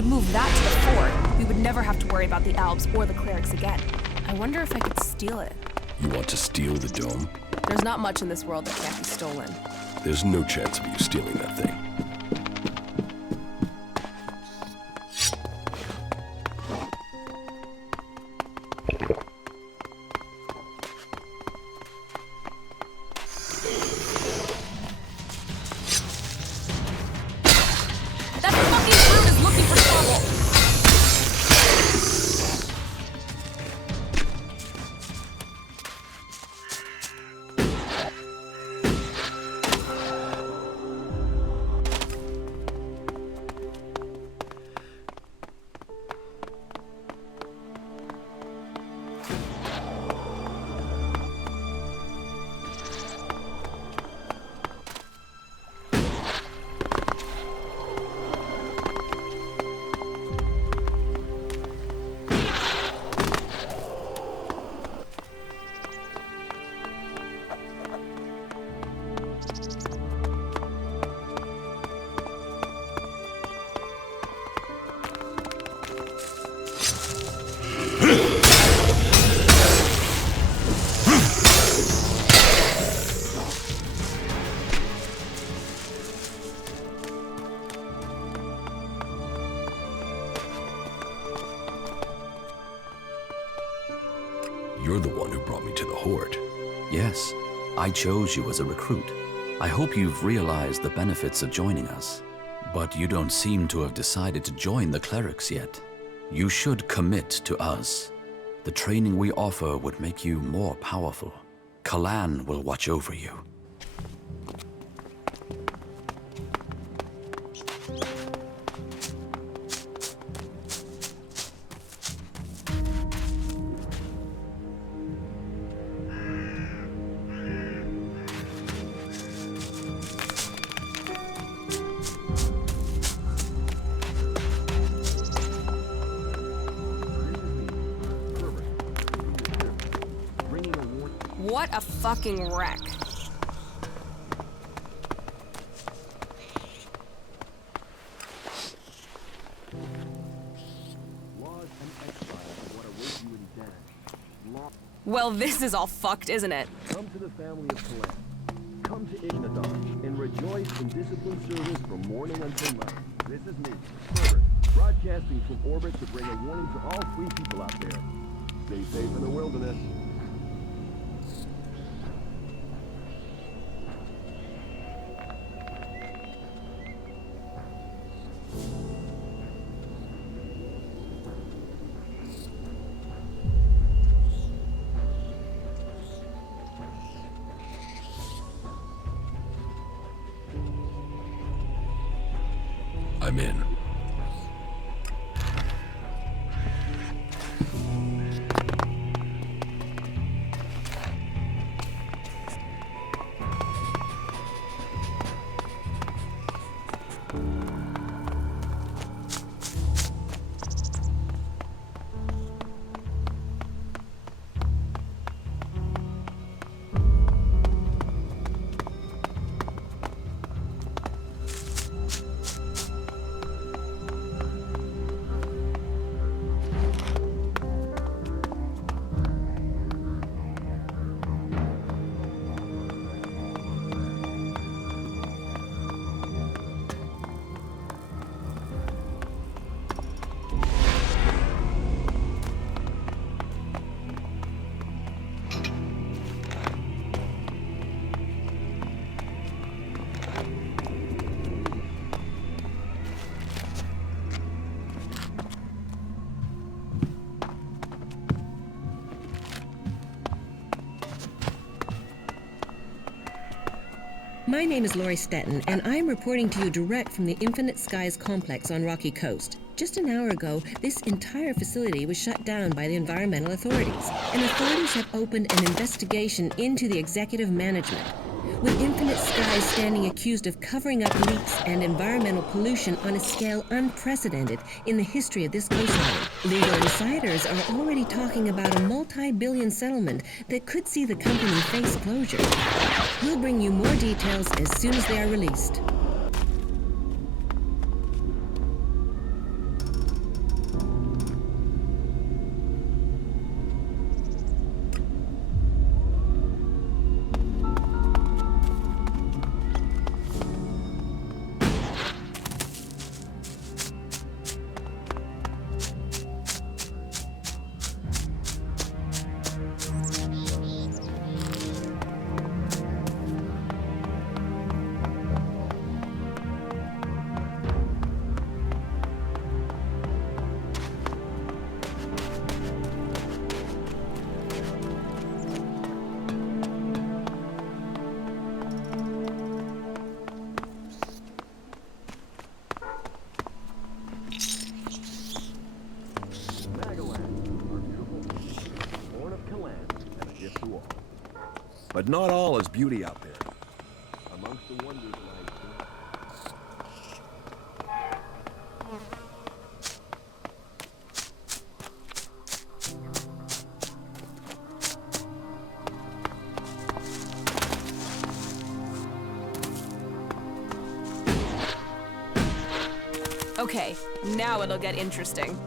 could move that to the fort, we would never have to worry about the Alps or the Clerics again. I wonder if I could steal it. You want to steal the dome? There's not much in this world that can't be stolen. There's no chance of you stealing that thing. That fucking brute is looking for trouble! You're the one who brought me to the Horde. Yes, I chose you as a recruit. I hope you've realized the benefits of joining us. But you don't seem to have decided to join the Clerics yet. You should commit to us. The training we offer would make you more powerful. Kalan will watch over you. What a fucking wreck. Well, this is all fucked, isn't it? Come to the family of Cleric. Come to Ignadon and rejoice in disciplined service from morning until night. This is me, Cleric, broadcasting from orbit to bring a warning to all free people out there. Stay safe in the wilderness. I'm in. My name is Lori Stetton, and I'm reporting to you direct from the Infinite Skies complex on Rocky Coast. Just an hour ago, this entire facility was shut down by the environmental authorities, and authorities have opened an investigation into the executive management. With Infinite Skies standing accused of covering up leaks and environmental pollution on a scale unprecedented in the history of this coastline, legal insiders are already talking about a multi-billion settlement that could see the company face closure. We'll bring you more details as soon as they are released. if to all. But not all is beauty out there. Amongst the wonders lies... Okay, now it'll get interesting.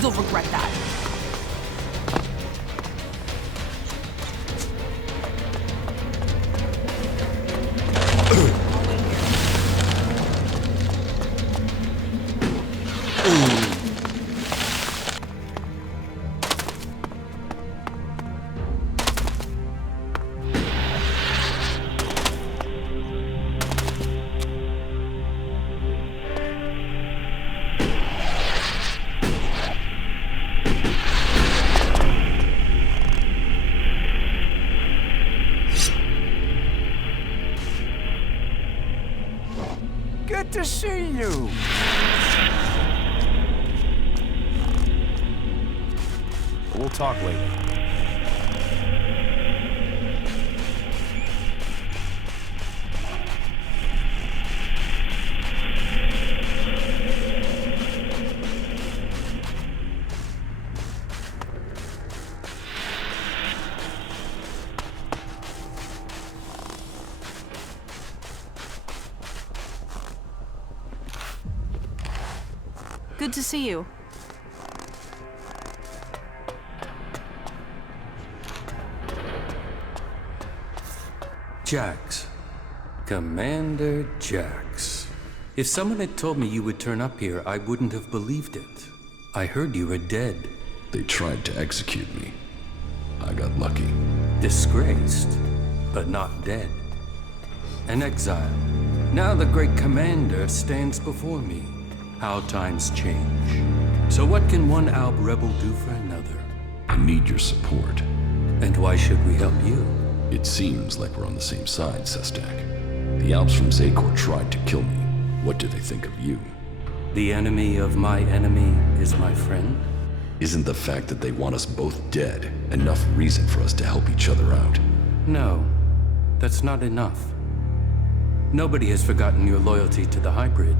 You'll regret that. Good to see you. We'll talk later. Good to see you. Jax. Commander Jax. If someone had told me you would turn up here, I wouldn't have believed it. I heard you were dead. They tried to execute me. I got lucky. Disgraced, but not dead. An exile. Now the great commander stands before me. How times change. So what can one Alb rebel do for another? I need your support. And why should we help you? It seems like we're on the same side, Sestak. The Alps from Zakor tried to kill me. What do they think of you? The enemy of my enemy is my friend? Isn't the fact that they want us both dead enough reason for us to help each other out? No, that's not enough. Nobody has forgotten your loyalty to the hybrid.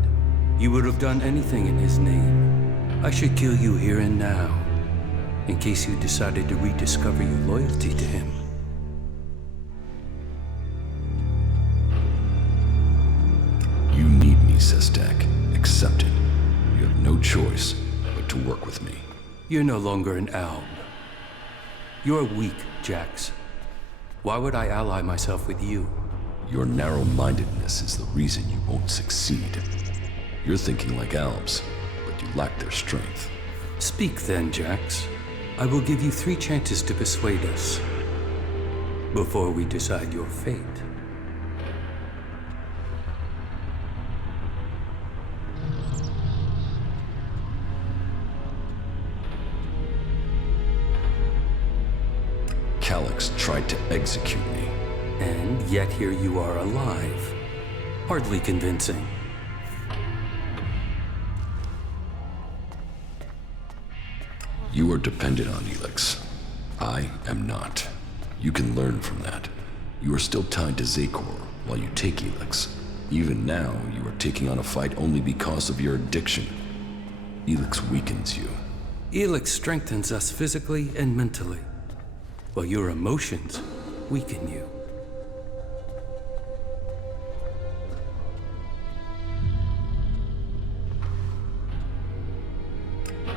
You would have done anything in his name. I should kill you here and now, in case you decided to rediscover your loyalty to him. You need me, Sestak. Accept it. You have no choice but to work with me. You're no longer an alb. You're weak, Jax. Why would I ally myself with you? Your narrow-mindedness is the reason you won't succeed. You're thinking like albs, but you lack their strength. Speak then, Jax. I will give you 3 chances to persuade us before we decide your fate. Helix tried to execute me. And yet here you are alive. Hardly convincing. You are dependent on ELEX. I am not. You can learn from that. You are still tied to Zakor while you take ELEX. Even now, you are taking on a fight only because of your addiction. ELEX weakens you. ELEX strengthens us physically and mentally, while your emotions weaken you.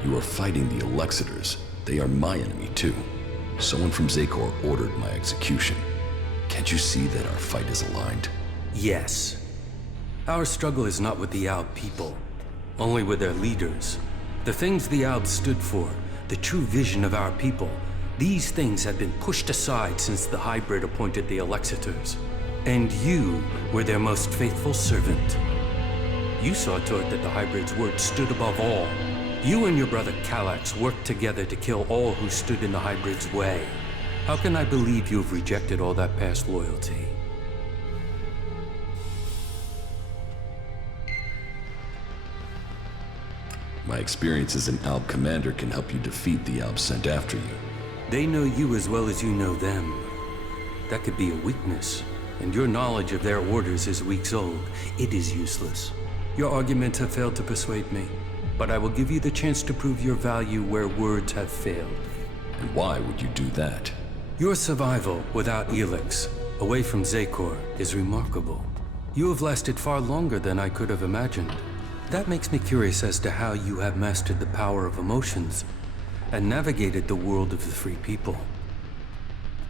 You are fighting the Elexitors. They are my enemy too. Someone from Zakor ordered my execution. Can't you see that our fight is aligned? Yes. Our struggle is not with the Alb people, only with their leaders. The things the Albs stood for, the true vision of our people, these things had been pushed aside since the hybrid appointed the Elexitors. And you were their most faithful servant. You saw to it that the hybrid's word stood above all. You and your brother Kallax worked together to kill all who stood in the hybrid's way. How can I believe you have rejected all that past loyalty? My experience as an Alb commander can help you defeat the Albs sent after you. They know you as well as you know them. That could be a weakness, and your knowledge of their orders is weeks old. It is useless. Your arguments have failed to persuade me, but I will give you the chance to prove your value where words have failed. And why would you do that? Your survival without ELEX, away from Zakor, is remarkable. You have lasted far longer than I could have imagined. That makes me curious as to how you have mastered the power of emotions and navigated the world of the free people.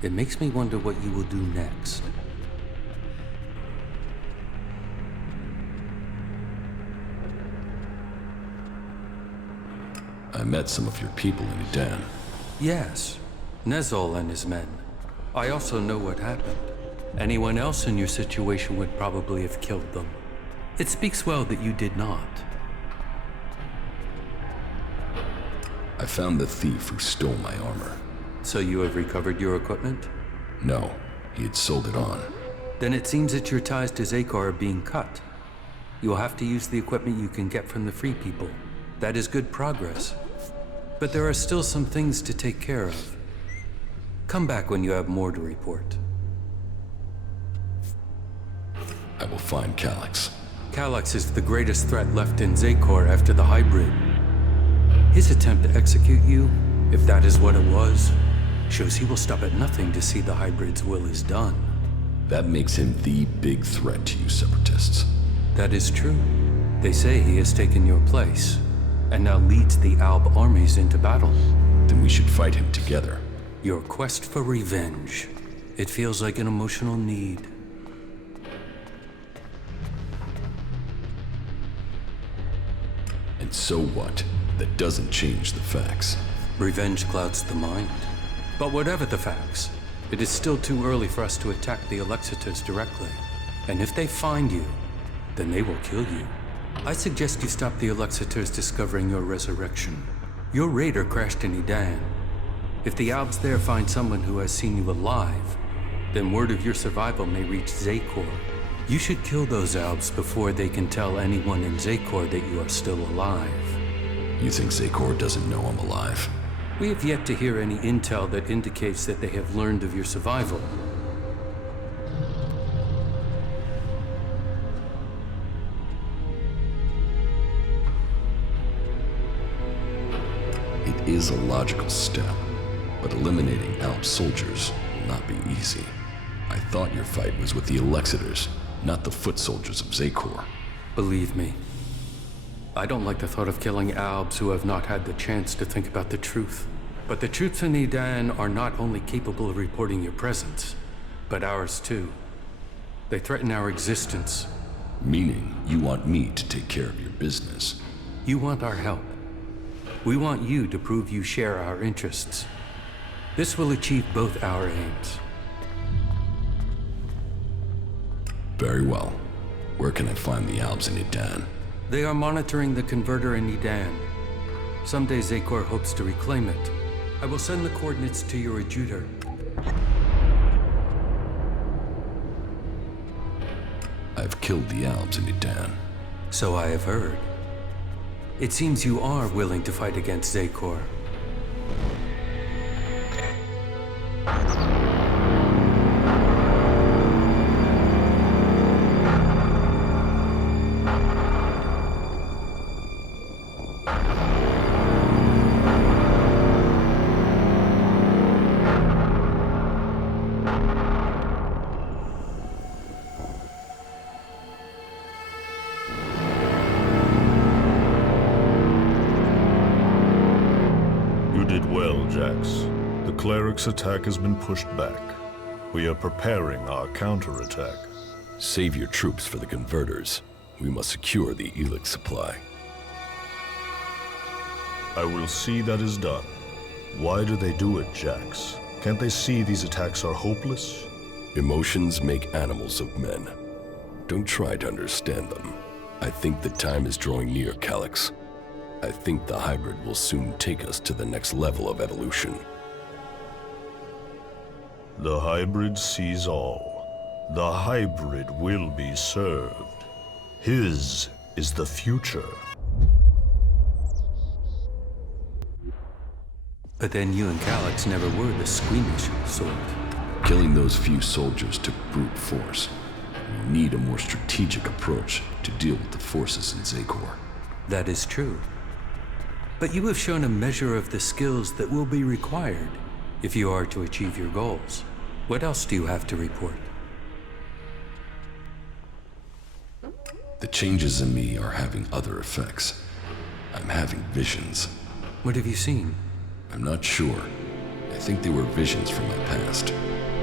It makes me wonder what you will do next. I met some of your people in Edan. Yes, Nezol and his men. I also know what happened. Anyone else in your situation would probably have killed them. It speaks well that you did not. I found the thief who stole my armor. So you have recovered your equipment? No, he had sold it on. Then it seems that your ties to Zakor are being cut. You will have to use the equipment you can get from the free people. That is good progress. But there are still some things to take care of. Come back when you have more to report. I will find Kallax. Kallax is the greatest threat left in Zakor after the hybrid. His attempt to execute you, if that is what it was, shows he will stop at nothing to see the hybrid's will is done. That makes him the big threat to you separatists. That is true. They say he has taken your place, and now leads the Alb armies into battle. Then we should fight him together. Your quest for revenge. It feels like an emotional need. And so what? That doesn't change the facts. Revenge clouds the mind. But whatever the facts, it is still too early for us to attack the Elexitors directly. And if they find you, then they will kill you. I suggest you stop the Elexitors discovering your resurrection. Your raider crashed in Edan. If the Albs there find someone who has seen you alive, then word of your survival may reach Zakor. You should kill those Albs before they can tell anyone in Zakor that you are still alive. You think Zakor doesn't know I'm alive? We have yet to hear any intel that indicates that they have learned of your survival. is a logical step, but eliminating Alp soldiers will not be easy. I thought your fight was with the Elexitors, not the foot soldiers of Zakor. Believe me, I don't like the thought of killing Albs who have not had the chance to think about the truth. But the troops in Edan are not only capable of reporting your presence, but ours too. They threaten our existence. Meaning, you want me to take care of your business. You want our help. We want you to prove you share our interests. This will achieve both our aims. Very well. Where can I find the Albs in Edan? They are monitoring the converter in Edan. Someday Zakor hopes to reclaim it. I will send the coordinates to your adjutor. I've killed the Albs in Edan. So I have heard. It seems you are willing to fight against Zakor. You did well, Jax. The Cleric's attack has been pushed back. We are preparing our counterattack. Save your troops for the converters. We must secure the ELEX supply. I will see that is done. Why do they do it, Jax? Can't they see these attacks are hopeless? Emotions make animals of men. Don't try to understand them. I think the time is drawing near, Calyx. I think the hybrid will soon take us to the next level of evolution. The hybrid sees all. The hybrid will be served. His is the future. But then you and Calyx never were the squeamish sort. Killing those few soldiers took brute force. We need a more strategic approach to deal with the forces in Zakor. That is true. But you have shown a measure of the skills that will be required if you are to achieve your goals. What else do you have to report? The changes in me are having other effects. I'm having visions. What have you seen? I'm not sure. I think they were visions from my past.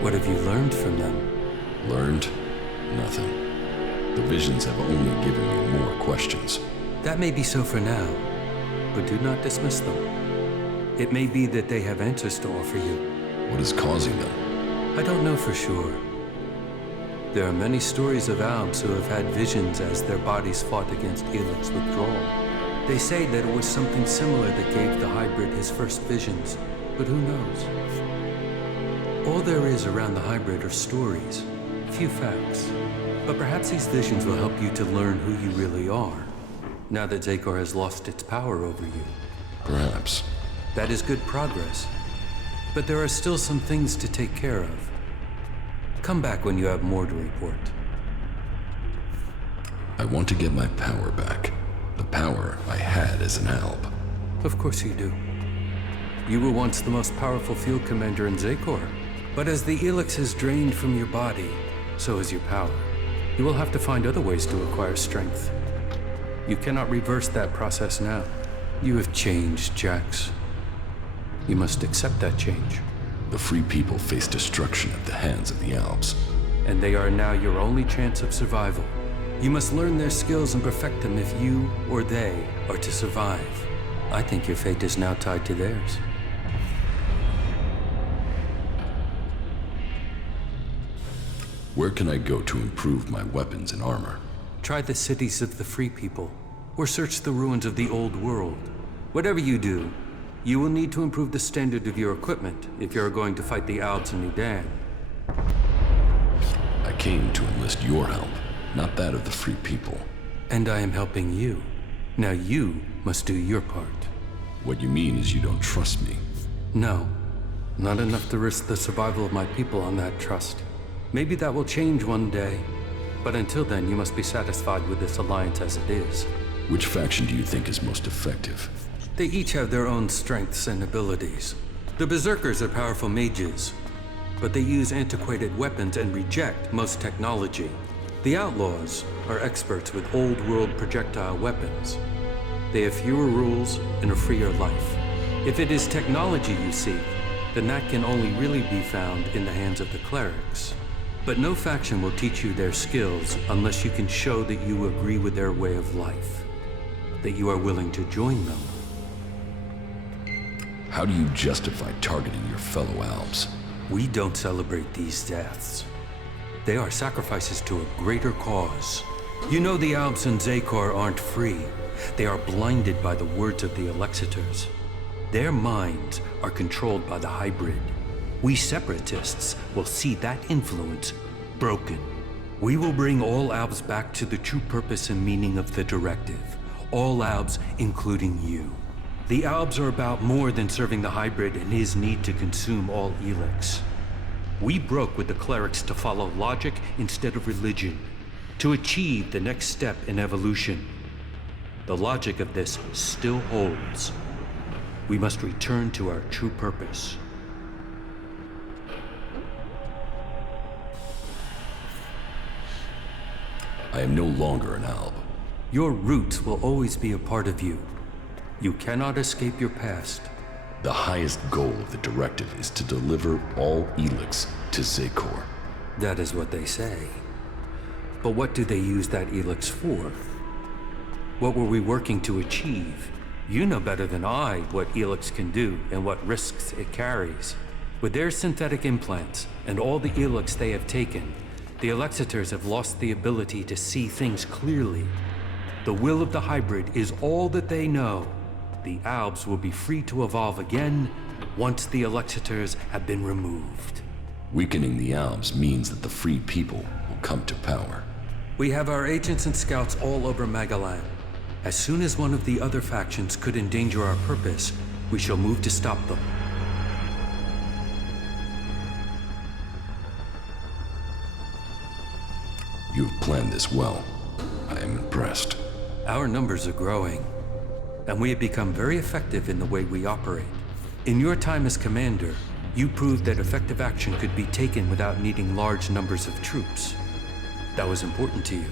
What have you learned from them? Learned? Nothing. The visions have only given me more questions. That may be so for now, but do not dismiss them. It may be that they have answers to offer you. What is causing them? I don't know for sure. There are many stories of Albs who have had visions as their bodies fought against ELEX withdrawal. They say that it was something similar that gave the hybrid his first visions, but who knows? All there is around the hybrid are stories, few facts. But perhaps these visions will help you to learn who you really are, now that Zakor has lost its power over you. Perhaps. That is good progress. But there are still some things to take care of. Come back when you have more to report. I want to get my power back. The power I had as an Alb. Of course you do. You were once the most powerful field commander in Zakor. But as the ELEX is drained from your body, so is your power. You will have to find other ways to acquire strength. You cannot reverse that process now. You have changed, Jax. You must accept that change. The free people face destruction at the hands of the Albs. And they are now your only chance of survival. You must learn their skills and perfect them if you or they are to survive. I think your fate is now tied to theirs. Where can I go to improve my weapons and armor? Try the cities of the free people, or search the ruins of the old world. Whatever you do, you will need to improve the standard of your equipment if you are going to fight the Albs in Edan. I came to enlist your help, not that of the free people. And I am helping you. Now you must do your part. What you mean is you don't trust me. No, not enough to risk the survival of my people on that trust. Maybe that will change one day, but until then you must be satisfied with this alliance as it is. Which faction do you think is most effective? They each have their own strengths and abilities. The Berserkers are powerful mages, but they use antiquated weapons and reject most technology. The Outlaws are experts with old-world projectile weapons. They have fewer rules and a freer life. If it is technology you seek, then that can only really be found in the hands of the Clerics. But no faction will teach you their skills unless you can show that you agree with their way of life, that you are willing to join them. How do you justify targeting your fellow Alps? We don't celebrate these deaths. They are sacrifices to a greater cause. You know the Alps and Zakor aren't free. They are blinded by the words of the Elexitors. Their minds are controlled by the hybrid. We separatists will see that influence broken. We will bring all Alps back to the true purpose and meaning of the directive. All Alps, including you. The Alps are about more than serving the hybrid and his need to consume all ELEX. We broke with the Clerics to follow logic instead of religion, to achieve the next step in evolution. The logic of this still holds. We must return to our true purpose. I am no longer an Alp. Your roots will always be a part of you. You cannot escape your past. The highest goal of the directive is to deliver all ELEX to Zakor. That is what they say. But what do they use that ELEX for? What were we working to achieve? You know better than I what ELEX can do and what risks it carries. With their synthetic implants and all the ELEX they have taken, the Elexitors have lost the ability to see things clearly. The will of the hybrid is all that they know. The Alps will be free to evolve again once the Elexitors have been removed. Weakening the Alps means that the freed people will come to power. We have our agents and scouts all over Magalan. As soon as one of the other factions could endanger our purpose, we shall move to stop them. You have planned this well. I am impressed. Our numbers are growing, and we have become very effective in the way we operate. In your time as commander, you proved that effective action could be taken without needing large numbers of troops. That was important to you.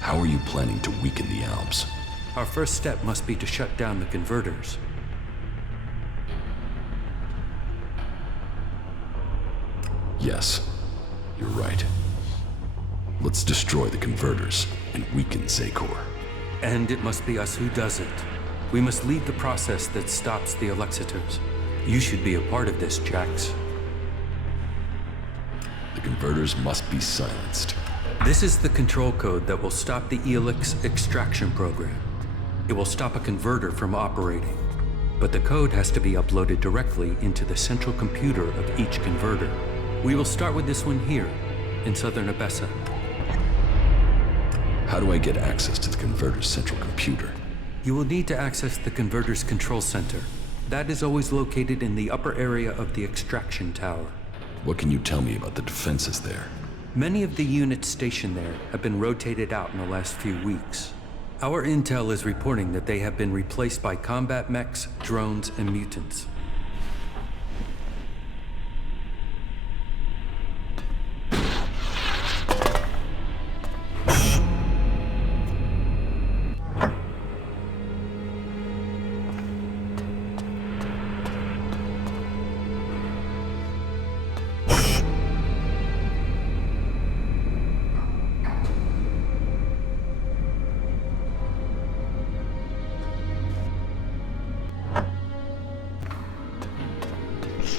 How are you planning to weaken the Alps? Our first step must be to shut down the converters. Yes, you're right. Let's destroy the converters and weaken Zakor. And it must be us who does it. We must lead the process that stops the Elexitors. You should be a part of this, Jax. The converters must be silenced. This is the control code that will stop the ELEX extraction program. It will stop a converter from operating. But the code has to be uploaded directly into the central computer of each converter. We will start with this one here, in southern Abessa. How do I get access to the converter's central computer? You will need to access the converter's control center. That is always located in the upper area of the extraction tower. What can you tell me about the defenses there? Many of the units stationed there have been rotated out in the last few weeks. Our intel is reporting that they have been replaced by combat mechs, drones, and mutants.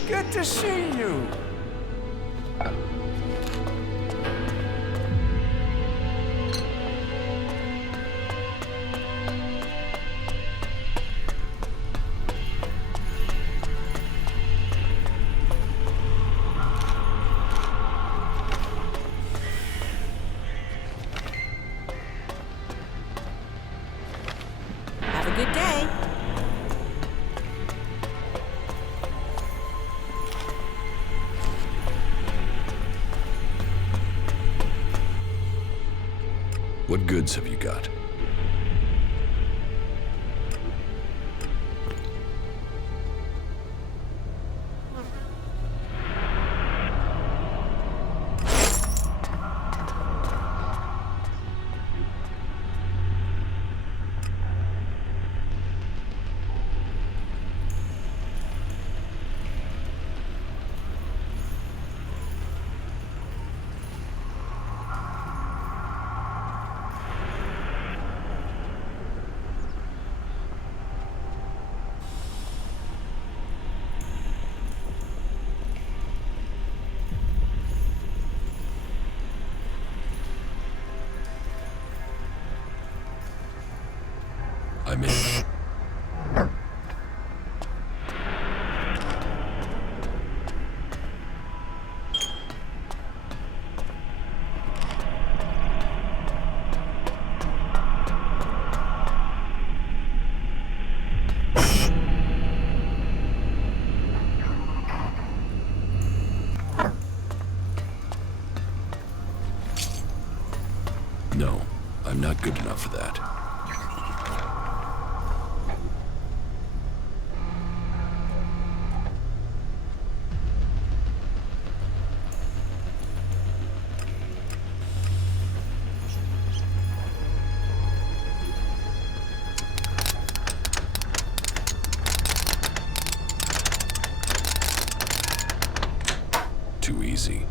Good to see you. Have a good day. What goods have you got? I'm in. No, I'm not good enough for that. Too easy.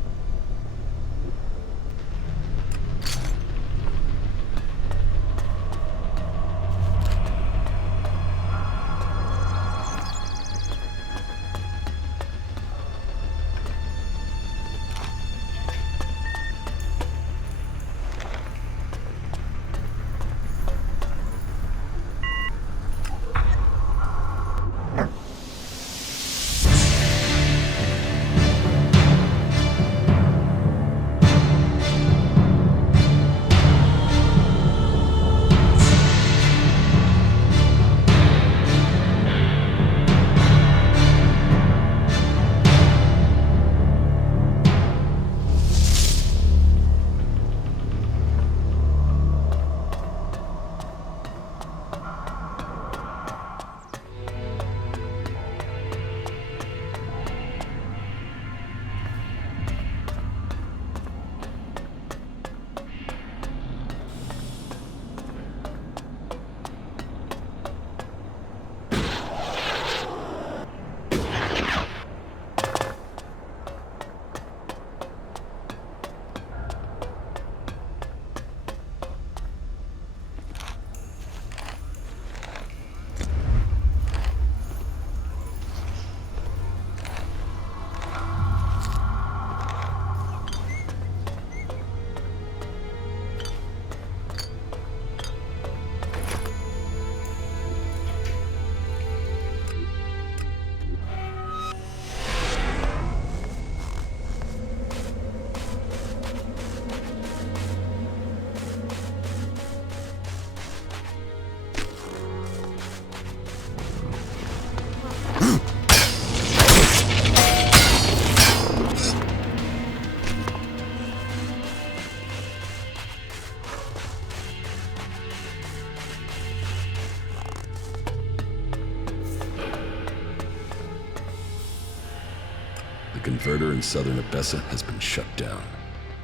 The converter in southern Abessa has been shut down.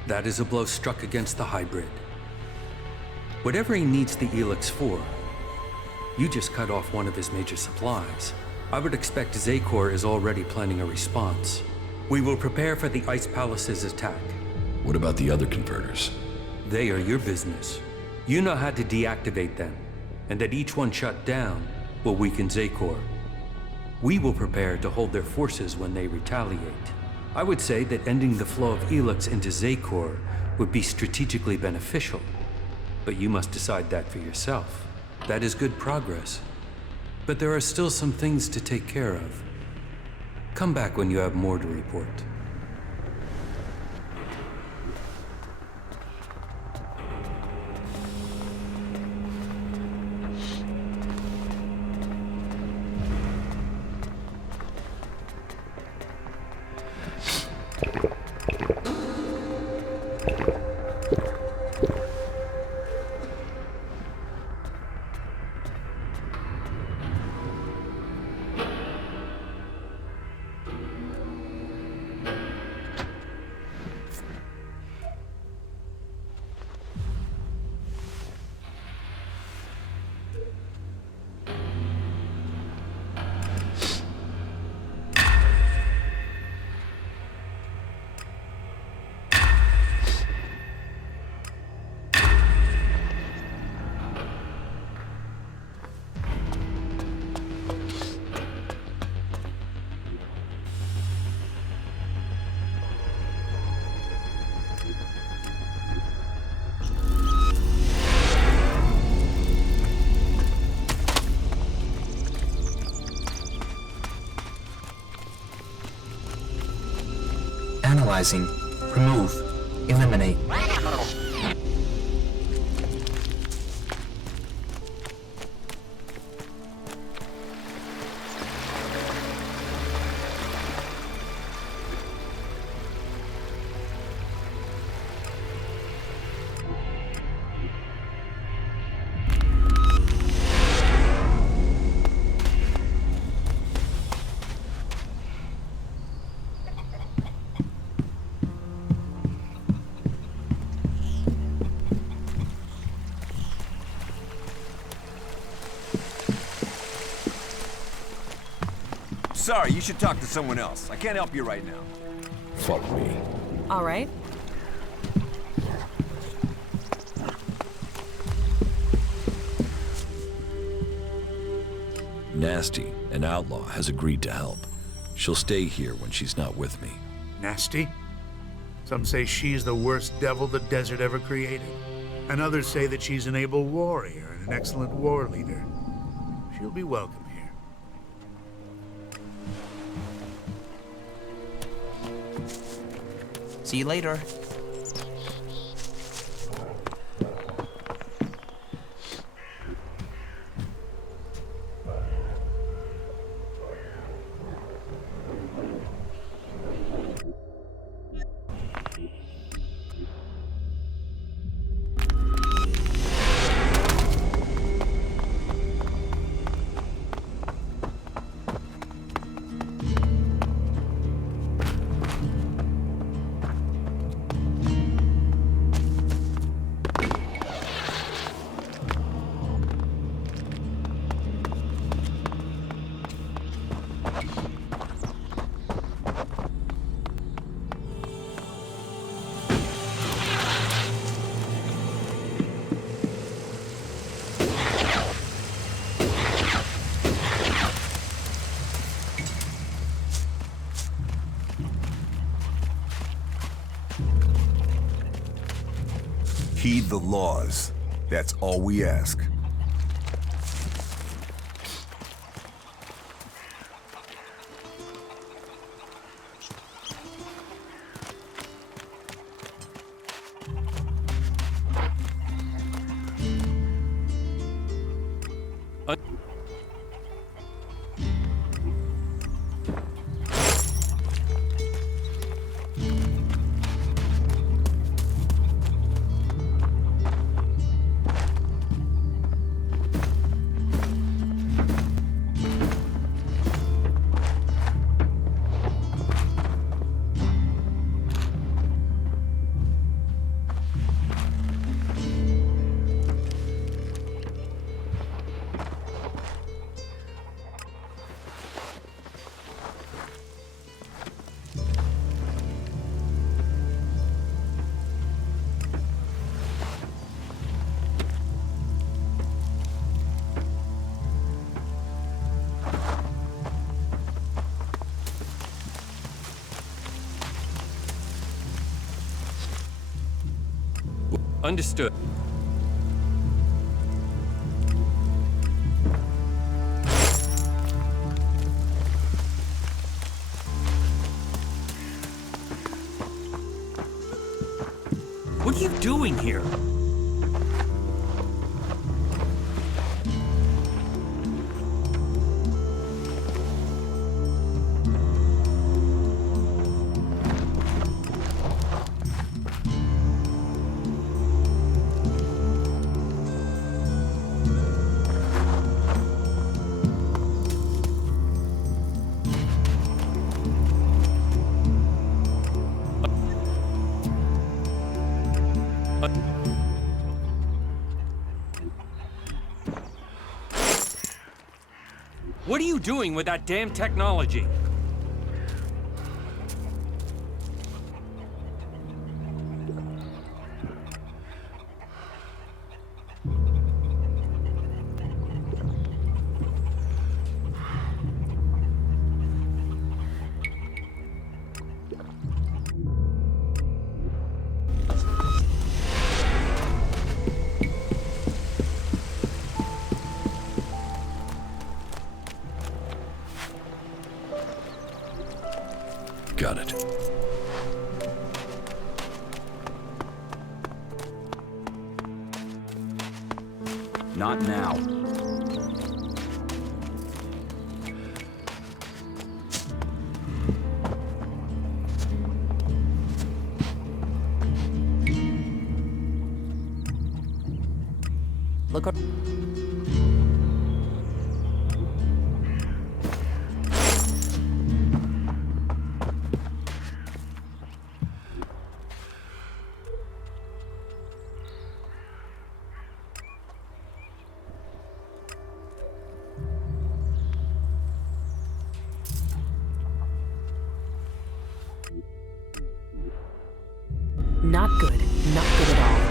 That is a blow struck against the hybrid. Whatever he needs the ELEX for, you just cut off one of his major supplies. I would expect Zakor is already planning a response. We will prepare for the Ice Palace's attack. What about the other converters? They are your business. You know how to deactivate them, and that each one shut down will weaken Zakor. We will prepare to hold their forces when they retaliate. I would say that ending the flow of ELEX into Zakor would be strategically beneficial, but you must decide that for yourself. That is good progress, but there are still some things to take care of. Come back when you have more to report. Analyzing. Remove. Eliminate. Sorry, you should talk to someone else. I can't help you right now. Follow me. All right. Nasty, an outlaw, has agreed to help. She'll stay here when she's not with me. Nasty? Some say she's the worst devil the desert ever created. And others say that she's an able warrior and an excellent war leader. She'll be welcome here. See you later. Heed the laws. That's all we ask. Understood. What are you doing here? What are you doing with that damn technology? Got it. Not now. Look. Not good. Not good at all.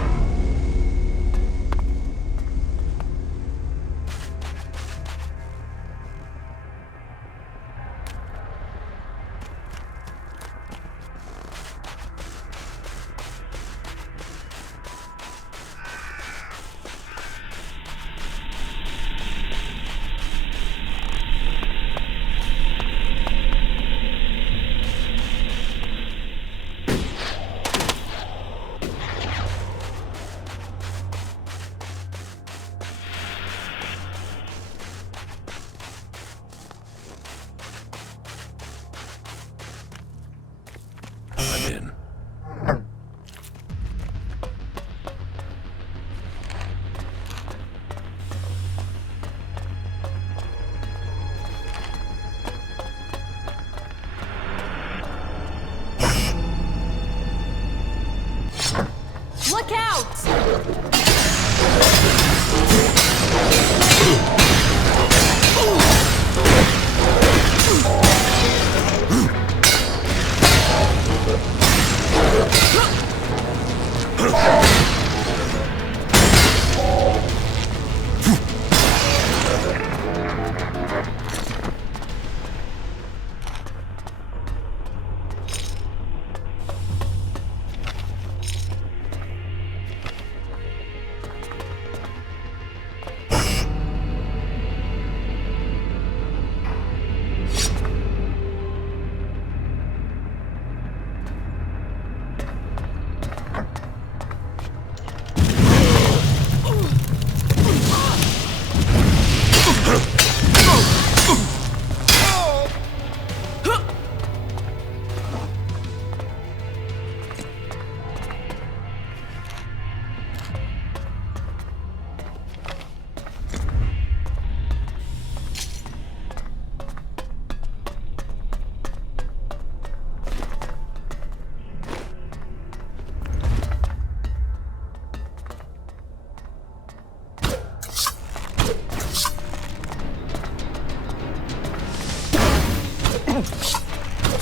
I'm in. Look out!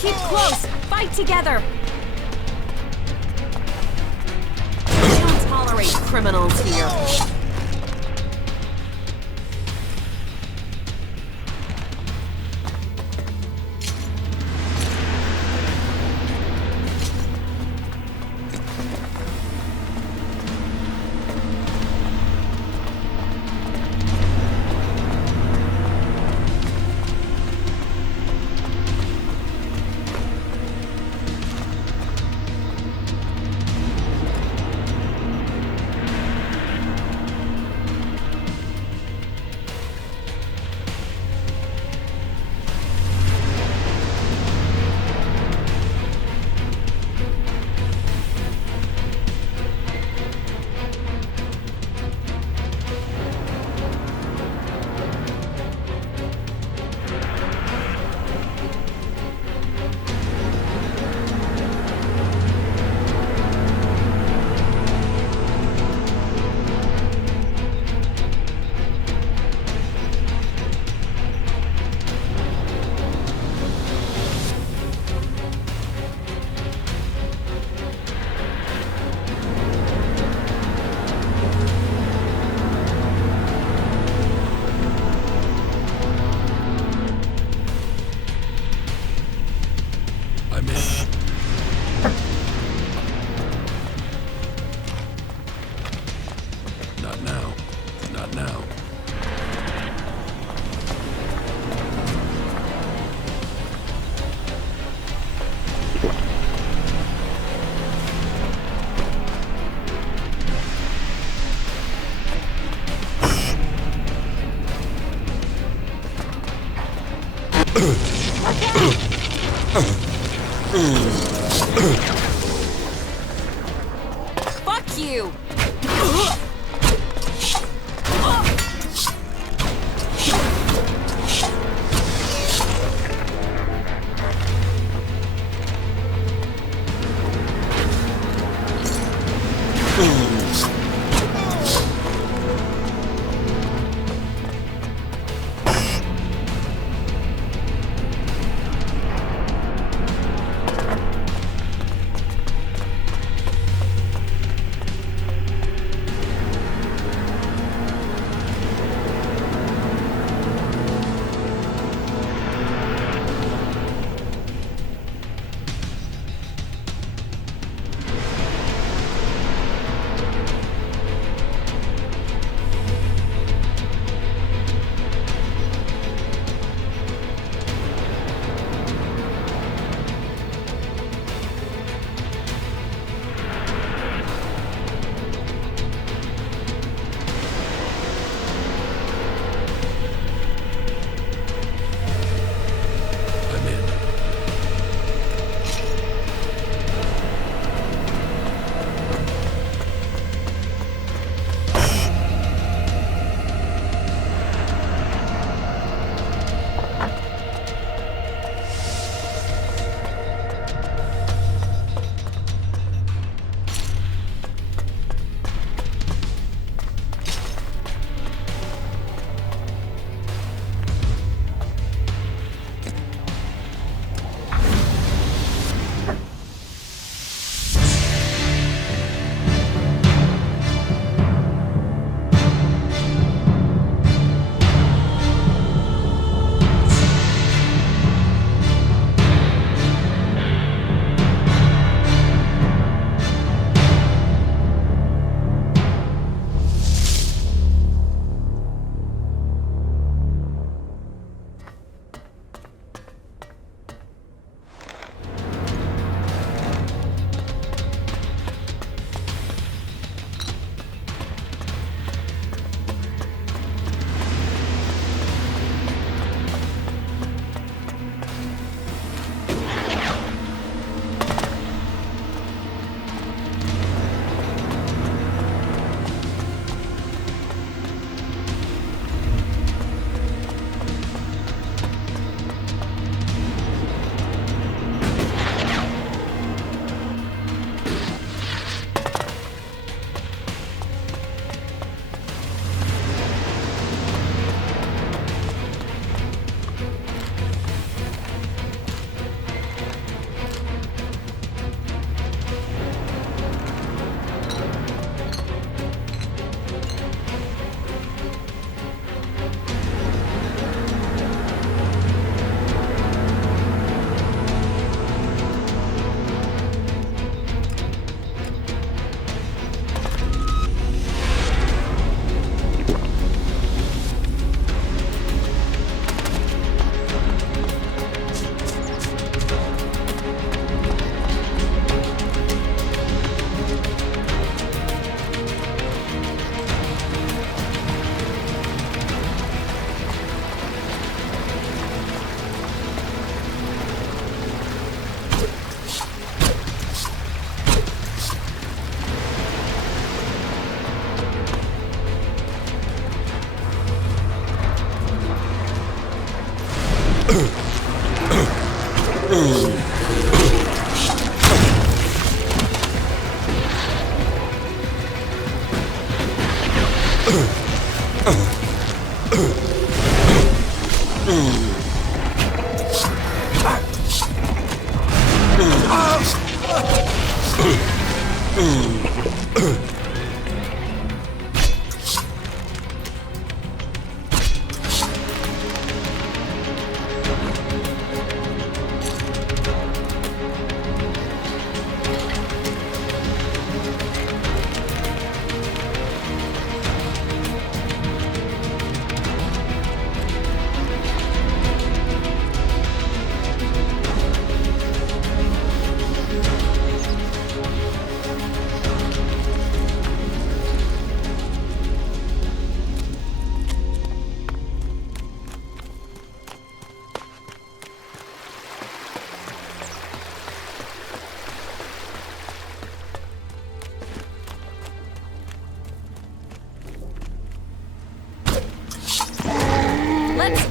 Keep close! Fight together! We don't tolerate criminals here. Fuck you!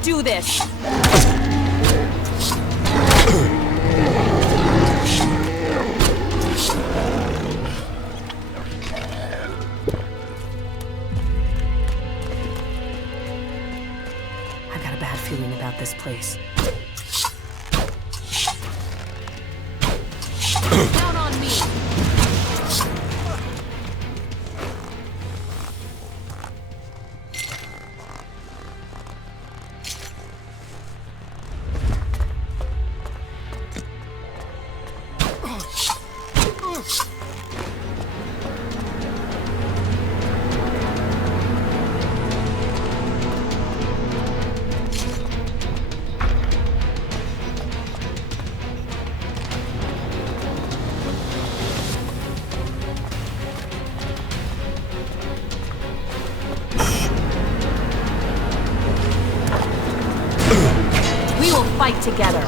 do this! I've got a bad feeling about this place. Count on me! We will fight together.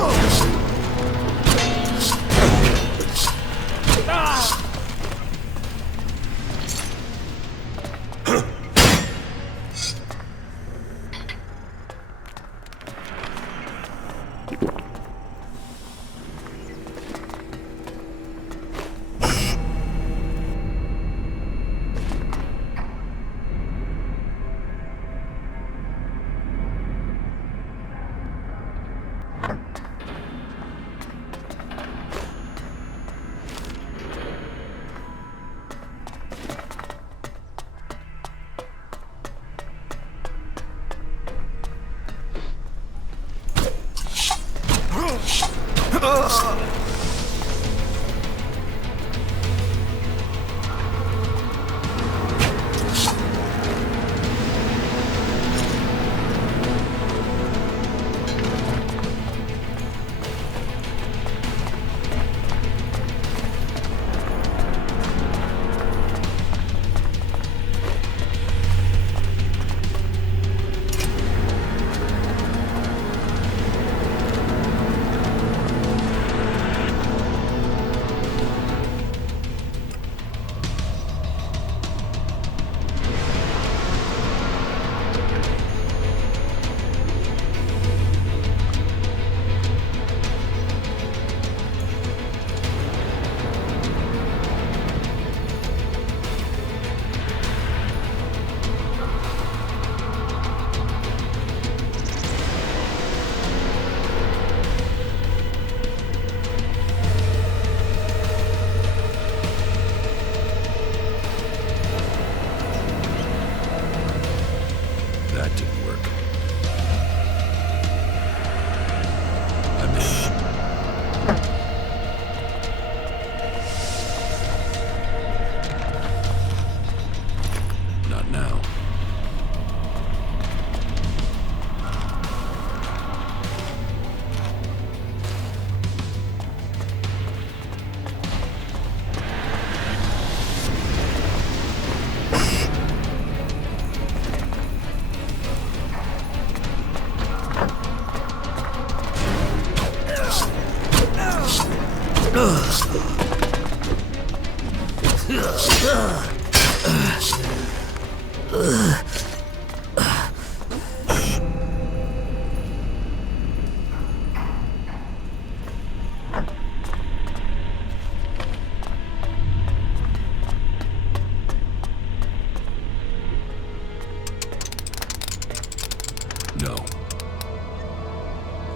No.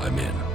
I'm in.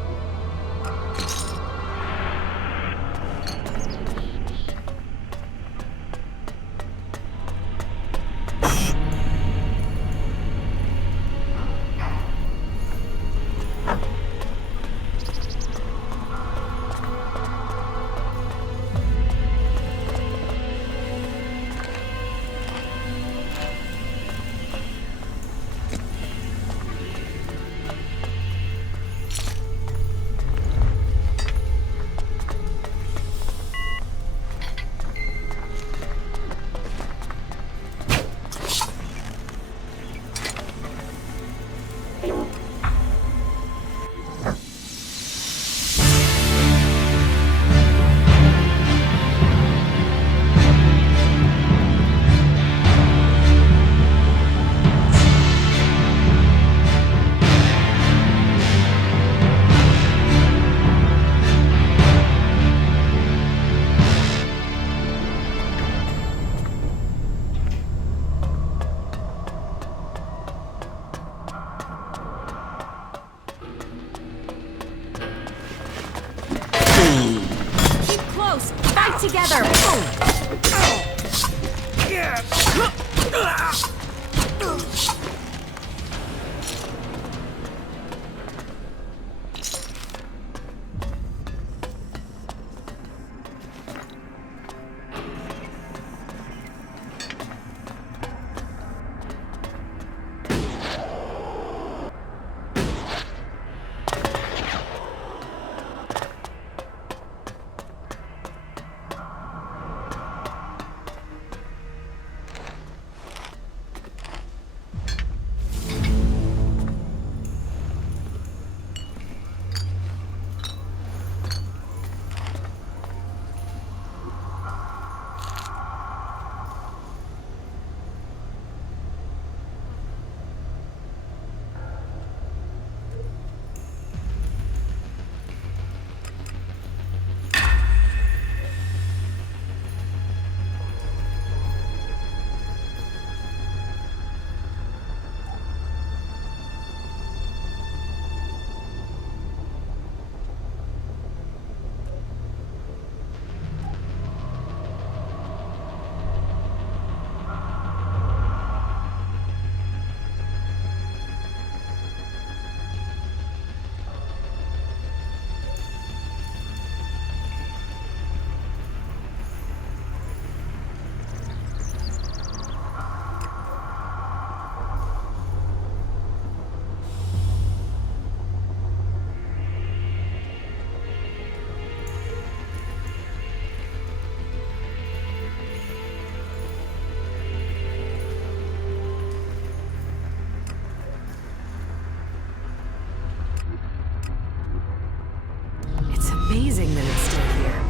together! Boom! Amazing that it's still here.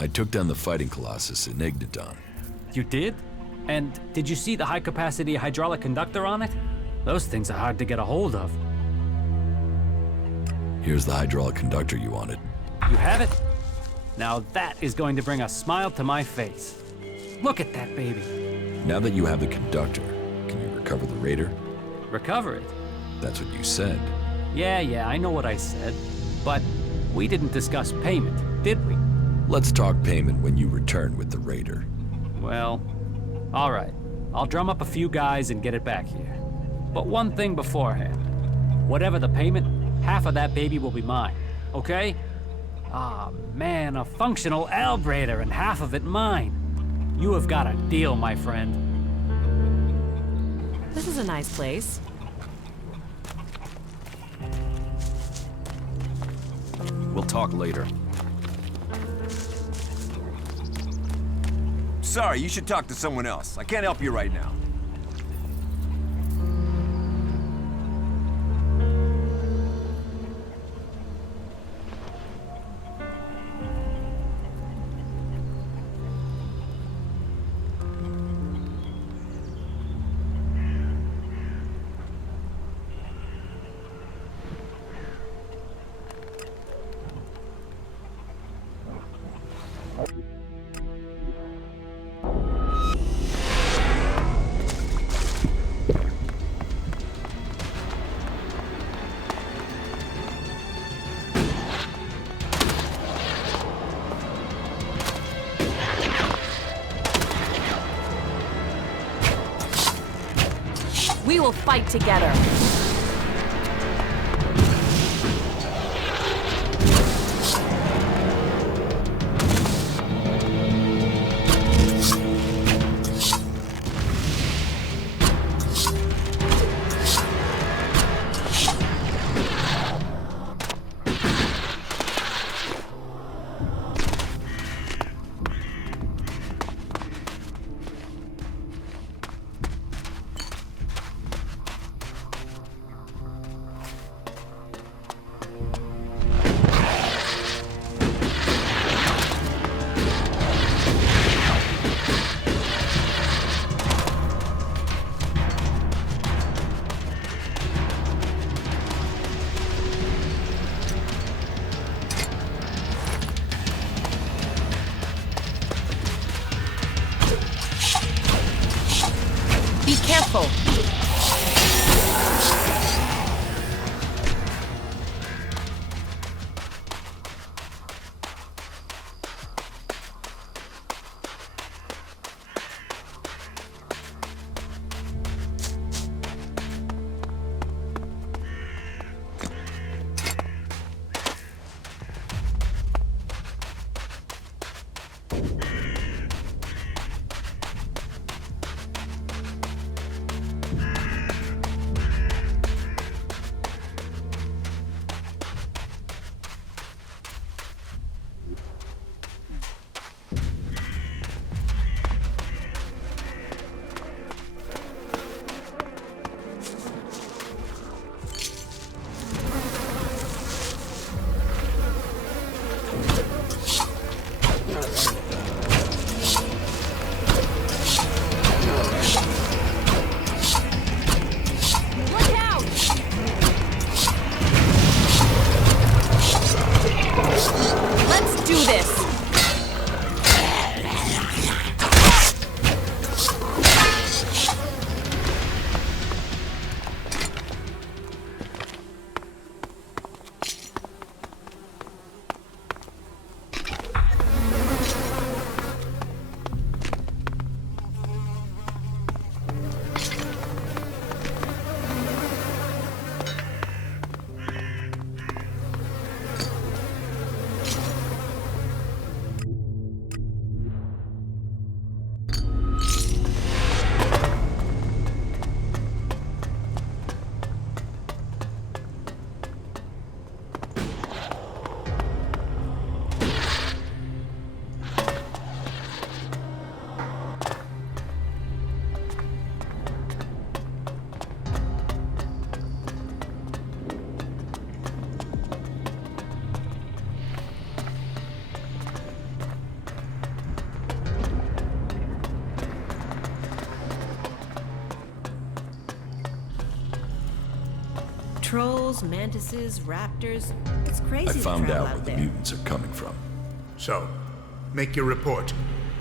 I took down the fighting colossus in Igniton. You did? And did you see the high-capacity hydraulic conductor on it? Those things are hard to get a hold of. Here's the hydraulic conductor you wanted. You have it? Now that is going to bring a smile to my face. Look at that baby. Now that you have the conductor, can you recover the Raider? Recover it? That's what you said. Yeah, I know what I said. But we didn't discuss payment, did we? Let's talk payment when you return with the Raider. Well, all right. I'll drum up a few guys and get it back here. But one thing beforehand. Whatever the payment, half of that baby will be mine, okay? Ah, man, a functional Albrader and half of it mine. You have got a deal, my friend. This is a nice place. We'll talk later. Sorry, you should talk to someone else. I can't help you right now. we will fight together. Be careful. Trolls, mantises, raptors. It's crazy I to found travel out where the there. mutants are coming from. So, make your report.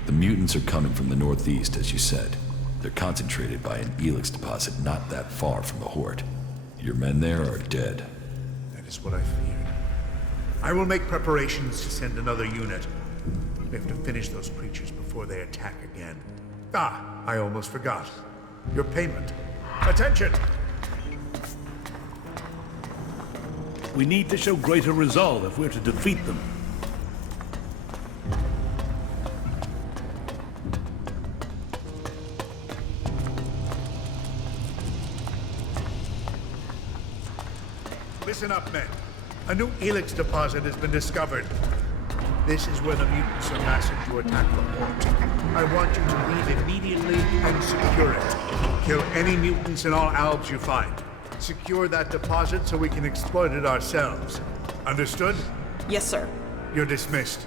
The mutants are coming from the northeast, as you said. They're concentrated by an ELEX deposit not that far from the Horde. Your men there are dead. That is what I feared. I will make preparations to send another unit. We have to finish those creatures before they attack again. Ah, I almost forgot. Your payment. Attention! We need to show greater resolve if we're to defeat them. Listen up, men. A new Helix Deposit has been discovered. This is where the mutants are massing to attack the Horde. I want you to leave immediately and secure it. Kill any mutants in all albs you find. Secure that deposit so we can exploit it ourselves. Understood? Yes, sir. You're dismissed.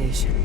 civilization.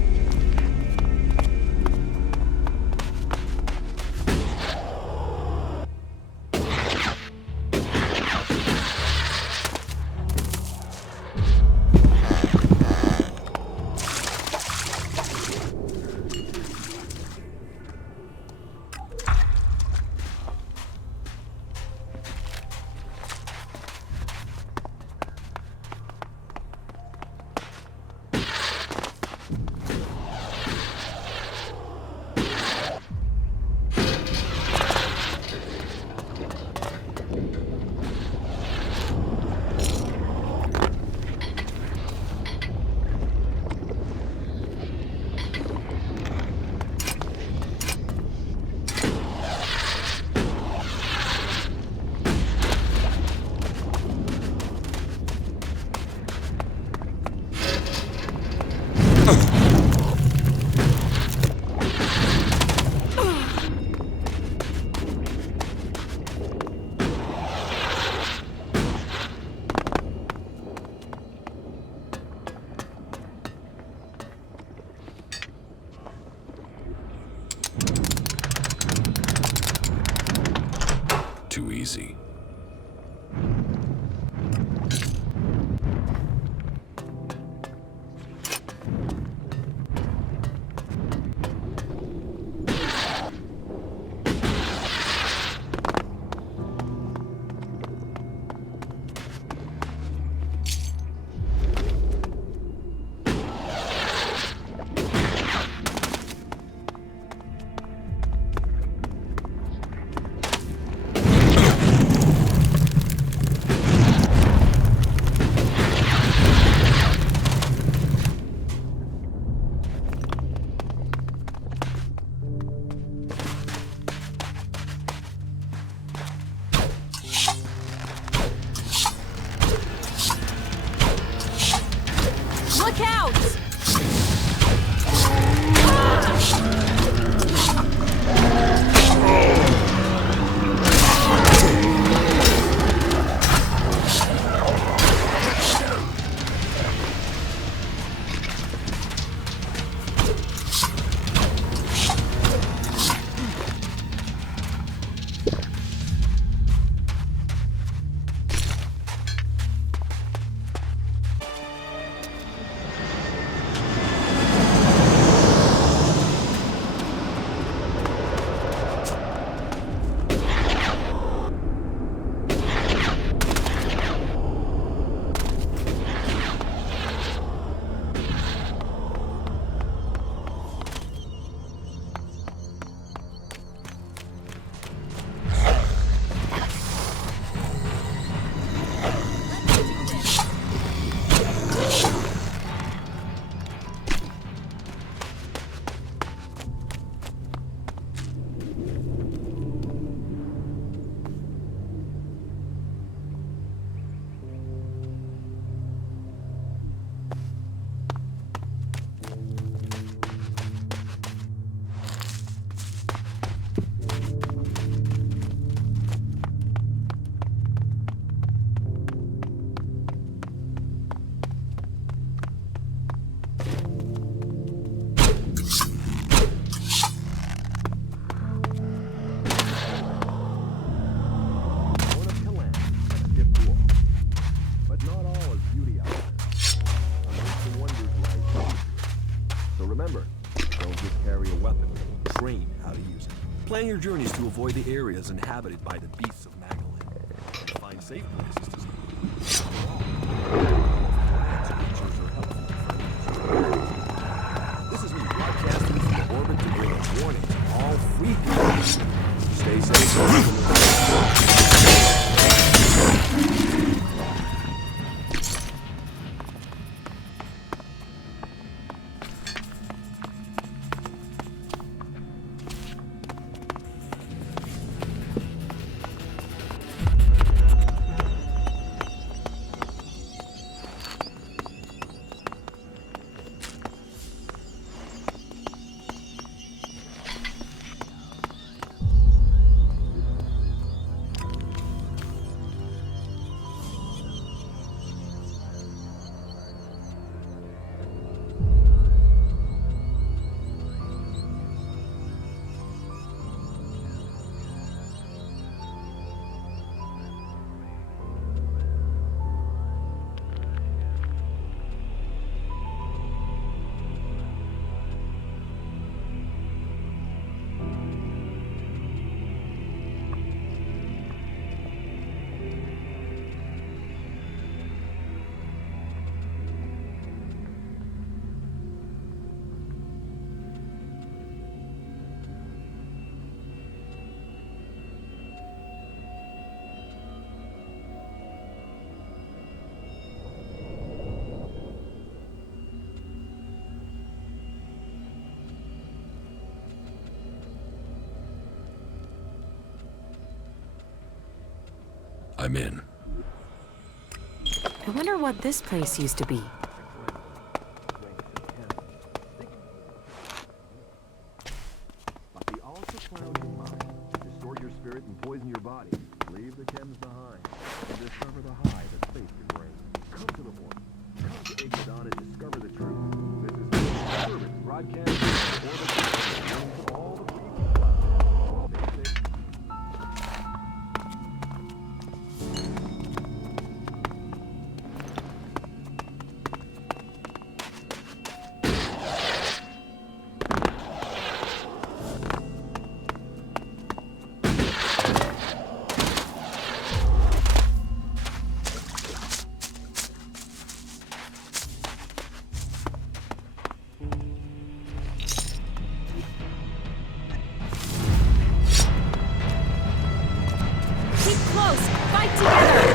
Too easy. Look out! Plan your journeys to avoid the areas inhabited by the beasts of Magdalene. Find safe places to stay. This is me broadcasting from the orbit to bring a warning to all free people. Stay safe. I'm in. I wonder what this place used to be. But they also cloud your mind, distort your spirit and poison your body. Leave the chems behind and discover the high that faith can bring. Come to the morning. Come to Igniton and discover the truth. This is Cleric broadcasting from orbit to all the free people out there. Stay safe. Keep close! Fight together!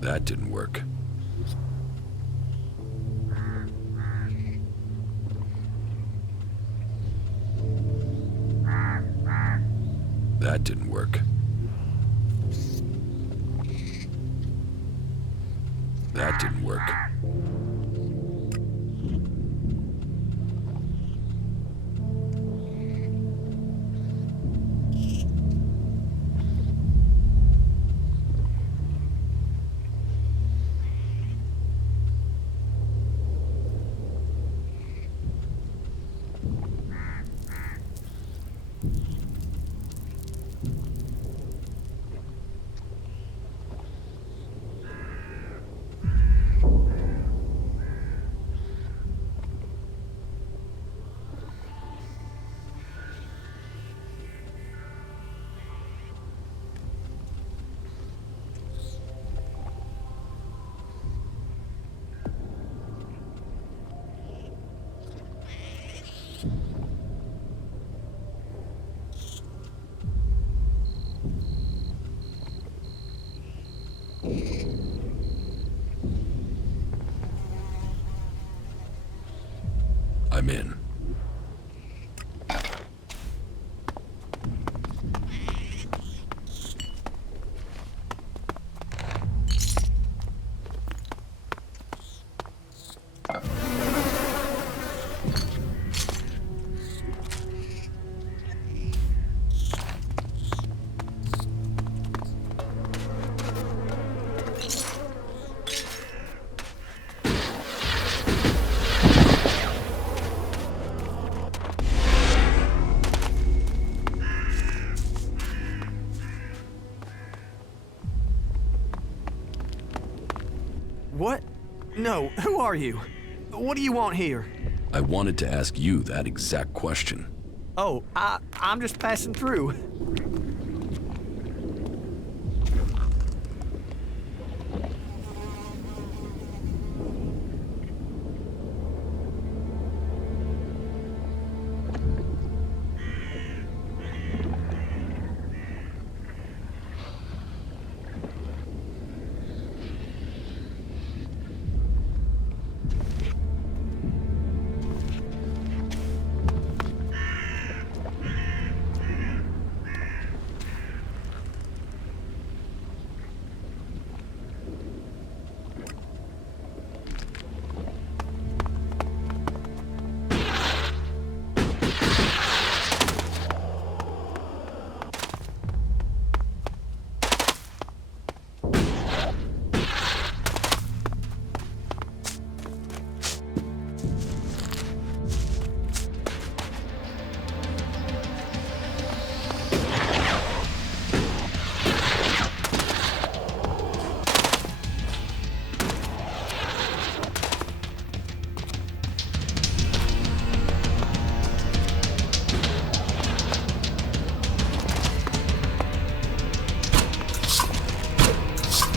That didn't work. That didn't work. That didn't work. I'm in. What? No, who are you? What do you want here? I wanted to ask you that exact question. Oh, I'm just passing through.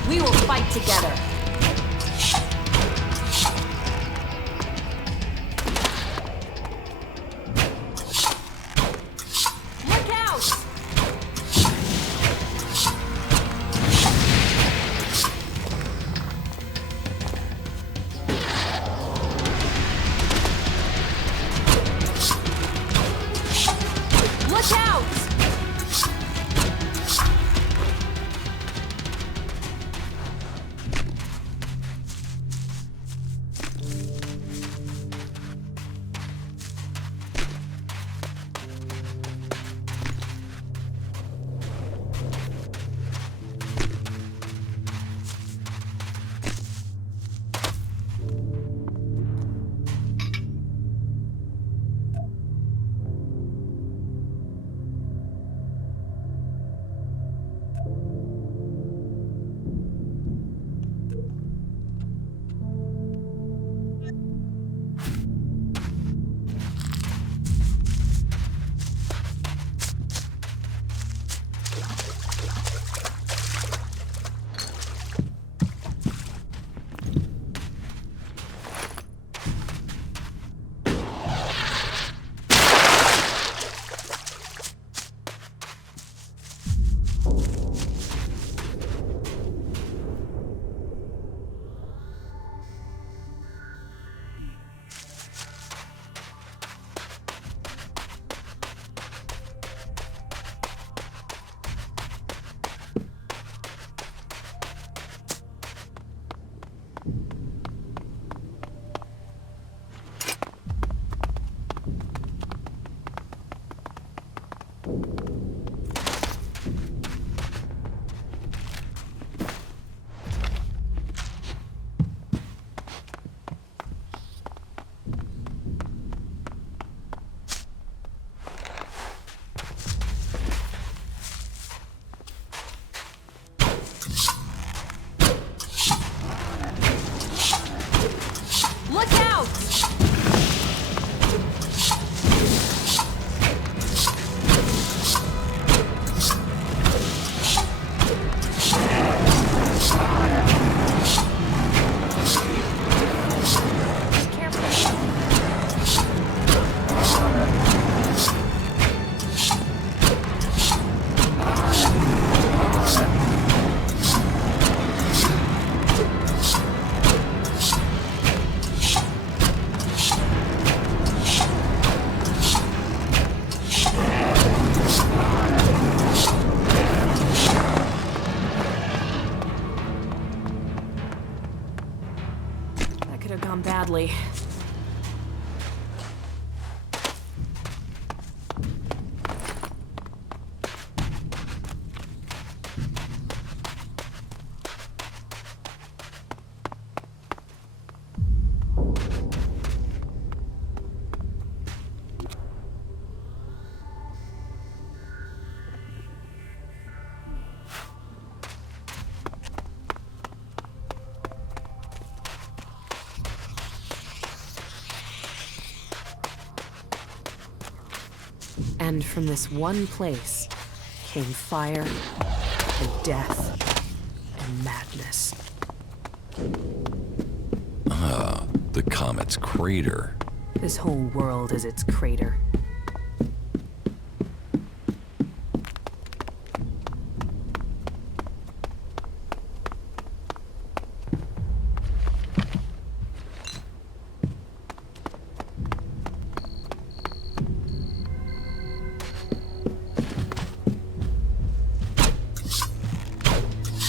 We will fight together. Look out! Look out! Look out! Could have gone badly. And from this one place came fire and death and madness. Ah, the comet's crater. This whole world is its crater.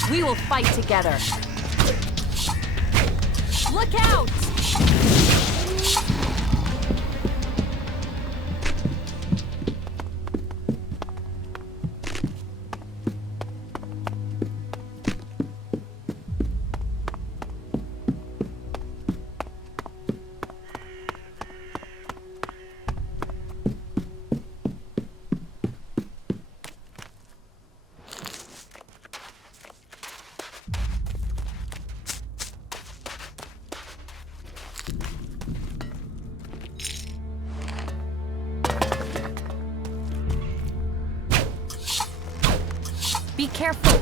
We will fight together. Look out! Be careful.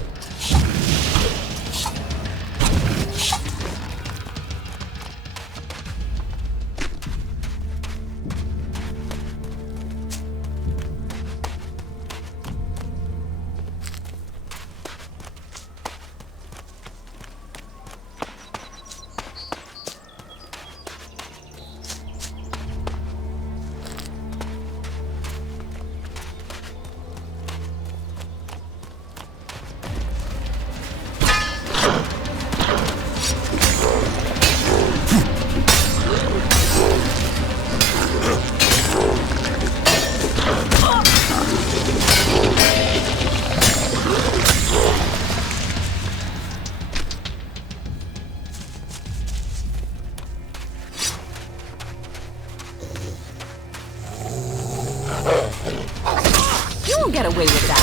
You won't get away with that.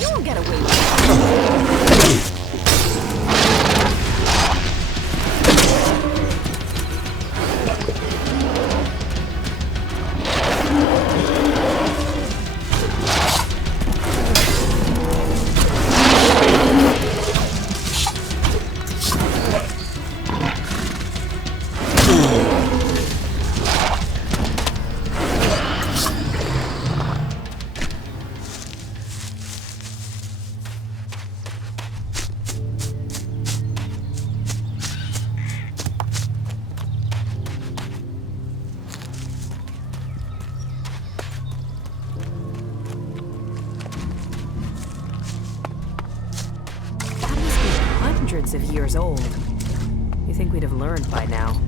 You won't get away with that. Hundreds of years old. You think we'd have learned by now?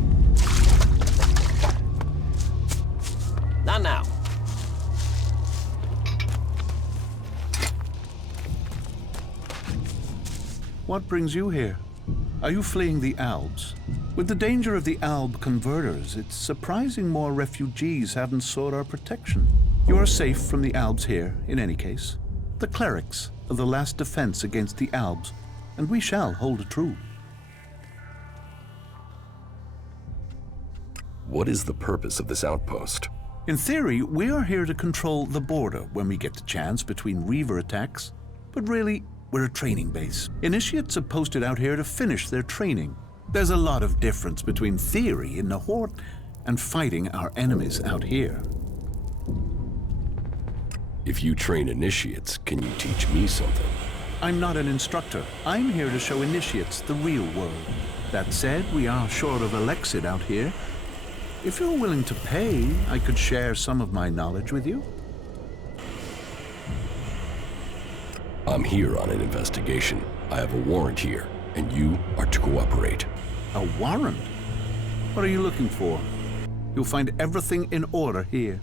Not now. What brings you here? Are you fleeing the Albs? With the danger of the Alb converters, it's surprising more refugees haven't sought our protection. You are safe from the Albs here, in any case. The Clerics are the last defense against the Albs, and we shall hold true. What is the purpose of this outpost? In theory, we are here to control the border when we get the chance between Reaver attacks, but really, we're a training base. Initiates are posted out here to finish their training. There's a lot of difference between theory in the Horde and fighting our enemies out here. If you train initiates, can you teach me something? I'm not an instructor. I'm here to show initiates the real world. That said, we are short of Elexit out here. If you're willing to pay, I could share some of my knowledge with you. I'm here on an investigation. I have a warrant here, and you are to cooperate. A warrant? What are you looking for? You'll find everything in order here.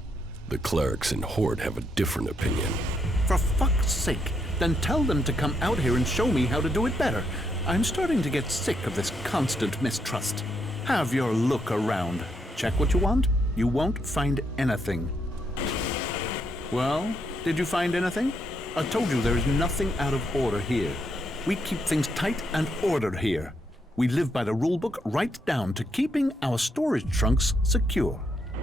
The clerics and Horde have a different opinion. For fuck's sake, then tell them to come out here and show me how to do it better. I'm starting to get sick of this constant mistrust. Have your look around. Check what you want. You won't find anything. Well, did you find anything? I told you there is nothing out of order here. We keep things tight and ordered here. We live by the rulebook right down to keeping our storage trunks secure.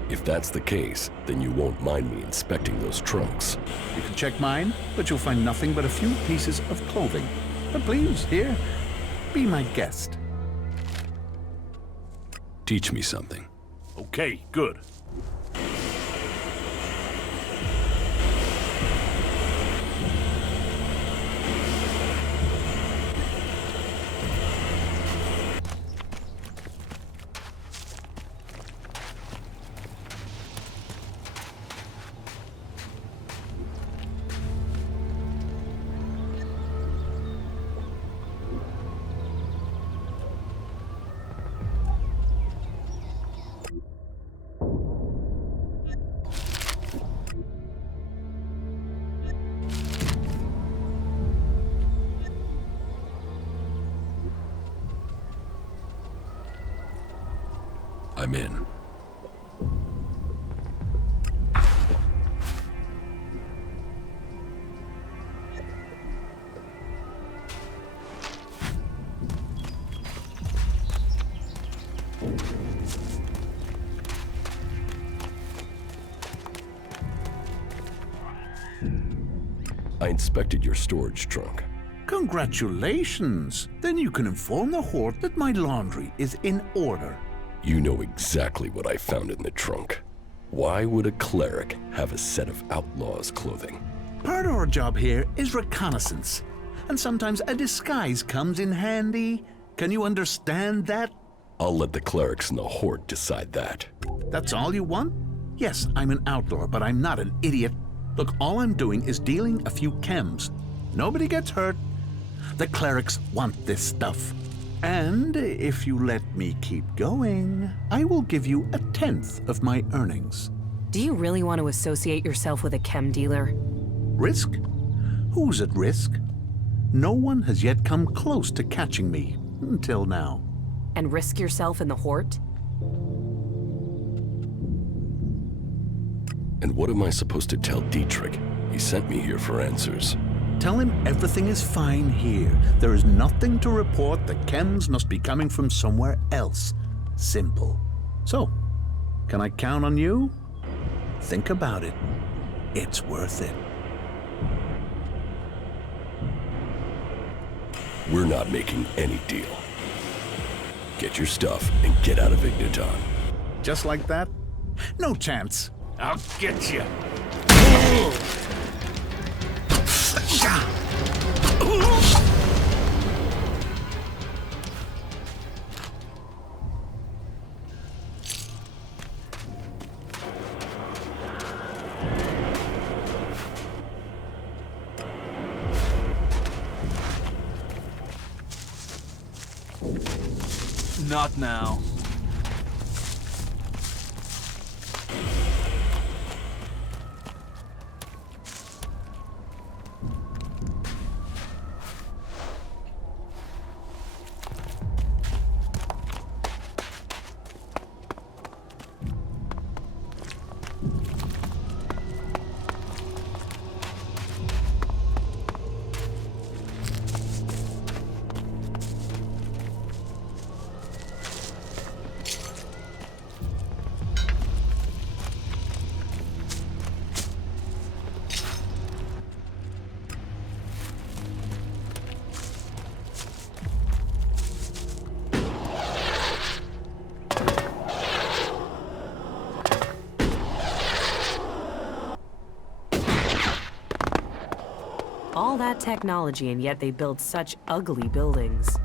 If that's the case, then you won't mind me inspecting those trunks. You can check mine, but you'll find nothing but a few pieces of clothing. But please, here, be my guest. Teach me something. Okay, good. I'm in. I inspected your storage trunk. Congratulations! Then you can inform the Horde that my laundry is in order. You know exactly what I found in the trunk. Why would a cleric have a set of outlaws' clothing? Part of our job here is reconnaissance, and sometimes a disguise comes in handy. Can you understand that? I'll let the clerics and the Horde decide that. That's all you want? Yes, I'm an outlaw, but I'm not an idiot. Look, all I'm doing is dealing a few chems. Nobody gets hurt. The clerics want this stuff. And if you let me keep going, I will give you 1/10 of my earnings. Do you really want to associate yourself with a chem dealer? Risk? Who's at risk? No one has yet come close to catching me, until now. And risk yourself in the Horde? And what am I supposed to tell Dietrich? He sent me here for answers. Tell him everything is fine here. There is nothing to report. The chems must be coming from somewhere else. Simple. So, can I count on you? Think about it. It's worth it. We're not making any deal. Get your stuff and get out of Igniton. Just like that? No chance. I'll get you. Not now. All that technology, and yet they build such ugly buildings.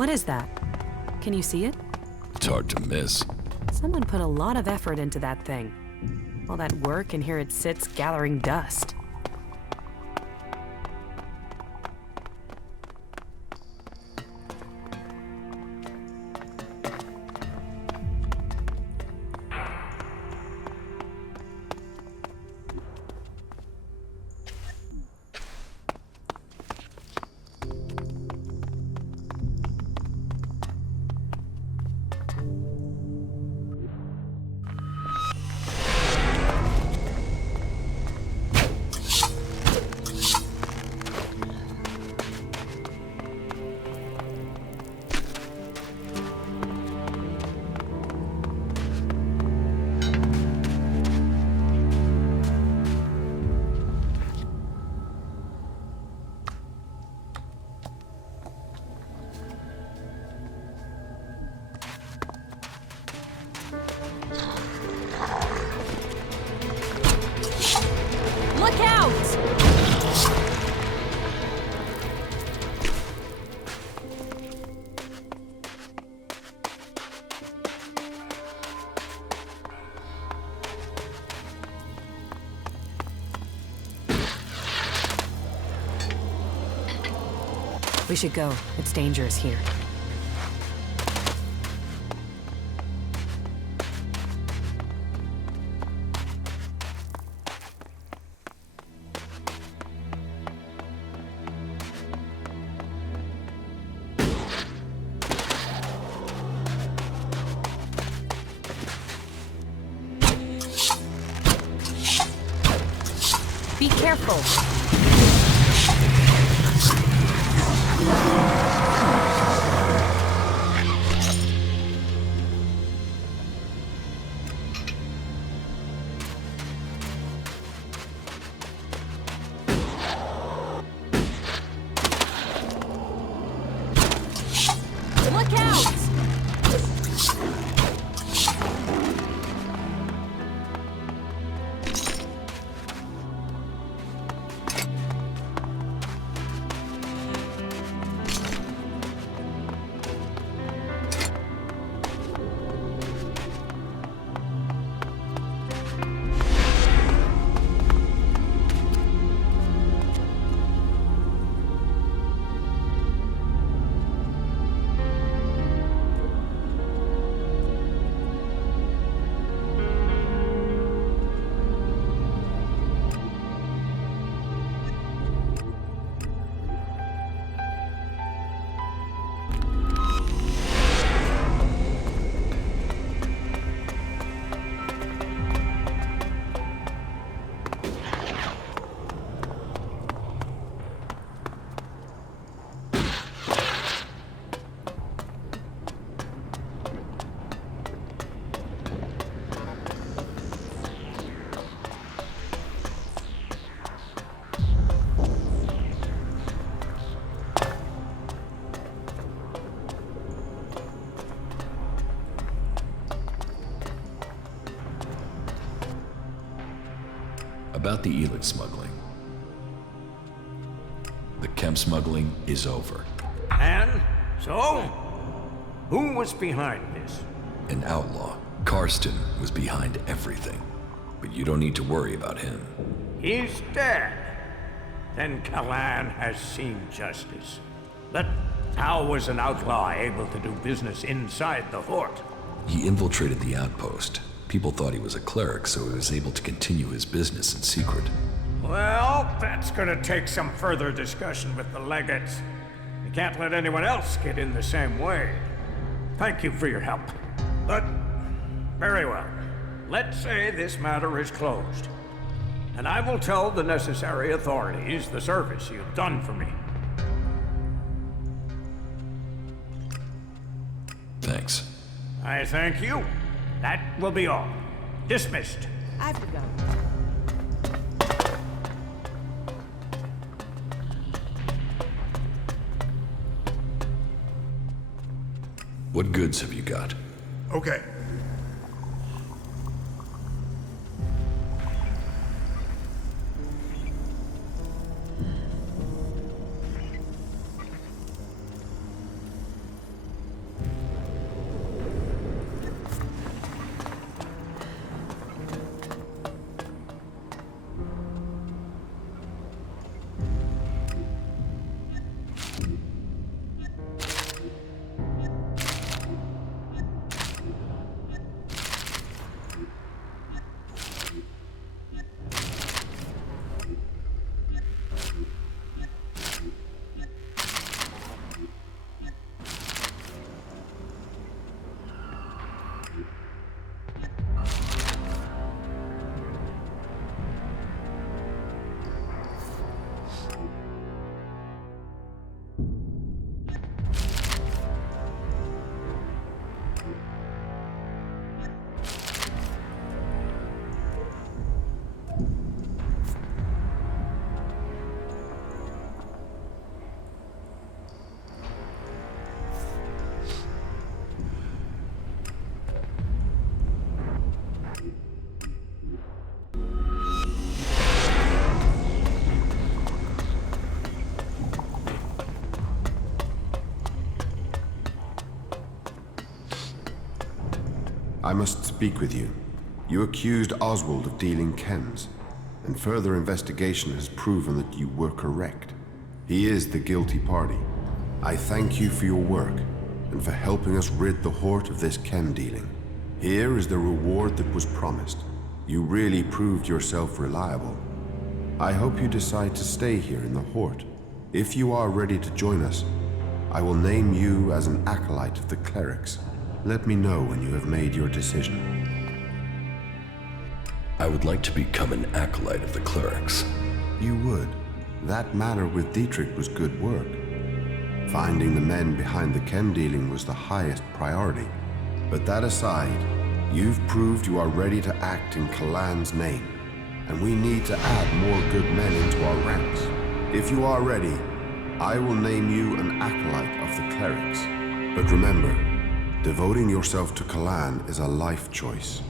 What is that? Can you see it? It's hard to miss. Someone put a lot of effort into that thing. All that work, and here it sits gathering dust. Look out! We should go. It's dangerous here. Be careful. Look out! About the ELEX smuggling. The chem smuggling is over. And so, who was behind this? An outlaw. Karsten was behind everything. But you don't need to worry about him. He's dead. Then Kalan has seen justice. But how was an outlaw able to do business inside the fort? He infiltrated the outpost. People thought he was a cleric, so he was able to continue his business in secret. Well, that's gonna take some further discussion with the legates. You can't let anyone else get in the same way. Thank you for your help. But, very well. Let's say this matter is closed. And I will tell the necessary authorities the service you've done for me. Thanks. I thank you. That will be all. Dismissed. I've begun. What goods have you got? Okay. I must speak with you. You accused Oswald of dealing chems, and further investigation has proven that you were correct. He is the guilty party. I thank you for your work, and for helping us rid the Hort of this chem dealing. Here is the reward that was promised. You really proved yourself reliable. I hope you decide to stay here in the Hort. If you are ready to join us, I will name you as an Acolyte of the Clerics. Let me know when you have made your decision. I would like to become an Acolyte of the Clerics. You would. That matter with Dietrich was good work. Finding the men behind the chem dealing was the highest priority. But that aside, you've proved you are ready to act in Kalan's name, and we need to add more good men into our ranks. If you are ready, I will name you an Acolyte of the Clerics. But remember, devoting yourself to Kalan is a life choice.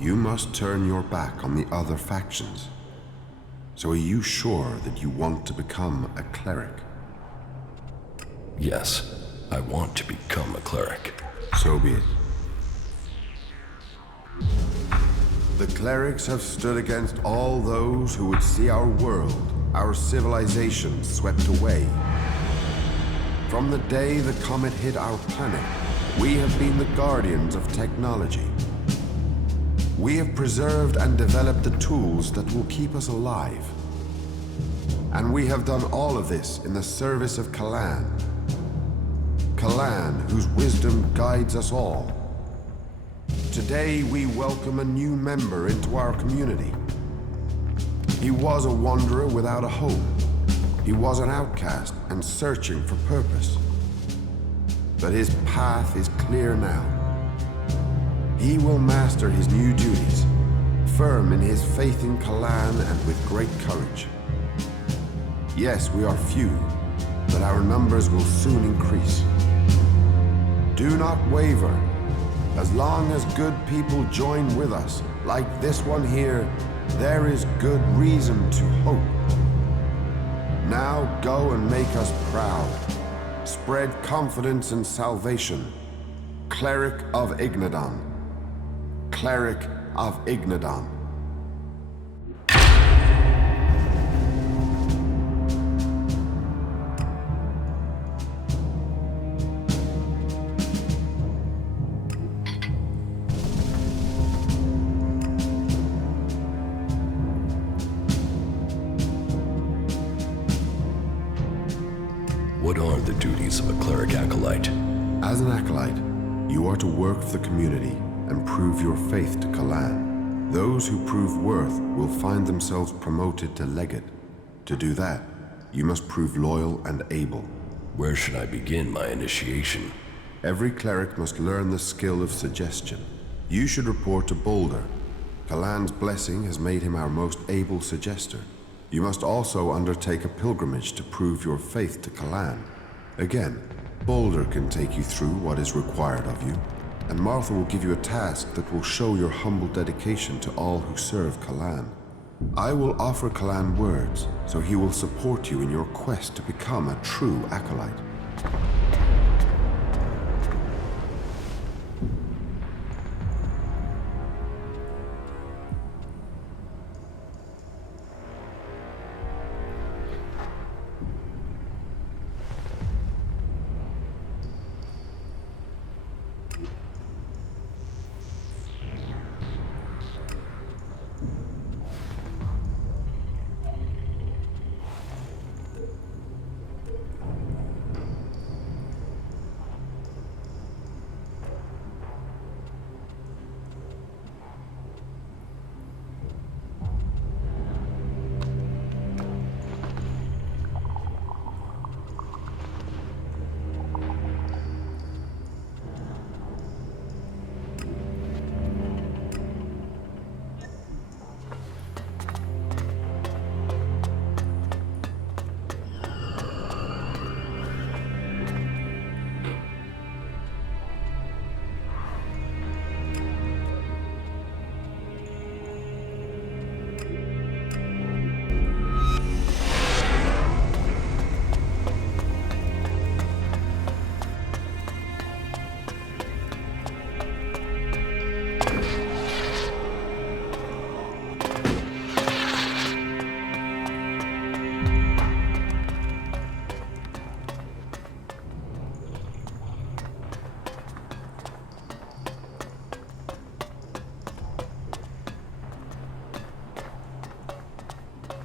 You must turn your back on the other factions. So are you sure that you want to become a cleric? Yes, I want to become a cleric. So be it. The clerics have stood against all those who would see our world, our civilization swept away. From the day the comet hit our planet, we have been the guardians of technology. We have preserved and developed the tools that will keep us alive. And we have done all of this in the service of Kalan. Kalan, whose wisdom guides us all. Today, we welcome a new member into our community. He was a wanderer without a home. He was an outcast and searching for purpose. But his path is clear now. He will master his new duties, firm in his faith in Kalan and with great courage. Yes, we are few, but our numbers will soon increase. Do not waver. As long as good people join with us, like this one here, there is good reason to hope. Now go and make us proud. Spread confidence and salvation. Cleric of Ignadon. Cleric of Ignadon. What are the duties of a cleric acolyte? As an acolyte, you are to work for the community and prove your faith to Kalan. Those who prove worth will find themselves promoted to legate. To do that, you must prove loyal and able. Where should I begin my initiation? Every cleric must learn the skill of suggestion. You should report to Boulder. Kalan's blessing has made him our most able suggester. You must also undertake a pilgrimage to prove your faith to Kalan. Again, Boulder can take you through what is required of you, and Martha will give you a task that will show your humble dedication to all who serve Kalan. I will offer Kalan words, so he will support you in your quest to become a true acolyte.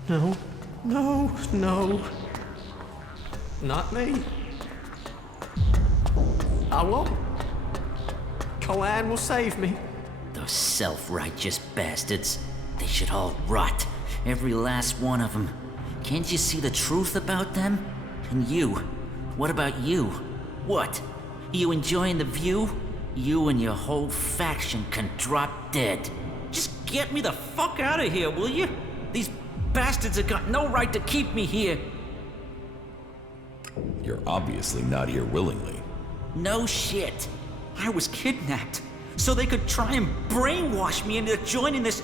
No. No, no. Not me. I won't. Kalan will save me. Those self-righteous bastards. They should all rot. Every last one of them. Can't you see the truth about them? And you? What about you? What? You enjoying the view? You and your whole faction can drop dead. Just get me the fuck out of here, will you? These bastards have got no right to keep me here. You're obviously not here willingly. No shit. I was kidnapped so they could try and brainwash me into joining this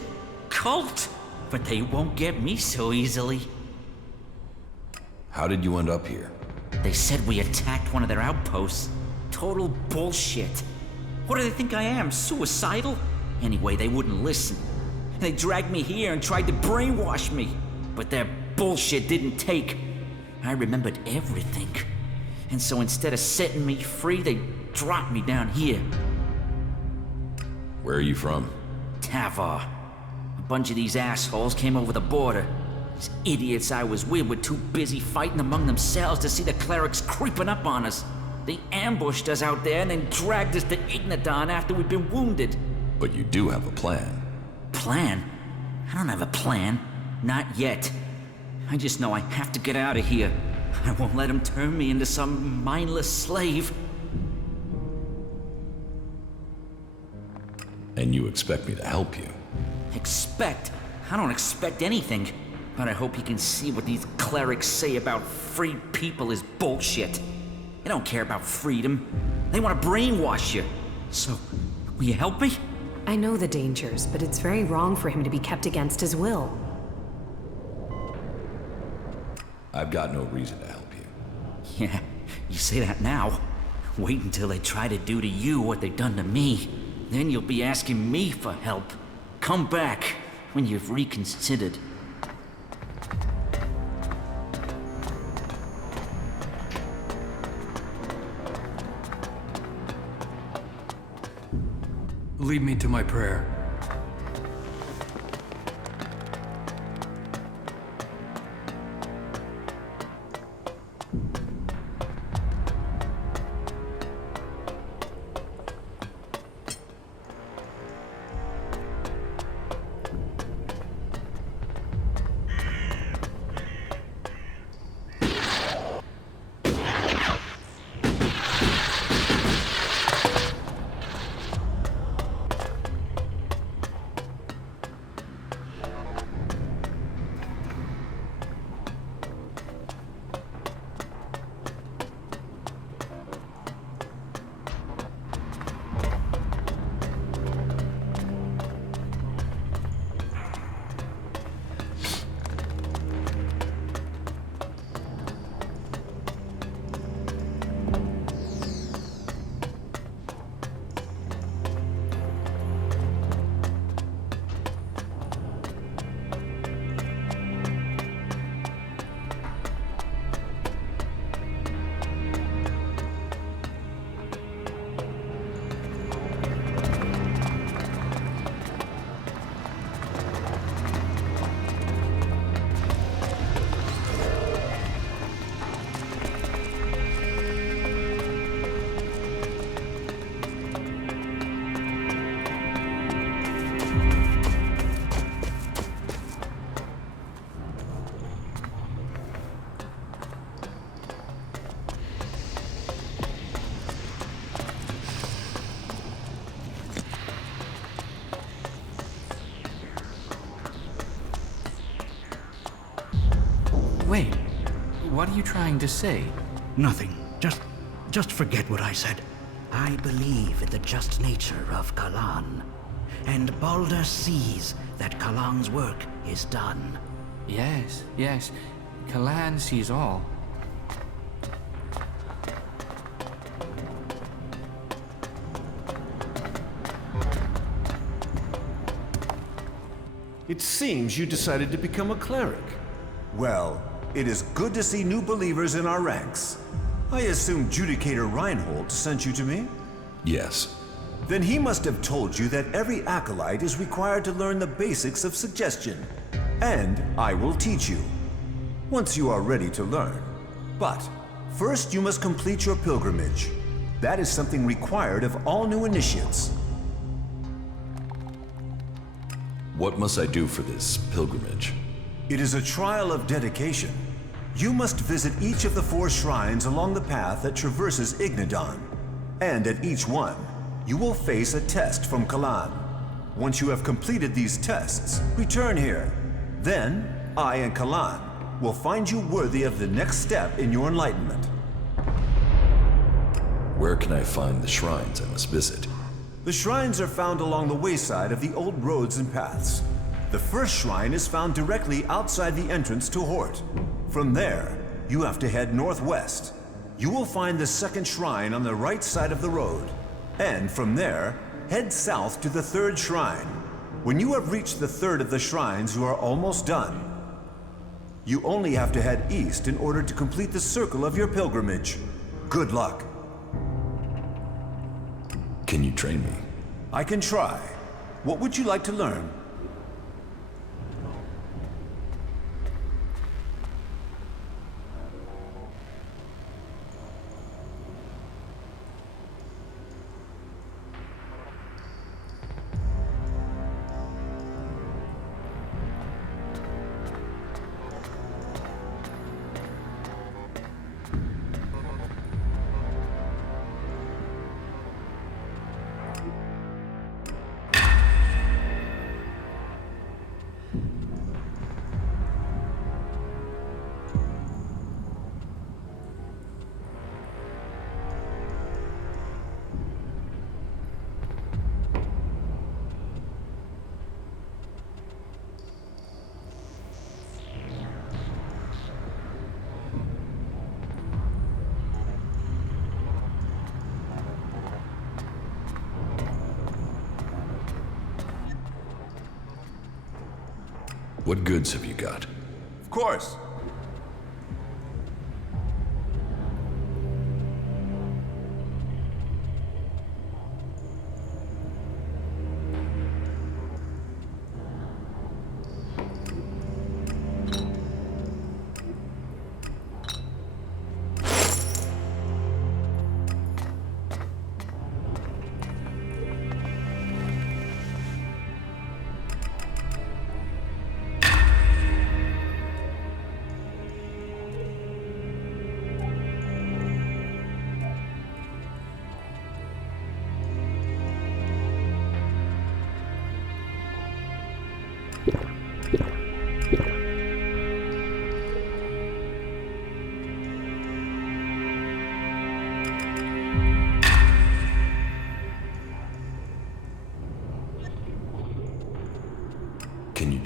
cult. But they won't get me so easily. How did you end up here? They said we attacked one of their outposts. Total bullshit. What do they think I am, suicidal? Anyway, they wouldn't listen. They dragged me here and tried to brainwash me. But their bullshit didn't take. I remembered everything. And so instead of setting me free, they dropped me down here. Where are you from? Tavar. A bunch of these assholes came over the border. These idiots I was with were too busy fighting among themselves to see the clerics creeping up on us. They ambushed us out there and then dragged us to Ignadon after we'd been wounded. But you do have a plan. Plan? I don't have a plan. Not yet. I just know I have to get out of here. I won't let them turn me into some mindless slave. And you expect me to help you? Expect? I don't expect anything. But I hope you can see what these clerics say about free people is bullshit. They don't care about freedom. They want to brainwash you. So, will you help me? I know the dangers, but it's very wrong for him to be kept against his will. I've got no reason to help you. Yeah, you say that now. Wait until they try to do to you what they've done to me. Then you'll be asking me for help. Come back when you've reconsidered. Lead me to my prayer. Wait, what are you trying to say? Nothing. Just forget what I said. I believe in the just nature of Kalan. And Baldur sees that Kalan's work is done. Yes, yes. Kalan sees all. It seems you decided to become a cleric. Well, it is good to see new believers in our ranks. I assume Judicator Reinhold sent you to me? Yes. Then he must have told you that every Acolyte is required to learn the basics of suggestion. And I will teach you, once you are ready to learn. But first you must complete your pilgrimage. That is something required of all new initiates. What must I do for this pilgrimage? It is a trial of dedication. You must visit each of the 4 shrines along the path that traverses Ignadon. And at each one, you will face a test from Kalan. Once you have completed these tests, return here. Then, I and Kalan will find you worthy of the next step in your enlightenment. Where can I find the shrines I must visit? The shrines are found along the wayside of the old roads and paths. The first shrine is found directly outside the entrance to Hort. From there, you have to head northwest. You will find the second shrine on the right side of the road. And from there, head south to the 3rd shrine. When you have reached the 3rd of the shrines, you are almost done. You only have to head east in order to complete the circle of your pilgrimage. Good luck. Can you train me? I can try. What would you like to learn? What goods have you got? Of course. Can you...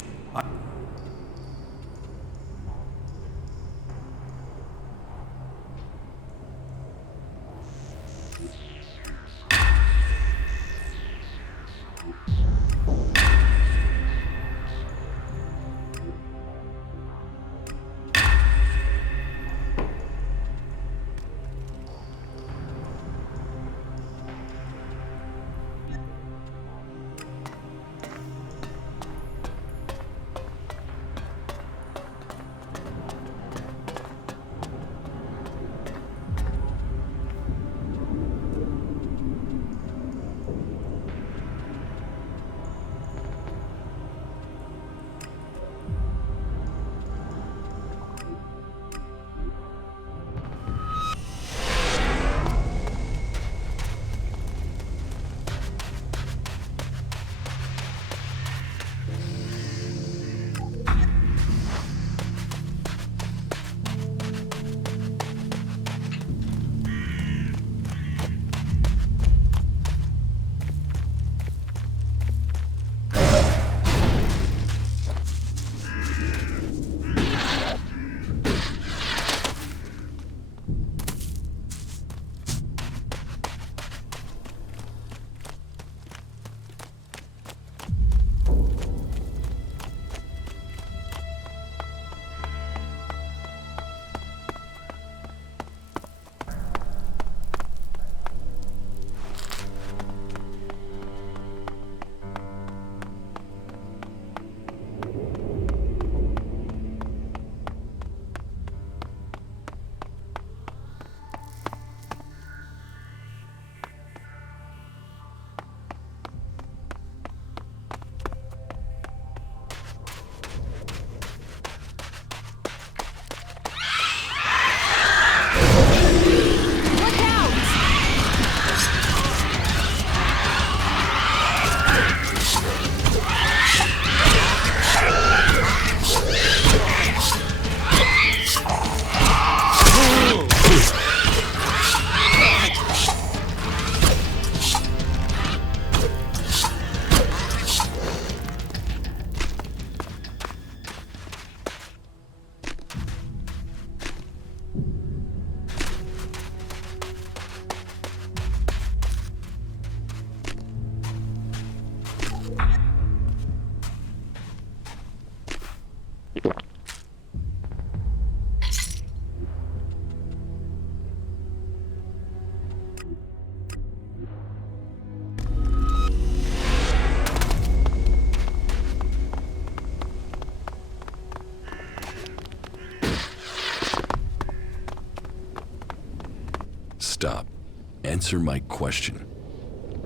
Answer my question.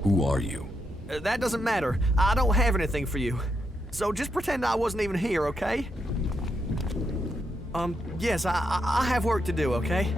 Who are you? That doesn't matter. I don't have anything for you. So just pretend I wasn't even here, okay? Yes, I have work to do, okay?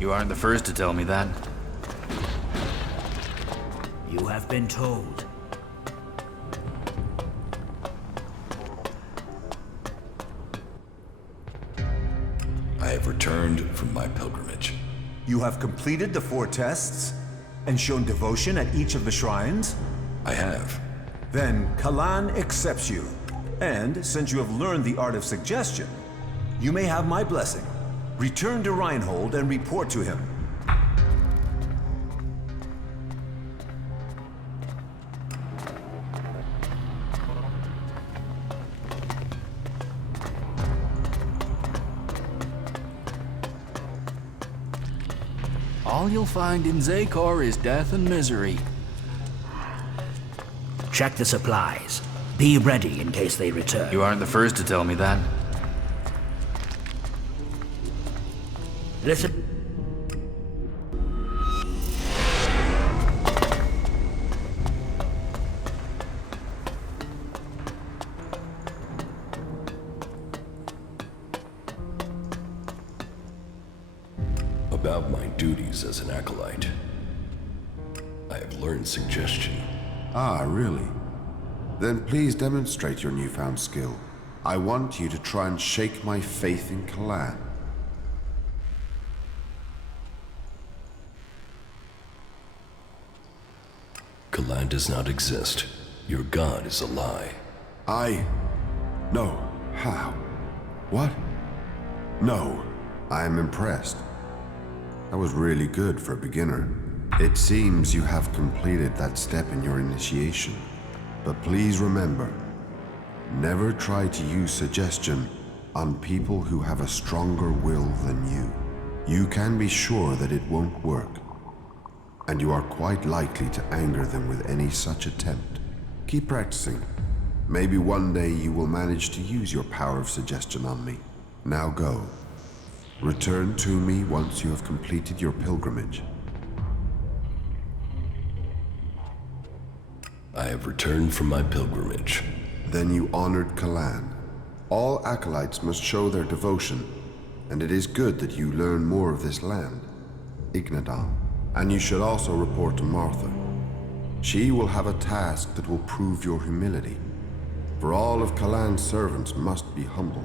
You aren't the first to tell me that. You have been told. I have returned from my pilgrimage. You have completed the 4 tests and shown devotion at each of the shrines? I have. Then Kalan accepts you. And since you have learned the art of suggestion, you may have my blessing. Return to Reinhold and report to him. All you'll find in Zakor is death and misery. Check the supplies. Be ready in case they return. You aren't the first to tell me that. Listen. About my duties as an acolyte. I have learned suggestion. Ah, really? Then please demonstrate your newfound skill. I want you to try and shake my faith in Kalan. Kalan does not exist. Your god is a lie. No. How? What? No. I am impressed. That was really good for a beginner. It seems you have completed that step in your initiation. But please remember, never try to use suggestion on people who have a stronger will than you. You can be sure that it won't work. And you are quite likely to anger them with any such attempt. Keep practicing. Maybe one day you will manage to use your power of suggestion on me. Now go. Return to me once you have completed your pilgrimage. I have returned from my pilgrimage. Then you honored Kalan. All acolytes must show their devotion, and it is good that you learn more of this land, Ignadal. And you should also report to Martha. She will have a task that will prove your humility. For all of Kalan's servants must be humble.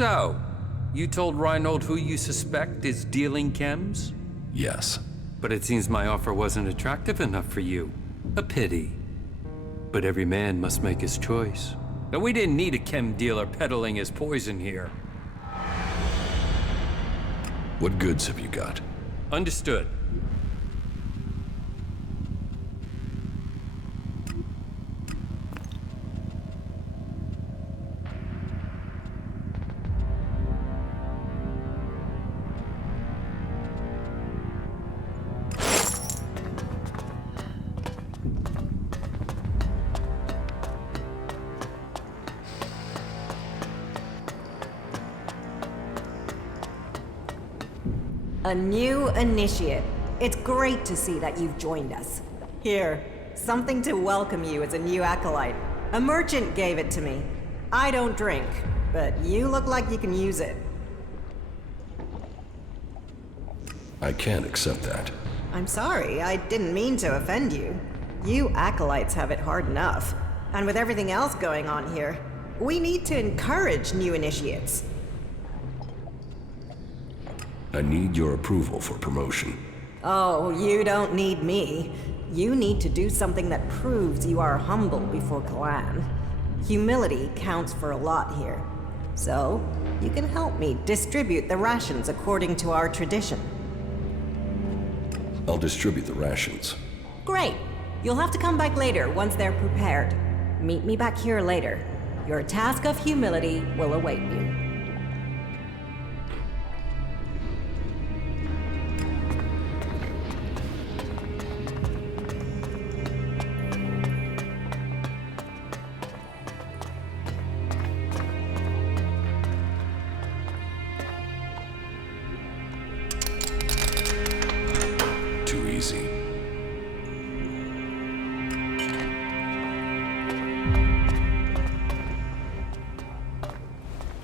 So, you told Reinhold who you suspect is dealing chems? Yes. But it seems my offer wasn't attractive enough for you. A pity. But every man must make his choice. Now, we didn't need a chem dealer peddling his poison here. What goods have you got? Understood. A new initiate. It's great to see that you've joined us. Here, something to welcome you as a new acolyte. A merchant gave it to me. I don't drink, but you look like you can use it. I can't accept that. I'm sorry, I didn't mean to offend you. You acolytes have it hard enough. And with everything else going on here, we need to encourage new initiates. I need your approval for promotion. Oh, you don't need me. You need to do something that proves you are humble before Clan. Humility counts for a lot here. So, you can help me distribute the rations according to our tradition. I'll distribute the rations. Great. You'll have to come back later once they're prepared. Meet me back here later. Your task of humility will await you.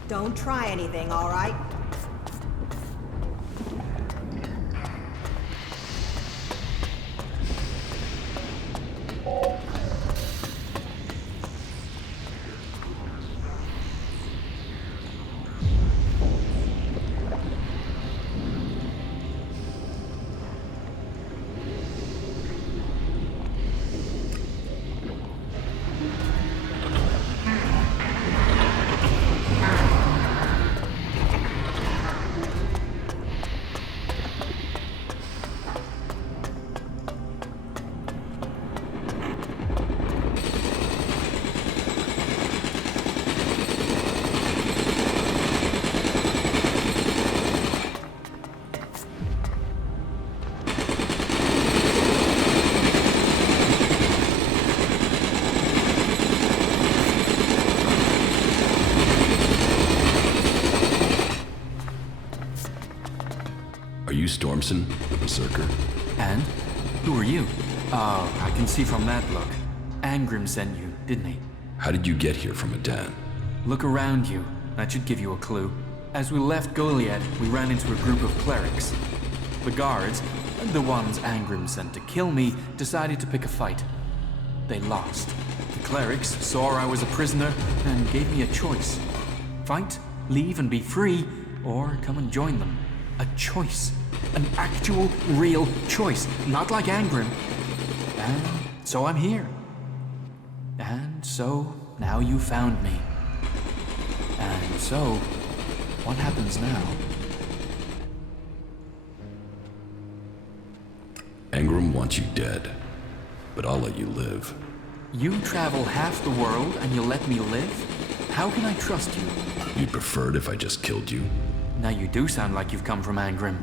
Don't try anything, all right? Stormson, the Berserker. And? Who are you? Oh, I can see from that look. Angrim sent you, didn't he? How did you get here from Adan? Look around you. That should give you a clue. As we left Goliad, we ran into a group of clerics. The guards, the ones Angrim sent to kill me, decided to pick a fight. They lost. The clerics saw I was a prisoner and gave me a choice. Fight, leave and be free, or come and join them. A choice. An actual, real choice. Not like Angrim. And so I'm here. And so, now you found me. And so, what happens now? Angrim wants you dead, but I'll let you live. You travel half the world and you'll let me live? How can I trust you? You'd prefer it if I just killed you? Now you do sound like you've come from Angrim.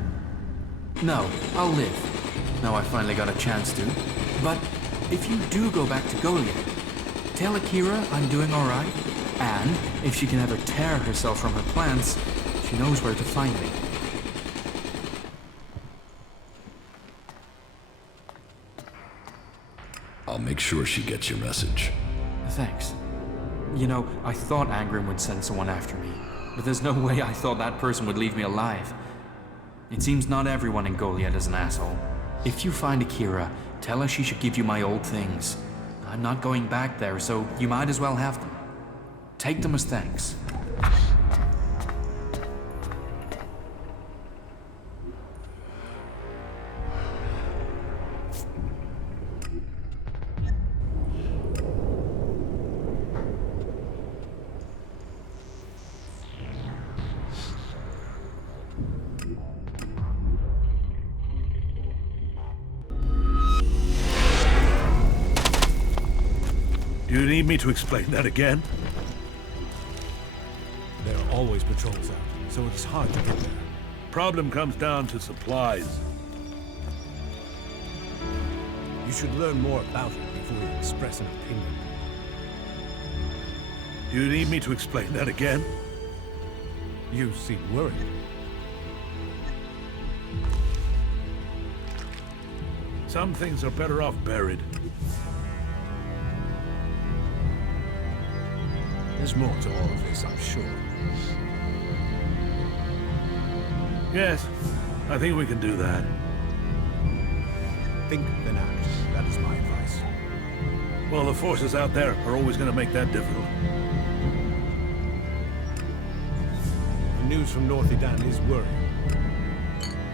No, I'll live. Now I finally got a chance to. But if you do go back to Goliad, tell Akira I'm doing alright, and if she can ever tear herself from her plans, she knows where to find me. I'll make sure she gets your message. Thanks. You know, I thought Angrim would send someone after me, but there's no way I thought that person would leave me alive. It seems not everyone in Goliad is an asshole. If you find Akira, tell her she should give you my old things. I'm not going back there, so you might as well have them. Take them as thanks. need me to explain that again? There are always patrols out, so it is hard to get there. Problem comes down to supplies. You should learn more about it before you express an opinion. You need me to explain that again? You seem worried. Some things are better off buried. There's more to all of this, I'm sure. Yes, I think we can do that. Think then act. That is my advice. Well, the forces out there are always going to make that difficult. The news from North Edan is worrying.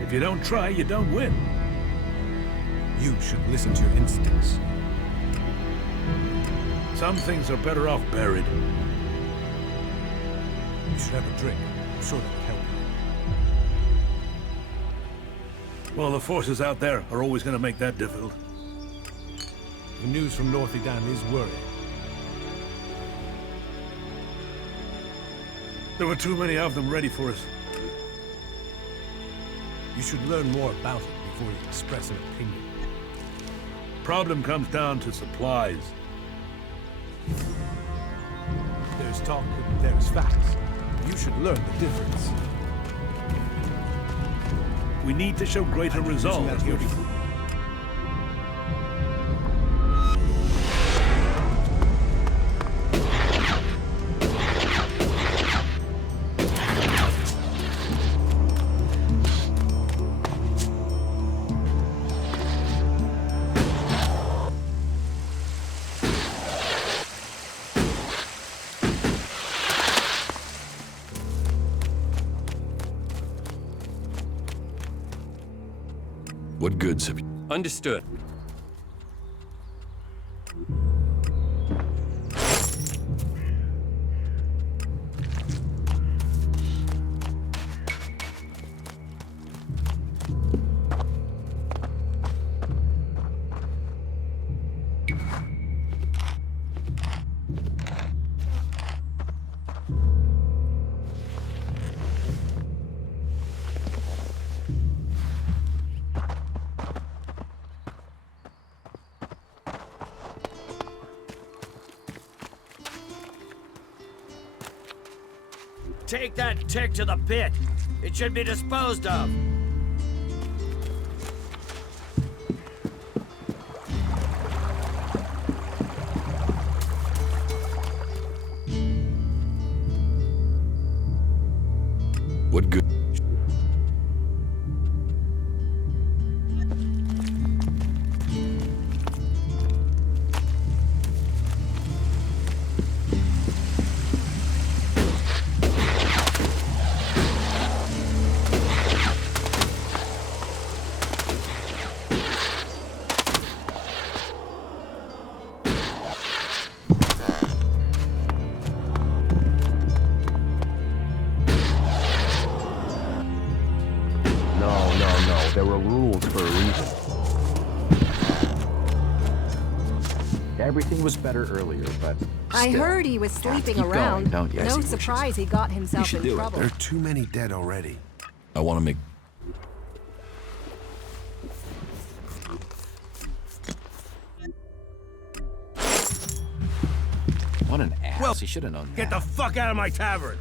If you don't try, you don't win. You should listen to your instincts. Some things are better off buried. You should have a drink. I'm sure that would help you. Well, the forces out there are always going to make that difficult. The news from North Edan is worrying. There were too many of them ready for us. You should learn more about it before you express an opinion. Problem comes down to supplies. There's talk and there's facts. You should learn the difference. We need to show greater resolve. What goods have you... Understood. Take that tick to the pit. It should be disposed of. What good... No. There are rules for a reason. Everything was better earlier, but... I heard he was sleeping keep around. going, don't you? No surprise he got himself in trouble. There are too many dead already. I want to make... What an ass. Well, He should have known that. Get the fuck out of my tavern!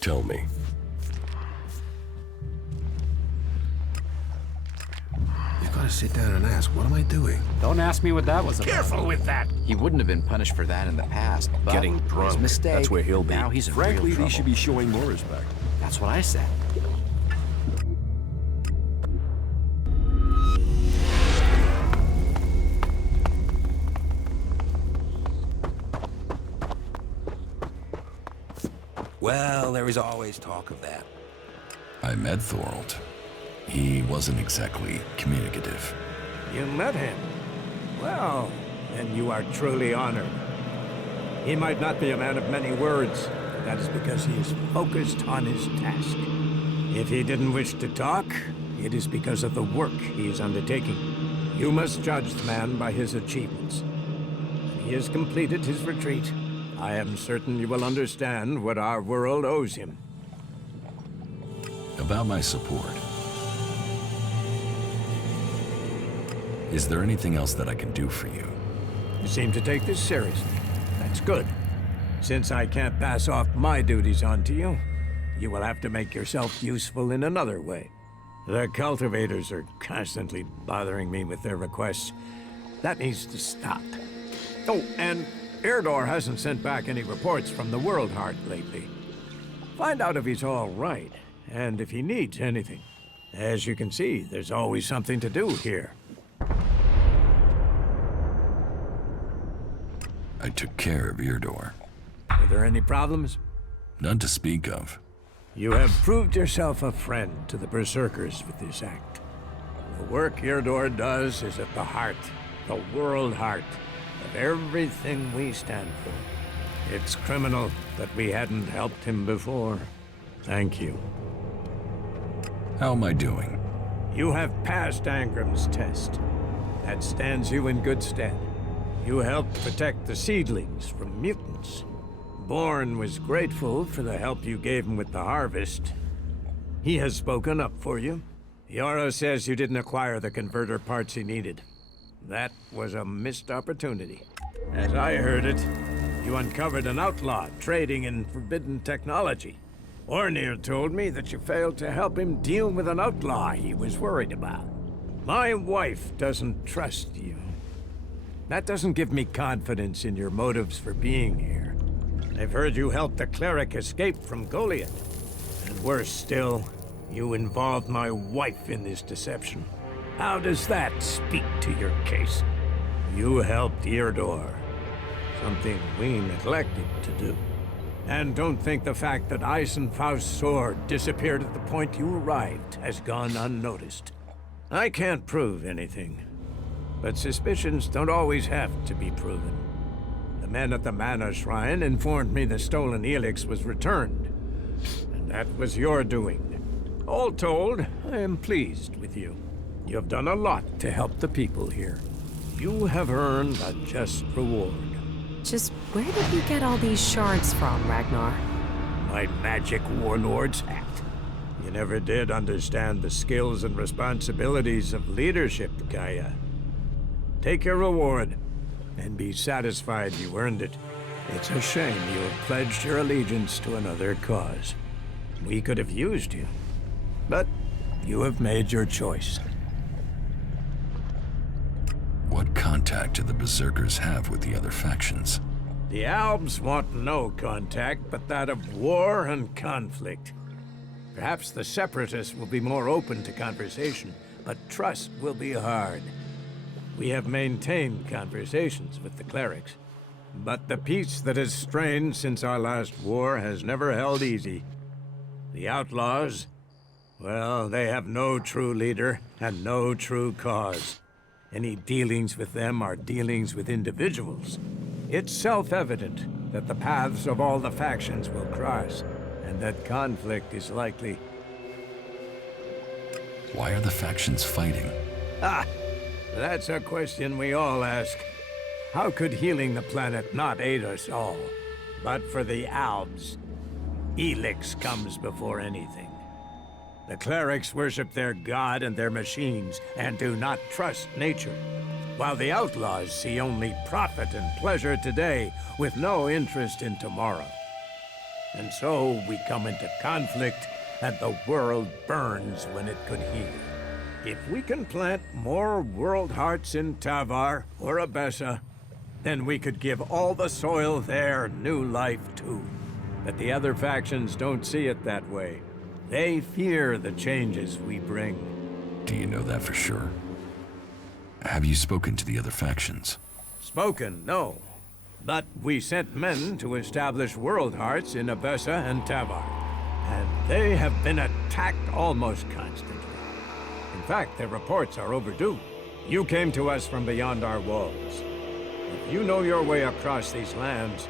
Tell me. You've got to sit down and ask, what am I doing? Don't ask me what that was about. Careful with that! He wouldn't have been punished for that in the past, but Getting drunk. his mistake. That's where he'll be. Now he's in Frankly, real trouble. he should be showing more respect. That's what I said. Well, there is always talk of that. I met Thorold. He wasn't exactly communicative. You met him? Well, then you are truly honored. He might not be a man of many words, but that is because he is focused on his task. If he didn't wish to talk, it is because of the work he is undertaking. You must judge the man by his achievements. When he has completed his retreat, I am certain you will understand what our world owes him. About my support. Is there anything else that I can do for you? You seem to take this seriously. That's good. Since I can't pass off my duties onto you, you will have to make yourself useful in another way. The cultivators are constantly bothering me with their requests. That needs to stop. Oh, and Irdor hasn't sent back any reports from the World Heart lately. Find out if he's all right, and if he needs anything. As you can see, there's always something to do here. I took care of Irdor. Were there any problems? None to speak of. You have proved yourself a friend to the Berserkers with this act. The work Irdor does is at the heart, the world heart, of everything we stand for. It's criminal that we hadn't helped him before. Thank you. How am I doing? You have passed Angram's test. That stands you in good stead. You helped protect the seedlings from mutants. Born was grateful for the help you gave him with the harvest. He has spoken up for you. Yara says you didn't acquire the converter parts he needed. That was a missed opportunity. As I heard it, you uncovered an outlaw trading in forbidden technology. Ornir told me that you failed to help him deal with an outlaw he was worried about. My wife doesn't trust you. That doesn't give me confidence in your motives for being here. I've heard you helped the Cleric escape from Goliath. And worse still, you involved my wife in this deception. How does that speak to your case? You helped Irdor. Something we neglected to do. And don't think the fact that Eisenfaust's sword disappeared at the point you arrived has gone unnoticed. I can't prove anything, but suspicions don't always have to be proven. The men at the Mana Shrine informed me the stolen ELEX was returned, and that was your doing. All told, I am pleased with you. You have done a lot to help the people here. You have earned a just reward. Just where did you get all these shards from, Ragnar? My magic warlord's hat. You never did understand the skills and responsibilities of leadership, Gaia. Take your reward, and be satisfied you earned it. It's a shame you have pledged your allegiance to another cause. We could have used you, but you have made your choice. What contact do the Berserkers have with the other factions? The Albs want no contact but that of war and conflict. Perhaps the Separatists will be more open to conversation, but trust will be hard. We have maintained conversations with the Clerics, but the peace that has strained since our last war has never held easy. The Outlaws, well, they have no true leader and no true cause. Any dealings with them are dealings with individuals. It's self-evident that the paths of all the factions will cross, and that conflict is likely. Why are the factions fighting? Ah! That's a question we all ask. How could healing the planet not aid us all? But for the Albs, ELEX comes before anything. The Clerics worship their god and their machines, and do not trust nature. While the Outlaws see only profit and pleasure today, with no interest in tomorrow. And so we come into conflict, and the world burns when it could heal. If we can plant more world hearts in Tavar or Abessa, then we could give all the soil there new life too. But the other factions don't see it that way. They fear the changes we bring. Do you know that for sure? Have you spoken to the other factions? Spoken, no. But we sent men to establish world hearts in Abessa and Tavar. And they have been attacked almost constantly. In fact, their reports are overdue. You came to us from beyond our walls. If you know your way across these lands,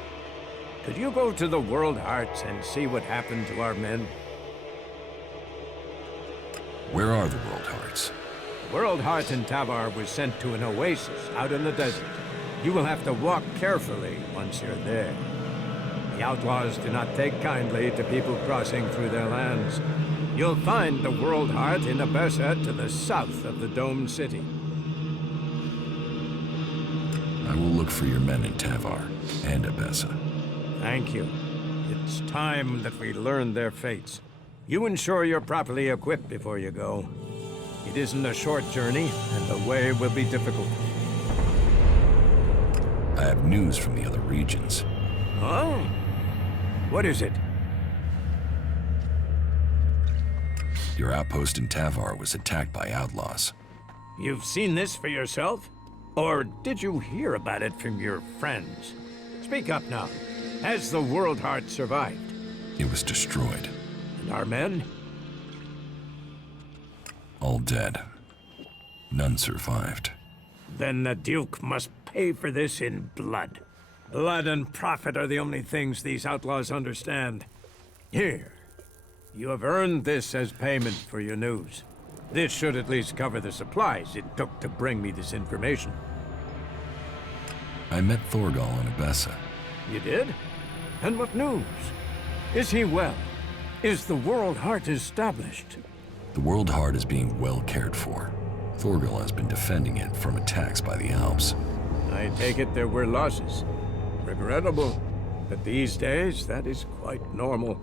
could you go to the World Hearts and see what happened to our men? Where are the World Hearts? World Heart and Tavar was sent to an oasis out in the desert. You will have to walk carefully once you're there. The outlaws do not take kindly to people crossing through their lands. You'll find the World Heart in Abessa to the south of the domed city. I will look for your men in Tavar and Abessa. Thank you. It's time that we learn their fates. You ensure you're properly equipped before you go. It isn't a short journey, and the way will be difficult. I have news from the other regions. Oh? What is it? Your outpost in Tavar was attacked by outlaws. You've seen this for yourself? Or did you hear about it from your friends? Speak up now. Has the World Heart survived? It was destroyed. And our men? All dead. None survived. Then the Duke must pay for this in blood. Blood and profit are the only things these outlaws understand. Here, you have earned this as payment for your news. This should at least cover the supplies it took to bring me this information. I met Thorgal in Abessa. You did? And what news? Is he well? Is the World Heart established? The World Heart is being well cared for. Thorgal has been defending it from attacks by the Alps. I take it there were losses. Regrettable, but these days that is quite normal.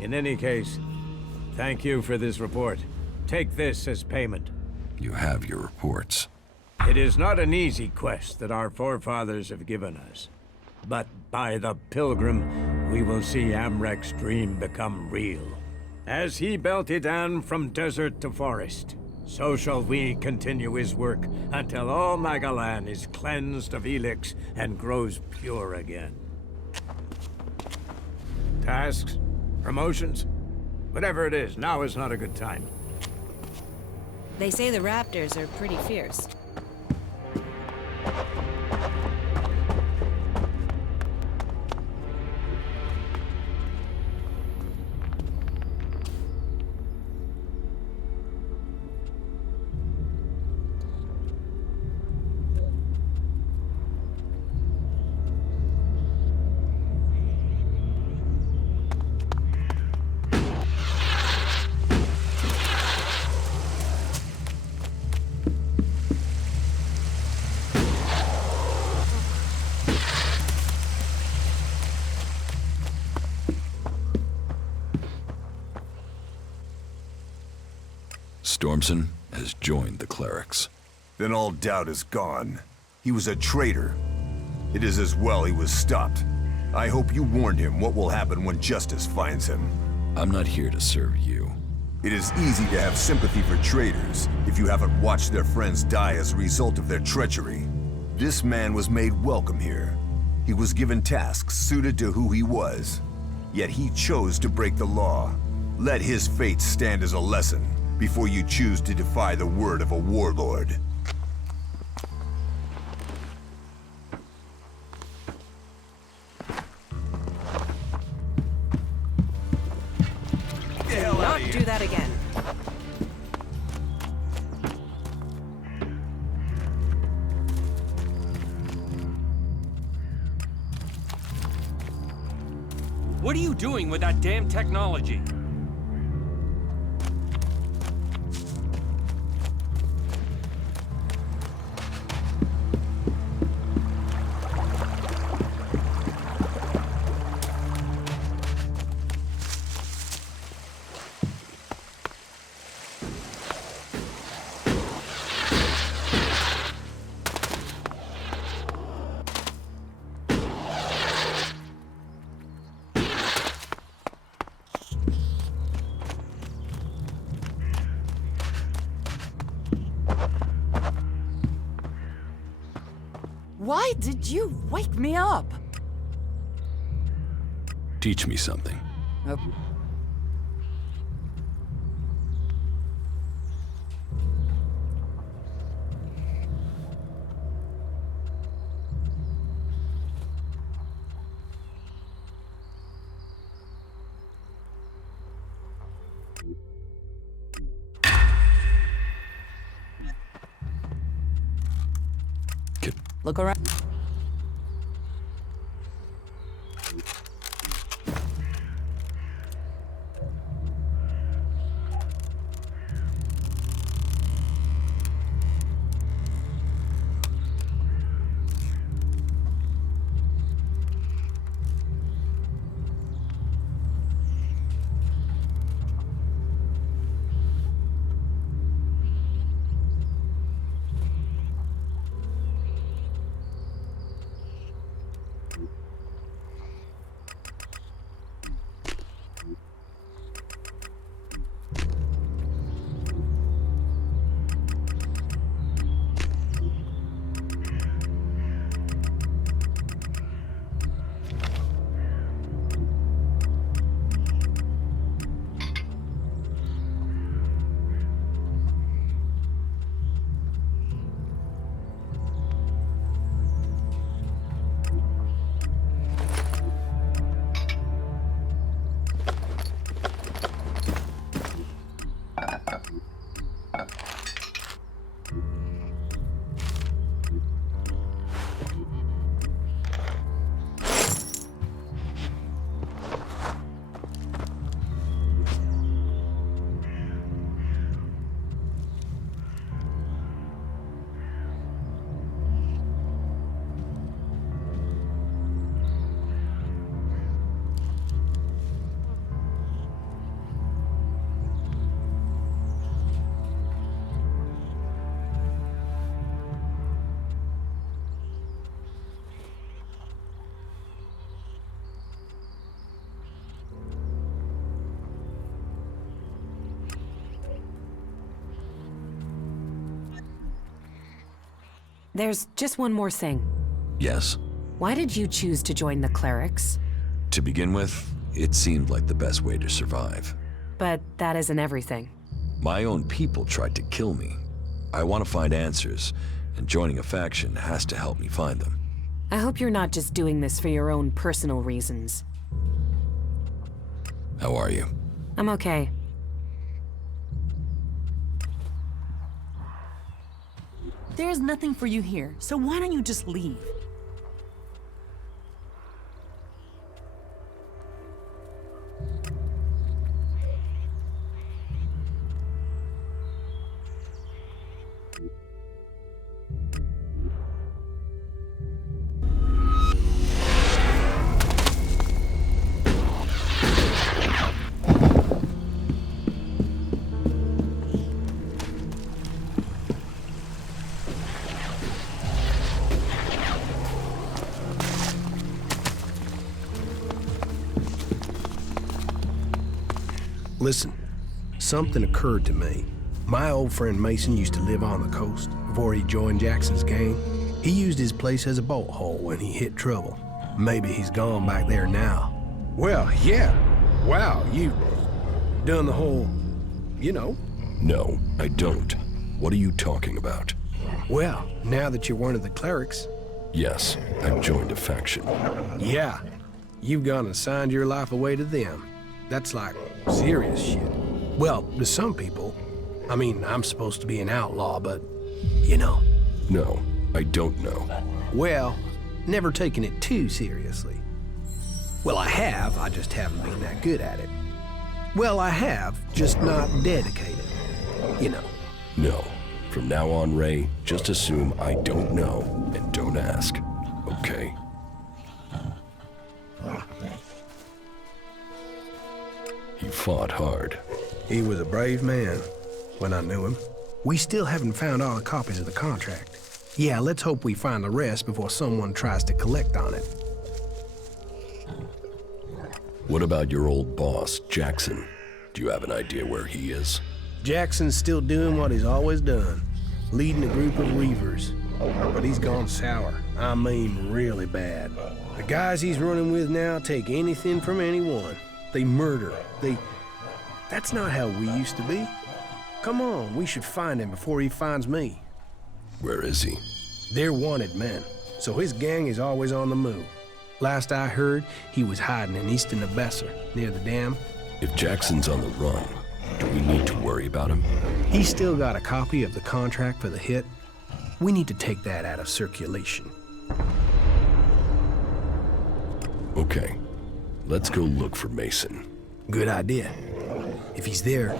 In any case, thank you for this report. Take this as payment. You have your reports. It is not an easy quest that our forefathers have given us. But by the Pilgrim, we will see Amrek's dream become real. As he belted on from desert to forest, so shall we continue his work until all Magalan is cleansed of ELEX and grows pure again. Tasks? Promotions? Whatever it is, now is not a good time. They say the raptors are pretty fierce. Stormson has joined the Clerics. Then all doubt is gone. He was a traitor. It is as well he was stopped. I hope you warned him what will happen when justice finds him. I'm not here to serve you. It is easy to have sympathy for traitors if you haven't watched their friends die as a result of their treachery. This man was made welcome here. He was given tasks suited to who he was. Yet he chose to break the law. Let his fate stand as a lesson before you choose to defy the word of a warlord. Do not do that again. What are you doing with that damn technology? Why did you wake me up? Teach me something. Look around. There's just one more thing. Yes? Why did you choose to join the Clerics? To begin with, it seemed like the best way to survive. But that isn't everything. My own people tried to kill me. I want to find answers, and joining a faction has to help me find them. I hope you're not just doing this for your own personal reasons. How are you? I'm okay. There's nothing for you here, so why don't you just leave? Listen, something occurred to me. My old friend Mason used to live on the coast before he joined Jackson's gang. He used his place as a bolt hole when he hit trouble. Maybe he's gone back there now. Well, yeah. Wow, you done the whole, you know. No, I don't. What are you talking about? Well, now that you're one of the Clerics. Yes, I've joined a faction. Yeah, you've gone and signed your life away to them. That's like serious shit. Well, to some people. I mean, I'm supposed to be an outlaw, but, you know. No, I don't know. Well, never taken it too seriously. Well, I have, I just haven't been that good at it. Well, I have, just not dedicated. You know. No. From now on, Ray, just assume I don't know and don't ask. Okay? He fought hard. He was a brave man when I knew him. We still haven't found all the copies of the contract. Yeah, let's hope we find the rest before someone tries to collect on it. What about your old boss, Jackson? Do you have an idea where he is? Jackson's still doing what he's always done, leading a group of reavers. But he's gone sour. I mean, really bad. The guys he's running with now take anything from anyone. They murder. That's not how we used to be. Come on, we should find him before he finds me. Where is he? They're wanted men, so his gang is always on the move. Last I heard, he was hiding in eastern Abessa, near the dam. If Jackson's on the run, do we need to worry about him? He's still got a copy of the contract for the hit. We need to take that out of circulation. Okay, let's go look for Mason. Good idea. If he's there,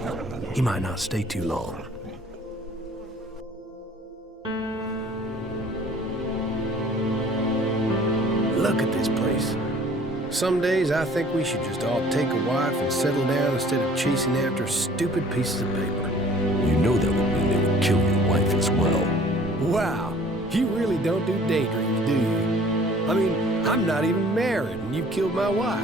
he might not stay too long. Look at this place. Some days I think we should just all take a wife and settle down instead of chasing after stupid pieces of paper. You know that would mean they would kill your wife as well. Wow, you really don't do daydreams, do you? I mean, I'm not even married and you've killed my wife.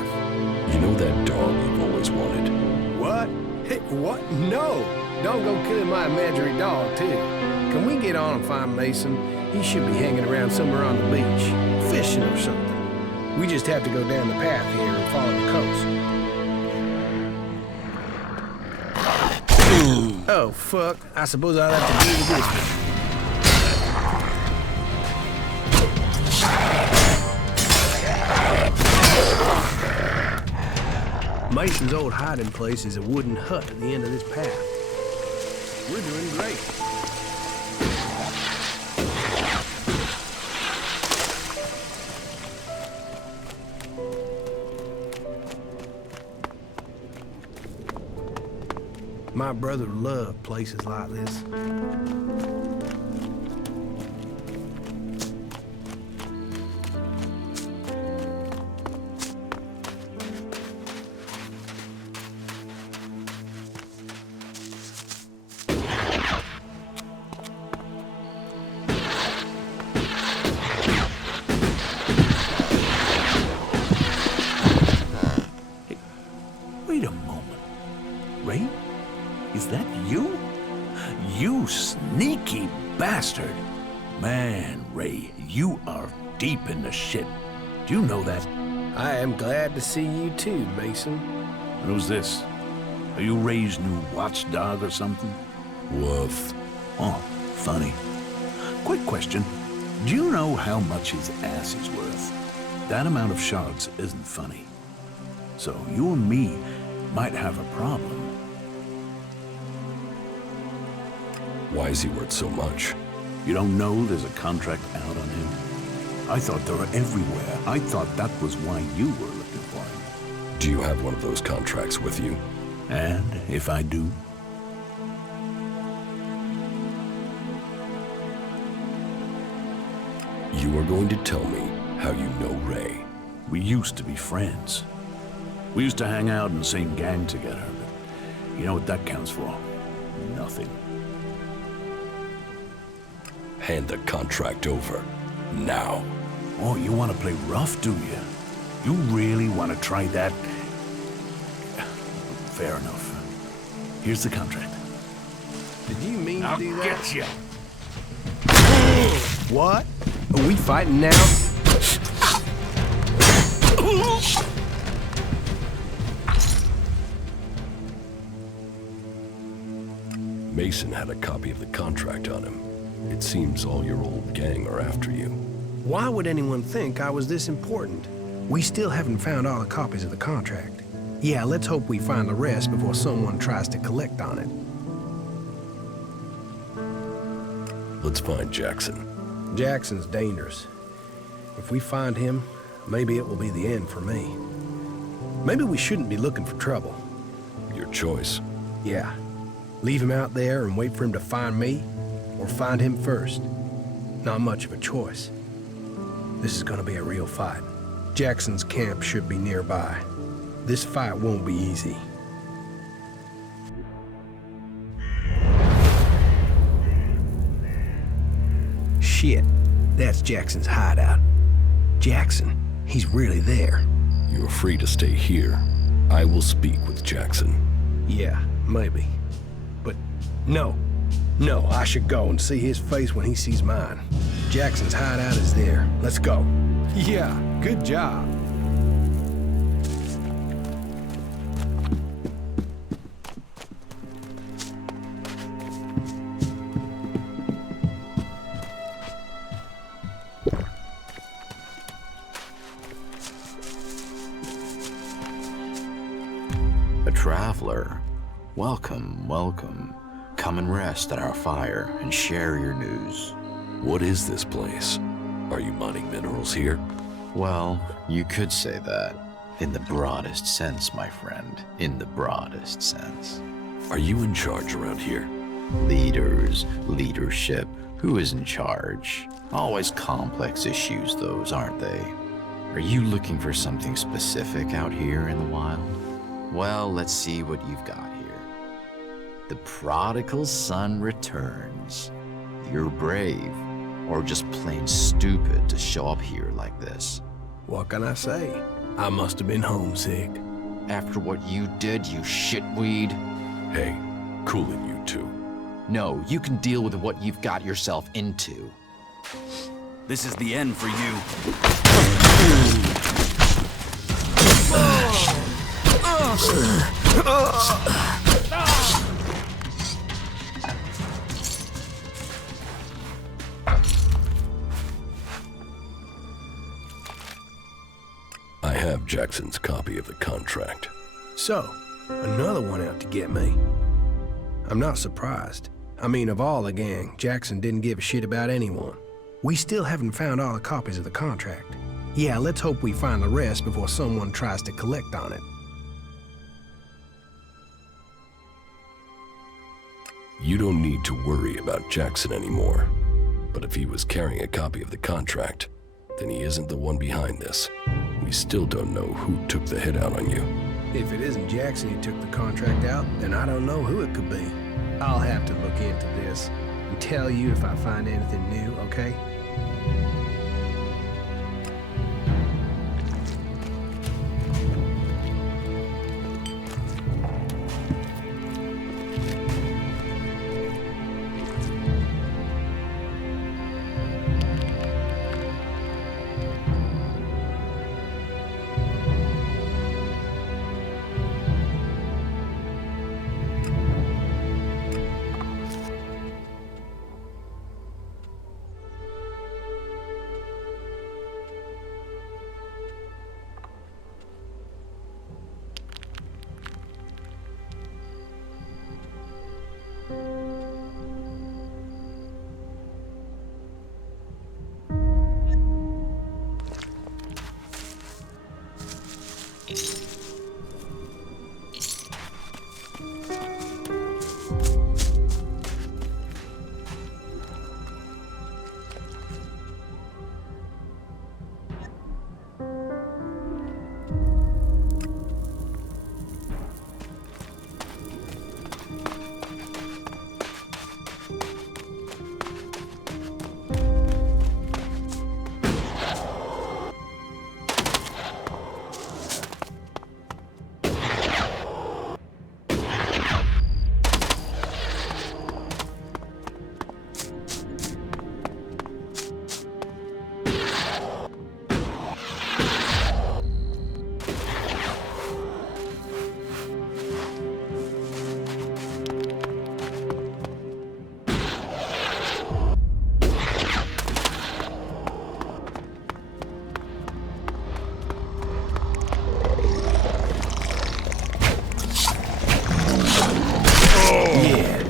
You know that dog you've always wanted? What? Hey, what? No! Don't go killing my imaginary dog, too. Can we get on and find Mason? He should be hanging around somewhere on the beach, fishing or something. We just have to go down the path here and follow the coast. Oh, fuck. I suppose I'll have to deal with this one. Mason's old hiding place is a wooden hut at the end of this path. We're doing great. My brother loved places like this. Wait a moment. Ray? Is that you? You sneaky bastard. Man, Ray, you are deep in the shit. Do you know that? I am glad to see you too, Mason. Who's this? Are you Ray's new watchdog or something? Woof. Oh, funny. Quick question. Do you know how much his ass is worth? That amount of shards isn't funny. So you and me might have a problem. Why is he worth so much? You don't know there's a contract out on him? I thought they were everywhere. I thought that was why you were looking for him. Do you have one of those contracts with you? And if I do? You are going to tell me how you know Ray. We used to be friends. We used to hang out in the same gang together, but you know what that counts for? Nothing. Hand the contract over. Now. Oh, you want to play rough, do you? You really want to try that? Fair enough. Here's the contract. Did you mean to do that? I'll get you. What? Are we fighting now? Mason had a copy of the contract on him. It seems all your old gang are after you. Why would anyone think I was this important? We still haven't found all the copies of the contract. Yeah, let's hope we find the rest before someone tries to collect on it. Let's find Jackson. Jackson's dangerous. If we find him, maybe it will be the end for me. Maybe we shouldn't be looking for trouble. Your choice. Yeah. Leave him out there and wait for him to find me, or find him first. Not much of a choice. This is gonna be a real fight. Jackson's camp should be nearby. This fight won't be easy. Shit, that's Jackson's hideout. Jackson, he's really there. You're free to stay here. I will speak with Jackson. Yeah, maybe. But no, I should go and see his face when he sees mine. Jackson's hideout is there. Let's go. Yeah, good job. A traveler. Welcome, welcome. Come and rest at our fire and share your news. What is this place? Are you mining minerals here? Well, you could say that. In the broadest sense, my friend. In the broadest sense. Are you in charge around here? Leaders, leadership, who is in charge? Always complex issues, those, aren't they? Are you looking for something specific out here in the wild? Well, let's see what you've got here. The prodigal son returns. You're brave, or just plain stupid to show up here like this. What can I say? I must have been homesick. After what you did, you shitweed? Hey, cool it, you two. No, you can deal with what you've got yourself into. This is the end for you. I have Jackson's copy of the contract. So, another one out to get me. I'm not surprised. I mean, of all the gang, Jackson didn't give a shit about anyone. We still haven't found all the copies of the contract. Yeah, let's hope we find the rest before someone tries to collect on it. You don't need to worry about Jackson anymore. But if he was carrying a copy of the contract, then he isn't the one behind this. We still don't know who took the hit out on you. If it isn't Jackson who took the contract out, then I don't know who it could be. I'll have to look into this and tell you if I find anything new, okay?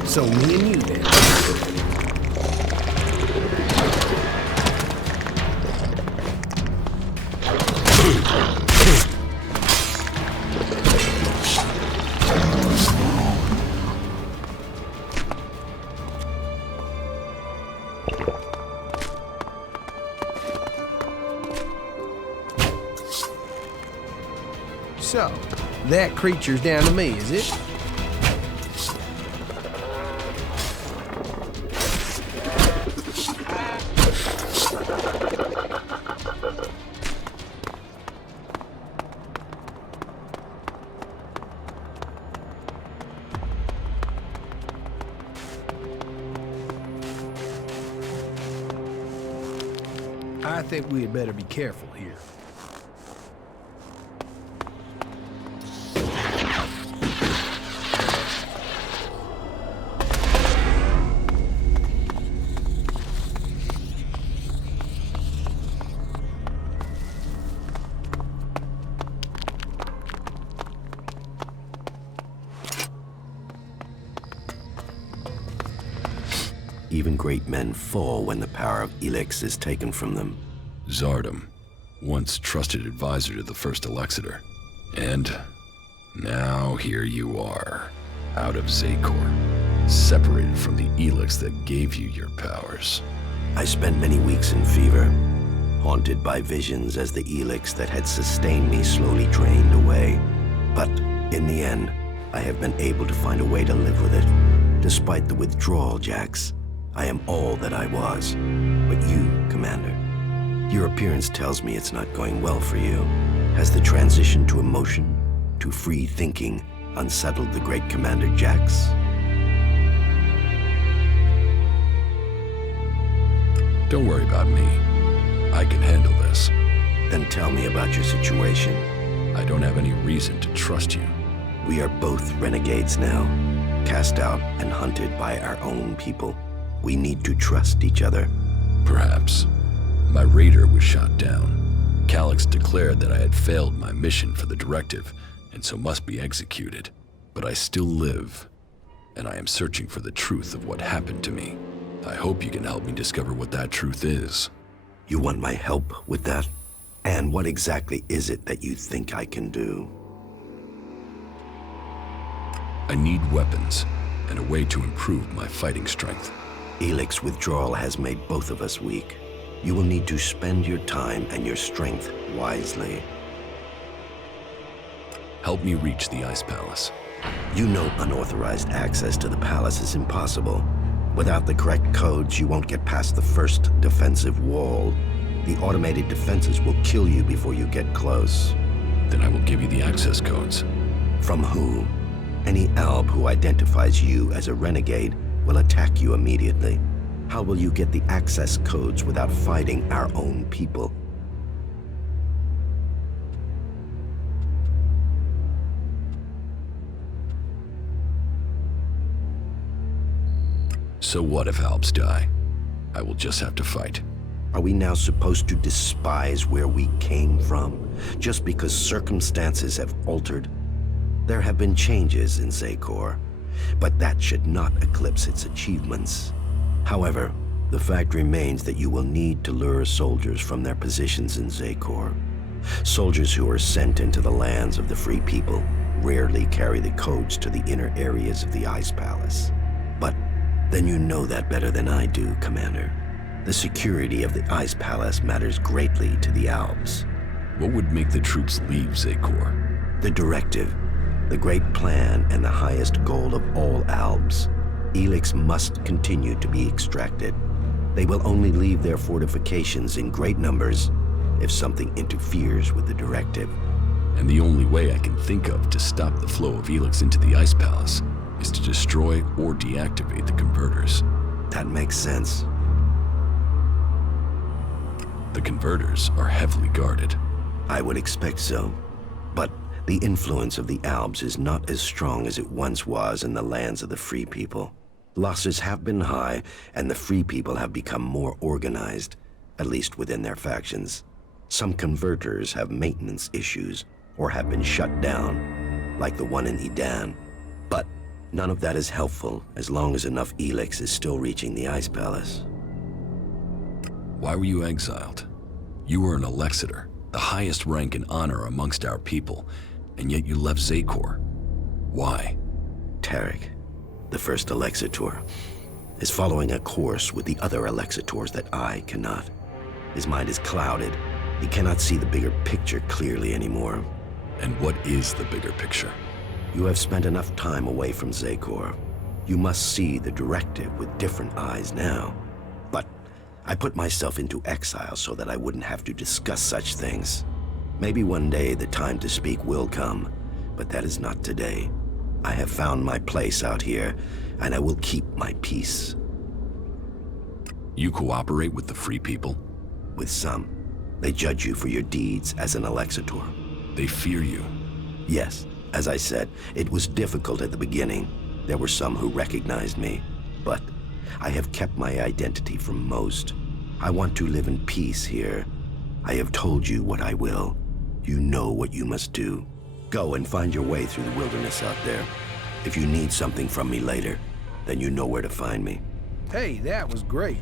So me and you then. So, that creature's down to me, is it? I think we had better be careful here. Even great men fall when the power of ELEX is taken from them. Zardom, once trusted advisor to the first Elexeter. And now here you are, out of Zakor, separated from the ELEX that gave you your powers. I spent many weeks in fever, haunted by visions as the ELEX that had sustained me slowly drained away. But in the end, I have been able to find a way to live with it. Despite the withdrawal, Jax, I am all that I was. But you, Commander, your appearance tells me it's not going well for you. Has the transition to emotion, to free thinking, unsettled the great Commander Jax? Don't worry about me. I can handle this. Then tell me about your situation. I don't have any reason to trust you. We are both renegades now, cast out and hunted by our own people. We need to trust each other. Perhaps. My raider was shot down. Calyx declared that I had failed my mission for the directive, and so must be executed. But I still live, and I am searching for the truth of what happened to me. I hope you can help me discover what that truth is. You want my help with that? And what exactly is it that you think I can do? I need weapons, and a way to improve my fighting strength. ELEX withdrawal has made both of us weak. You will need to spend your time and your strength wisely. Help me reach the Ice Palace. You know unauthorized access to the palace is impossible. Without the correct codes, you won't get past the first defensive wall. The automated defenses will kill you before you get close. Then I will give you the access codes. From who? Any Alb who identifies you as a renegade will attack you immediately. How will you get the access codes without fighting our own people? So what if Albs die? I will just have to fight. Are we now supposed to despise where we came from, just because circumstances have altered? There have been changes in Zakor, but that should not eclipse its achievements. However, the fact remains that you will need to lure soldiers from their positions in Zakor. Soldiers who are sent into the lands of the Free People rarely carry the codes to the inner areas of the Ice Palace. But then you know that better than I do, Commander. The security of the Ice Palace matters greatly to the Albs. What would make the troops leave Zakor? The directive, the great plan, and the highest goal of all Albs. ELEX must continue to be extracted. They will only leave their fortifications in great numbers if something interferes with the directive. And the only way I can think of to stop the flow of ELEX into the Ice Palace is to destroy or deactivate the converters. That makes sense. The converters are heavily guarded. I would expect so. But the influence of the Albs is not as strong as it once was in the lands of the Free People. Losses have been high, and the Free People have become more organized, at least within their factions. Some converters have maintenance issues, or have been shut down, like the one in Edan. But none of that is helpful as long as enough ELEX is still reaching the Ice Palace. Why were you exiled? You were an Elexeter, the highest rank and honor amongst our people, and yet you left Zakor. Why? Tarek, the first Elexetor, is following a course with the other Elexetors that I cannot. His mind is clouded. He cannot see the bigger picture clearly anymore. And what is the bigger picture? You have spent enough time away from Zakor. You must see the directive with different eyes now. But I put myself into exile so that I wouldn't have to discuss such things. Maybe one day the time to speak will come, but that is not today. I have found my place out here, and I will keep my peace. You cooperate with the Free People? With some. They judge you for your deeds as an Elexetor. They fear you? Yes. As I said, it was difficult at the beginning. There were some who recognized me, but I have kept my identity from most. I want to live in peace here. I have told you what I will. You know what you must do. Go and find your way through the wilderness out there. If you need something from me later, then you know where to find me. Hey, that was great.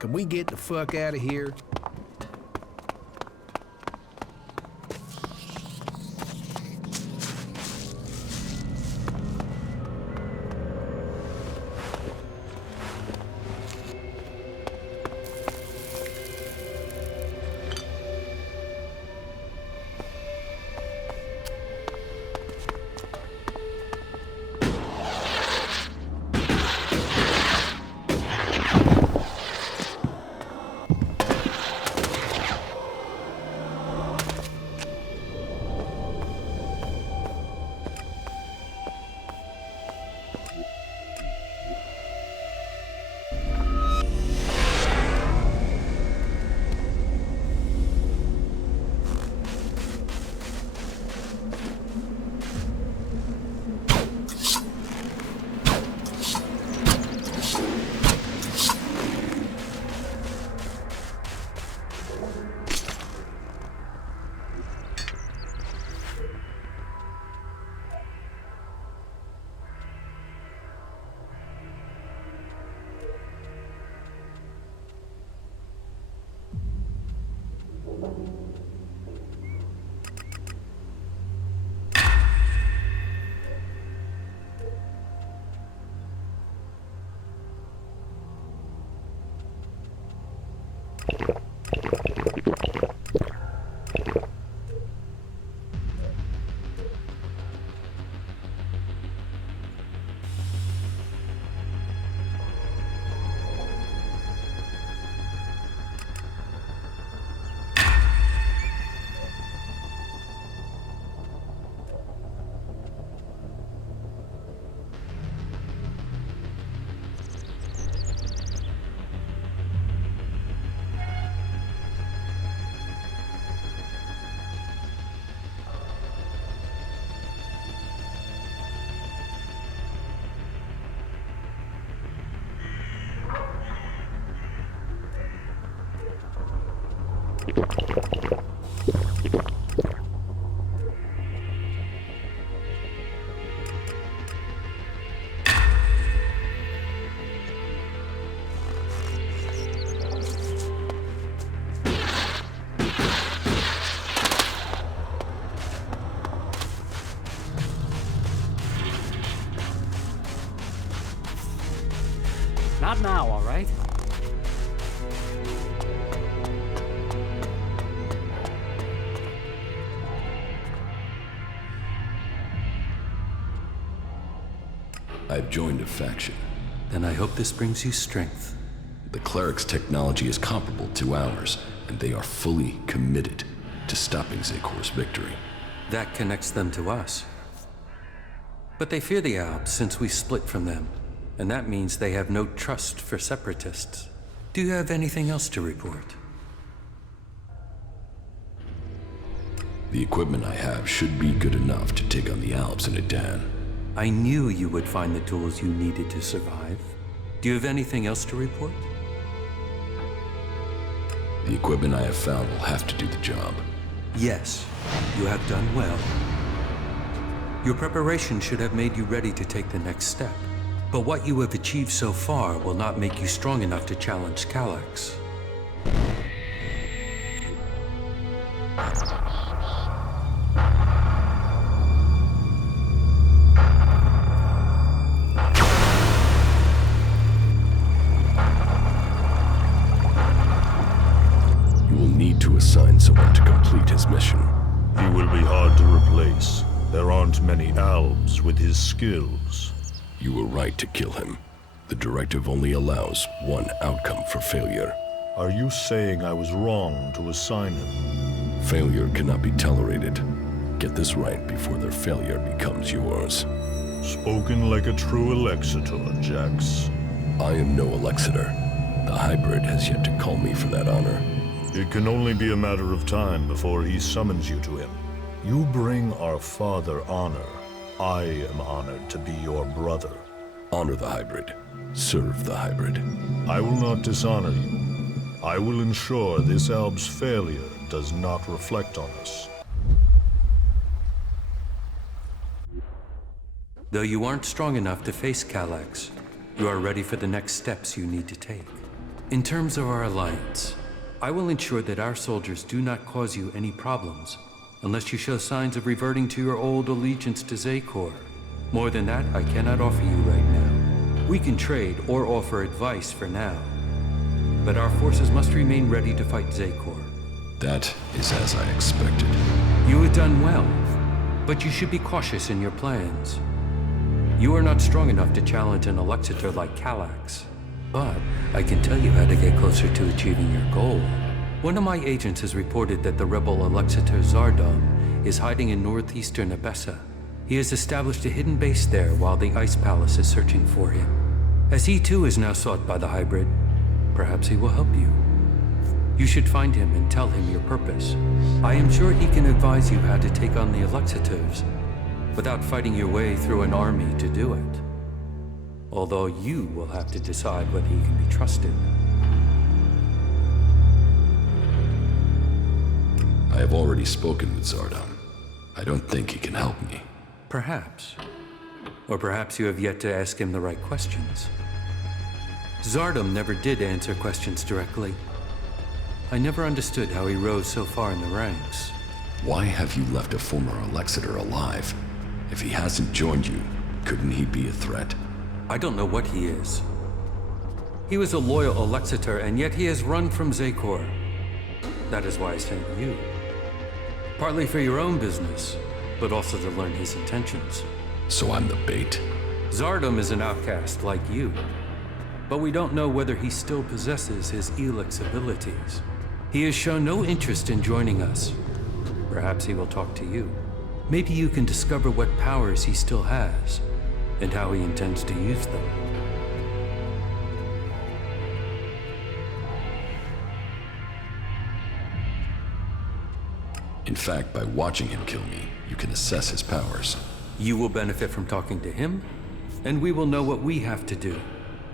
Can we get the fuck out of here? Not now, all right? I've joined a faction. Then I hope this brings you strength. The Cleric's technology is comparable to ours, and they are fully committed to stopping Zekor's victory. That connects them to us. But they fear the Alps since we split from them, and that means they have no trust for separatists. Do you have anything else to report? The equipment I have should be good enough to take on the Alps in Adan. I knew you would find the tools you needed to survive. Do you have anything else to report? The equipment I have found will have to do the job. Yes, you have done well. Your preparation should have made you ready to take the next step. But what you have achieved so far will not make you strong enough to challenge Calyx. You will need to assign someone to complete his mission. He will be hard to replace. There aren't many Albs with his skills. You were right to kill him. The directive only allows one outcome for failure. Are you saying I was wrong to assign him? Failure cannot be tolerated. Get this right before their failure becomes yours. Spoken like a true Elexitor, Jax. I am no Elexitor. The hybrid has yet to call me for that honor. It can only be a matter of time before he summons you to him. You bring our father honor. I am honored to be your brother. Honor the hybrid. Serve the hybrid. I will not dishonor you. I will ensure this alb's failure does not reflect on us. Though you aren't strong enough to face Calex, you are ready for the next steps you need to take. In terms of our alliance, I will ensure that our soldiers do not cause you any problems unless you show signs of reverting to your old allegiance to Zakor. More than that, I cannot offer you right now. We can trade or offer advice for now, but our forces must remain ready to fight Zakor. That is as I expected. You have done well, but you should be cautious in your plans. You are not strong enough to challenge an Alexitor like Calax, but I can tell you how to get closer to achieving your goal. One of my agents has reported that the rebel Alexitor Zardom is hiding in northeastern Abessa. He has established a hidden base there while the Ice Palace is searching for him. As he too is now sought by the hybrid, perhaps he will help you. You should find him and tell him your purpose. I am sure he can advise you how to take on the Alexitors without fighting your way through an army to do it. Although you will have to decide whether he can be trusted. I have already spoken with Zardom. I don't think he can help me. Perhaps. Or perhaps you have yet to ask him the right questions. Zardom never did answer questions directly. I never understood how he rose so far in the ranks. Why have you left a former Alexitor alive? If he hasn't joined you, couldn't he be a threat? I don't know what he is. He was a loyal Alexitor, and yet he has run from Zakor. That is why I sent you. Partly for your own business, but also to learn his intentions. So I'm the bait? Zardom is an outcast like you, but we don't know whether he still possesses his ELEX abilities. He has shown no interest in joining us. Perhaps he will talk to you. Maybe you can discover what powers he still has, and how he intends to use them. In fact, by watching him kill me, you can assess his powers. You will benefit from talking to him, and we will know what we have to do,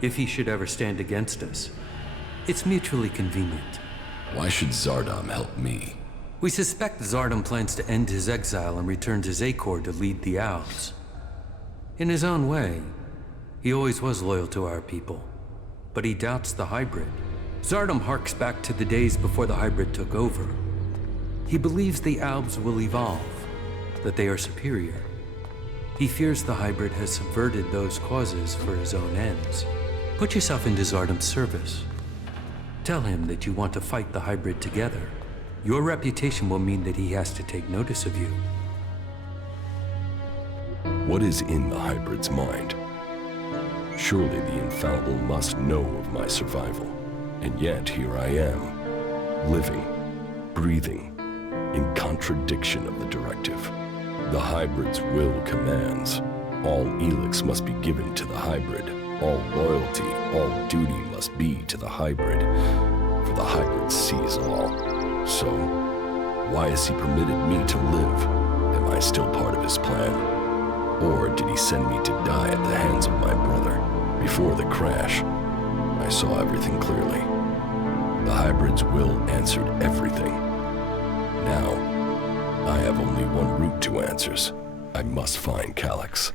if he should ever stand against us. It's mutually convenient. Why should Zardom help me? We suspect Zardom plans to end his exile and return to Zakor to lead the Owls. In his own way, he always was loyal to our people, but he doubts the hybrid. Zardom harks back to the days before the hybrid took over. He believes the Albs will evolve, that they are superior. He fears the hybrid has subverted those causes for his own ends. Put yourself into Zardom's service. Tell him that you want to fight the hybrid together. Your reputation will mean that he has to take notice of you. What is in the hybrid's mind? Surely the infallible must know of my survival. And yet here I am, living, breathing, in contradiction of the directive. The hybrid's will commands. All ELEX must be given to the hybrid. All loyalty, all duty must be to the hybrid. For the hybrid sees all. So, why has he permitted me to live? Am I still part of his plan? Or did he send me to die at the hands of my brother? Before the crash, I saw everything clearly. The hybrid's will answered everything. Now, I have only one route to answers. I must find Calex.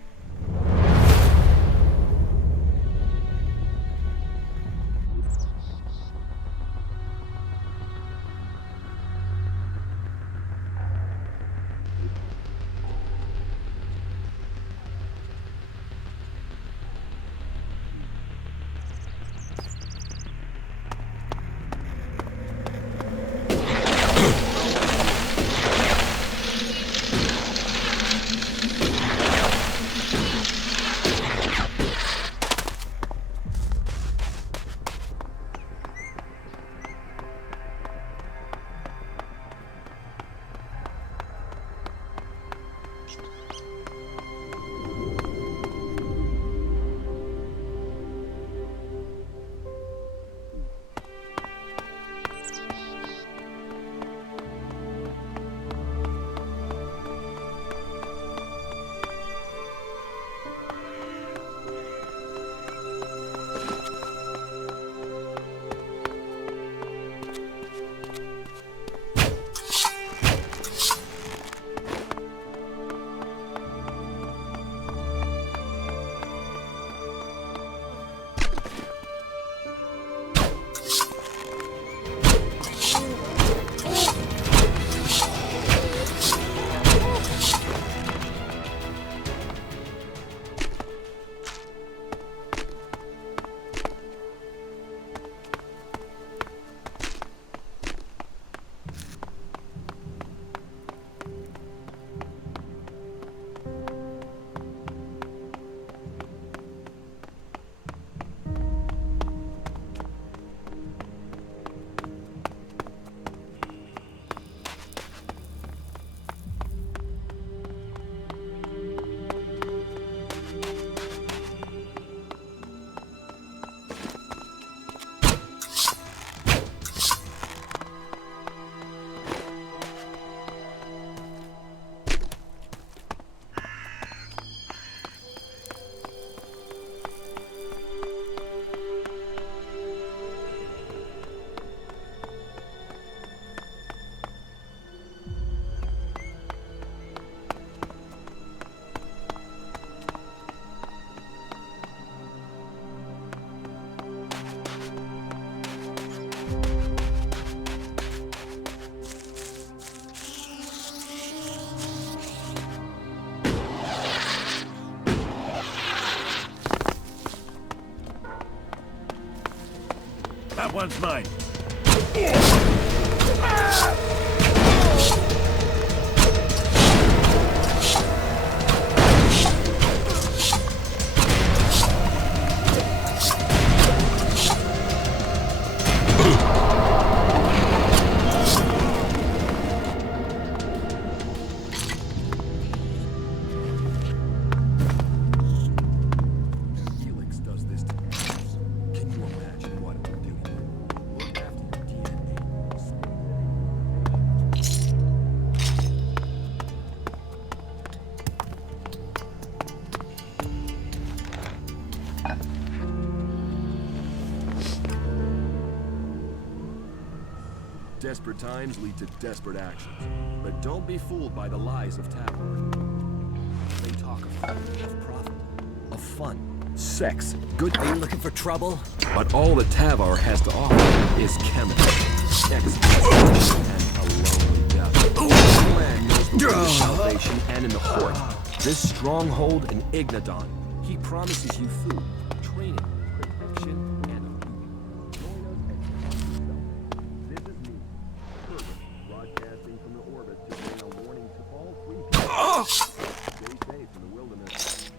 one's mine. Helix does this to animals. Can you imagine what it would do to you? Look after your Desperate times lead to desperate actions. But don't be fooled by the lies of tabloid. They talk of profit, of fun, sex, good. Are you looking for trouble? But all the Tavar has to offer is chemistry, exploitation, and alone death. The land knows the way of salvation, and in the Hort, this stronghold in Ignadon, he promises you food, training, protection, and a broadcasting from the orbit to bring a warning to all free people. Stay safe in the wilderness.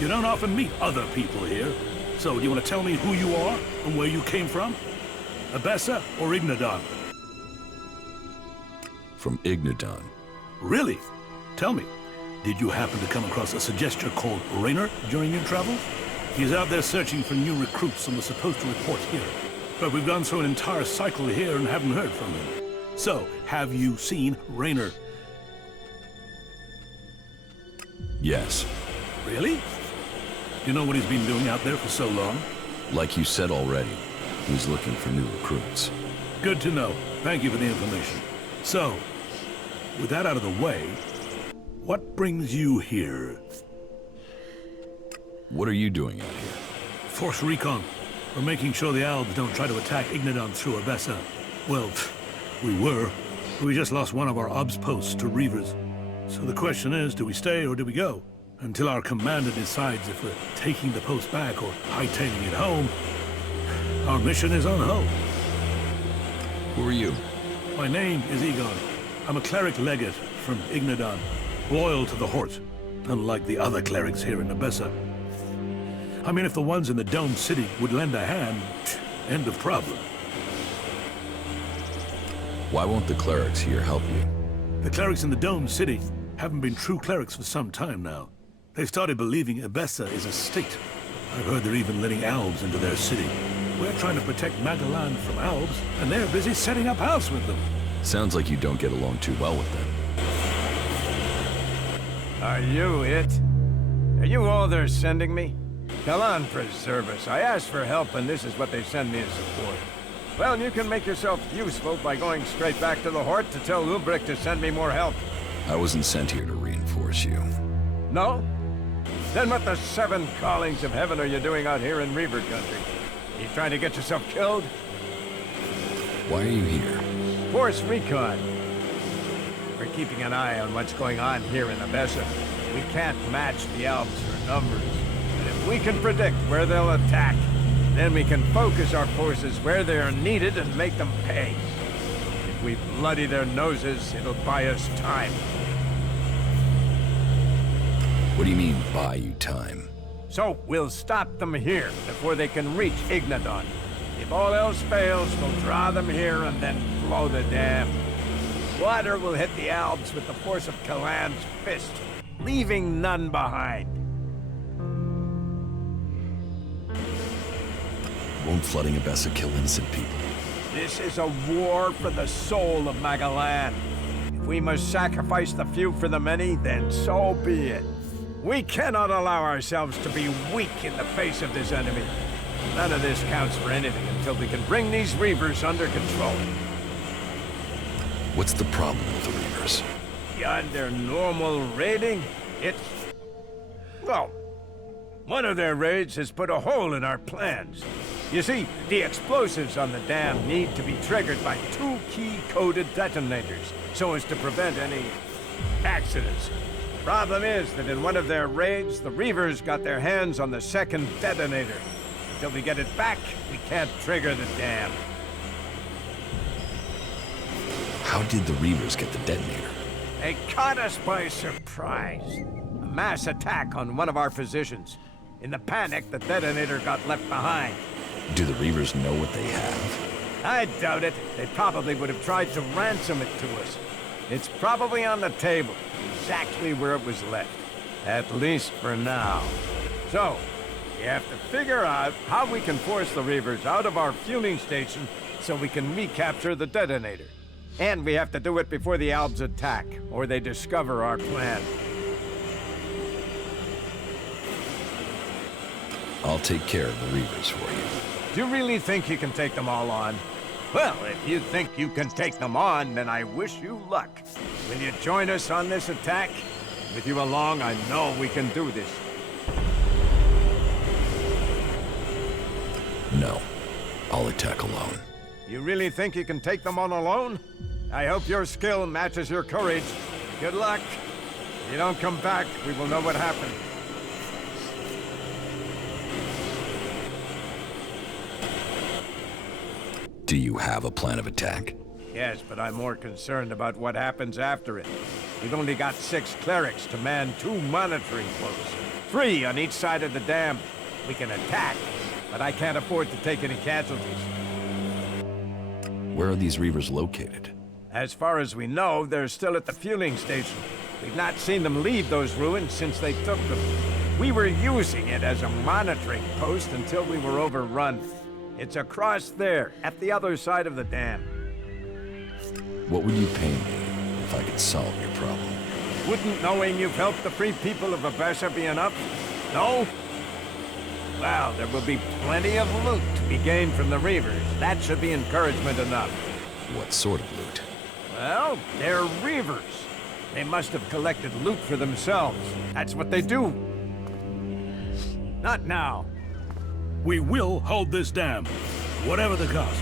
You don't often meet other people here. So, do you want to tell me who you are and where you came from? Abessa or Ignadon? From Ignadon. Really? Tell me, did you happen to come across a suggester called Raynor during your travels? He's out there searching for new recruits and was supposed to report here. But we've gone through an entire cycle here and haven't heard from him. So, have you seen Raynor? Yes. Really? You know what he's been doing out there for so long? Like you said already, he's looking for new recruits. Good to know. Thank you for the information. So, with that out of the way, what brings you here? What are you doing out here? Force recon. We're making sure the Albs don't try to attack Ignadon through Abessa. Well, we were. We just lost one of our obs posts to Reavers. So the question is, do we stay or do we go? Until our commander decides if we're taking the post back or hightailing it home, our mission is on hold. Who are you? My name is Egon. I'm a cleric legate from Ignadon, loyal to the Hort, unlike the other clerics here in Abessa. I mean, if the ones in the Dome City would lend a hand, end of problem. Why won't the clerics here help you? The clerics in the Dome City haven't been true clerics for some time now. They've started believing Abessa is a state. I've heard they're even letting Albs into their city. We're trying to protect Magalan from Albs, and they're busy setting up house with them. Sounds like you don't get along too well with them. Are you it? Are you all they're sending me? Come on, preserve us. I asked for help, and this is what they send me as support. Well, you can make yourself useful by going straight back to the Hort to tell Ulbrich to send me more help. I wasn't sent here to reinforce you. No? Then what the seven callings of heaven are you doing out here in Reaver country? You trying to get yourself killed? Why are you here? Force recon. We're keeping an eye on what's going on here in Abessa. We can't match the Alps for numbers. But if we can predict where they'll attack, then we can focus our forces where they are needed and make them pay. If we bloody their noses, it'll buy us time. What do you mean, buy you time? So, we'll stop them here before they can reach Ignadon. If all else fails, we'll draw them here and then blow the dam. Water will hit the Albs with the force of Kalan's fist. leaving none behind. Won't flooding Abessa kill innocent people? This is a war for the soul of Magalan. If we must sacrifice the few for the many, then so be it. We cannot allow ourselves to be weak in the face of this enemy. None of this counts for anything until we can bring these Reavers under control. What's the problem with the Reavers? Beyond their normal raiding, it's... well, one of their raids has put a hole in our plans. You see, the explosives on the dam need to be triggered by 2 key-coded detonators, so as to prevent any accidents. Problem is that in one of their raids, the Reavers got their hands on the second detonator. Until we get it back, we can't trigger the dam. How did the Reavers get the detonator? They caught us by surprise. A mass attack on one of our positions. In the panic, the detonator got left behind. Do the Reavers know what they have? I doubt it. They probably would have tried to ransom it to us. It's probably on the table, exactly where it was left. At least for now. So, we have to figure out how we can force the Reavers out of our fueling station so we can recapture the detonator. And we have to do it before the Albs attack, or they discover our plan. I'll take care of the Reavers for you. Do you really think you can take them all on? Well, if you think you can take them on, then I wish you luck. Will you join us on this attack? With you along, I know we can do this. No. I'll attack alone. You really think you can take them on alone? I hope your skill matches your courage. Good luck. If you don't come back, we will know what happened. Do you have a plan of attack? Yes, but I'm more concerned about what happens after it. We've only got 6 clerics to man 2 monitoring posts. 3 on each side of the dam. We can attack, but I can't afford to take any casualties. Where are these Reavers located? As far as we know, they're still at the fueling station. We've not seen them leave those ruins since they took them. We were using it as a monitoring post until we were overrun. It's across there, at the other side of the dam. What would you pay me if I could solve your problem? Wouldn't knowing you've helped the free people of Abessa be enough? No? Well, there will be plenty of loot to be gained from the Reavers. That should be encouragement enough. What sort of loot? Well, they're Reavers. They must have collected loot for themselves. That's what they do. Not now. We will hold this dam, whatever the cost.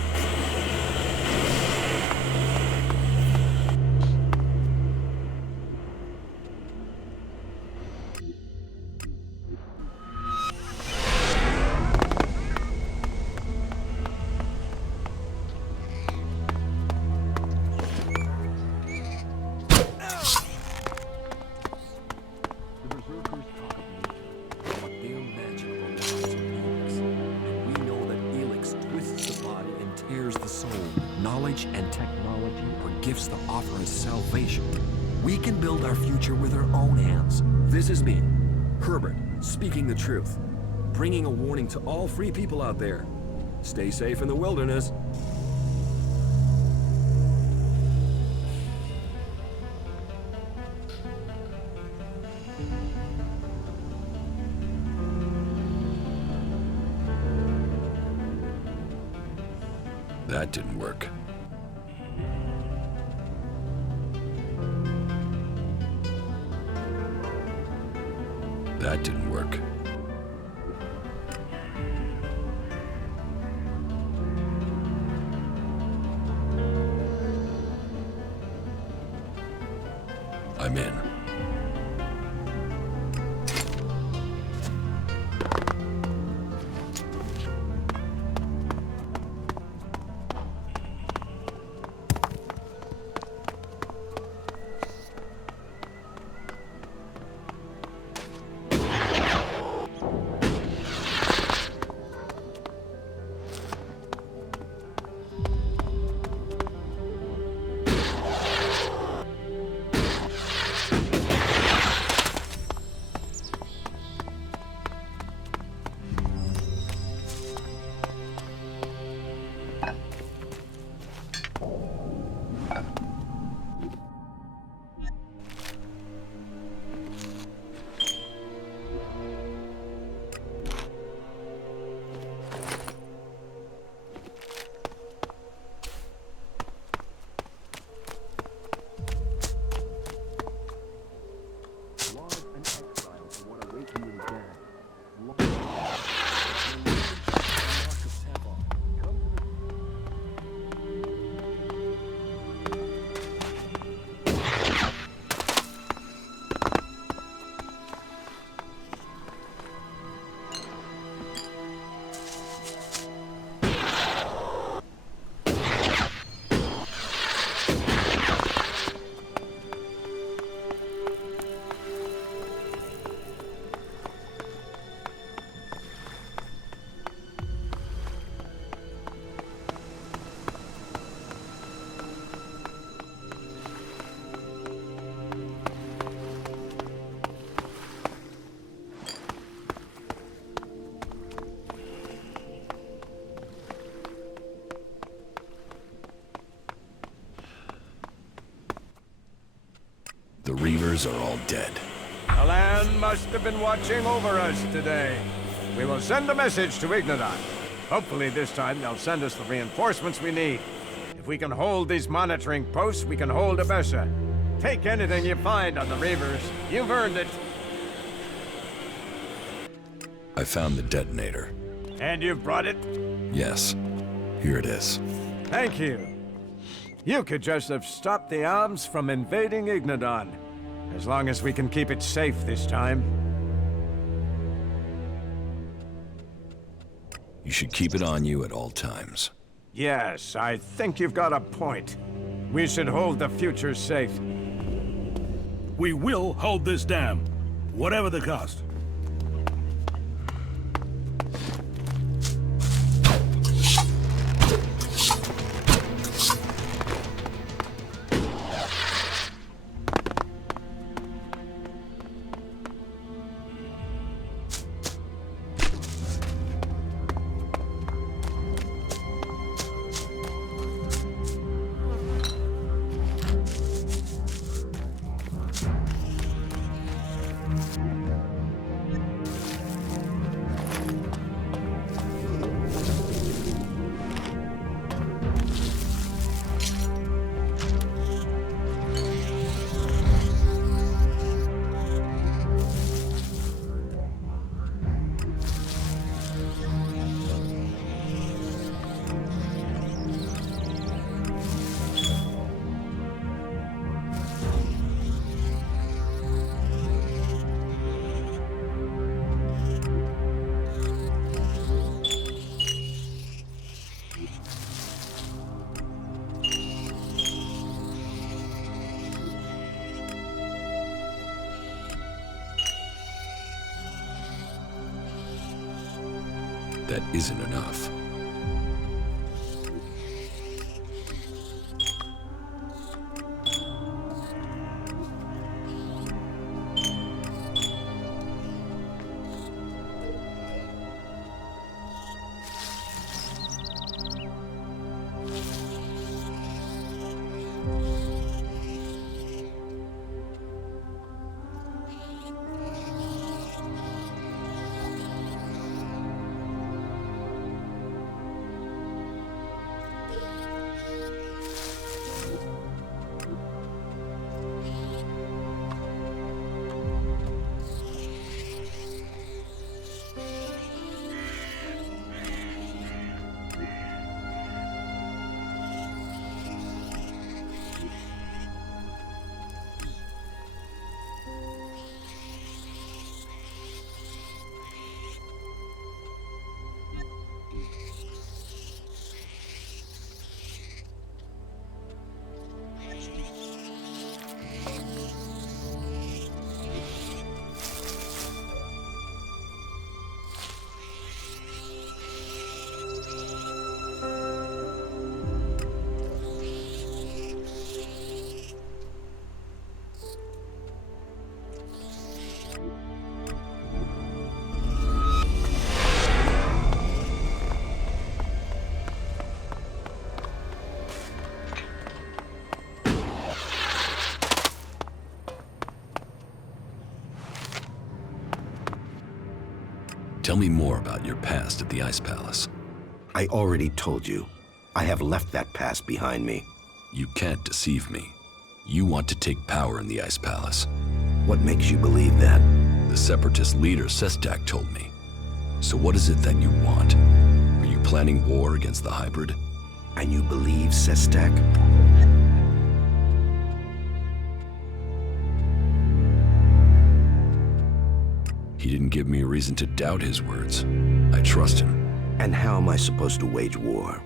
Knowledge and technology are gifts that offer us salvation. We can build our future with our own hands. This is me, Herbert, speaking the truth. Bringing a warning to all free people out there. Stay safe in the wilderness. That didn't work. That didn't work. I'm in. Reavers are all dead. The land must have been watching over us today. We will send a message to Ignodon. Hopefully this time they'll send us the reinforcements we need. If we can hold these monitoring posts, we can hold Abessa. Take anything you find on the Reavers. You've earned it. I found the detonator. And you've brought it? Yes. Here it is. Thank you. You could just have stopped the Alms from invading Ignodon. As long as we can keep it safe this time. You should keep it on you at all times. Yes, I think you've got a point. We should hold the future safe. We will hold this dam, whatever the cost. That isn't enough. Tell me more about your past at the Ice Palace. I already told you. I have left that past behind me. You can't deceive me. You want to take power in the Ice Palace. What makes you believe that? The Separatist leader, Sestak, told me. So what is it that you want? Are you planning war against the hybrid? And you believe Sestak? He didn't give me a reason to doubt his words. I trust him. And how am I supposed to wage war?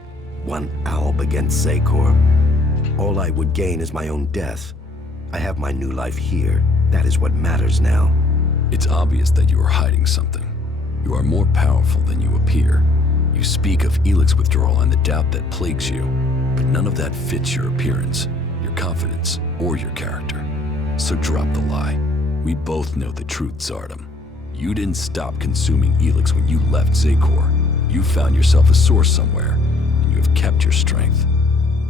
One alb against Zakor? All I would gain is my own death. I have my new life here. That is what matters now. It's obvious that you are hiding something. You are more powerful than you appear. You speak of ELEX withdrawal and the doubt that plagues you, but none of that fits your appearance, your confidence, or your character. So drop the lie. We both know the truth, Zardom. You didn't stop consuming ELEX when you left Zakor. You found yourself a source somewhere, and you have kept your strength.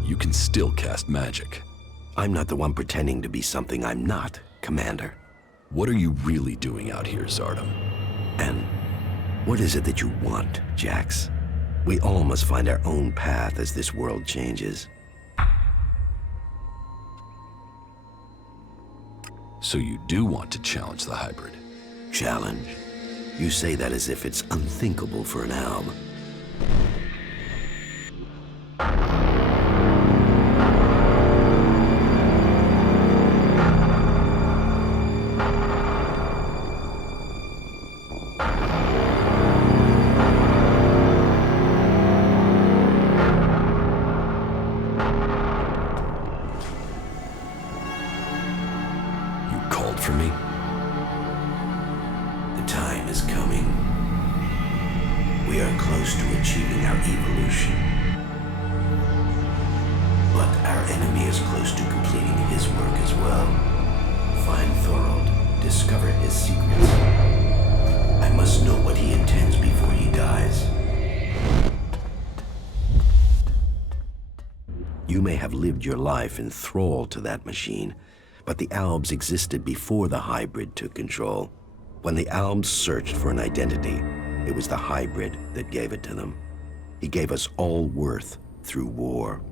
You can still cast magic. I'm not the one pretending to be something I'm not, Commander. What are you really doing out here, Zardom? And what is it that you want, Jax? We all must find our own path as this world changes. So you do want to challenge the hybrid? Challenge? You say that as if it's unthinkable for an alb. For me? The time is coming. We are close to achieving our evolution. But our enemy is close to completing his work as well. Find Thorold, discover his secrets. I must know what he intends before he dies. You may have lived your life in thrall to that machine, but the Albs existed before the hybrid took control. When the Albs searched for an identity, it was the hybrid that gave it to them. He gave us all worth through war.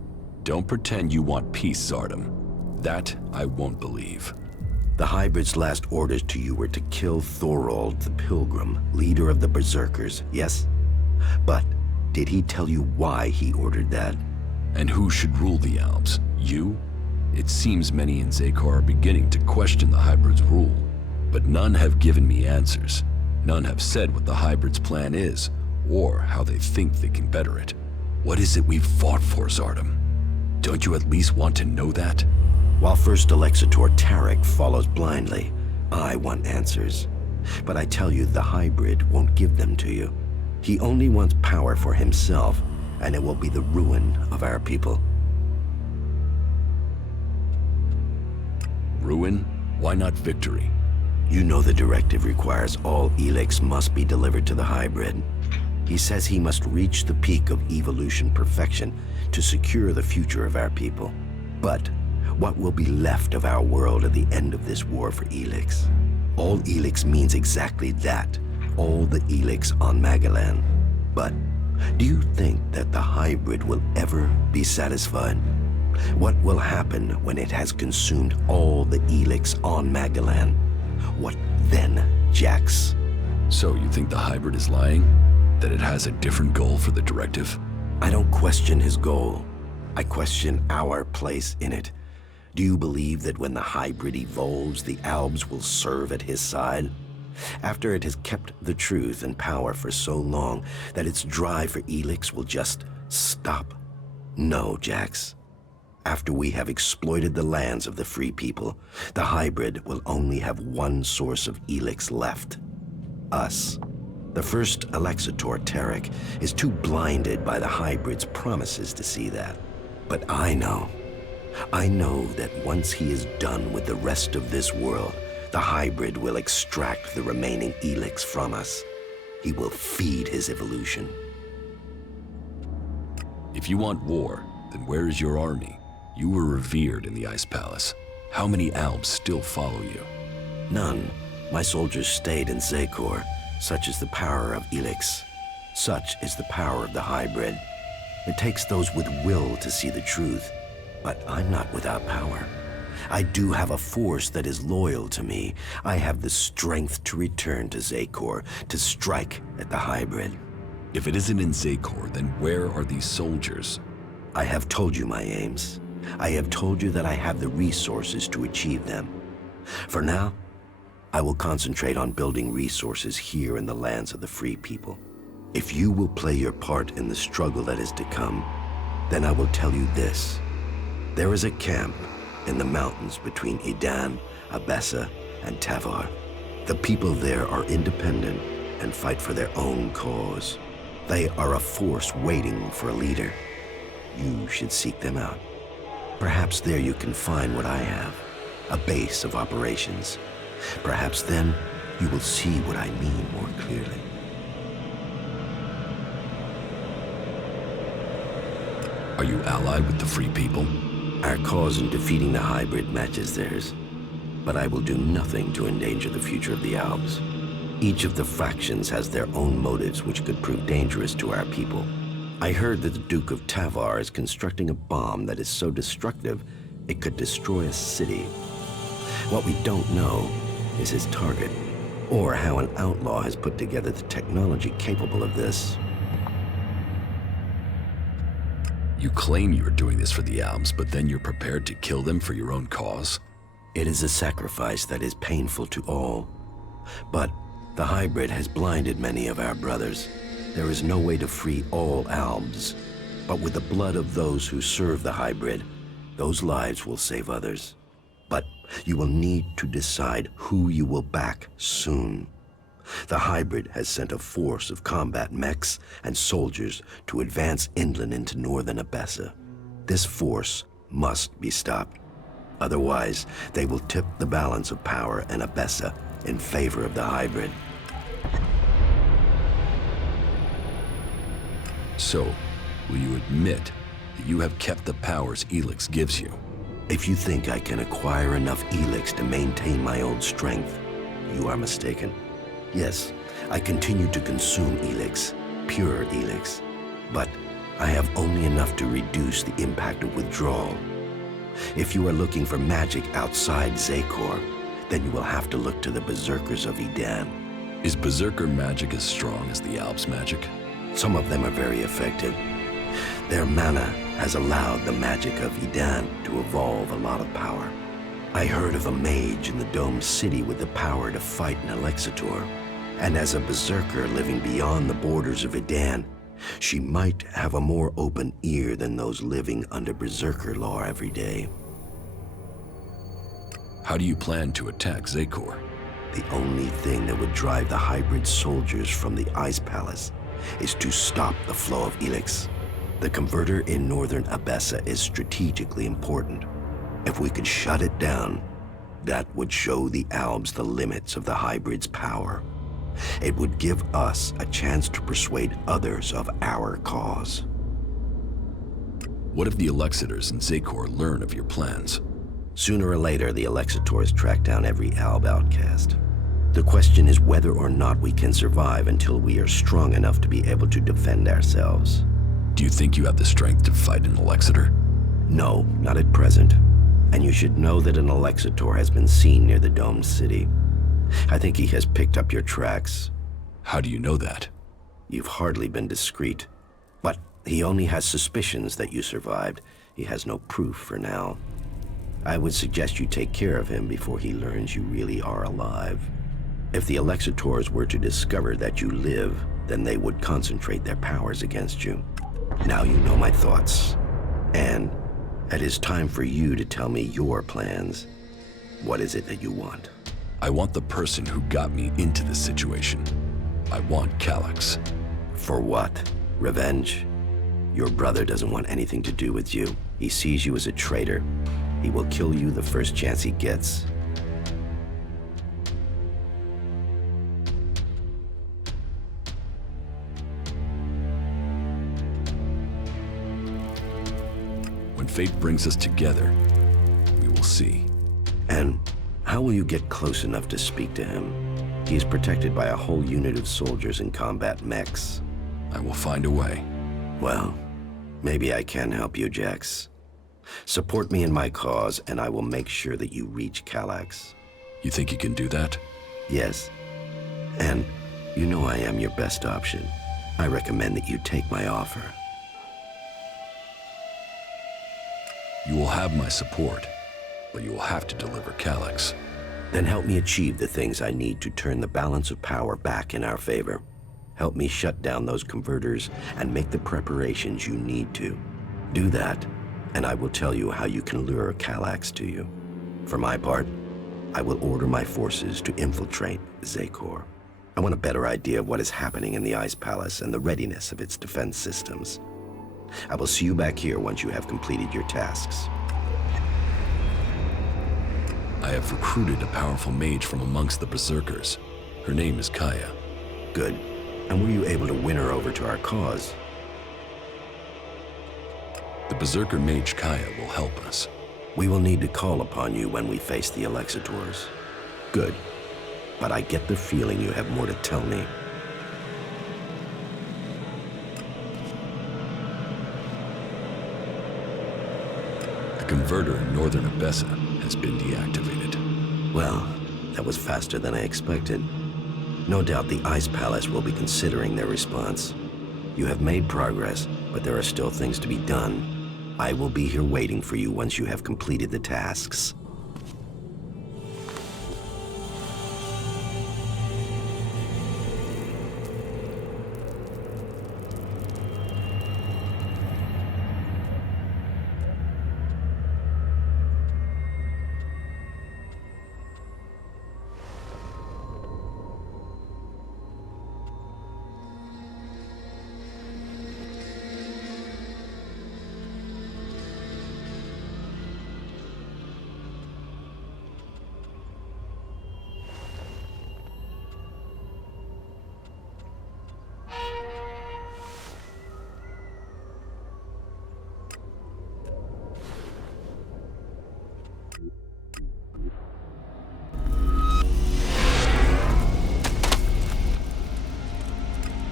Don't pretend you want peace, Zardom. That I won't believe. The hybrid's last orders to you were to kill Thorold the Pilgrim, leader of the Berserkers, yes? But did he tell you why he ordered that? And who should rule the Albs? You? It seems many in Xacor are beginning to question the hybrid's rule, but none have given me answers. None have said what the hybrid's plan is, or how they think they can better it. What is it we've fought for, Zardom? Don't you at least want to know that? While First Alexitor Tarek follows blindly, I want answers. But I tell you, the hybrid won't give them to you. He only wants power for himself, and it will be the ruin of our people. Ruin? Why not victory? You know the directive requires all ELEX must be delivered to the hybrid. He says he must reach the peak of evolution perfection to secure the future of our people. But what will be left of our world at the end of this war for ELEX? All ELEX means exactly that. All the ELEX on Magalan. But do you think that the hybrid will ever be satisfied? What will happen when it has consumed all the ELEX on Magalan? What then, Jax? So you think the hybrid is lying? That it has a different goal for the directive? I don't question his goal. I question our place in it. Do you believe that when the hybrid evolves, the Albs will serve at his side? After it has kept the truth and power for so long that its drive for ELEX will just stop? No, Jax. After we have exploited the lands of the free people, the hybrid will only have one source of ELEX left. Us. The first Alexitor Tarek is too blinded by the hybrid's promises to see that. But I know that once he is done with the rest of this world, the hybrid will extract the remaining ELEX from us. He will feed his evolution. If you want war, then where is your army? You were revered in the Ice Palace. How many Albs still follow you? None. My soldiers stayed in Xacor. Such is the power of ELEX. Such is the power of the hybrid. It takes those with will to see the truth. But I'm not without power. I do have a force that is loyal to me. I have the strength to return to Xacor, to strike at the hybrid. If it isn't in Xacor, then where are these soldiers? I have told you my aims. I have told you that I have the resources to achieve them. For now, I will concentrate on building resources here in the lands of the free people. If you will play your part in the struggle that is to come, then I will tell you this. There is a camp in the mountains between Idan, Abessa, and Tavar. The people there are independent and fight for their own cause. They are a force waiting for a leader. You should seek them out. Perhaps there you can find what I have, a base of operations. Perhaps then you will see what I mean more clearly. Are you allied with the Free People? Our cause in defeating the hybrid matches theirs. but I will do nothing to endanger the future of the Alps. Each of the factions has their own motives which could prove dangerous to our people. I heard that the Duke of Tavar is constructing a bomb that is so destructive it could destroy a city. What we don't know is his target, or how an outlaw has put together the technology capable of this. You claim you're doing this for the Alps, but then you're prepared to kill them for your own cause? It is a sacrifice that is painful to all. But the hybrid has blinded many of our brothers. There is no way to free all Alps. But with the blood of those who serve the hybrid, those lives will save others. But you will need to decide who you will back soon. The hybrid has sent a force of combat mechs and soldiers to advance inland into northern Abessa. This force must be stopped. Otherwise, they will tip the balance of power in Abessa in favor of the hybrid. So, will you admit that you have kept the powers ELEX gives you? If you think I can acquire enough ELEX to maintain my old strength, you are mistaken. Yes, I continue to consume ELEX, pure ELEX, but I have only enough to reduce the impact of withdrawal. If you are looking for magic outside Zakor, then you will have to look to the Berserkers of Edan. Is Berserker magic as strong as the Alps magic? Some of them are very effective. Their mana has allowed the magic of Edan to evolve a lot of power. I heard of a mage in the Dome City with the power to fight an Alexitor. And as a berserker living beyond the borders of Edan, she might have a more open ear than those living under berserker law every day. How do you plan to attack Zakor? The only thing that would drive the hybrid soldiers from the Ice Palace is to stop the flow of ELEX. The converter in northern Abessa is strategically important. If we could shut it down, that would show the Alps the limits of the hybrid's power. It would give us a chance to persuade others of our cause. What if the Alexitors in Zakor learn of your plans? Sooner or later, the Alexitors track down every Alb outcast. The question is whether or not we can survive until we are strong enough to be able to defend ourselves. Do you think you have the strength to fight an Alexitor? No, not at present. And you should know that an Alexitor has been seen near the Dome City. I think he has picked up your tracks. How do you know that? You've hardly been discreet. But he only has suspicions that you survived. He has no proof for now. I would suggest you take care of him before he learns you really are alive. If the Alexitors were to discover that you live, then they would concentrate their powers against you. Now you know my thoughts. And it is time for you to tell me your plans. What is it that you want? I want the person who got me into this situation. I want Calyx. For what? Revenge? Your brother doesn't want anything to do with you. He sees you as a traitor. He will kill you the first chance he gets. When fate brings us together, we will see. And how will you get close enough to speak to him? He is protected by a whole unit of soldiers and combat mechs. I will find a way. Well, maybe I can help you, Jax. Support me in my cause, and I will make sure that you reach Calyx. You think you can do that? Yes. And you know I am your best option. I recommend that you take my offer. You will have my support, but you will have to deliver Calyx. Then help me achieve the things I need to turn the balance of power back in our favor. Help me shut down those converters and make the preparations you need to. Do that, and I will tell you how you can lure Calyx to you. For my part, I will order my forces to infiltrate Zakor. I want a better idea of what is happening in the Ice Palace and the readiness of its defense systems. I will see you back here once you have completed your tasks. I have recruited a powerful mage from amongst the Berserkers. Her name is Kaya. Good. And were you able to win her over to our cause? The Berserker mage Kaya will help us. We will need to call upon you when we face the Elexitors. Good. But I get the feeling you have more to tell me. The converter in northern Abessa has been deactivated. Well, that was faster than I expected. No doubt the Ice Palace will be considering their response. You have made progress, but there are still things to be done. I will be here waiting for you once you have completed the tasks.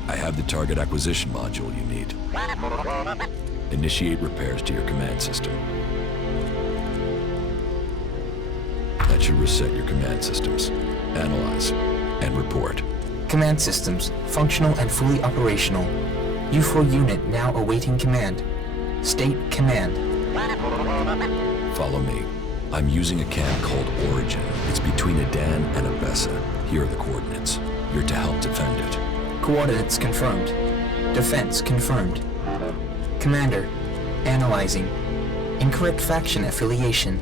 I have the target acquisition module you need. Initiate repairs to your command system. That should reset your command systems. Analyze and report. Command systems, functional and fully operational. U4 unit now awaiting command. State command. Follow me. I'm using a camp called Origin. It's between Adan and Abessa. Here are the coordinates. You're to help defend it. Coordinates confirmed. Defense confirmed. Commander, analyzing. Incorrect faction affiliation.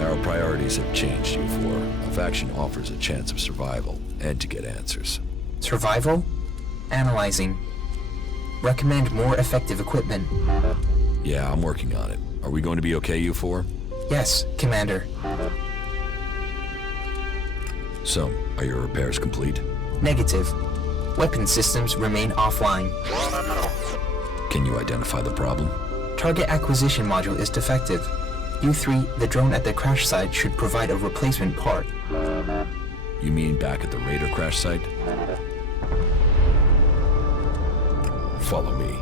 Our priorities have changed, U4. A faction offers a chance of survival and to get answers. Survival? Analyzing. Recommend more effective equipment. Yeah, I'm working on it. Are we going to be okay, U4? Yes, Commander. So, are your repairs complete? Negative. Weapon systems remain offline. Can you identify the problem? Target acquisition module is defective. U3, the drone at the crash site should provide a replacement part. You mean back at the Raider crash site? Follow me.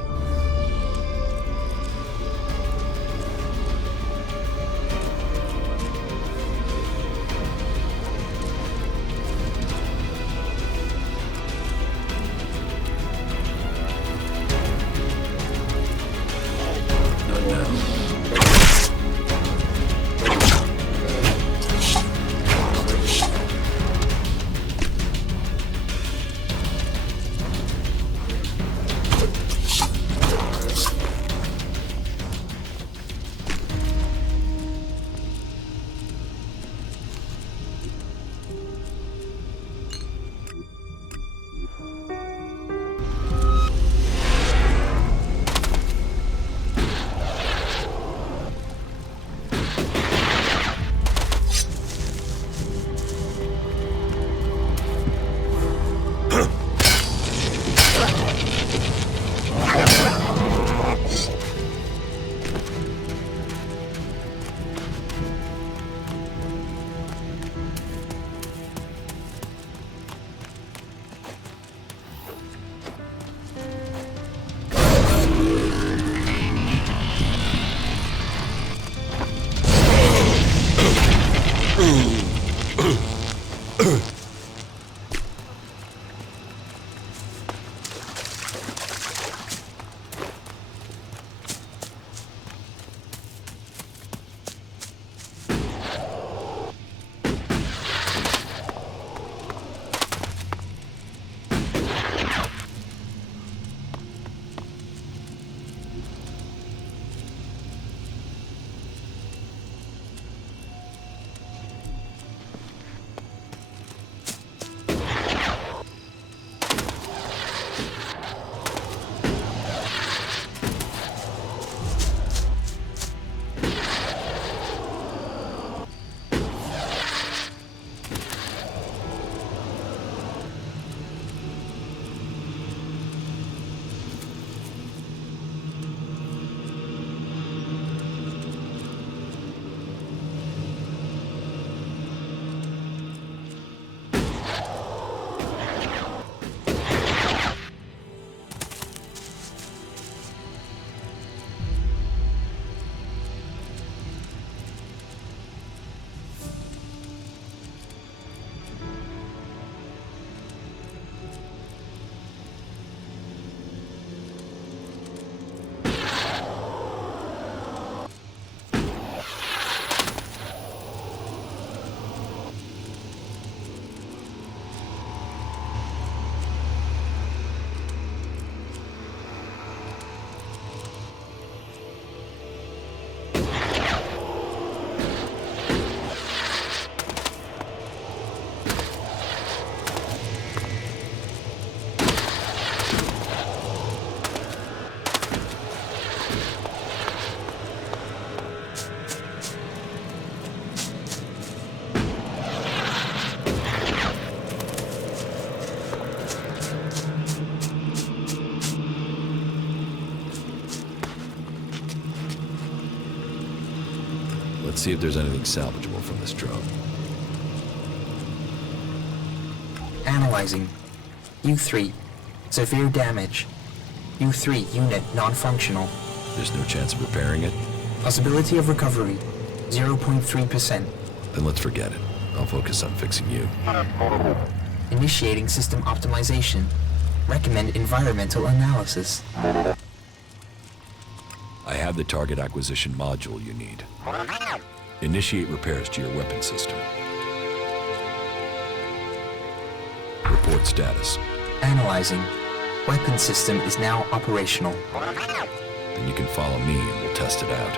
Let's see if there's anything salvageable from this drone. Analyzing. U3. Severe damage. U3 unit non-functional. There's no chance of repairing it? Possibility of recovery. 0.3%. Then let's forget it. I'll focus on fixing you. Initiating system optimization. Recommend environmental analysis. I have the target acquisition module you need. Initiate repairs to your weapon system. Report status. Analyzing. Weapon system is now operational. Then you can follow me and we'll test it out.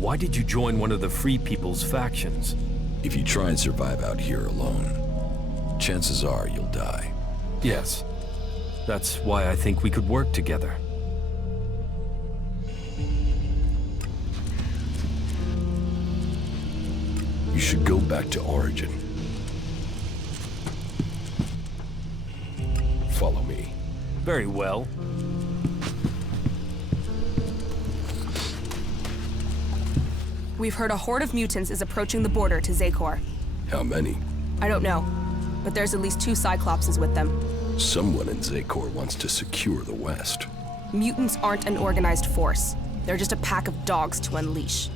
Why did you join one of the Free People's factions? If you try and survive out here alone, chances are you'll die. Yes. That's why I think we could work together. You should go back to Origin. Follow me. Very well. We've heard a horde of mutants is approaching the border to Zakor. How many? I don't know, but there's at least 2 Cyclopses with them. Someone in Zakor wants to secure the West. Mutants aren't an organized force. They're just a pack of dogs to unleash.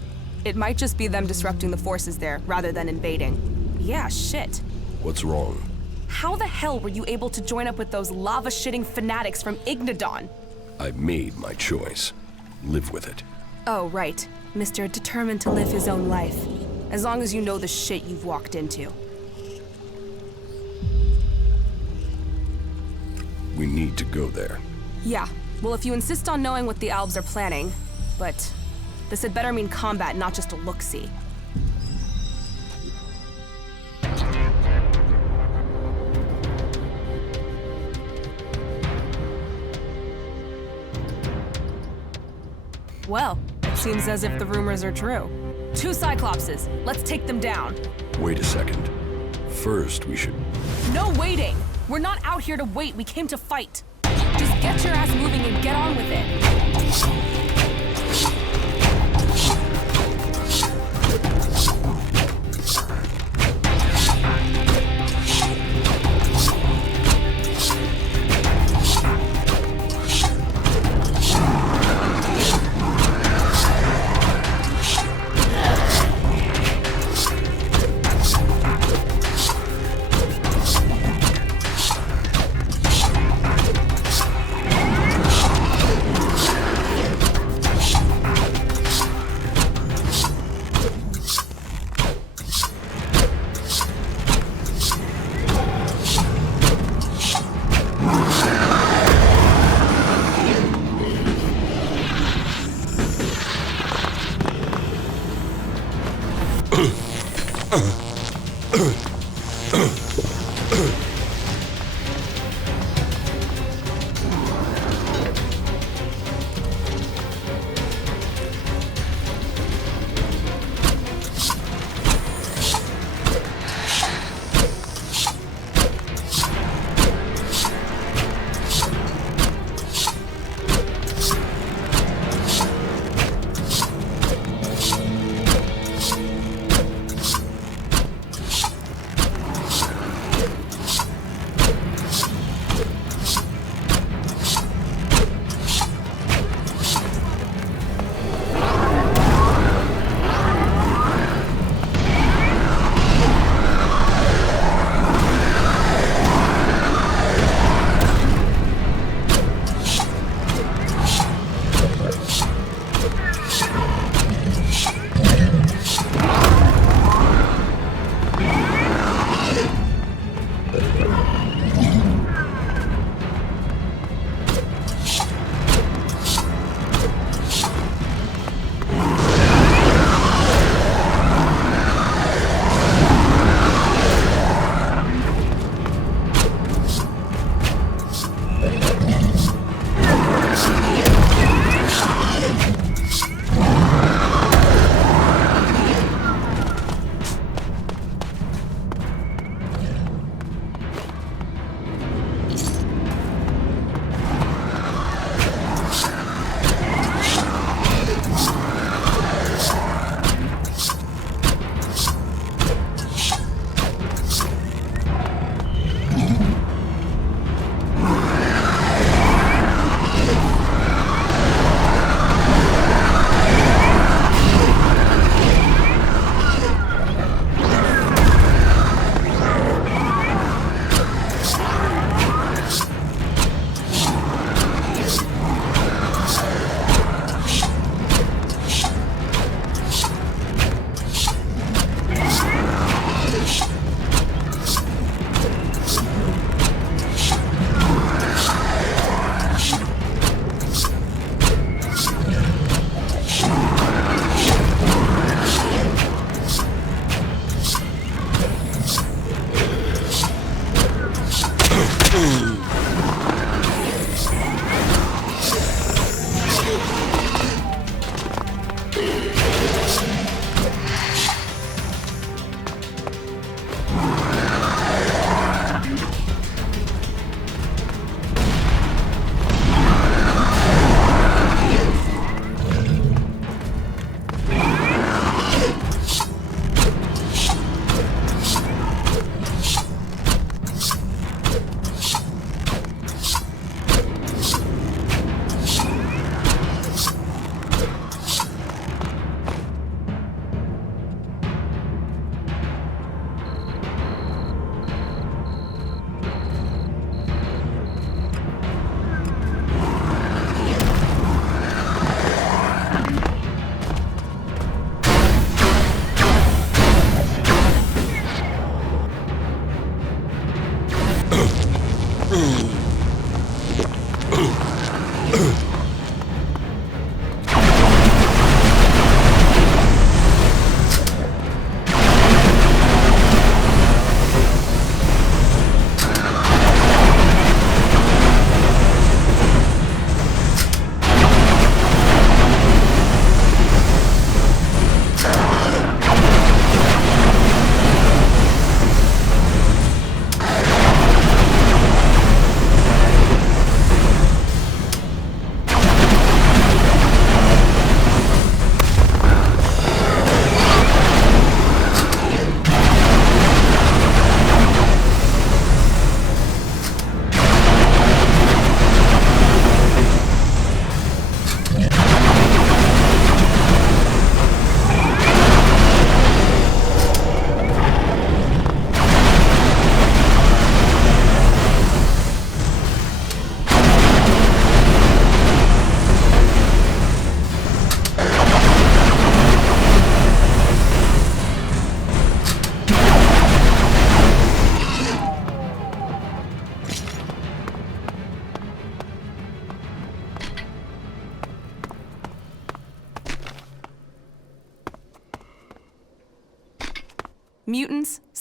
It might just be them disrupting the forces there, rather than invading. Yeah, shit. What's wrong? How the hell were you able to join up with those lava-shitting fanatics from Ignadon? I've made my choice. Live with it. Oh, right. Mr. Determined to live his own life. As long as you know the shit you've walked into. We need to go there. Yeah. Well, if you insist on knowing what the Albs are planning, but this had better mean combat, not just a look-see. Well, it seems as if the rumors are true. 2 Cyclopses. Let's take them down. Wait a second. First, we should... No waiting! We're not out here to wait, we came to fight. Just get your ass moving and get on with it.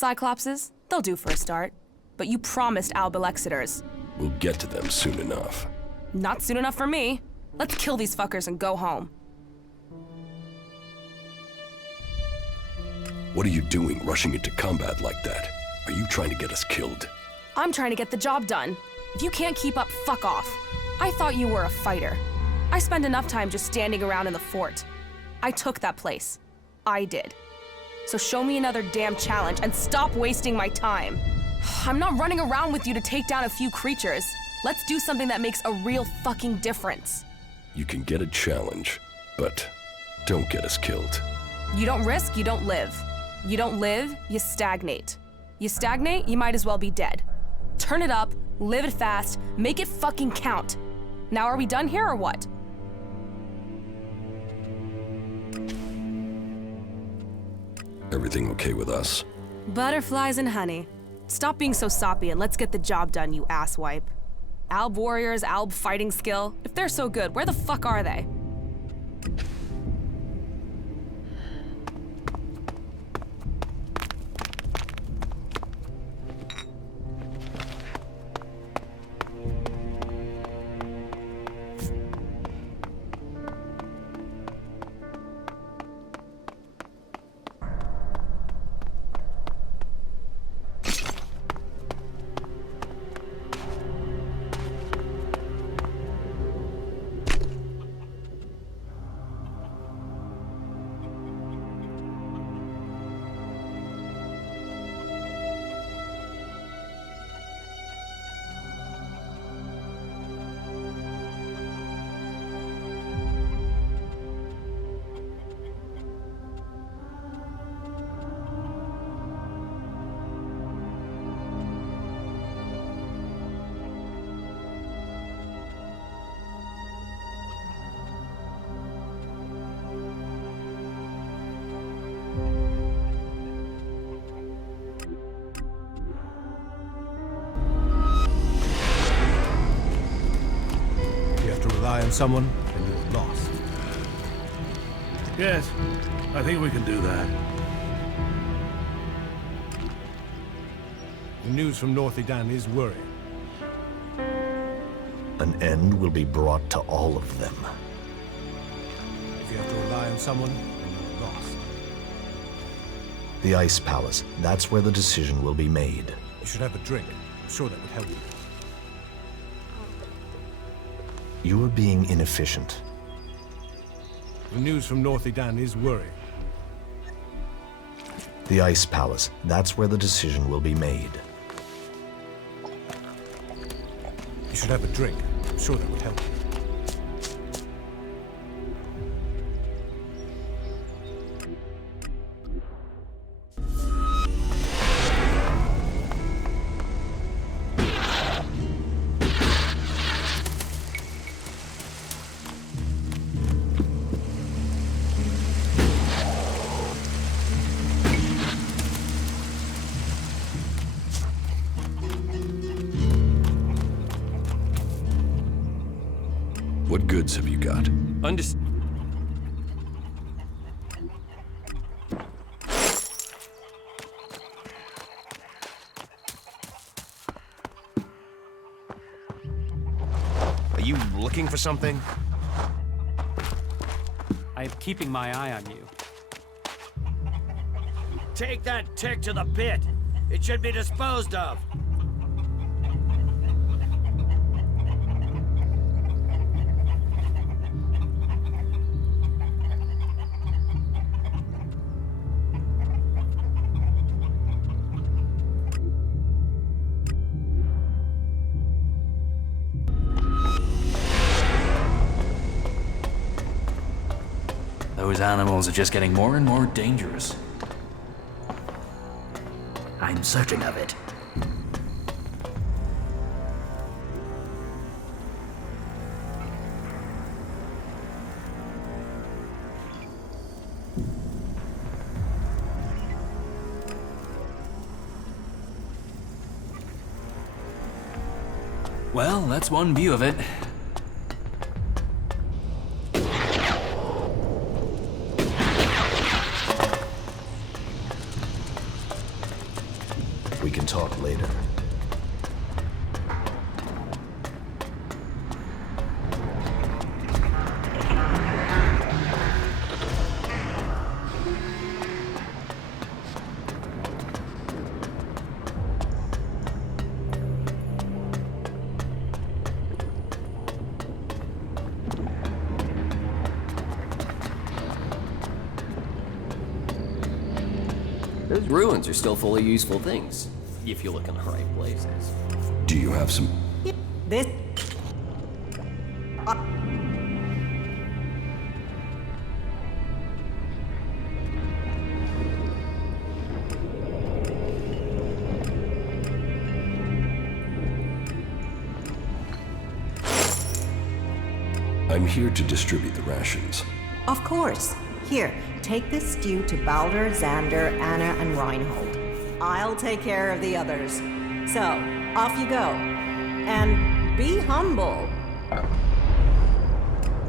Cyclopses, they'll do for a start. But you promised Albelexiters. We'll get to them soon enough. Not soon enough for me. Let's kill these fuckers and go home. What are you doing, rushing into combat like that? Are you trying to get us killed? I'm trying to get the job done. If you can't keep up, fuck off. I thought you were a fighter. I spend enough time just standing around in the fort. I took that place. I did. So show me another damn challenge and stop wasting my time. I'm not running around with you to take down a few creatures. Let's do something that makes a real fucking difference. You can get a challenge, but don't get us killed. You don't risk, you don't live. You don't live, you stagnate. You stagnate, you might as well be dead. Turn it up, live it fast, make it fucking count. Now are we done here or what? Everything okay with us? Butterflies and honey. Stop being so soppy and let's get the job done, you asswipe. Alb warriors, Alb fighting skill. If they're so good, where the fuck are they? On someone, and you're lost. Yes, I think we can do that. The news from North Edan is worrying. An end will be brought to all of them. If you have to rely on someone, then you're lost. The Ice Palace, that's where the decision will be made. You should have a drink. I'm sure that would help you. You are being inefficient. The news from North Edan is worrying. The Ice Palace, that's where the decision will be made. You should have a drink. I'm sure that would help you. What goods have you got? Are you looking for something? I am keeping my eye on you. Take that tick to the pit. It should be disposed of. Those animals are just getting more and more dangerous. I'm certain of it. Well, that's one view of it. We can talk later. Those ruins are still full of useful things, if you look in the right places. Do you have some... This... I'm here to distribute the rations. Of course. Here, take this stew to Baldur, Xander, Anna, and Reinhold. I'll take care of the others. So, off you go. And be humble.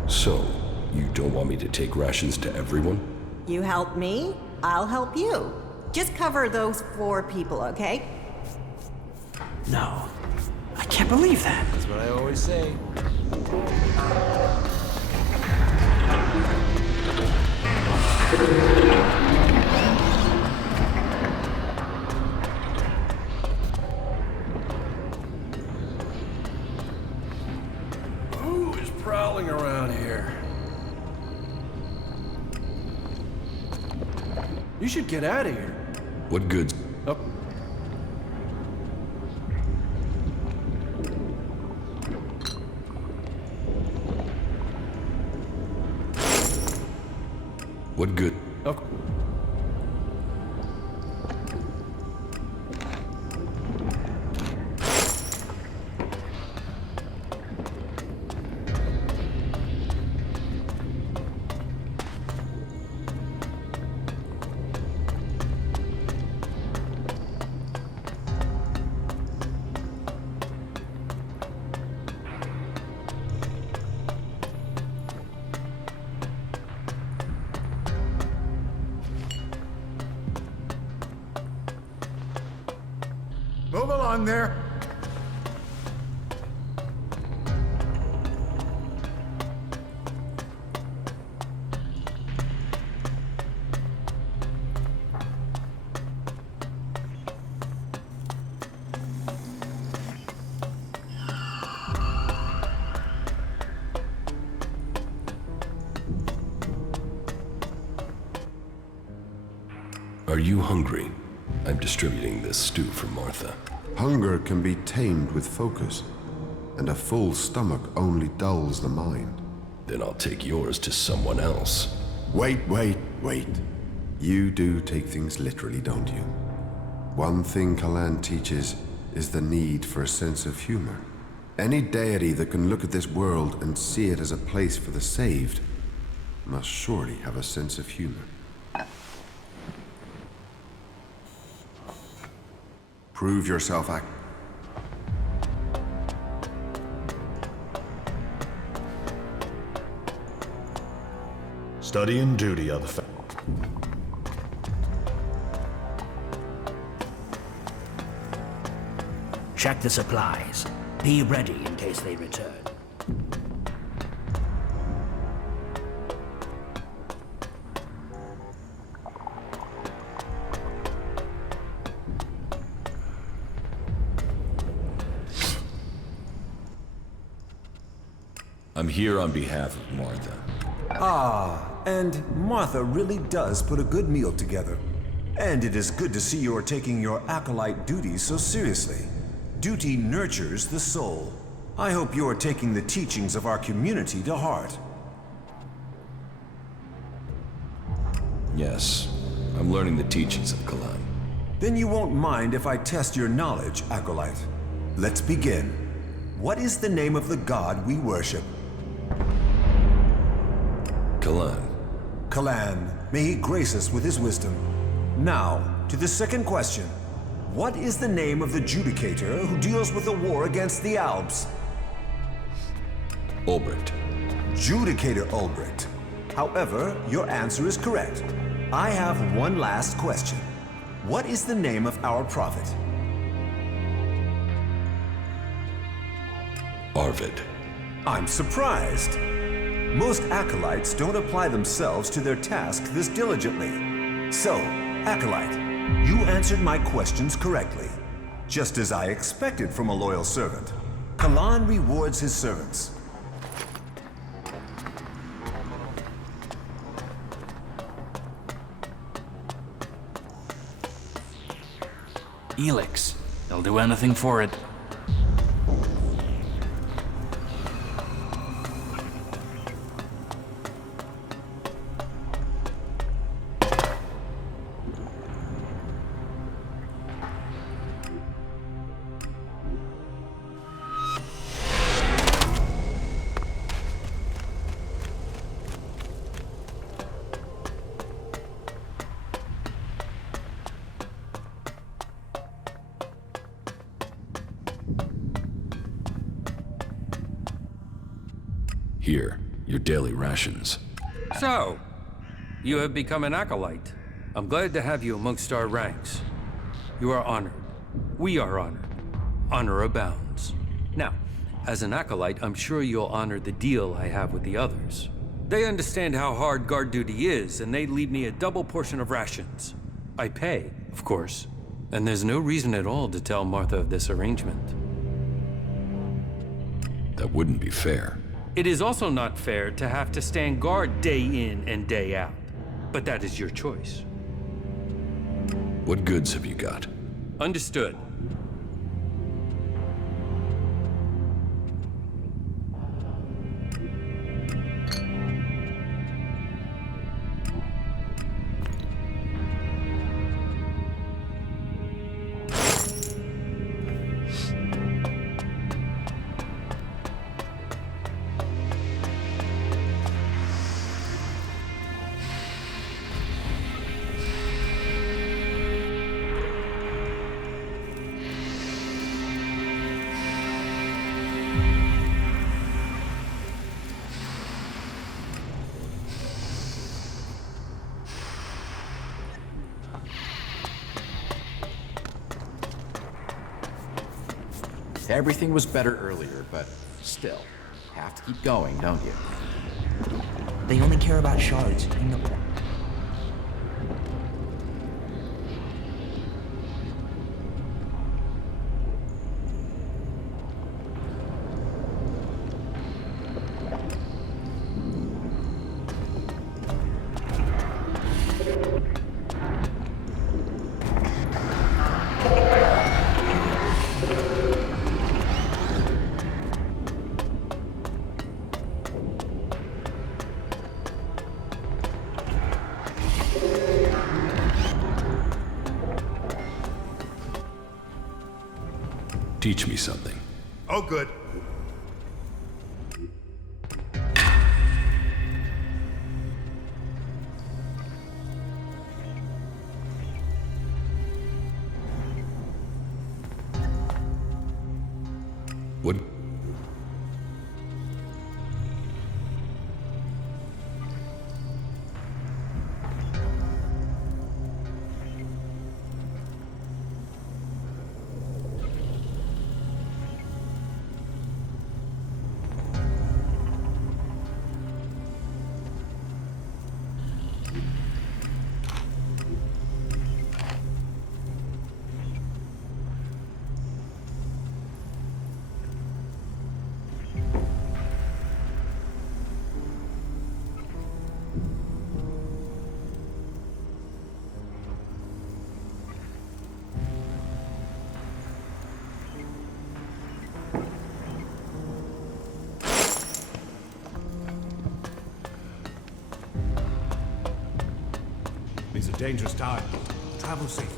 So, you don't want me to take rations to everyone? You help me, I'll help you. Just cover those 4 people, okay? No. I can't believe that. That's what I always say. Who is prowling around here? You should get out of here. What goods? Oh. What good? Oh. Move along there. Are you hungry? I'm distributing this stew for Martha. Hunger can be tamed with focus, and a full stomach only dulls the mind. Then I'll take yours to someone else. Wait. You do take things literally, don't you? One thing Kalan teaches is the need for a sense of humor. Any deity that can look at this world and see it as a place for the saved must surely have a sense of humor. Prove yourself, Study and duty are the Check the supplies. Be ready in case they return. I'm here on behalf of Martha. Ah, and Martha really does put a good meal together. And it is good to see you are taking your acolyte duties so seriously. Duty nurtures the soul. I hope you are taking the teachings of our community to heart. Yes, I'm learning the teachings of Kalan. Then you won't mind if I test your knowledge, Acolyte. Let's begin. What is the name of the god we worship? Kalan. Kalan, may he grace us with his wisdom. Now, to the second question. What is the name of the Judicator who deals with the war against the Albs? Ulbricht. Judicator Ulbricht. However, your answer is correct. I have one last question. What is the name of our prophet? Arvid. I'm surprised. Most acolytes don't apply themselves to their task this diligently. So, Acolyte, you answered my questions correctly, just as I expected from a loyal servant. Kalan rewards his servants. ELEX. They'll do anything for it. Here, your daily rations. So, you have become an acolyte. I'm glad to have you amongst our ranks. You are honored. We are honored. Honor abounds. Now, as an acolyte, I'm sure you'll honor the deal I have with the others. They understand how hard guard duty is, and they leave me a double portion of rations. I pay, of course, and there's no reason at all to tell Martha of this arrangement. That wouldn't be fair. It is also not fair to have to stand guard day in and day out, but that is your choice. What goods have you got? Understood. Everything was better earlier, but still, have to keep going, don't you? They only care about shards. You know. Teach me something. Oh, good. What? It's a dangerous time. Travel safely.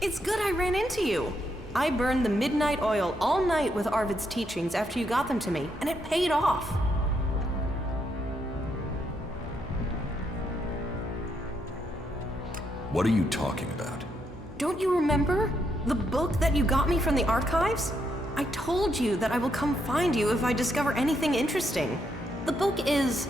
It's good I ran into you. I burned the midnight oil all night with Arvid's teachings after you got them to me, and it paid off. What are you talking about? Don't you remember? The book that you got me from the archives? I told you that I will come find you if I discover anything interesting. The book is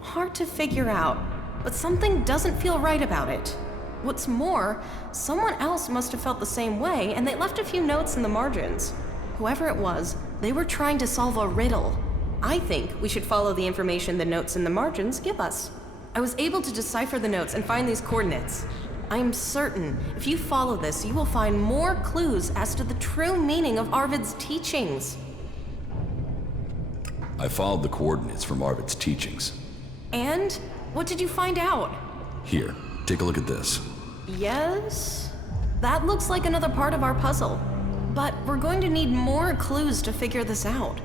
hard to figure out, but something doesn't feel right about it. What's more, someone else must have felt the same way, and they left a few notes in the margins. Whoever it was, they were trying to solve a riddle. I think we should follow the information the notes in the margins give us. I was able to decipher the notes and find these coordinates. I'm certain if you follow this, you will find more clues as to the true meaning of Arvid's teachings. I followed the coordinates from Arvid's teachings. And? What did you find out? Here, take a look at this. Yes? That looks like another part of our puzzle. But we're going to need more clues to figure this out.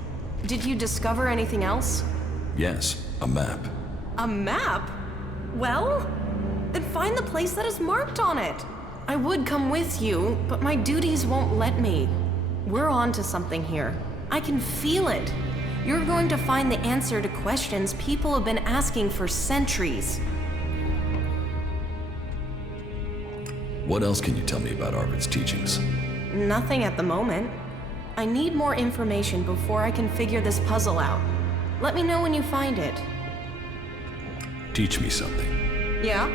Did you discover anything else? Yes, a map. A map? Well, then find the place that is marked on it. I would come with you, but my duties won't let me. We're on to something here. I can feel it. You're going to find the answer to questions people have been asking for centuries. What else can you tell me about Arvid's teachings? Nothing at the moment. I need more information before I can figure this puzzle out. Let me know when you find it. Teach me something. Yeah?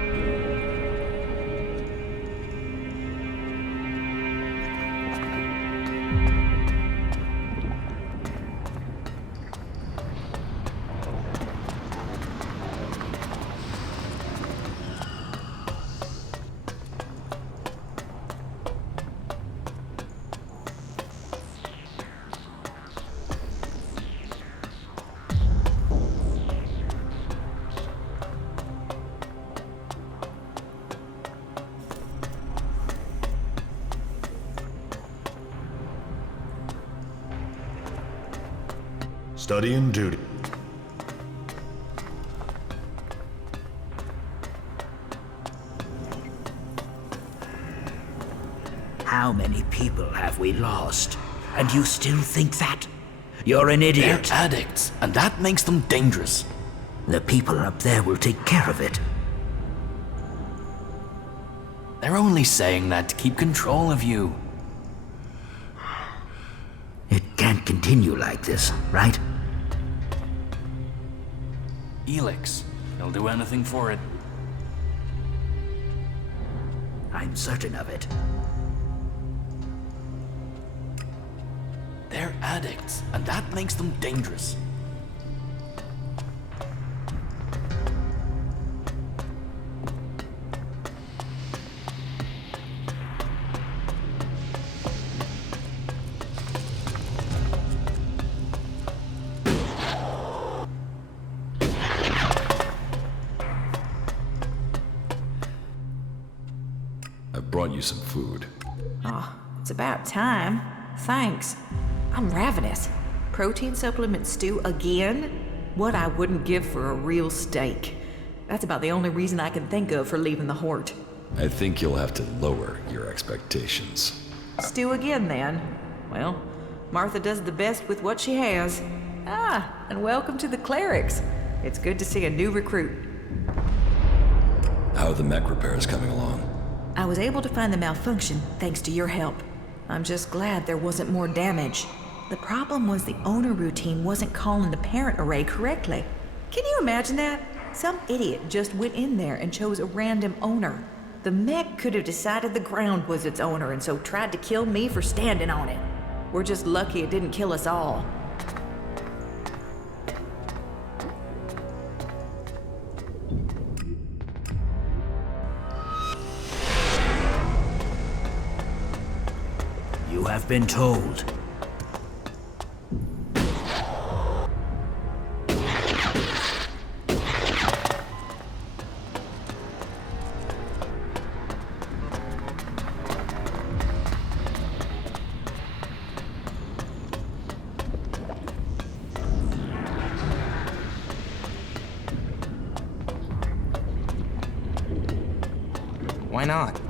Study and duty. How many people have we lost? And you still think that? You're an idiot. They're addicts, and that makes them dangerous. The people up there will take care of it. They're only saying that to keep control of you. It can't continue like this, right? ELEX. They'll do anything for it. I'm certain of it. They're addicts, and that makes them dangerous. I've brought you some food. Oh, it's about time. Thanks. I'm ravenous. Protein supplement stew again? What I wouldn't give for a real steak. That's about the only reason I can think of for leaving the Hort. I think you'll have to lower your expectations. Stew again, then. Well, Martha does the best with what she has. Ah, and welcome to the Clerics. It's good to see a new recruit. How are the mech repairs coming along? I was able to find the malfunction thanks to your help. I'm just glad there wasn't more damage. The problem was the owner routine wasn't calling the parent array correctly. Can you imagine that? Some idiot just went in there and chose a random owner. The mech could have decided the ground was its owner and so tried to kill me for standing on it. We're just lucky it didn't kill us all. You have been told. Why not?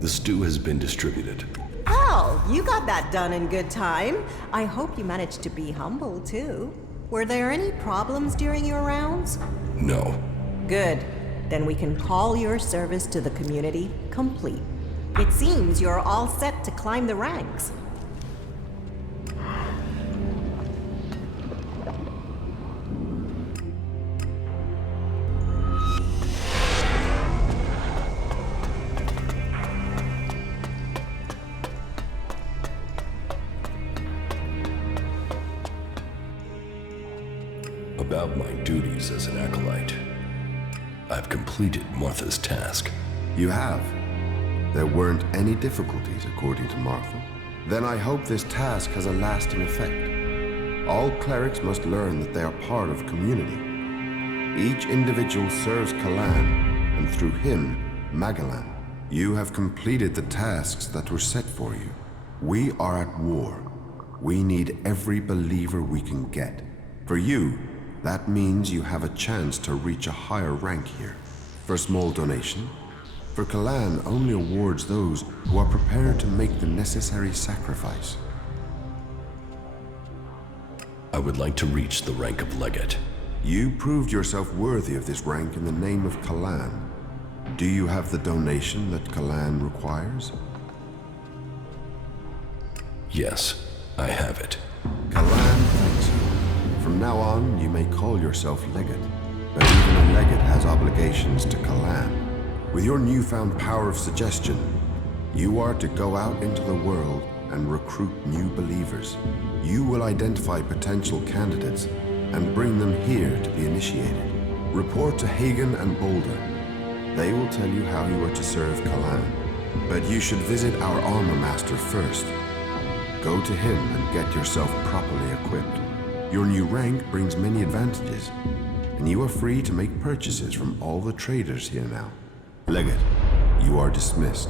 The stew has been distributed. Oh, you got that done in good time. I hope you managed to be humble, too. Were there any problems during your rounds? No. Good. Then we can call your service to the community complete. It seems you're all set to climb the ranks. About my duties as an acolyte. I've completed Martha's task. You have? There weren't any difficulties, according to Martha. Then I hope this task has a lasting effect. All clerics must learn that they are part of community. Each individual serves Kalan, and through him, Magalan. You have completed the tasks that were set for you. We are at war. We need every believer we can get. For you, that means you have a chance to reach a higher rank here. For small donation, for Kalan only awards those who are prepared to make the necessary sacrifice. I would like to reach the rank of legate. You proved yourself worthy of this rank in the name of Kalan. Do you have the donation that Kalan requires? Yes, I have it. Kalan thanks you. From now on, you may call yourself legate. But even a legate has obligations to Kalan. With your newfound power of suggestion, you are to go out into the world and recruit new believers. You will identify potential candidates and bring them here to be initiated. Report to Hagen and Boulder. They will tell you how you are to serve Kalan. But you should visit our armor master first. Go to him and get yourself properly equipped. Your new rank brings many advantages, and you are free to make purchases from all the traders here now. Legate, you are dismissed.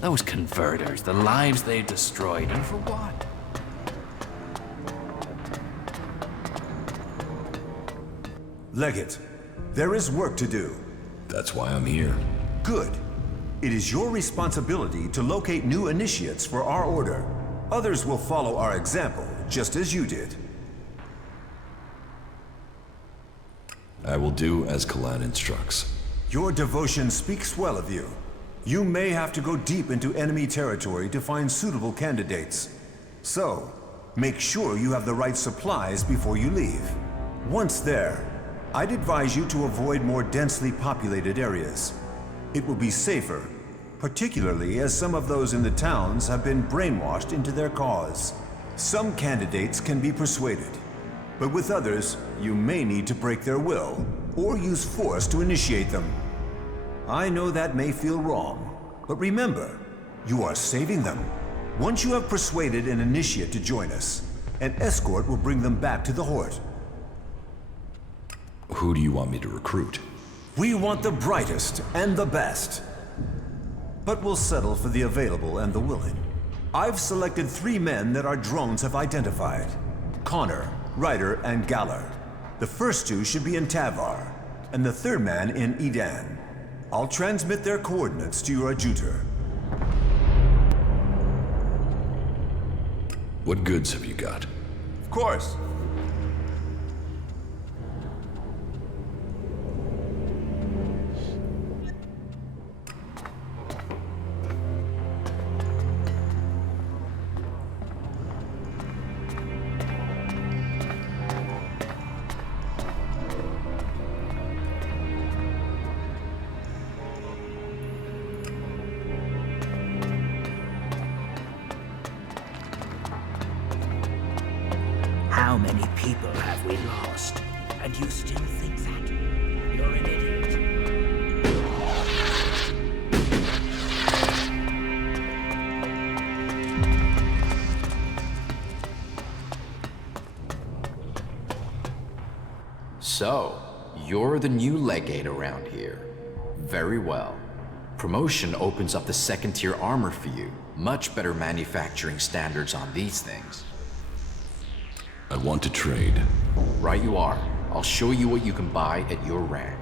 Those converters, the lives they destroyed, and for what? Legate, there is work to do. That's why I'm here. Good. It is your responsibility to locate new initiates for our order. Others will follow our example, just as you did. I will do as Kalan instructs. Your devotion speaks well of you. You may have to go deep into enemy territory to find suitable candidates. So, make sure you have the right supplies before you leave. Once there, I'd advise you to avoid more densely populated areas. It will be safer, particularly as some of those in the towns have been brainwashed into their cause. Some candidates can be persuaded, but with others, you may need to break their will or use force to initiate them. I know that may feel wrong, but remember, you are saving them. Once you have persuaded an initiate to join us, an escort will bring them back to the Horde. Who do you want me to recruit? We want the brightest and the best. But we'll settle for the available and the willing. I've selected 3 men that our drones have identified. Connor, Ryder, and Gallard. The first 2 should be in Tavar, and the 3rd man in Edan. I'll transmit their coordinates to your adjutor. What goods have you got? Of course. How many people have we lost? And you still think that? You're an idiot. So, you're the new legate around here. Very well. Promotion opens up the 2nd-tier armor for you. Much better manufacturing standards on these things. I want to trade. Right you are. I'll show you what you can buy at your rank.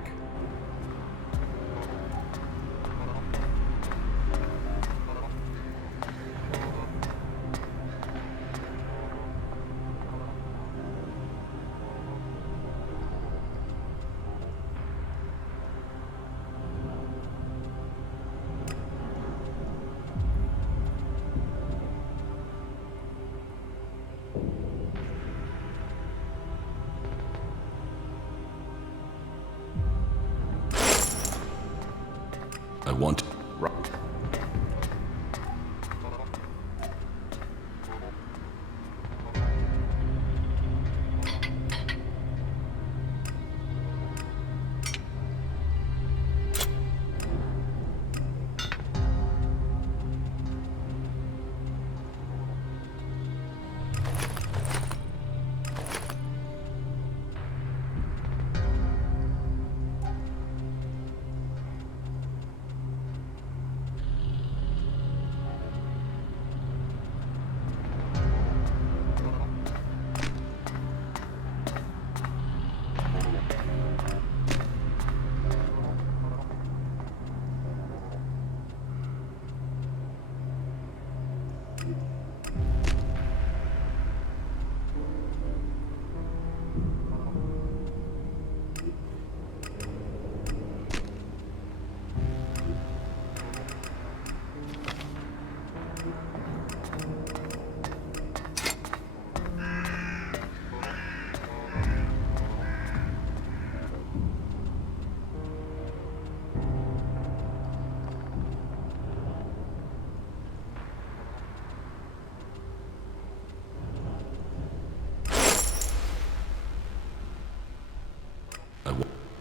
I want...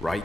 Right?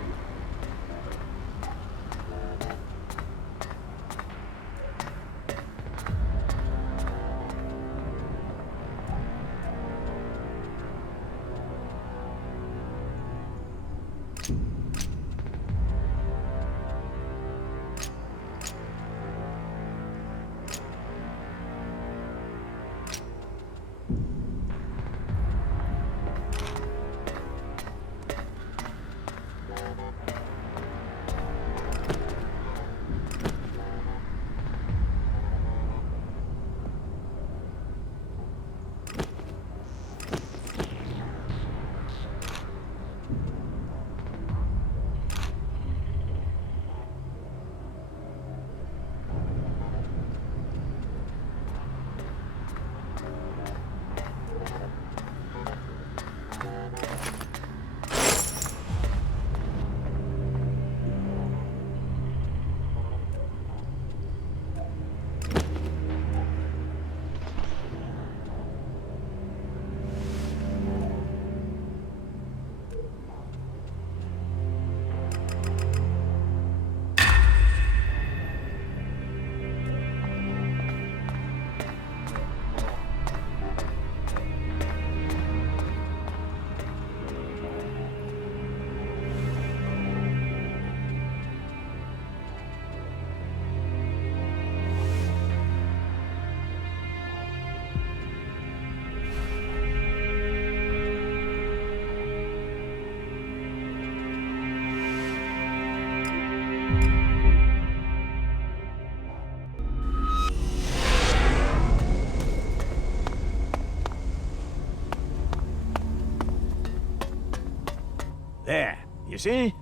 There, you see?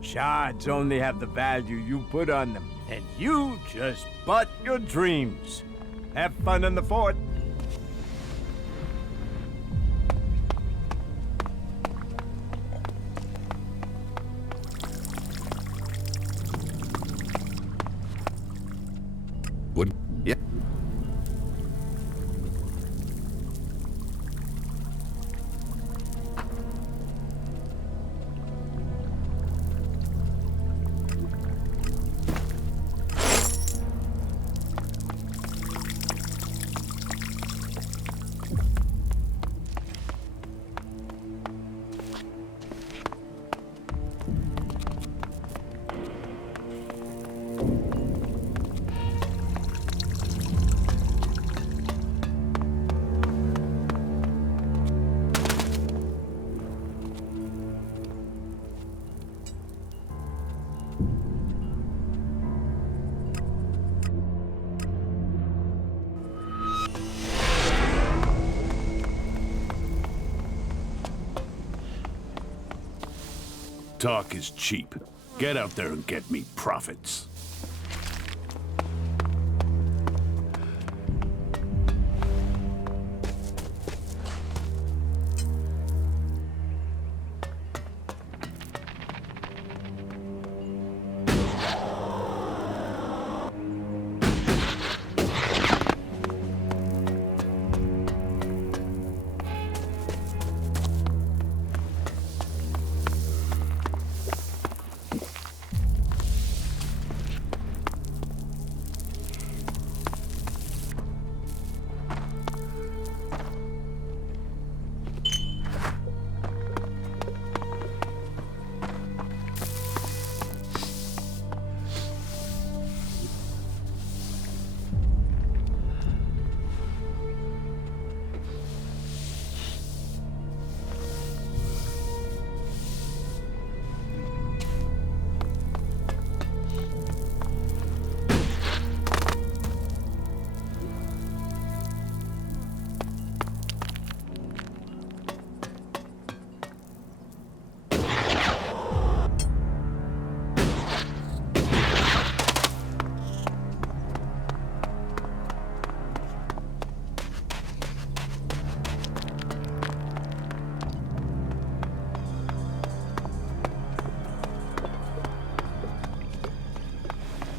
Shards only have the value you put on them, and you just butt your dreams. Have fun in the fort. What? Yeah. Talk is cheap. Get out there and get me profits.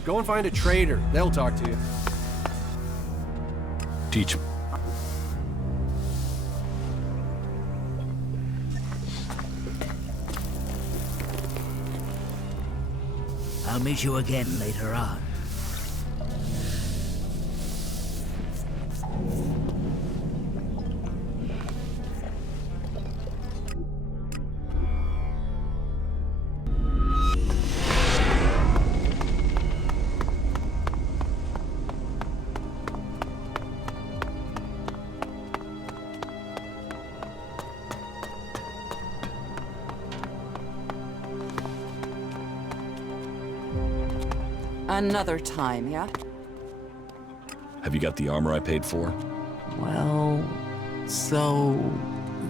Go and find a trader. They'll talk to you. Teach him. I'll meet you again later on. Another time, yeah? Have you got the armor I paid for? Well, so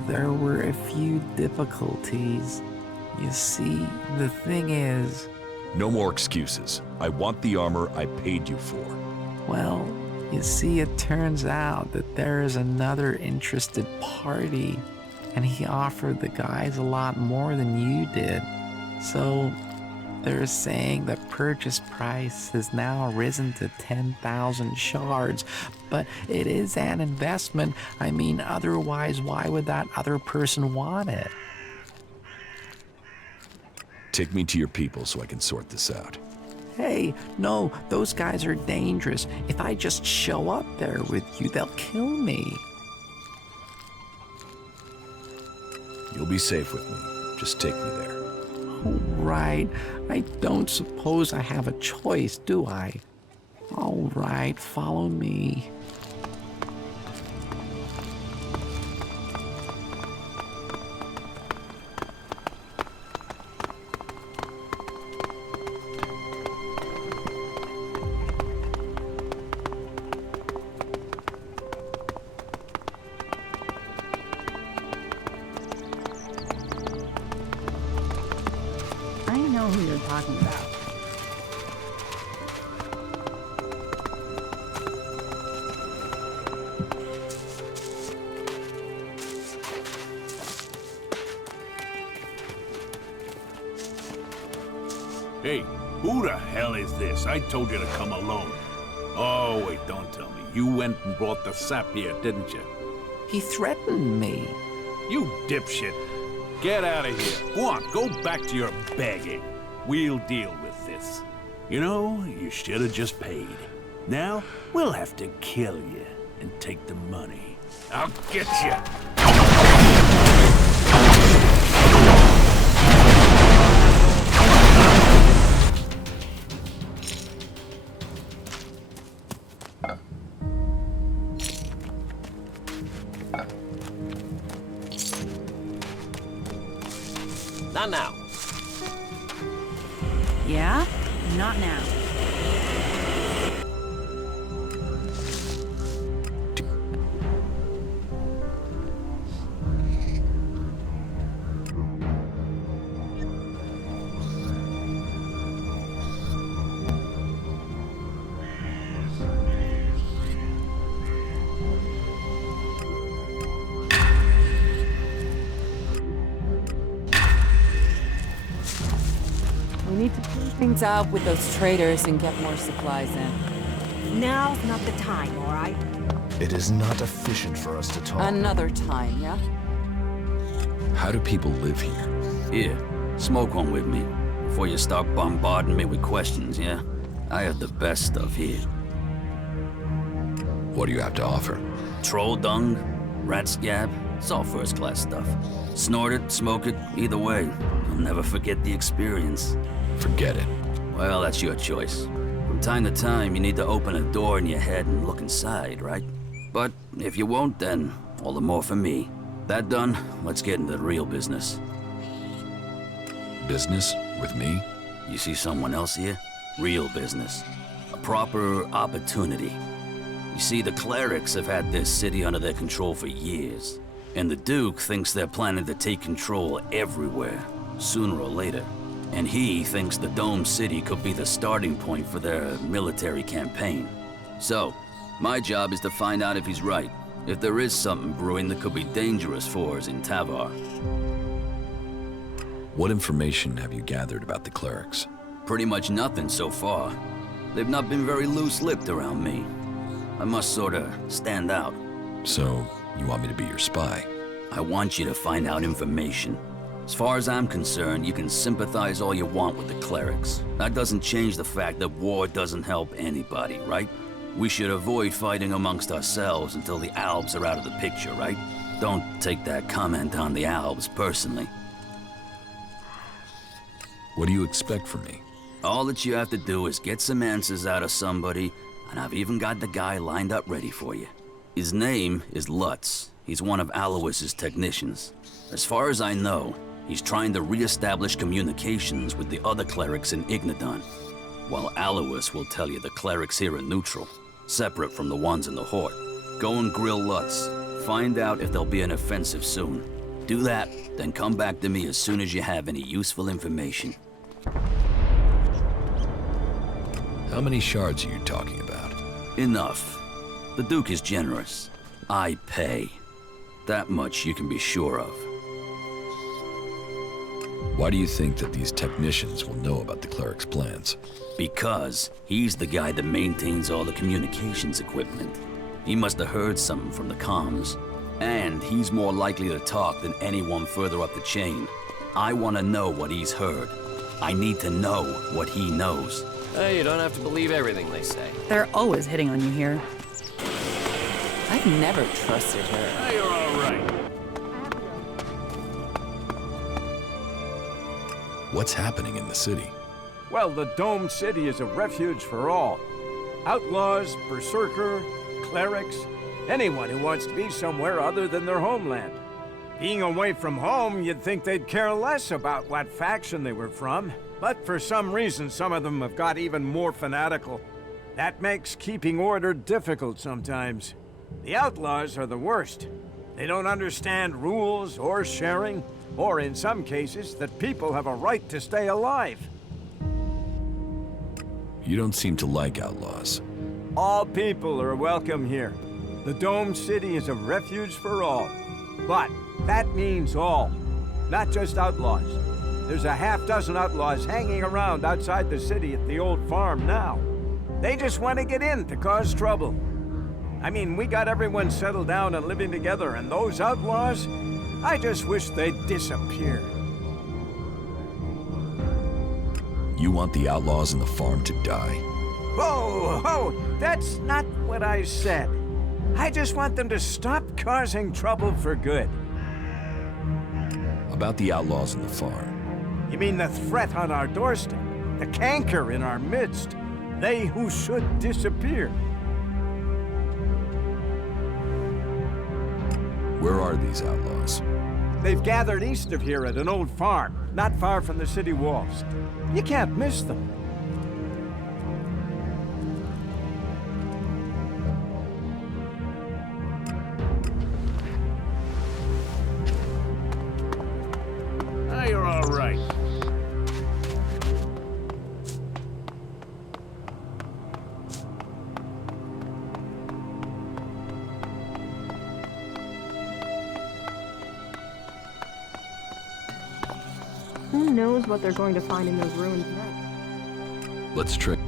there were a few difficulties. You see, the thing is... No more excuses. I want the armor I paid you for. Well, you see, it turns out that there is another interested party, and he offered the guys a lot more than you did. So... they're saying the purchase price has now risen to 10,000 shards, but it is an investment. I mean, otherwise, why would that other person want it? Take me to your people so I can sort this out. Hey, no, those guys are dangerous. If I just show up there with you, they'll kill me. You'll be safe with me. Just take me there. Right. I don't suppose I have a choice, do I? All right, follow me. Who you're talking about. Hey, who the hell is this? I told you to come alone. Oh, wait, don't tell me. You went and brought the sap here, didn't you? He threatened me. You dipshit. Get out of here. Go on, go back to your begging. We'll deal with this. You know, you should have just paid. Now, we'll have to kill you and take the money. I'll get you. Not now. Yeah? Not now. We need to clean things out with those traders and get more supplies in. Now's not the time, all right? It is not efficient for us to talk. Another time, yeah? How do people live here? Here, smoke one with me, before you start bombarding me with questions, yeah? I have the best stuff here. What do you have to offer? Troll dung, rat scab, it's all first-class stuff. Snort it, smoke it, either way, you'll never forget the experience. Forget it. Well, that's your choice. From time to time, you need to open a door in your head and look inside, right? But if you won't, then all the more for me. That done, let's get into the real business. Business? With me? You see someone else here? Real business. A proper opportunity. You see, the Clerics have had this city under their control for years. And the Duke thinks they're planning to take control everywhere, sooner or later. And he thinks the Dome City could be the starting point for their military campaign. So, my job is to find out if he's right. If there is something brewing that could be dangerous for us in Tavar. What information have you gathered about the Clerics? Pretty much nothing so far. They've not been very loose-lipped around me. I must sorta stand out. So, you want me to be your spy? I want you to find out information. As far as I'm concerned, you can sympathize all you want with the clerics. That doesn't change the fact that war doesn't help anybody, right? We should avoid fighting amongst ourselves until the Albs are out of the picture, right? Don't take that comment on the Albs personally. What do you expect from me? All that you have to do is get some answers out of somebody, and I've even got the guy lined up ready for you. His name is Lutz. He's one of Alois's technicians. As far as I know, he's trying to re-establish communications with the other clerics in Ignadon, while Alois will tell you the clerics here are neutral, separate from the ones in the Horde. Go and grill Lutz. Find out if there'll be an offensive soon. Do that, then come back to me as soon as you have any useful information. How many shards are you talking about? Enough. The Duke is generous. I pay. That much you can be sure of. Why do you think that these technicians will know about the cleric's plans? Because he's the guy that maintains all the communications equipment. He must have heard something from the comms. And he's more likely to talk than anyone further up the chain. I want to know what he's heard. I need to know what he knows. Hey, you don't have to believe everything they say. They're always hitting on you here. I've never trusted her. Hey, you're all right. What's happening in the city? Well, the Dome City is a refuge for all. Outlaws, berserker, clerics, anyone who wants to be somewhere other than their homeland. Being away from home, you'd think they'd care less about what faction they were from. But for some reason, some of them have got even more fanatical. That makes keeping order difficult sometimes. The outlaws are the worst. They don't understand rules or sharing, or in some cases, that people have a right to stay alive. You don't seem to like outlaws. All people are welcome here. The Dome City is a refuge for all. But that means all, not just outlaws. There's a half-dozen outlaws hanging around outside the city at the old farm now. They just want to get in to cause trouble. I mean, we got everyone settled down and living together, and those outlaws, I just wish they'd disappear. You want the outlaws in the farm to die? Whoa, whoa, that's not what I said. I just want them to stop causing trouble for good. About the outlaws in the farm. You mean the threat on our doorstep? The canker in our midst? They who should disappear? Where are these outlaws? They've gathered east of here at an old farm, not far from the city walls. You can't miss them. Hey, you're all right. Who knows what they're going to find in those ruins next? Let's trick.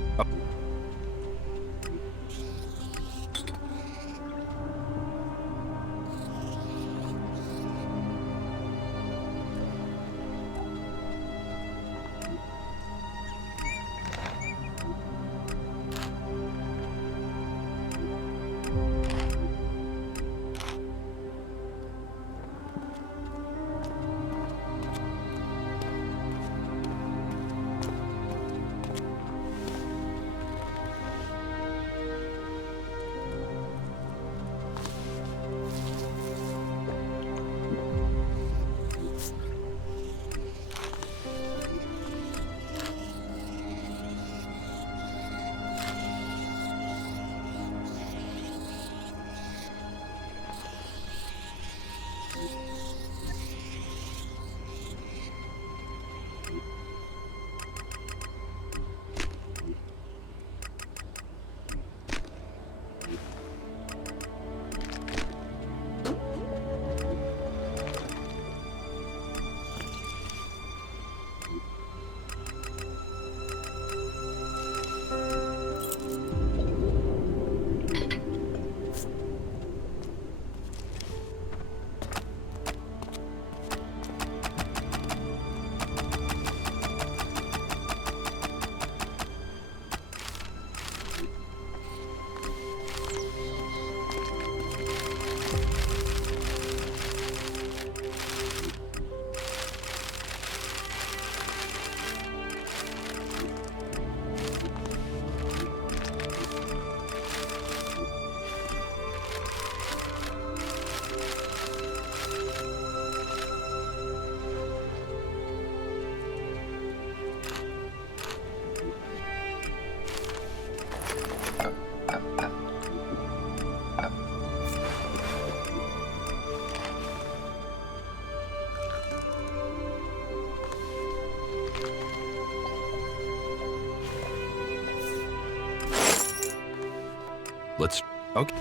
Let's... Okay.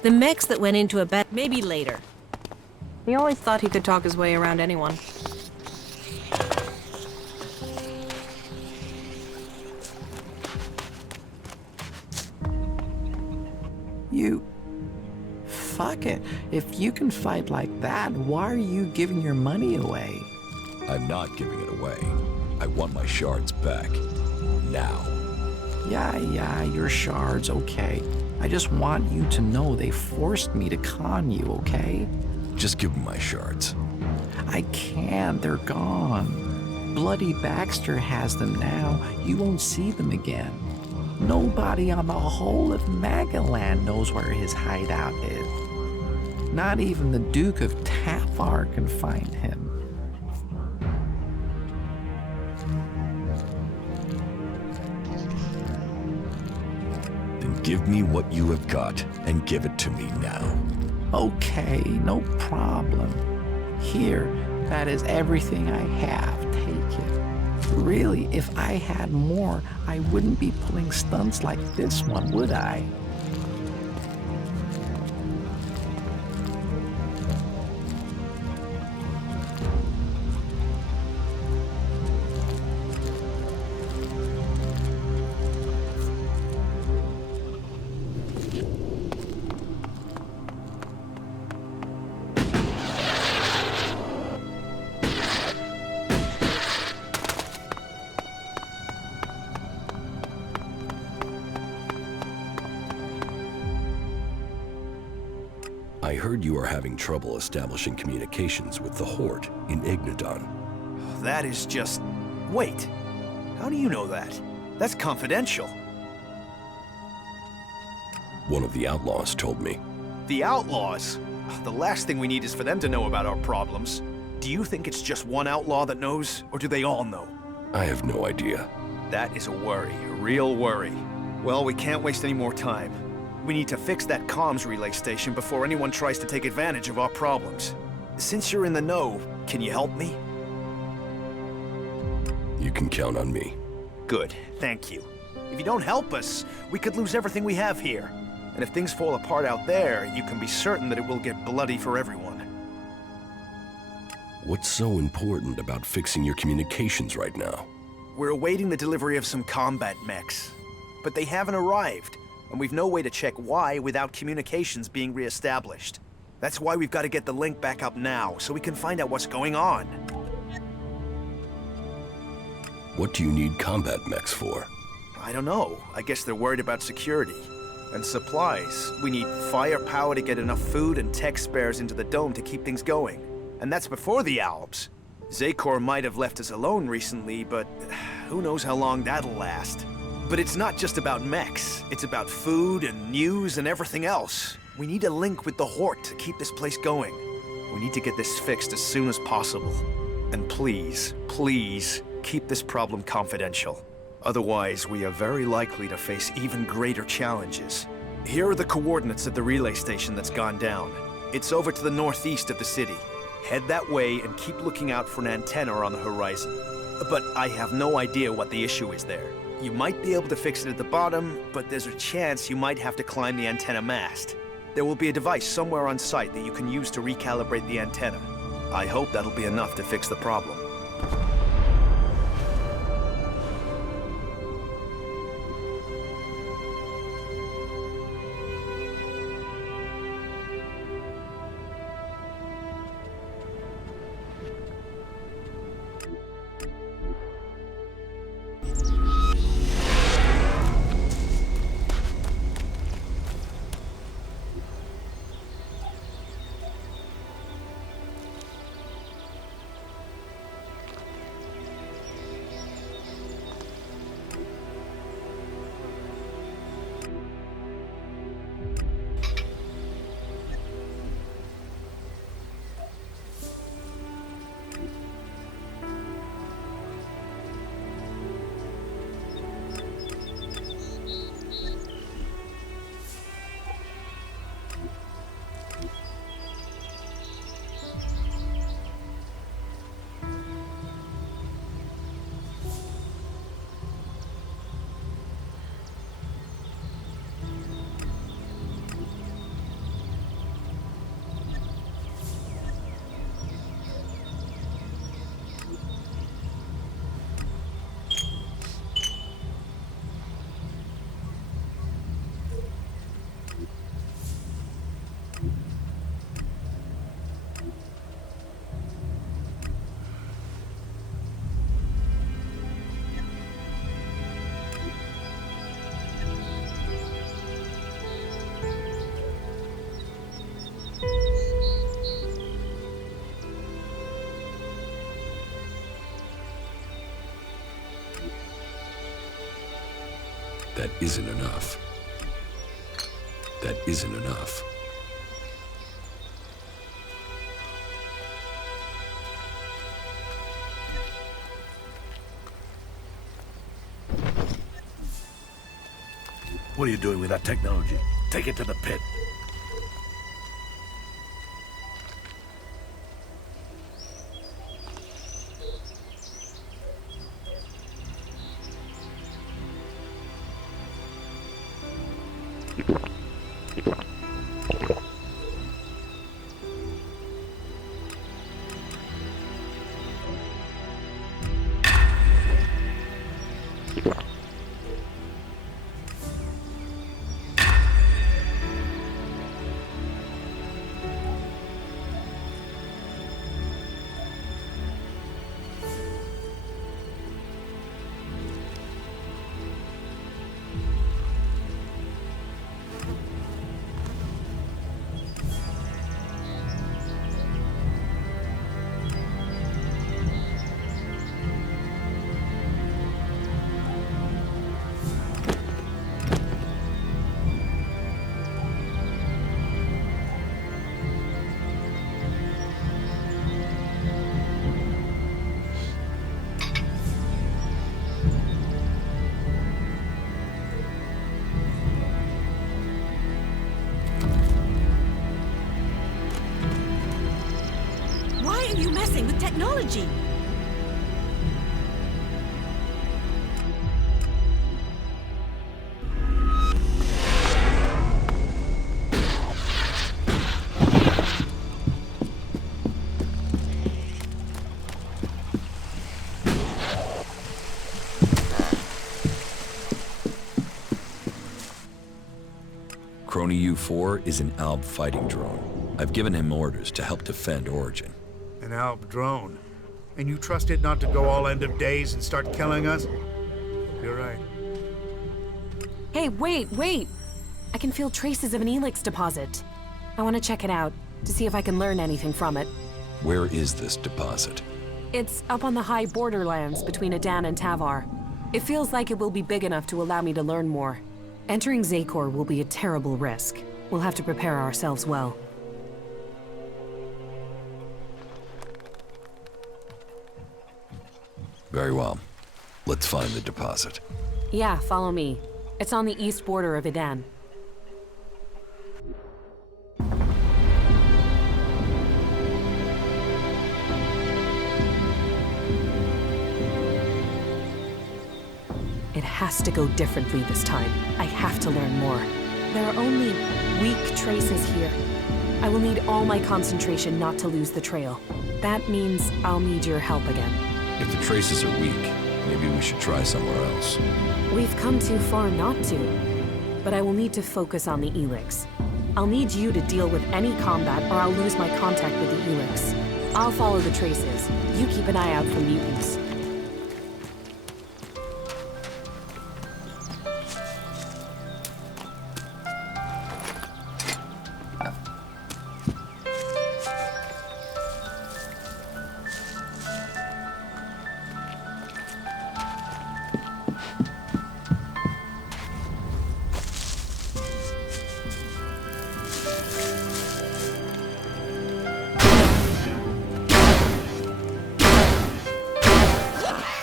The mechs that went into a bed, maybe later. He always thought he could talk his way around anyone. You... Fuck it. If you can fight like that, why are you giving your money away? I'm not giving it away. I want my shards back. Now. Yeah, your shards, okay. I just want you to know they forced me to con you, okay? Just give me my shards. I can't, they're gone. Bloody Baxter has them now. You won't see them again. Nobody on the whole of Magaland knows where his hideout is. Not even the Duke of Tafar can find him. Then give me what you have got, and give it to me now. Okay, no problem. Here, that is everything I have. Take it. Really, if I had more, I wouldn't be pulling stunts like this one, would I? I heard you are having trouble establishing communications with the Horde in Ignadon. That is just... Wait. How do you know that? That's confidential. One of the outlaws told me. The outlaws? The last thing we need is for them to know about our problems. Do you think it's just one outlaw that knows, or do they all know? I have no idea. That is a worry, a real worry. Well, we can't waste any more time. We need to fix that comms relay station before anyone tries to take advantage of our problems. Since you're in the know, can you help me? You can count on me. Good, thank you. If you don't help us, we could lose everything we have here. And if things fall apart out there, you can be certain that it will get bloody for everyone. What's so important about fixing your communications right now? We're awaiting the delivery of some combat mechs, but they haven't arrived. And we've no way to check why without communications being re-established. That's why we've got to get the link back up now, so we can find out what's going on. What do you need combat mechs for? I don't know. I guess they're worried about security. And supplies. We need firepower to get enough food and tech spares into the dome to keep things going. And that's before the Alps. Zakor might have left us alone recently, but who knows how long that'll last. But it's not just about mechs. It's about food and news and everything else. We need a link with the Horde to keep this place going. We need to get this fixed as soon as possible. And please, please, keep this problem confidential. Otherwise, we are very likely to face even greater challenges. Here are the coordinates of the relay station that's gone down. It's over to the northeast of the city. Head that way and keep looking out for an antenna on the horizon. But I have no idea what the issue is there. You might be able to fix it at the bottom, but there's a chance you might have to climb the antenna mast. There will be a device somewhere on site that you can use to recalibrate the antenna. I hope that'll be enough to fix the problem. That isn't enough. That isn't enough. What are you doing with that technology? Take it to the pit. Why are you messing with technology? Crony U-4 is an ALB fighting drone. I've given him orders to help defend Origin. An ALB drone? And you trust it not to go all end of days and start killing us? You're right. Hey, wait! I can feel traces of an ELEX deposit. I want to check it out, to see if I can learn anything from it. Where is this deposit? It's up on the high borderlands between Adan and Tavar. It feels like it will be big enough to allow me to learn more. Entering Zakor will be a terrible risk. We'll have to prepare ourselves well. Very well. Let's find the deposit. Yeah, follow me. It's on the east border of Adan. It has to go differently this time. I have to learn more. There are only weak traces here. I will need all my concentration not to lose the trail. That means I'll need your help again. If the traces are weak, maybe we should try somewhere else. We've come too far not to. But I will need to focus on the ELEX. I'll need you to deal with any combat or I'll lose my contact with the ELEX. I'll follow the traces. You keep an eye out for mutants.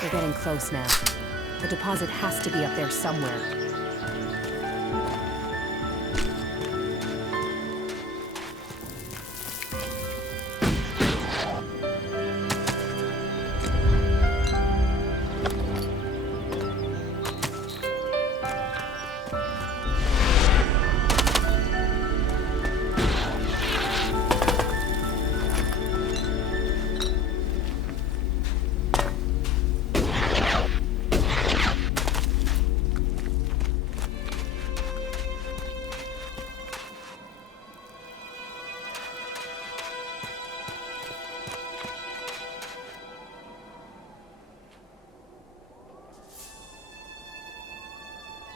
We're getting close now. The deposit has to be up there somewhere.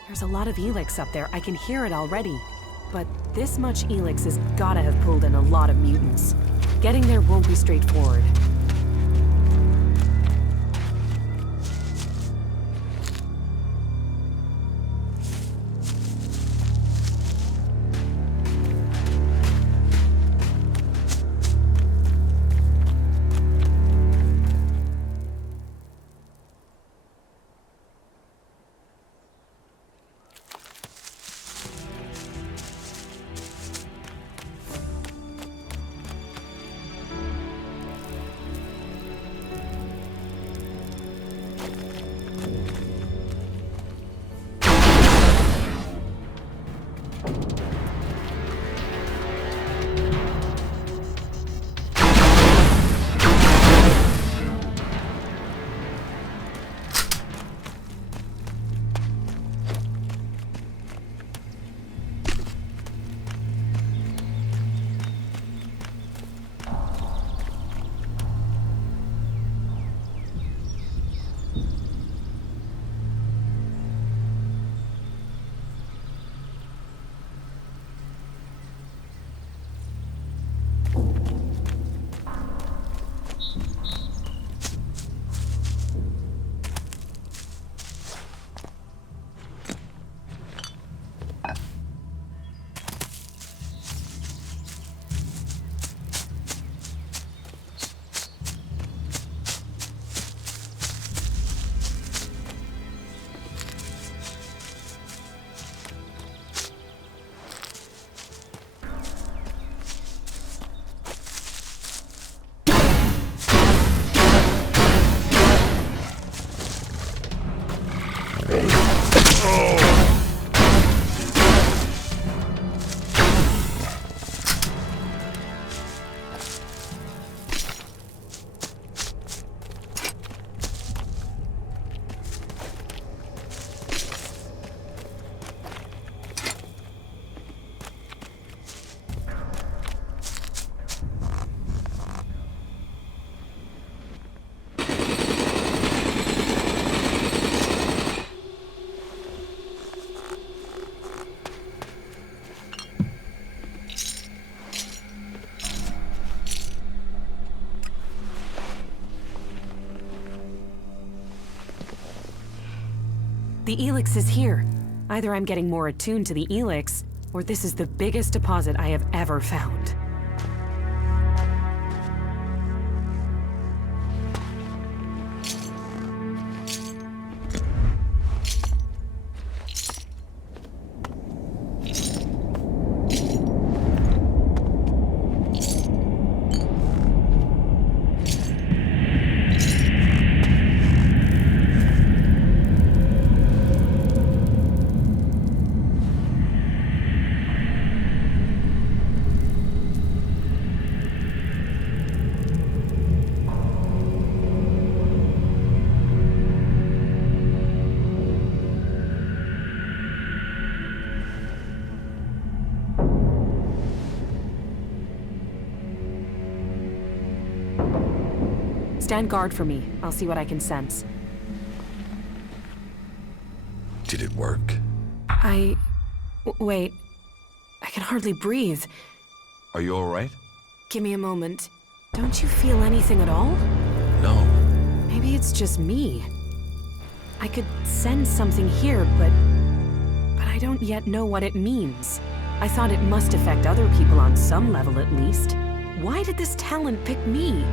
There's a lot of ELEX up there. I can hear it already. But this much ELEX has gotta have pulled in a lot of mutants. Getting there won't be straightforward. The ELEX is here. Either I'm getting more attuned to the ELEX, or this is the biggest deposit I have ever found. Stand guard for me. I'll see what I can sense. Did it work? Wait. I can hardly breathe. Are you alright? Give me a moment. Don't you feel anything at all? No. Maybe it's just me. I could sense something here, but I don't yet know what it means. I thought it must affect other people on some level at least. Why did this talent pick me?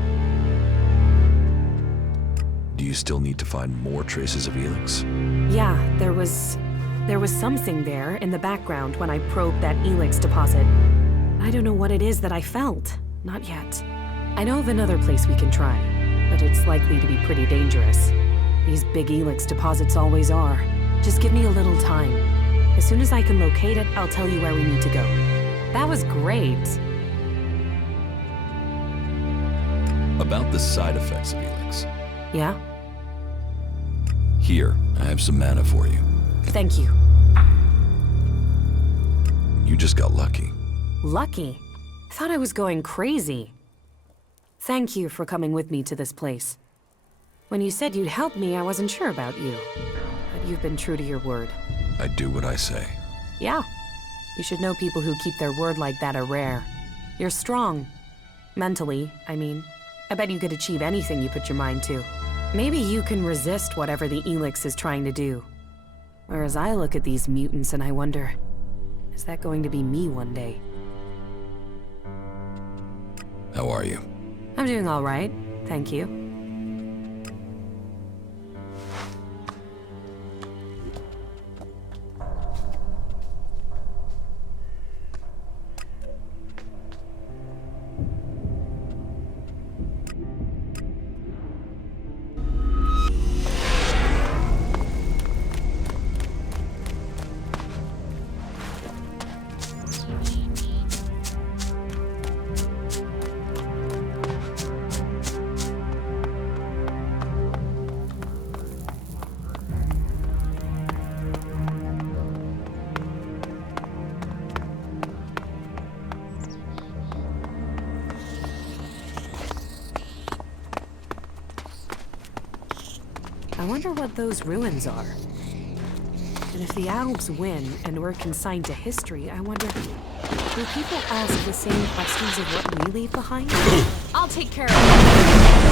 Do you still need to find more traces of ELEX? Yeah, there was something there in the background when I probed that ELEX deposit. I don't know what it is that I felt. Not yet. I know of another place we can try, but it's likely to be pretty dangerous. These big ELEX deposits always are. Just give me a little time. As soon as I can locate it, I'll tell you where we need to go. That was great. About the side effects of ELEX. Yeah? Here, I have some mana for you. Thank you. You just got lucky. Lucky? I thought I was going crazy. Thank you for coming with me to this place. When you said you'd help me, I wasn't sure about you. But you've been true to your word. I do what I say. Yeah. You should know people who keep their word like that are rare. You're strong. Mentally, I mean. I bet you could achieve anything you put your mind to. Maybe you can resist whatever the ELEX is trying to do. Whereas I look at these mutants and I wonder, is that going to be me one day? How are you? I'm doing all right, thank you. I wonder what those ruins are. And if the Alps win and we're consigned to history, I wonder, will people ask the same questions of what we leave behind? I'll take care of it.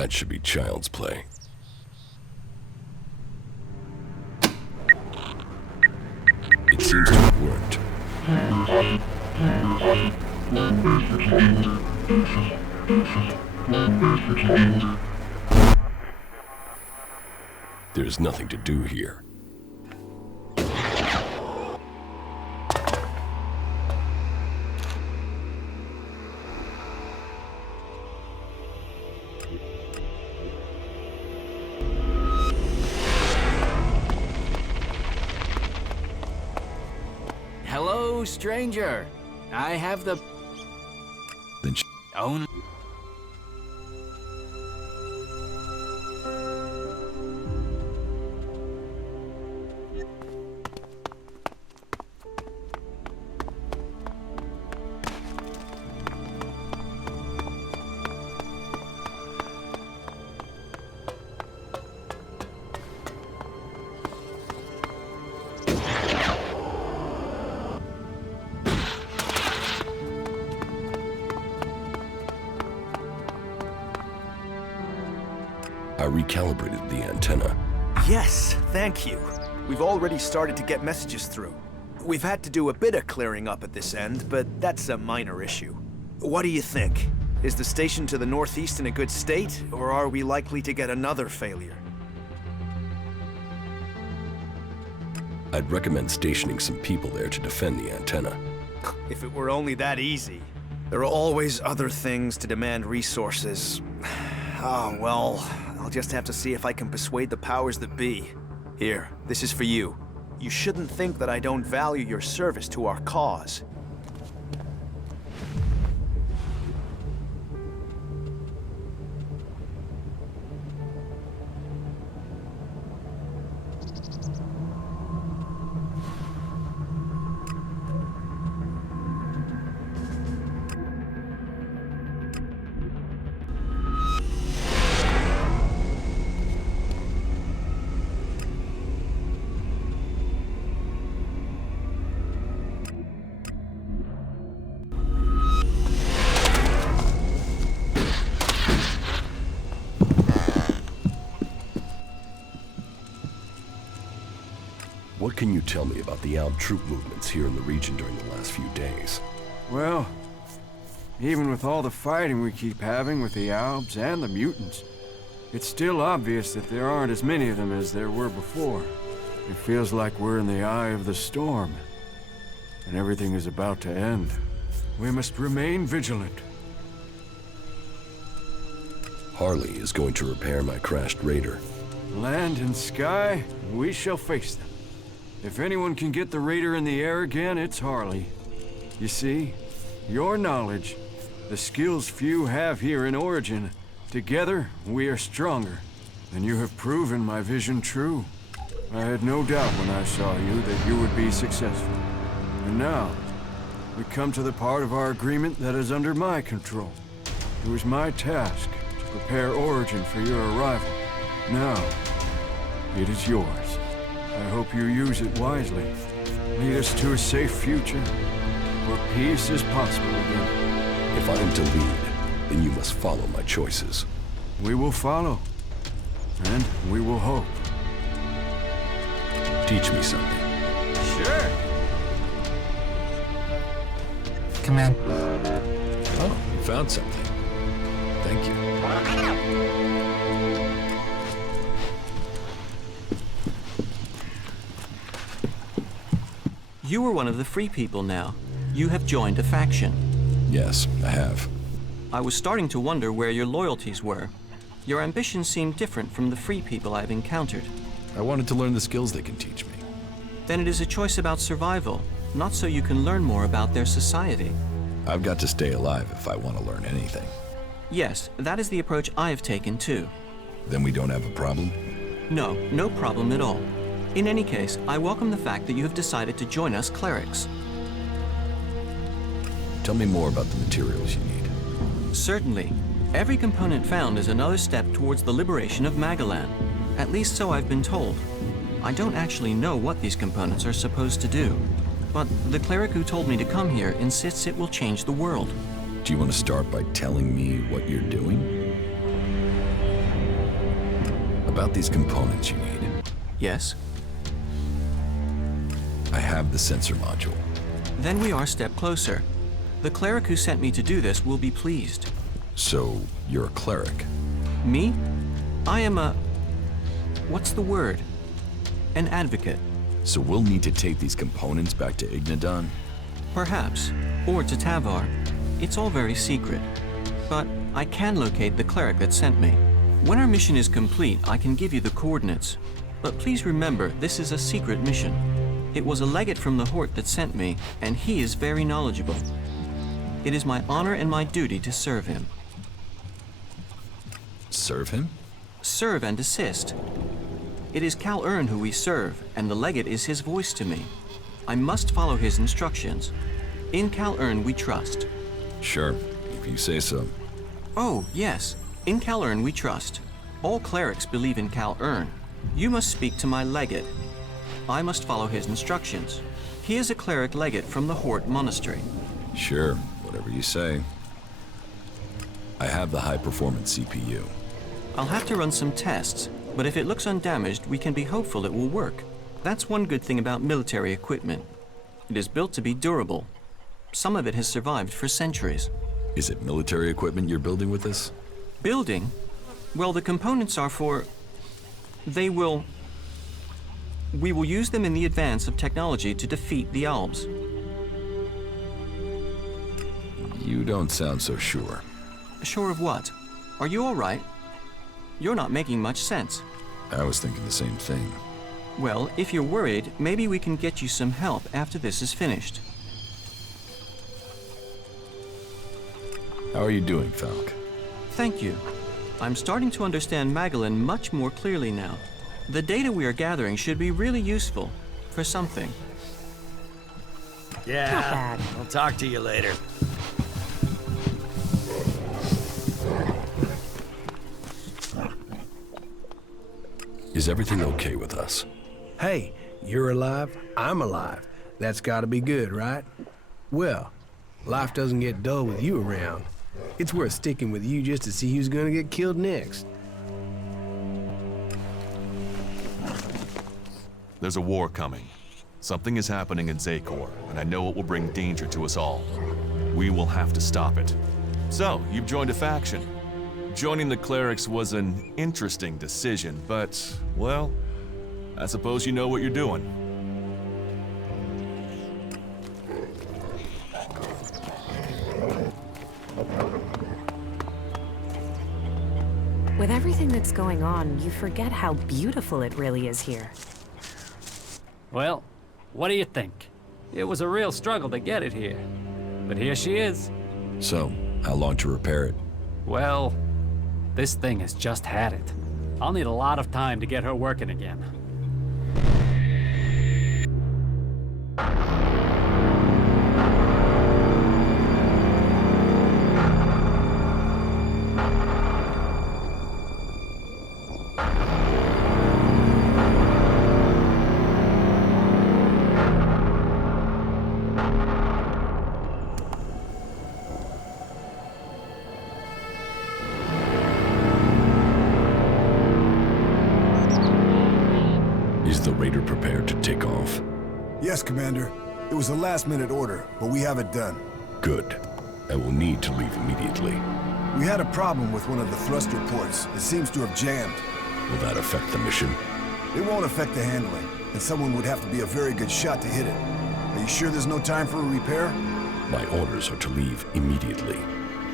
That should be child's play. It seems to have worked. There's nothing to do here. Hello, stranger. I have the... Then own... I recalibrated the antenna. Yes, thank you. We've already started to get messages through. We've had to do a bit of clearing up at this end, but that's a minor issue. What do you think? Is the station to the northeast in a good state, or are we likely to get another failure? I'd recommend stationing some people there to defend the antenna. If it were only that easy. There are always other things to demand resources. Oh, well, I'll just have to see if I can persuade the powers that be. Here, this is for you. You shouldn't think that I don't value your service to our cause. What can you tell me about the Alb troop movements here in the region during the last few days? Well, even with all the fighting we keep having with the Albs and the mutants, it's still obvious that there aren't as many of them as there were before. It feels like we're in the eye of the storm, and everything is about to end. We must remain vigilant. Harley is going to repair my crashed raider. Land and sky, we shall face them. If anyone can get the raider in the air again, it's Harley. You see, your knowledge, the skills few have here in Origin, together we are stronger. And you have proven my vision true. I had no doubt when I saw you that you would be successful. And now, we come to the part of our agreement that is under my control. It was my task to prepare Origin for your arrival. Now, it is yours. I hope you use it wisely. Lead us to a safe future, where peace is possible again. If I am to lead, then you must follow my choices. We will follow, and we will hope. Teach me something. Sure. Come in. Oh, you found something. Thank you. You are one of the Free People now. You have joined a faction. Yes, I have. I was starting to wonder where your loyalties were. Your ambitions seem different from the Free People I've encountered. I wanted to learn the skills they can teach me. Then it is a choice about survival, not so you can learn more about their society. I've got to stay alive if I want to learn anything. Yes, that is the approach I have taken too. Then we don't have a problem? No, no problem at all. In any case, I welcome the fact that you have decided to join us Clerics. Tell me more about the materials you need. Certainly. Every component found is another step towards the liberation of Magalan. At least so I've been told. I don't actually know what these components are supposed to do, but the cleric who told me to come here insists it will change the world. Do you want to start by telling me what you're doing? About these components you need. Yes? I have the sensor module. Then we are a step closer. The cleric who sent me to do this will be pleased. So, you're a cleric? Me? I am a... what's the word? An advocate. So we'll need to take these components back to Ignadon? Perhaps. Or to Tavar. It's all very secret. But I can locate the cleric that sent me. When our mission is complete, I can give you the coordinates. But please remember, this is a secret mission. It was a legate from the Hort that sent me, and he is very knowledgeable. It is my honor and my duty to serve him. Serve him? Serve and assist. It is Cal Ern who we serve, and the legate is his voice to me. I must follow his instructions. In Cal Ern we trust. Sure, if you say so. Oh, yes. In Cal Ern we trust. All clerics believe in Cal Ern. You must speak to my legate. I must follow his instructions. He is a cleric legate from the Hort Monastery. Sure, whatever you say. I have the high-performance CPU. I'll have to run some tests, but if it looks undamaged, we can be hopeful it will work. That's one good thing about military equipment. It is built to be durable. Some of it has survived for centuries. Is it military equipment you're building with this? Building? Well, the components are for... We will use them in the advance of technology to defeat the Albs. You don't sound so sure. Sure of what? Are you all right? You're not making much sense. I was thinking the same thing. Well, if you're worried, maybe we can get you some help after this is finished. How are you doing, Falk? Thank you. I'm starting to understand Magellan much more clearly now. The data we are gathering should be really useful for something. Yeah, Not bad. I'll talk to you later. Is everything okay with us? Hey, you're alive, I'm alive. That's gotta be good, right? Well, life doesn't get dull with you around. It's worth sticking with you just to see who's gonna get killed next. There's a war coming. Something is happening in Zakor, and I know it will bring danger to us all. We will have to stop it. So, you've joined a faction. Joining the Clerics was an interesting decision, but, well, I suppose you know what you're doing. With everything that's going on, you forget how beautiful it really is here. Well, what do you think? It was a real struggle to get it here. But here she is. So, how long to repair it? Well, this thing has just had it. I'll need a lot of time to get her working again. Is the raider prepared to take off? Yes, Commander. It was a last-minute order, but we have it done. Good. I will need to leave immediately. We had a problem with one of the thruster ports. It seems to have jammed. Will that affect the mission? It won't affect the handling, and someone would have to be a very good shot to hit it. Are you sure there's no time for a repair? My orders are to leave immediately.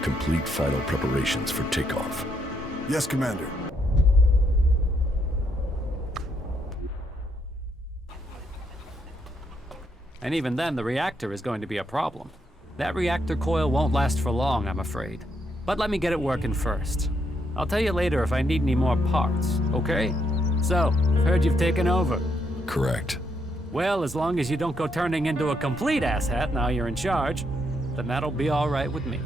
Complete final preparations for takeoff. Yes, Commander. And even then, the reactor is going to be a problem. That reactor coil won't last for long, I'm afraid. But let me get it working first. I'll tell you later if I need any more parts, okay? So, I've heard you've taken over. Correct. Well, as long as you don't go turning into a complete asshat now you're in charge, then that'll be all right with me.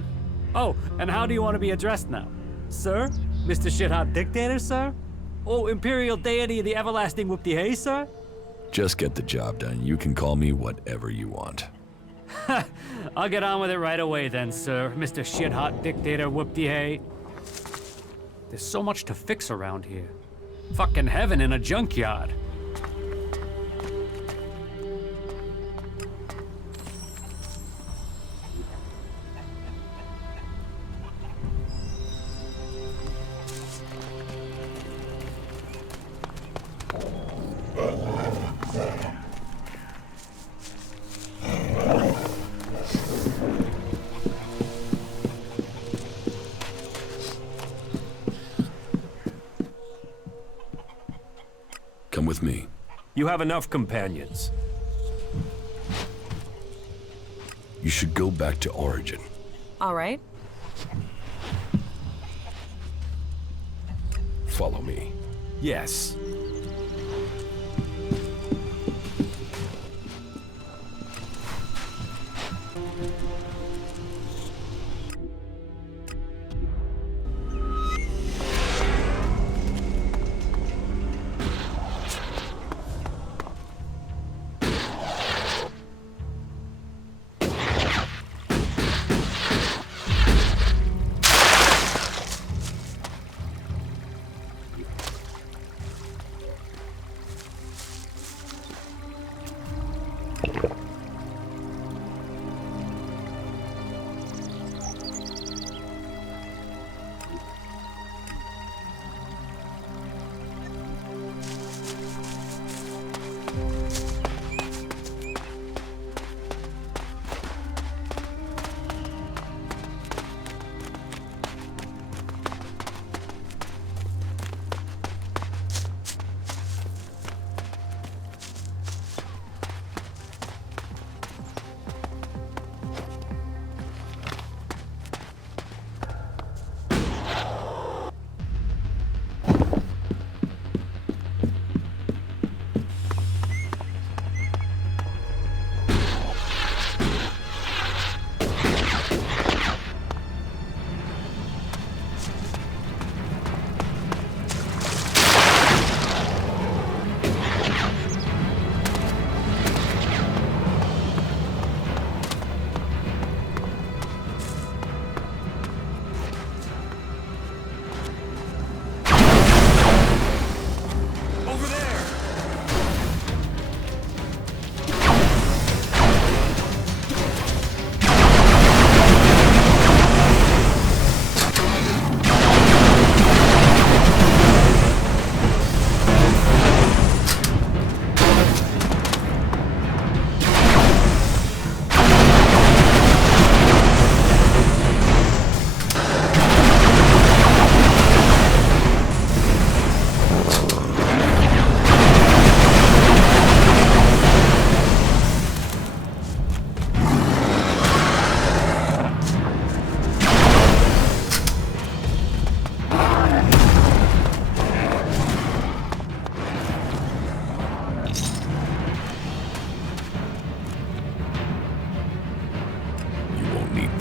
Oh, and how do you want to be addressed now? Sir? Mr. Shithot Dictator, sir? Oh, Imperial Deity of the Everlasting Whoop-de-Hay, sir? Just get the job done. You can call me whatever you want. I'll get on with it right away then, sir, Mr. Shithot Dictator Whoop-de-Hay. There's so much to fix around here. Fucking heaven in a junkyard. Come with me. You have enough companions. You should go back to Origin. All right. Follow me. Yes.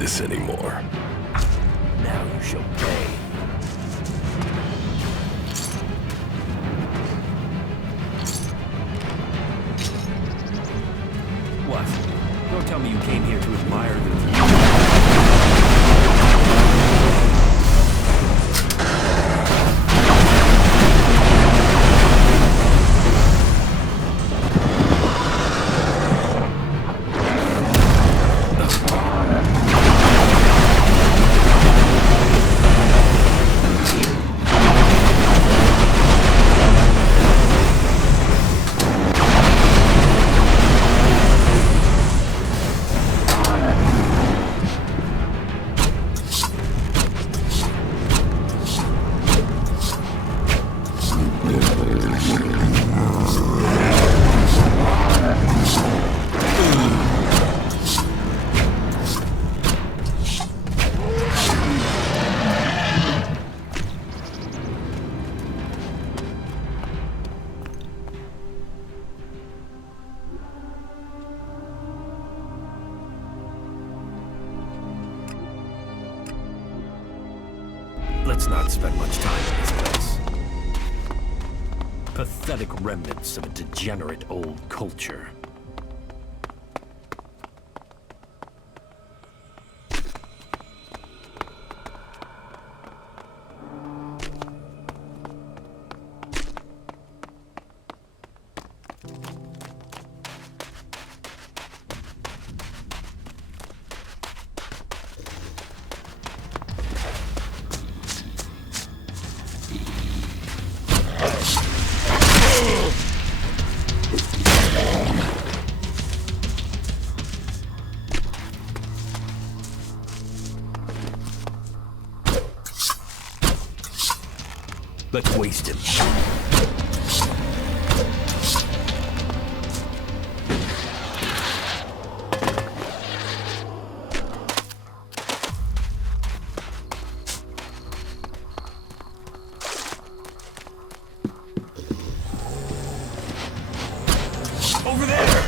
this anymore. Now you shall pay. What? Don't tell me you came here to admire the... Let's not spend much time in this place. Pathetic remnants of a degenerate old culture. Let's waste him. Over there!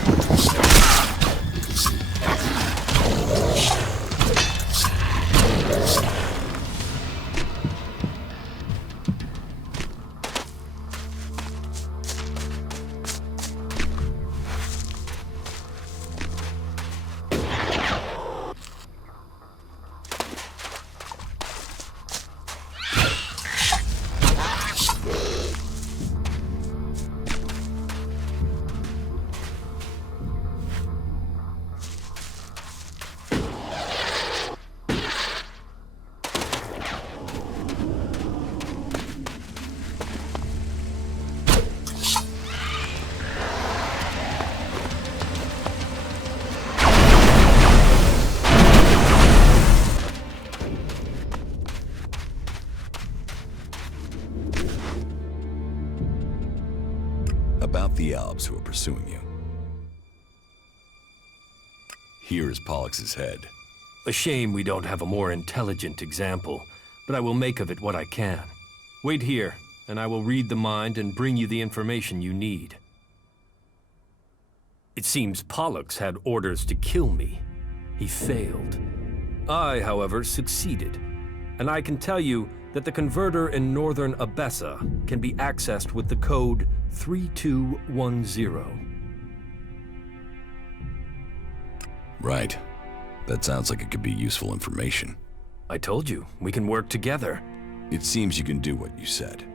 About the Alps who are pursuing you. Here is Pollux's head. A shame we don't have a more intelligent example, but I will make of it what I can. Wait here, and I will read the mind and bring you the information you need. It seems Pollux had orders to kill me. He failed. I, however, succeeded, and I can tell you that the converter in northern Abessa can be accessed with the code 3210. Right. That sounds like it could be useful information. I told you, we can work together. It seems you can do what you said.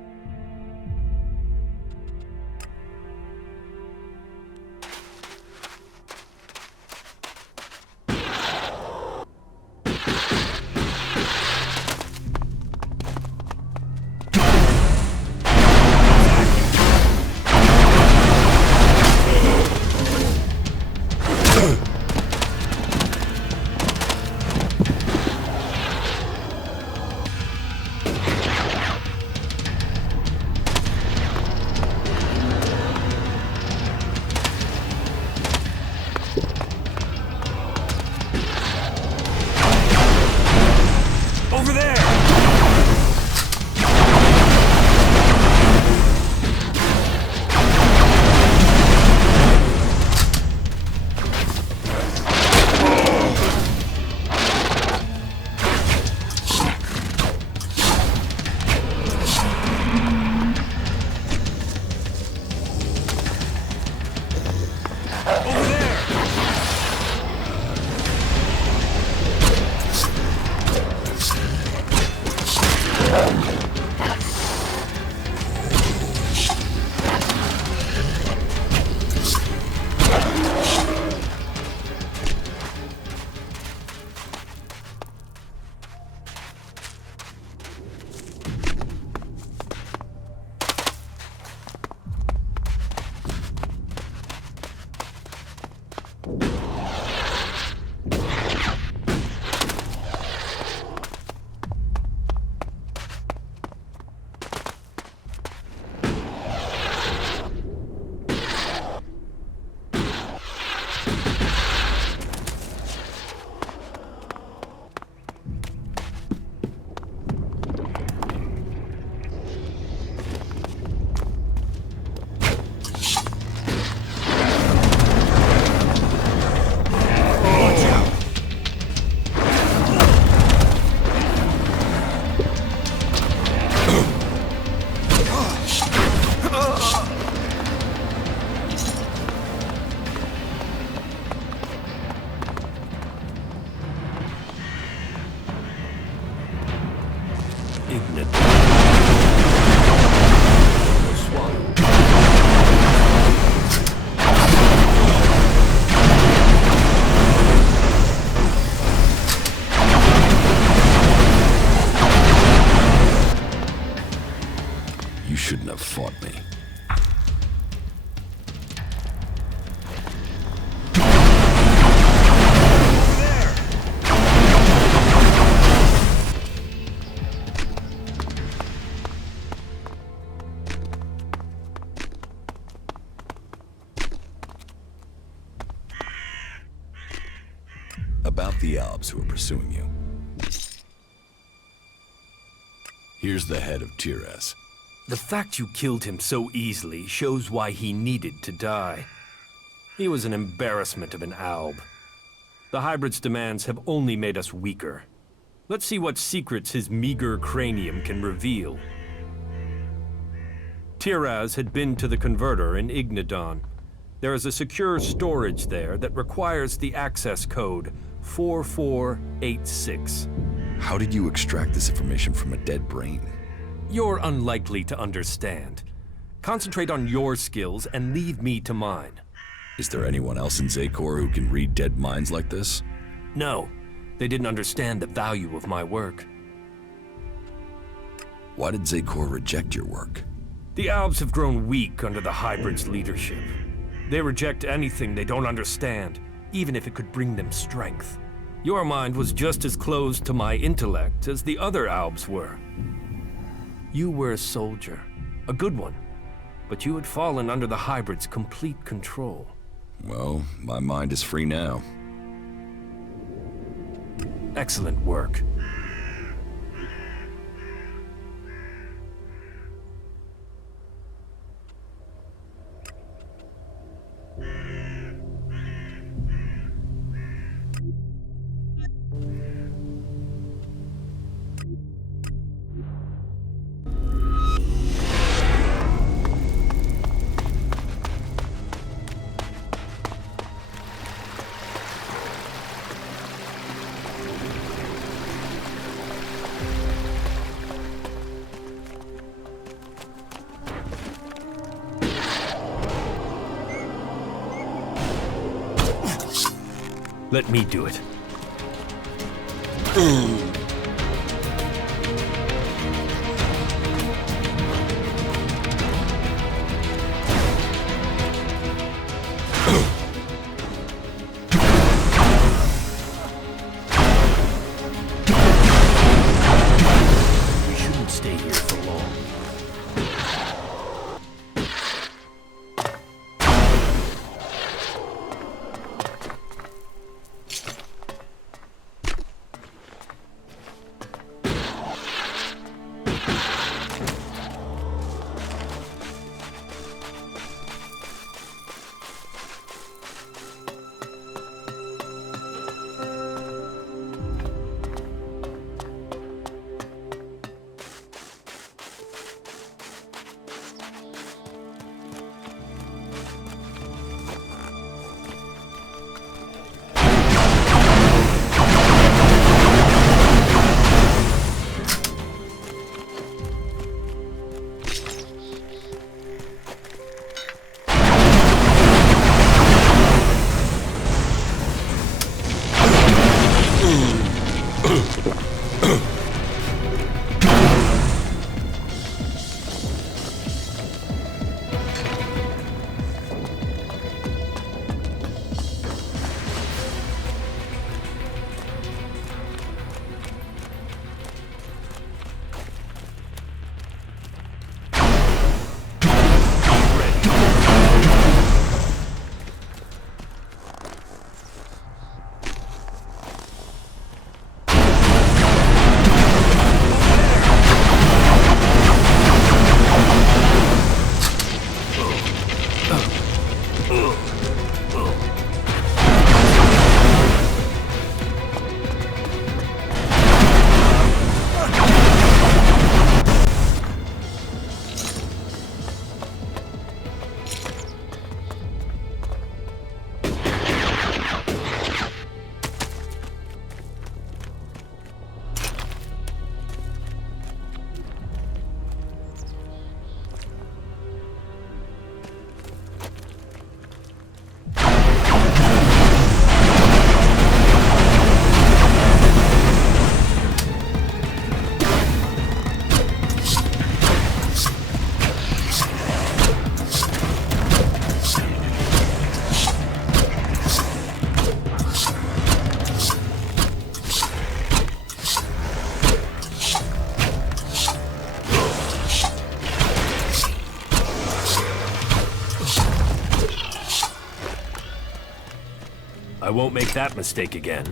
shouldn't have fought me. the Alps who are pursuing you. Here's the head of Tiraz. The fact you killed him so easily shows why he needed to die. He was an embarrassment of an alb. The hybrid's demands have only made us weaker. Let's see what secrets his meager cranium can reveal. Tiraz had been to the converter in Ignadon. There is a secure storage there that requires the access code 4486. How did you extract this information from a dead brain? You're unlikely to understand. Concentrate on your skills and leave me to mine. Is there anyone else in Zakor who can read dead minds like this? No, they didn't understand the value of my work. Why did Zakor reject your work? The Albs have grown weak under the hybrid's leadership. They reject anything they don't understand, even if it could bring them strength. Your mind was just as closed to my intellect as the other Albs were. You were a soldier, a good one, but you had fallen under the hybrid's complete control. Well, my mind is free now. Excellent work. Let me do it. We shouldn't stay here for long. I won't make that mistake again.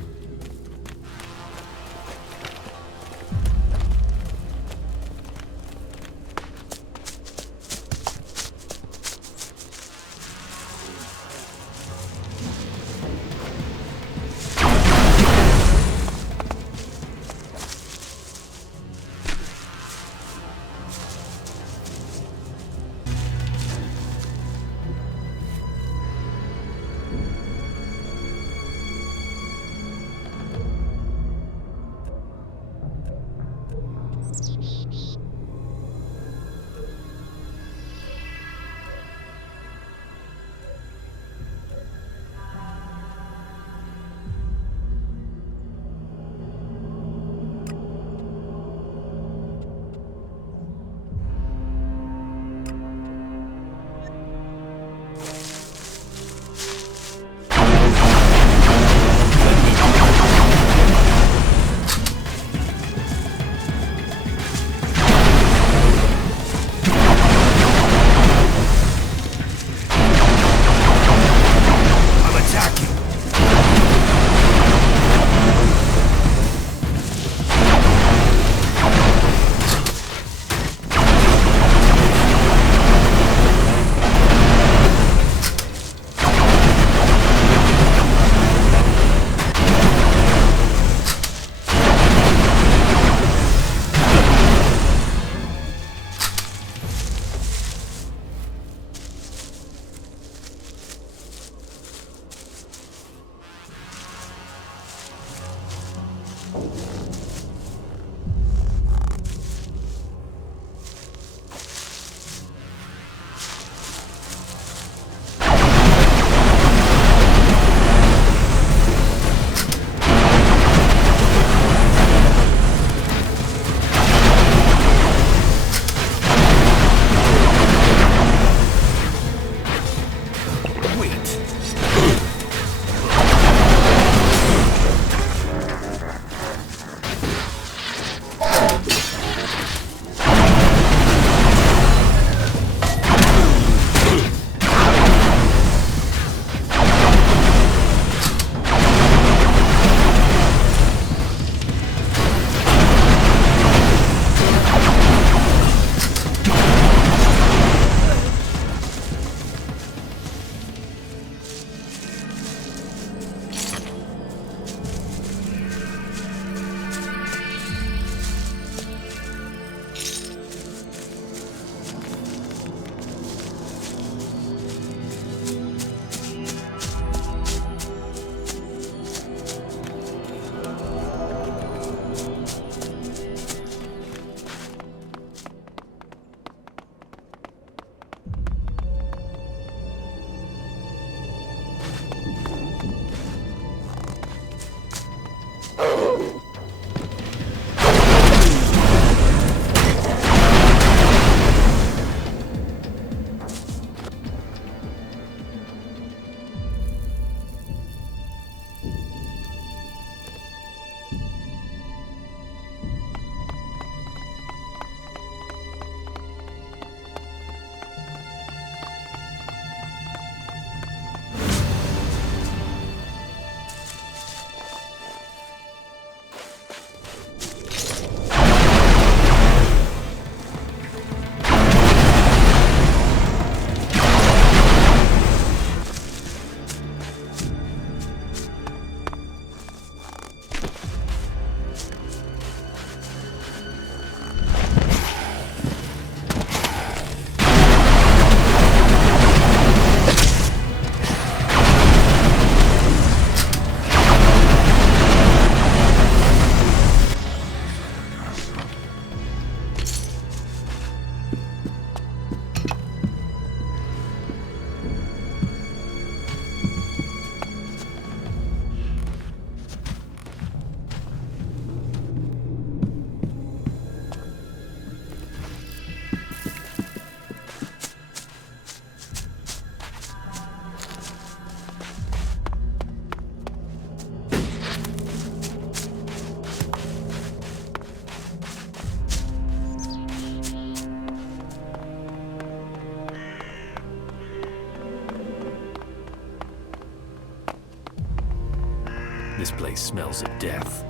This place smells of death.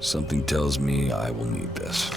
Something tells me I will need this.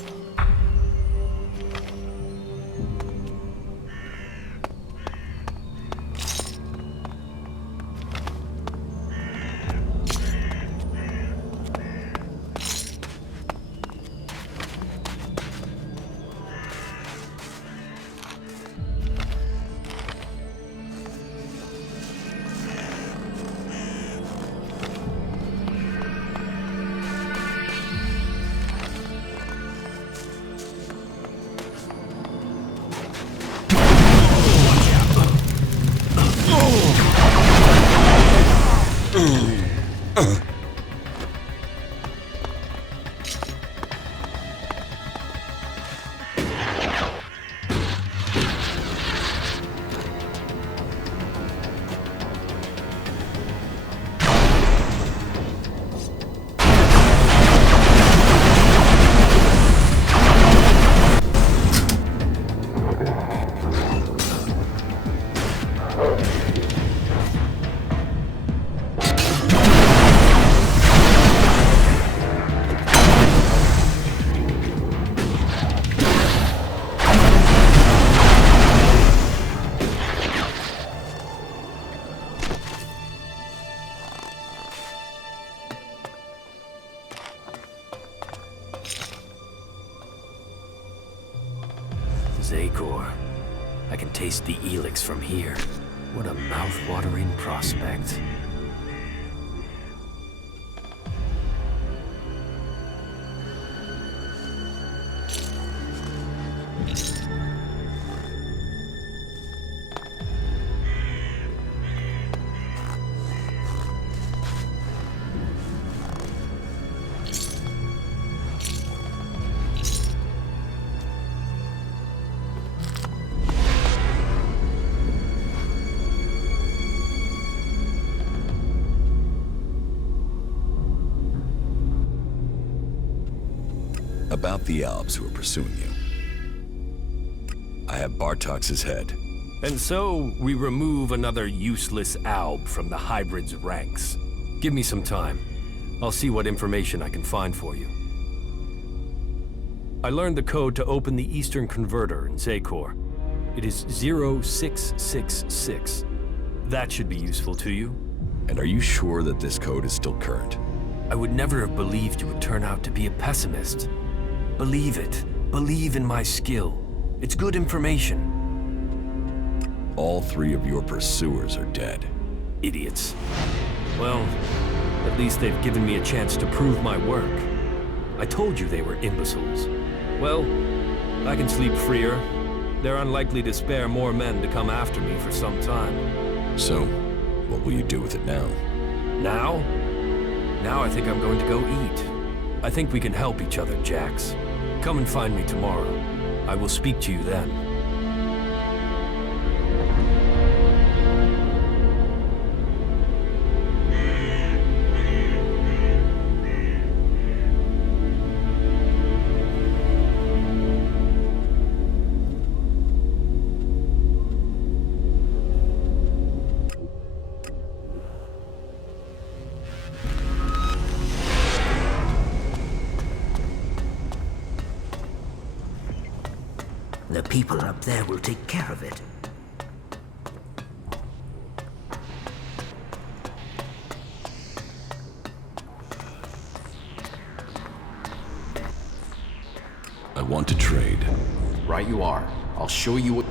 Xacor. I can taste the ELEX from here. What a mouth-watering prospect. About the Alps who are pursuing you. I have Bartox's head. And so, we remove another useless alb from the hybrid's ranks. Give me some time. I'll see what information I can find for you. I learned the code to open the Eastern Converter in Xacor. It is 0666. That should be useful to you. And are you sure that this code is still current? I would never have believed you would turn out to be a pessimist. Believe it. Believe in my skill. It's good information. All three of your pursuers are dead. Idiots. Well, at least they've given me a chance to prove my work. I told you they were imbeciles. Well, I can sleep freer. They're unlikely to spare more men to come after me for some time. So, what will you do with it now? Now? Now I think I'm going to go eat. I think we can help each other, Jax. Come and find me tomorrow. I will speak to you then. The people up there will take care of it. I want to trade. Right you are. I'll show you what...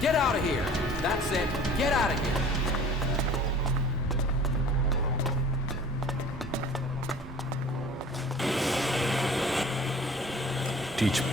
Get out of here! That's it. Get out of here! Teach me.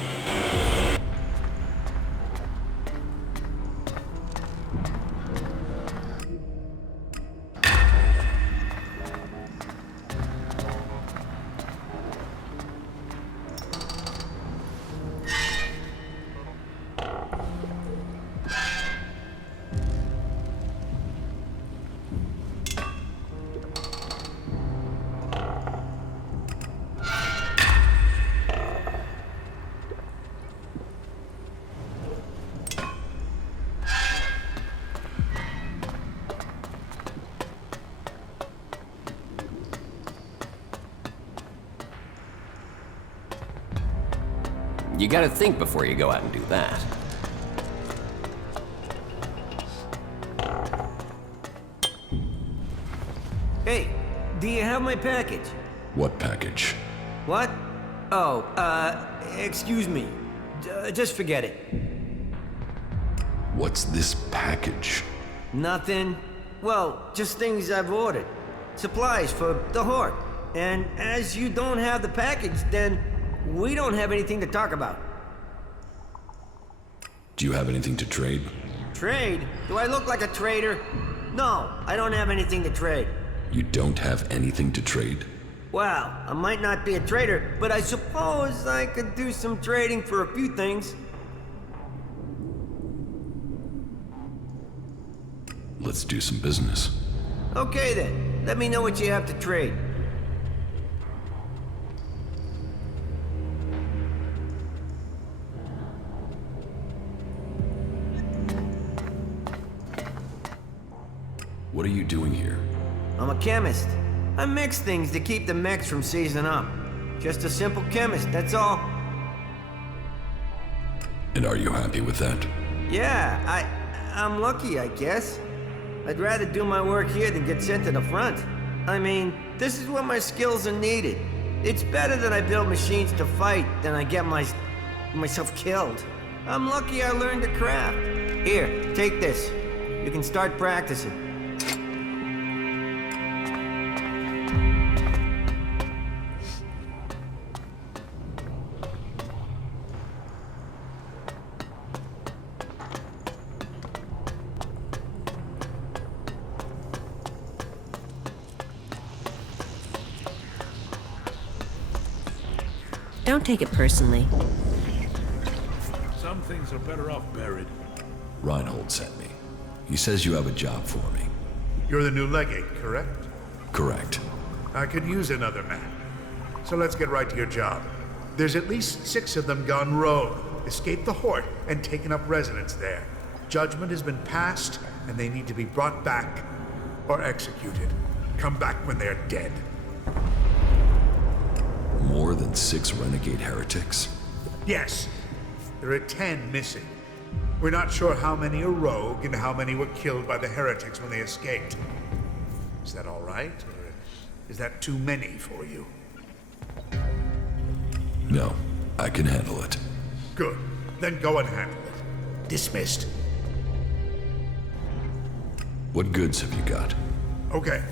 You gotta think before you go out and do that. Hey, do you have my package? What package? What? Oh, excuse me. Just forget it. What's this package? Nothing. Well, just things I've ordered. Supplies for the Horde. And as you don't have the package, then we don't have anything to talk about. Do you have anything to trade? Trade? Do I look like a trader? No, I don't have anything to trade. You don't have anything to trade? Well, I might not be a trader, but I suppose I could do some trading for a few things. Let's do some business. Okay then, let me know what you have to trade. What are you doing here? I'm a chemist. I mix things to keep the mechs from seizing up. Just a simple chemist, that's all. And are you happy with that? Yeah, I'm lucky, I guess. I'd rather do my work here than get sent to the front. I mean, this is where my skills are needed. It's better that I build machines to fight than I get myself killed. I'm lucky I learned to craft. Here, take this. You can start practicing. Don't take it personally. Some things are better off buried. Reinhold sent me. He says you have a job for me. You're the new legate, correct? Correct. I could use another man. So let's get right to your job. There's at least 6 of them gone rogue, escaped the Horde, and taken up residence there. Judgment has been passed, and they need to be brought back or executed. Come back when they're dead. More than 6 renegade heretics? Yes. There are 10 missing. We're not sure how many are rogue and how many were killed by the heretics when they escaped. Is that all right, or is that too many for you? No, I can handle it. Good. Then go and handle it. Dismissed. What goods have you got? Okay.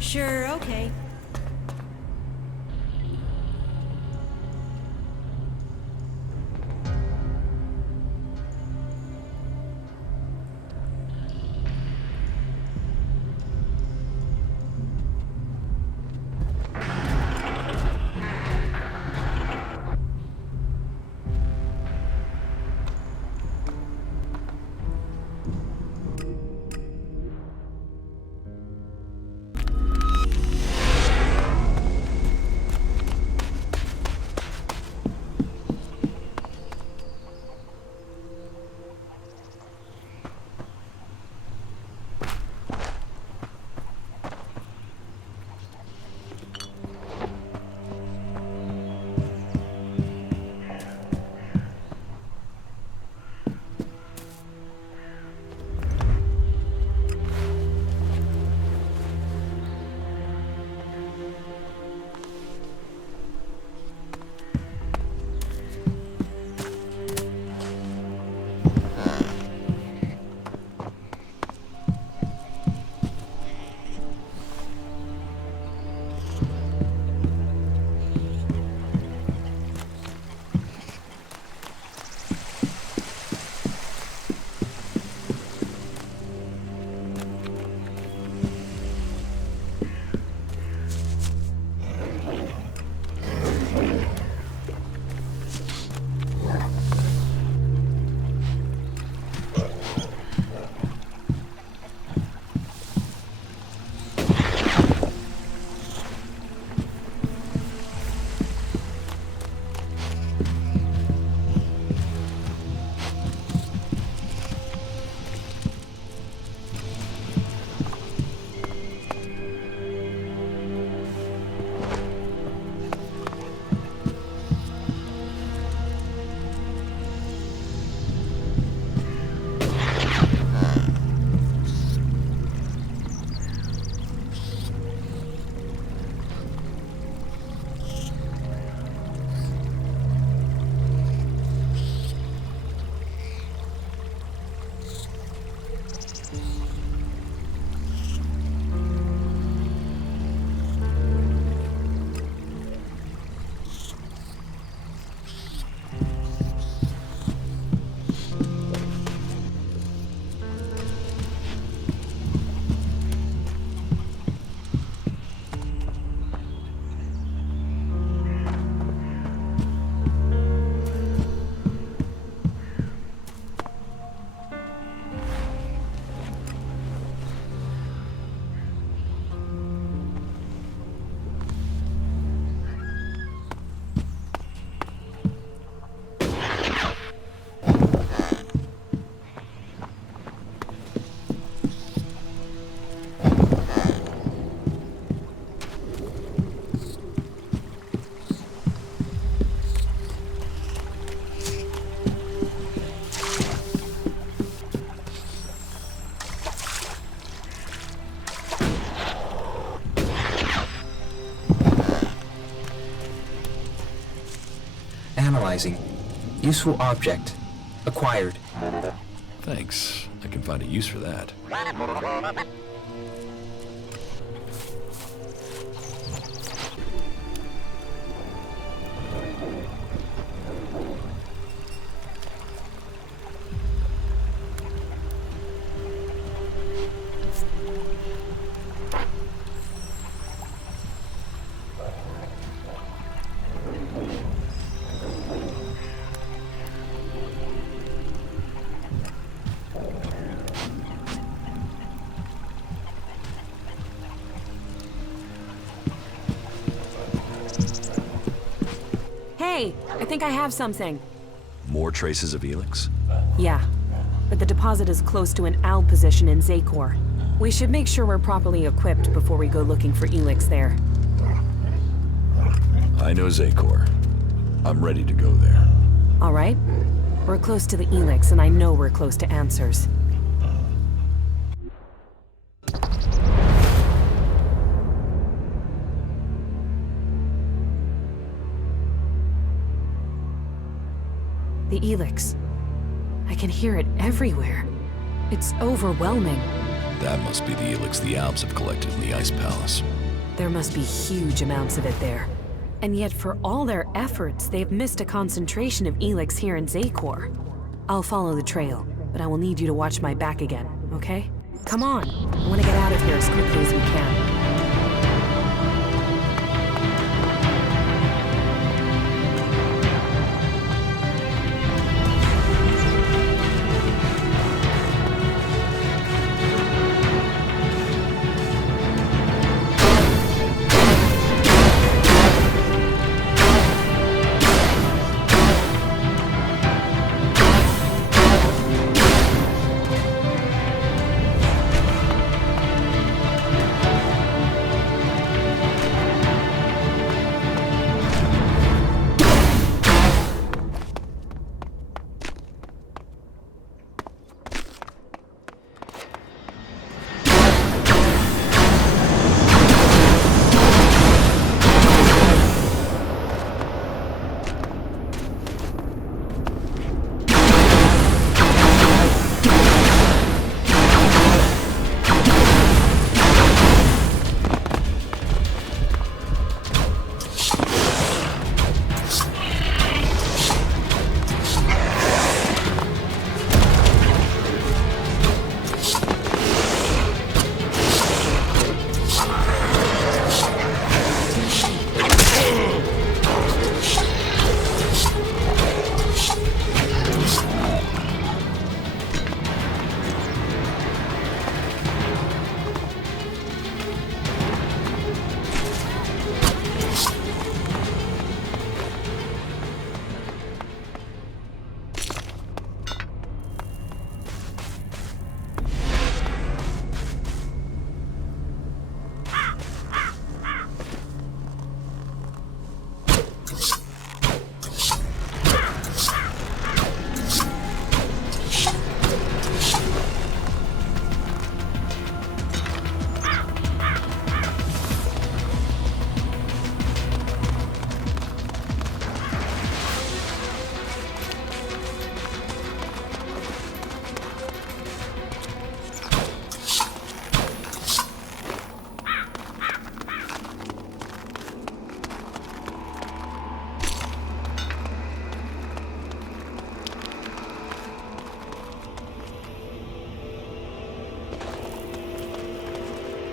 Sure, okay. Analyzing. Useful object. Acquired. Thanks. I can find a use for that. Hey, I think I have something. More traces of ELEX? Yeah, but the deposit is close to an ALB position in Zakor. We should make sure we're properly equipped before we go looking for ELEX there. I know Zacor. I'm ready to go there. All right. We're close to the ELEX, and I know we're close to answers. The ELEX. I can hear it everywhere. It's overwhelming. That must be the ELEX the Alps have collected in the Ice Palace. There must be huge amounts of it there. And yet, for all their efforts, they've missed a concentration of ELEX here in Zacor. I'll follow the trail, but I will need you to watch my back again, okay? Come on. I want to get out of here as quickly as we can.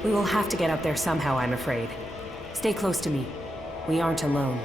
We will have to get up there somehow, I'm afraid. Stay close to me. We aren't alone.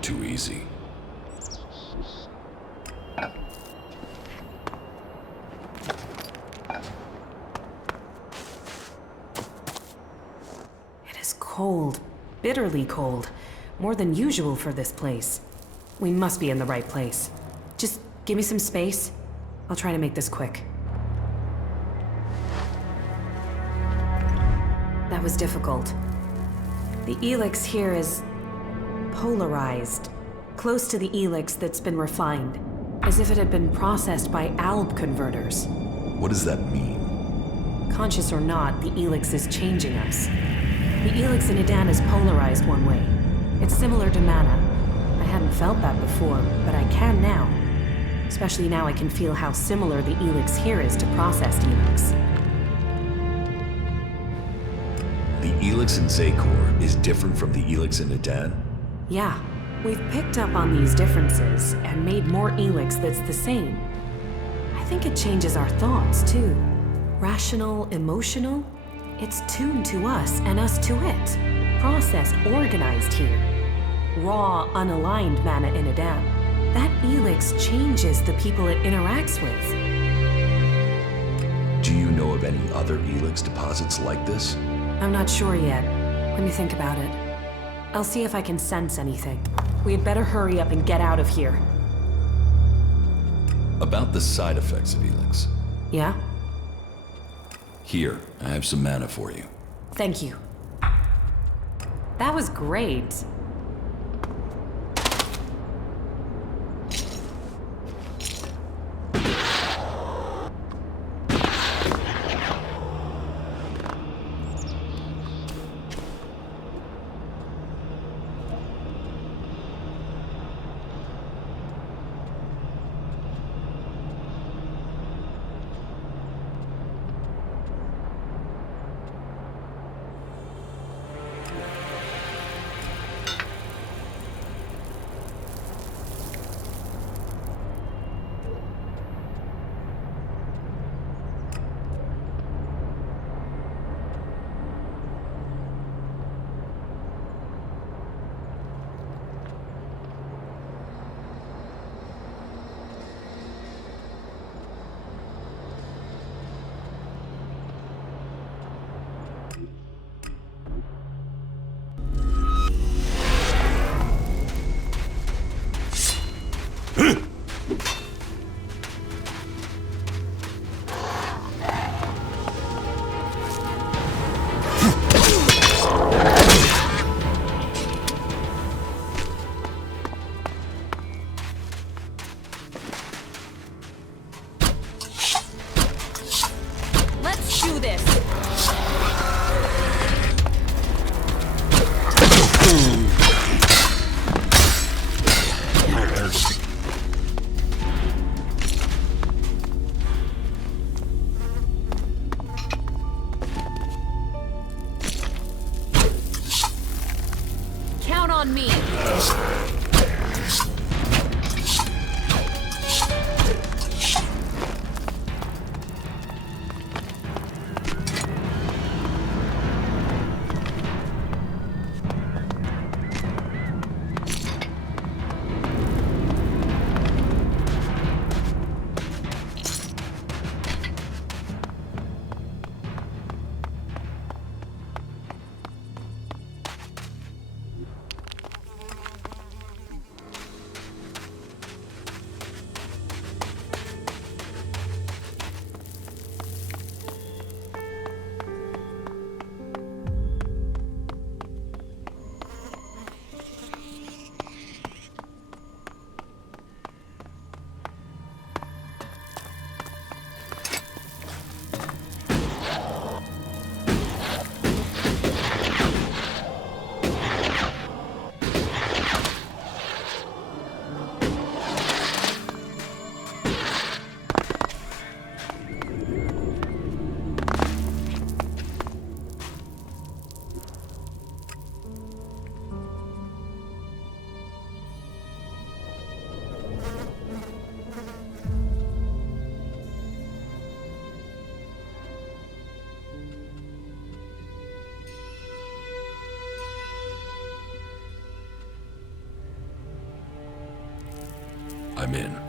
Too easy. It is cold, bitterly cold, more than usual for this place. We must be in the right place. Just give me some space. I'll try to make this quick. That was difficult. The ELEX here is polarized, close to the ELEX that's been refined, as if it had been processed by ALB converters. What does that mean? Conscious or not, the ELEX is changing us. The ELEX in Adan is polarized one way. It's similar to mana. I hadn't felt that before, but I can now. Especially now I can feel how similar the ELEX here is to processed ELEX. The ELEX in Zakor is different from the ELEX in Adan? Yeah, we've picked up on these differences and made more ELEX that's the same. I think it changes our thoughts, too. Rational, emotional? It's tuned to us and us to it. Processed, organized here. Raw, unaligned mana in Adan. That ELEX changes the people it interacts with. Do you know of any other ELEX deposits like this? I'm not sure yet. Let me think about it. I'll see if I can sense anything. We had better hurry up and get out of here. About the side effects of ELEX. Yeah? Here, I have some mana for you. Thank you. That was great. On me. I'm in.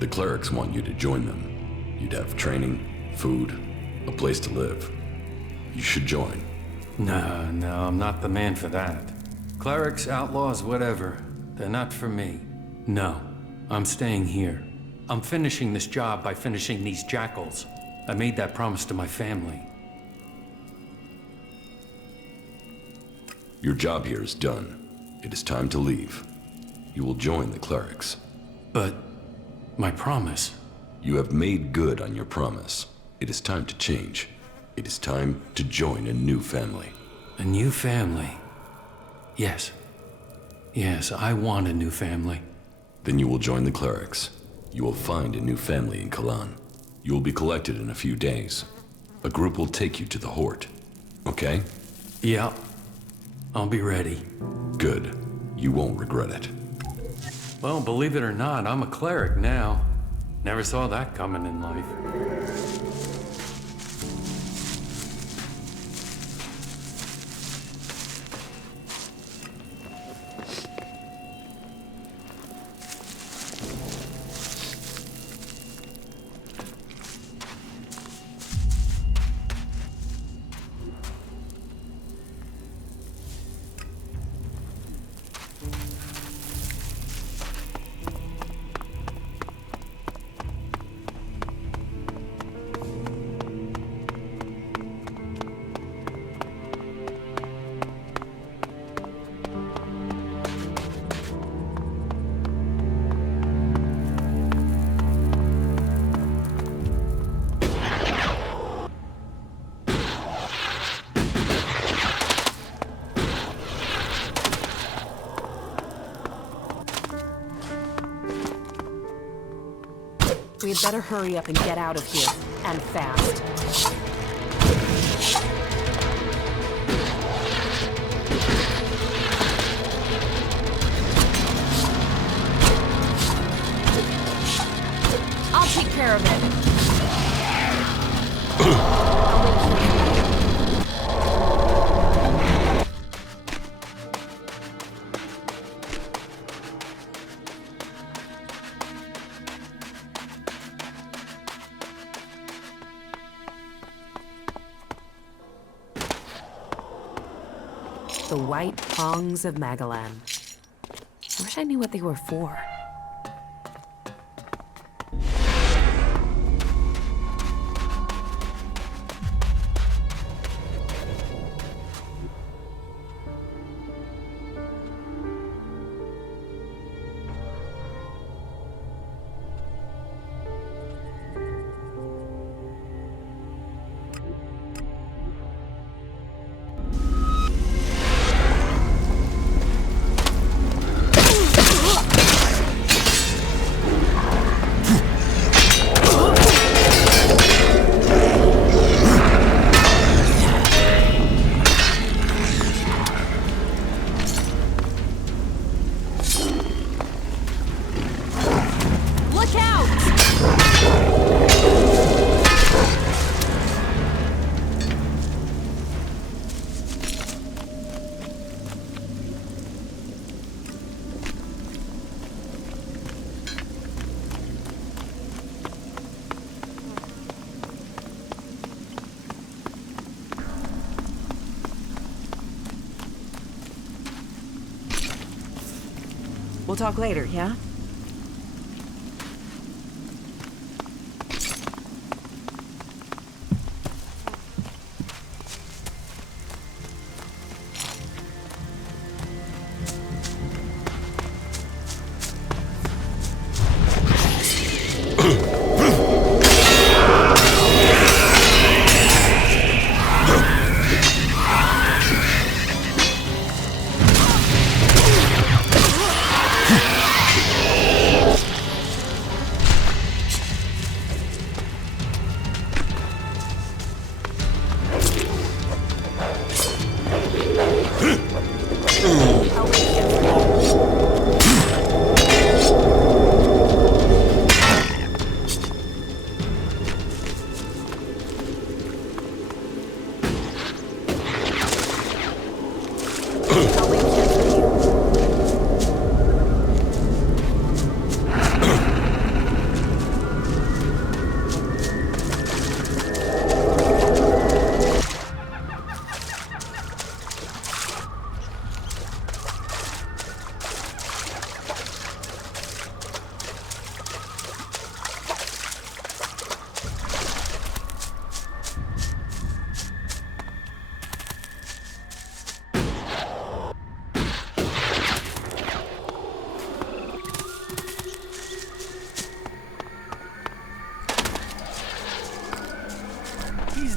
The clerics want you to join them. You'd have training, food, a place to live. You should join. No, I'm not the man for that. Clerics, outlaws, whatever. They're not for me. No, I'm staying here. I'm finishing this job by finishing these jackals. I made that promise to my family. Your job here is done. It is time to leave. You will join the clerics. But my promise? You have made good on your promise. It is time to change. It is time to join a new family. A new family? Yes. Yes, I want a new family. Then you will join the clerics. You will find a new family in Kalan. You will be collected in a few days. A group will take you to the Hort. Okay? Yeah. I'll be ready. Good. You won't regret it. Well, believe it or not, I'm a cleric now. Never saw that coming in life. We'd better hurry up and get out of here, and fast. I'll take care of it. The white prongs of Magalan. I wish I knew what they were for. We'll talk later, yeah?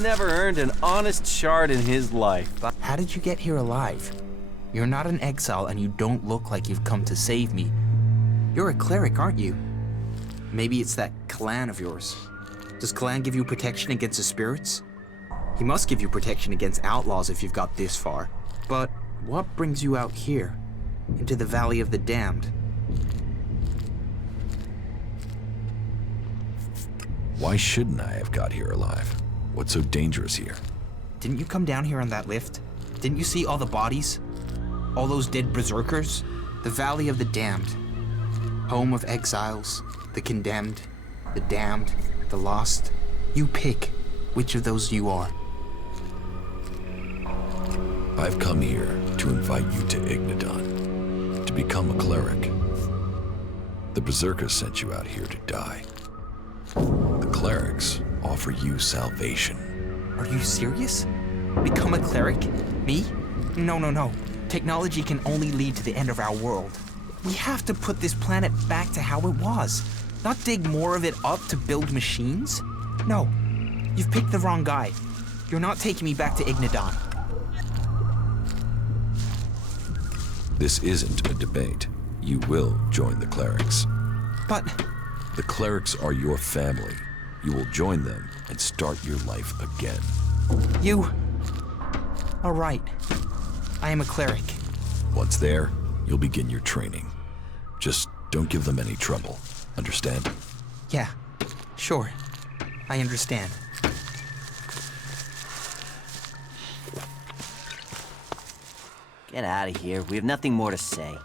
never earned an honest shard in his life. How did you get here alive? You're not an exile and you don't look like you've come to save me. You're a cleric, aren't you? Maybe it's that clan of yours. Does clan give you protection against the spirits? He must give you protection against outlaws if you've got this far. But what brings you out here? Into the Valley of the Damned? Why shouldn't I have got here alive? What's so dangerous here? Didn't you come down here on that lift? Didn't you see all the bodies? All those dead berserkers? The Valley of the Damned. Home of exiles, the condemned, the damned, the lost. You pick which of those you are. I've come here to invite you to Ignadon, to become a cleric. The berserkers sent you out here to die. The clerics offer you salvation. Are you serious? Become a cleric? Me? No. Technology can only lead to the end of our world. We have to put this planet back to how it was, not dig more of it up to build machines. No, you've picked the wrong guy. You're not taking me back to Ignadon. This isn't a debate. You will join the clerics. But... The clerics are your family. You will join them and start your life again. You... All right. I am a cleric. Once there, you'll begin your training. Just don't give them any trouble. Understand? Yeah, sure. I understand. Get out of here. We have nothing more to say.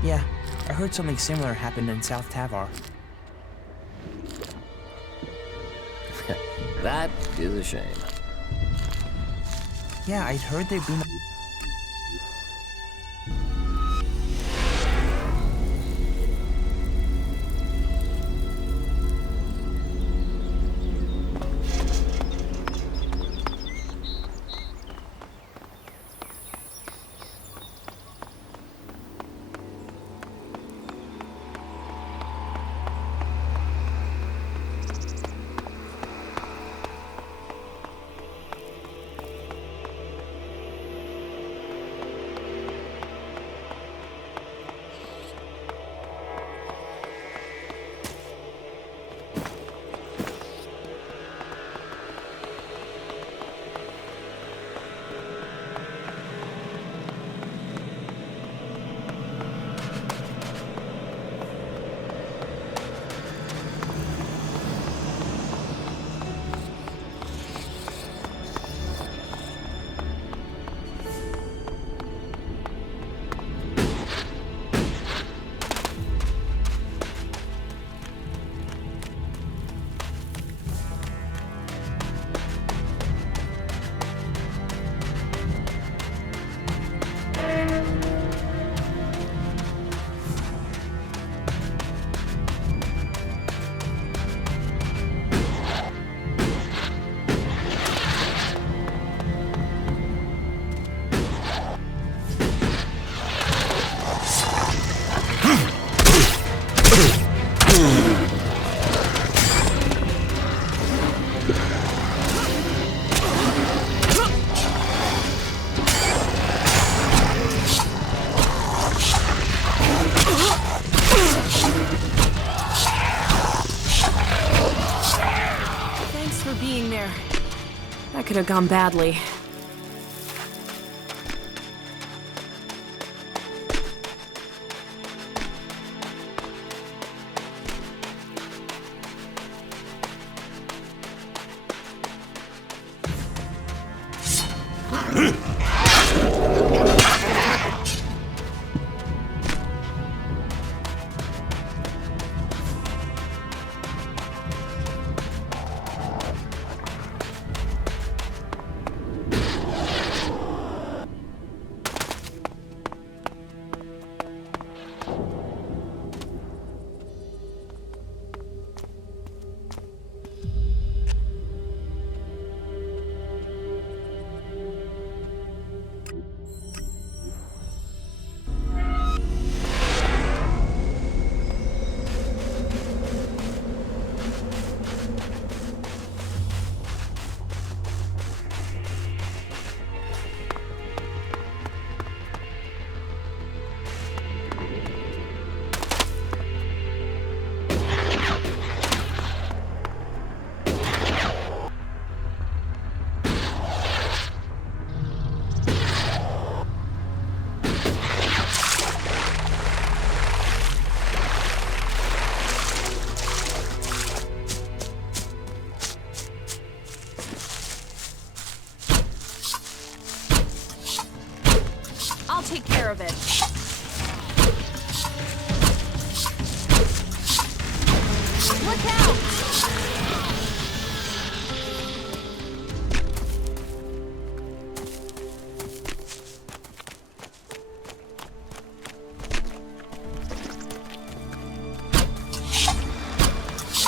Yeah, I heard something similar happened in South Tavar. That is a shame. Yeah, I'd heard there'd been... That could have gone badly.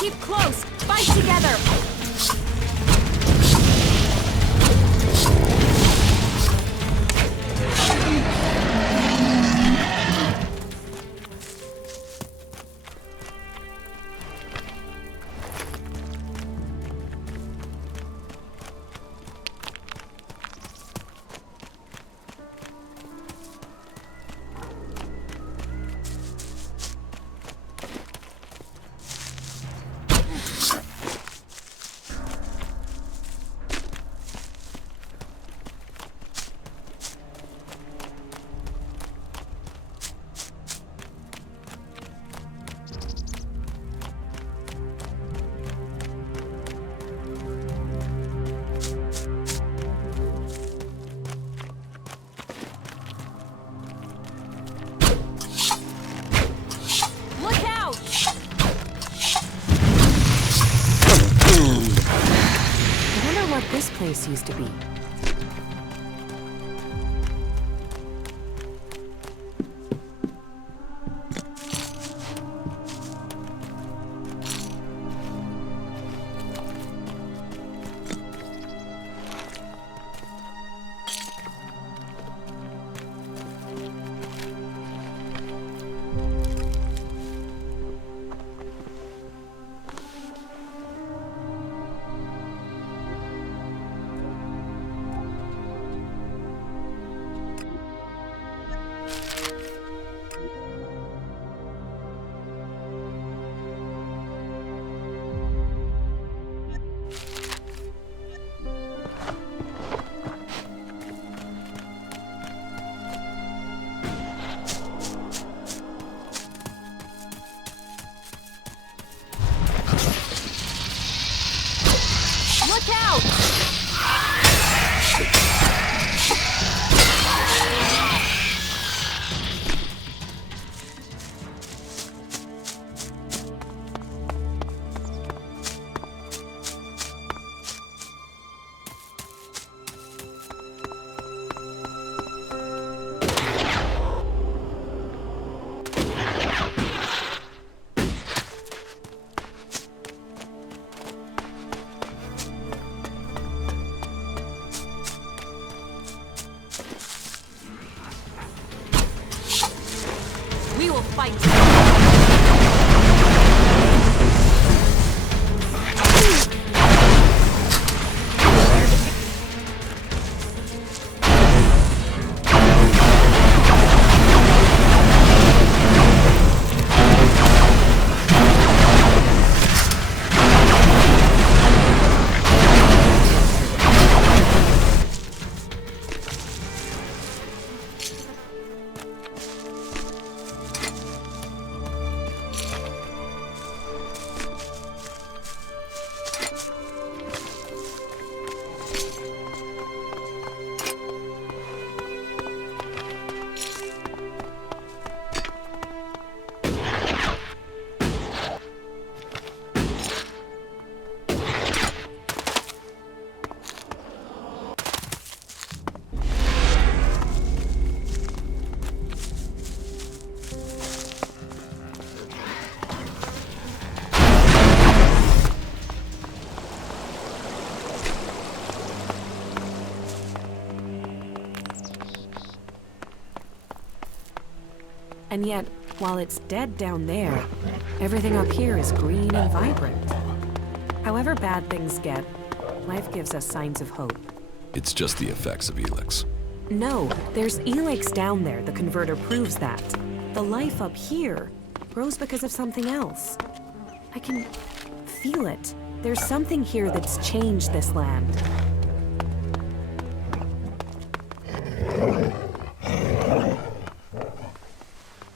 Keep close! Fight together! This place used to be. We will fight. And yet, while it's dead down there, everything up here is green and vibrant. However bad things get, life gives us signs of hope. It's just the effects of ELEX. No, there's ELEX down there. The converter proves that. The life up here grows because of something else. I can feel it. There's something here that's changed this land.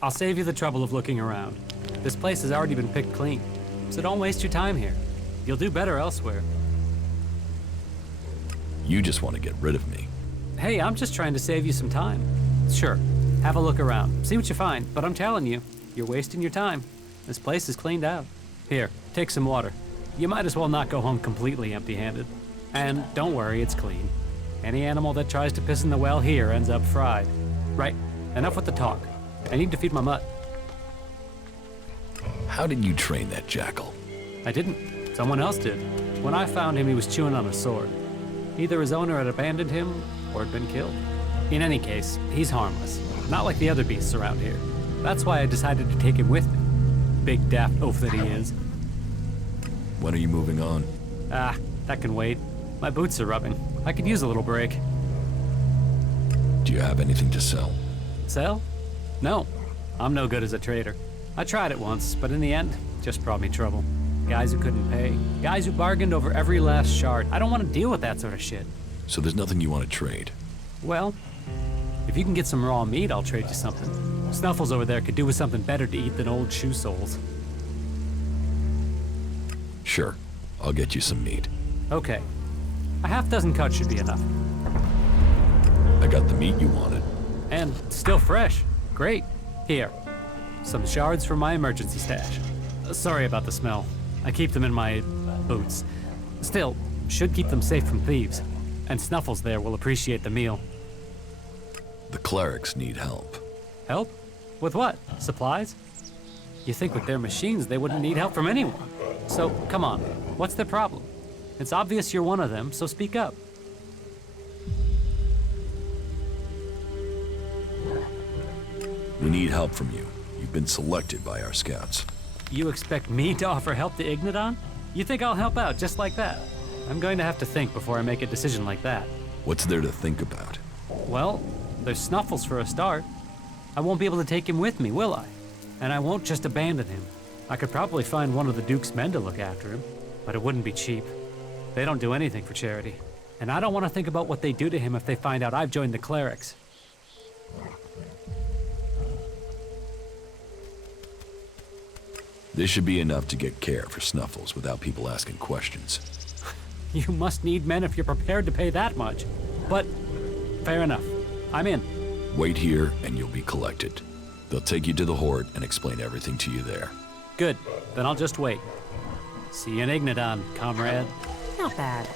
I'll save you the trouble of looking around. This place has already been picked clean, so don't waste your time here. You'll do better elsewhere. You just want to get rid of me. Hey, I'm just trying to save you some time. Sure, have a look around, see what you find, but I'm telling you, you're wasting your time. This place is cleaned out. Here, take some water. You might as well not go home completely empty-handed. And don't worry, it's clean. Any animal that tries to piss in the well here ends up fried. Right, enough with the talk. I need to feed my mutt. How did you train that jackal? I didn't. Someone else did. When I found him, he was chewing on a sword. Either his owner had abandoned him, or had been killed. In any case, he's harmless. Not like the other beasts around here. That's why I decided to take him with me. Big daft oaf that he is. When are you moving on? Ah, that can wait. My boots are rubbing. I could use a little break. Do you have anything to sell? Sell? No. I'm no good as a trader. I tried it once, but in the end, just brought me trouble. Guys who couldn't pay. Guys who bargained over every last shard. I don't want to deal with that sort of shit. So there's nothing you want to trade? Well, if you can get some raw meat, I'll trade you something. Snuffles over there could do with something better to eat than old shoe soles. Sure. I'll get you some meat. Okay. A half-dozen cuts should be enough. I got the meat you wanted. And still fresh. Great. Here. Some shards from my emergency stash. Sorry about the smell. I keep them in my boots. Still, should keep them safe from thieves. And Snuffles there will appreciate the meal. The clerics need help. Help? With what? Supplies? You think with their machines they wouldn't need help from anyone. So, come on. What's their problem? It's obvious you're one of them, so speak up. We need help from you. You've been selected by our scouts. You expect me to offer help to Ignodon? You think I'll help out just like that? I'm going to have to think before I make a decision like that. What's there to think about? Well, there's Snuffles for a start. I won't be able to take him with me, will I? And I won't just abandon him. I could probably find one of the Duke's men to look after him, but it wouldn't be cheap. They don't do anything for charity. And I don't want to think about what they do to him if they find out I've joined the Clerics. This should be enough to get care for Snuffles without people asking questions. You must need men if you're prepared to pay that much. But, fair enough. I'm in. Wait here and you'll be collected. They'll take you to the Horde and explain everything to you there. Good. Then I'll just wait. See you in Ignodon, comrade. Not bad.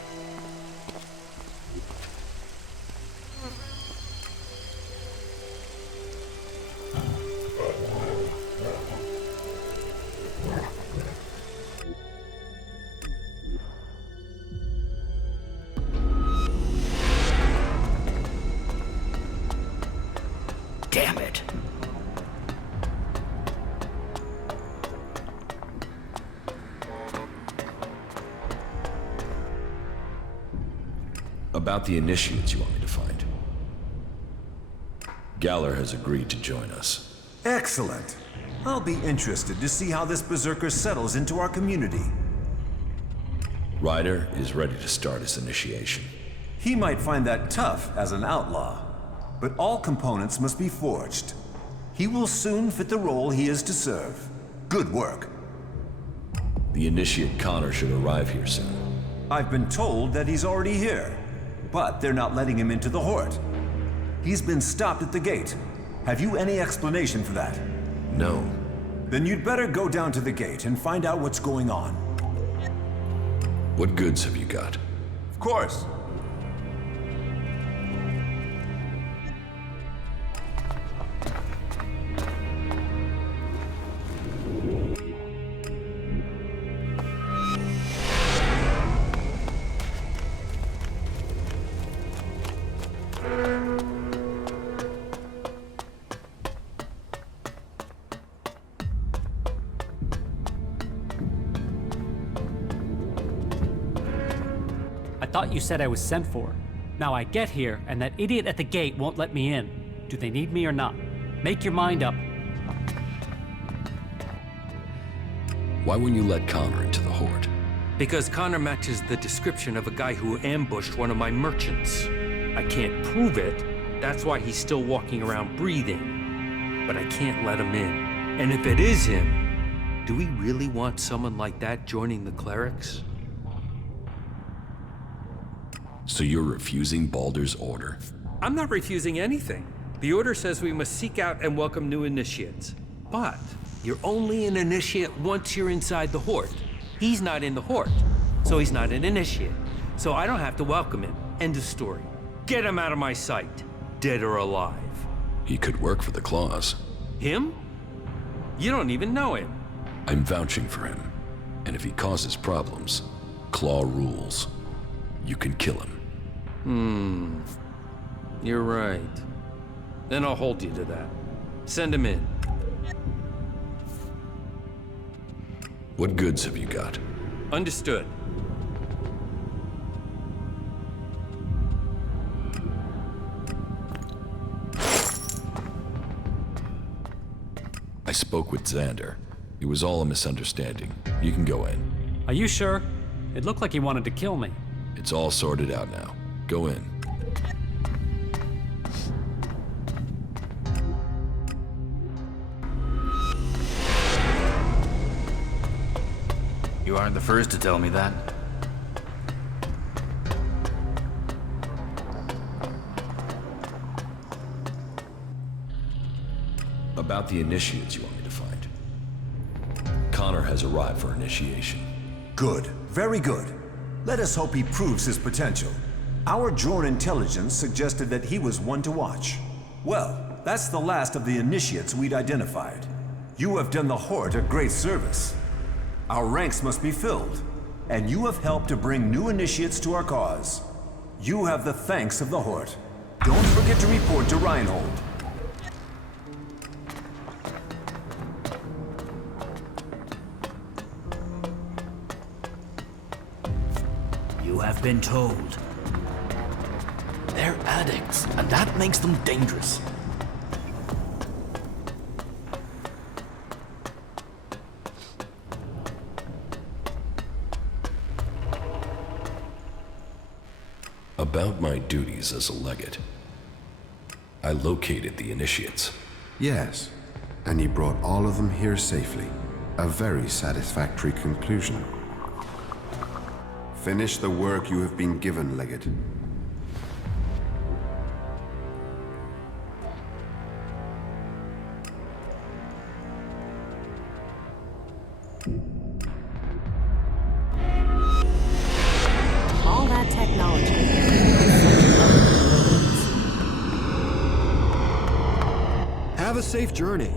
Damn it. About the initiates you want me to find. Galler has agreed to join us. Excellent. I'll be interested to see how this berserker settles into our community. Ryder is ready to start his initiation. He might find that tough as an outlaw, but all components must be forged. He will soon fit the role he is to serve. Good work. The initiate Connor should arrive here soon. I've been told that he's already here, but they're not letting him into the Horde. He's been stopped at the gate. Have you any explanation for that? No. Then you'd better go down to the gate and find out what's going on. What goods have you got? Of course. I thought you said I was sent for. Now I get here, and that idiot at the gate won't let me in. Do they need me or not? Make your mind up. Why wouldn't you let Connor into the Horde? Because Connor matches the description of a guy who ambushed one of my merchants. I can't prove it, that's why he's still walking around breathing. But I can't let him in. And if it is him, do we really want someone like that joining the Clerics? So you're refusing Baldur's order? I'm not refusing anything. The order says we must seek out and welcome new initiates. But you're only an initiate once you're inside the Horde. He's not in the Horde, so he's not an initiate. So I don't have to welcome him. End of story. Get him out of my sight, dead or alive. He could work for the Claws. Him? You don't even know him. I'm vouching for him. And if he causes problems, Claw rules. You can kill him. You're right. Then I'll hold you to that. Send him in. What goods have you got? Understood. I spoke with Xander. It was all a misunderstanding. You can go in. Are you sure? It looked like he wanted to kill me. It's all sorted out now. Go in. You aren't the first to tell me that. About the initiates you want me to find. Connor has arrived for initiation. Good. Very good. Let us hope he proves his potential. Our drone intelligence suggested that he was one to watch. Well, that's the last of the initiates we'd identified. You have done the Horde a great service. Our ranks must be filled, and you have helped to bring new initiates to our cause. You have the thanks of the Horde. Don't forget to report to Reinhold. You have been told. They're addicts, and that makes them dangerous. About my duties as a legate. I located the initiates. Yes, and he brought all of them here safely. A very satisfactory conclusion. Finish the work you have been given, Legate. All that technology. Have a safe journey.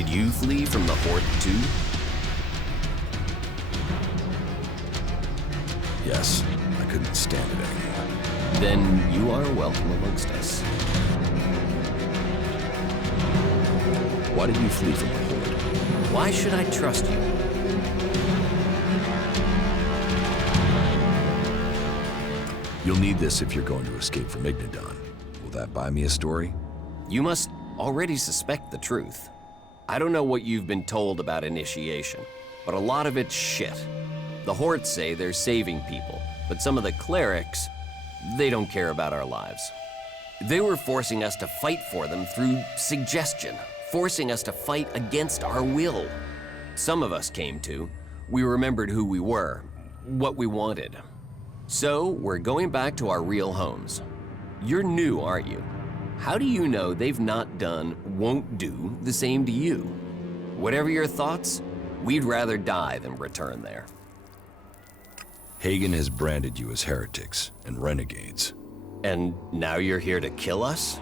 Did you flee from the Horde too? Yes, I couldn't stand it anymore. Then you are welcome amongst us. Why did you flee from the Horde? Why should I trust you? You'll need this if you're going to escape from Ignadon. Will that buy me a story? You must already suspect the truth. I don't know what you've been told about initiation, but a lot of it's shit. The Horde say they're saving people, but some of the clerics, they don't care about our lives. They were forcing us to fight for them through suggestion, forcing us to fight against our will. Some of us came to. We remembered who we were, what we wanted. So we're going back to our real homes. You're new, aren't you? How do you know they've not done, won't do the same to you? Whatever your thoughts, we'd rather die than return there. Hagen has branded you as heretics and renegades. And now you're here to kill us?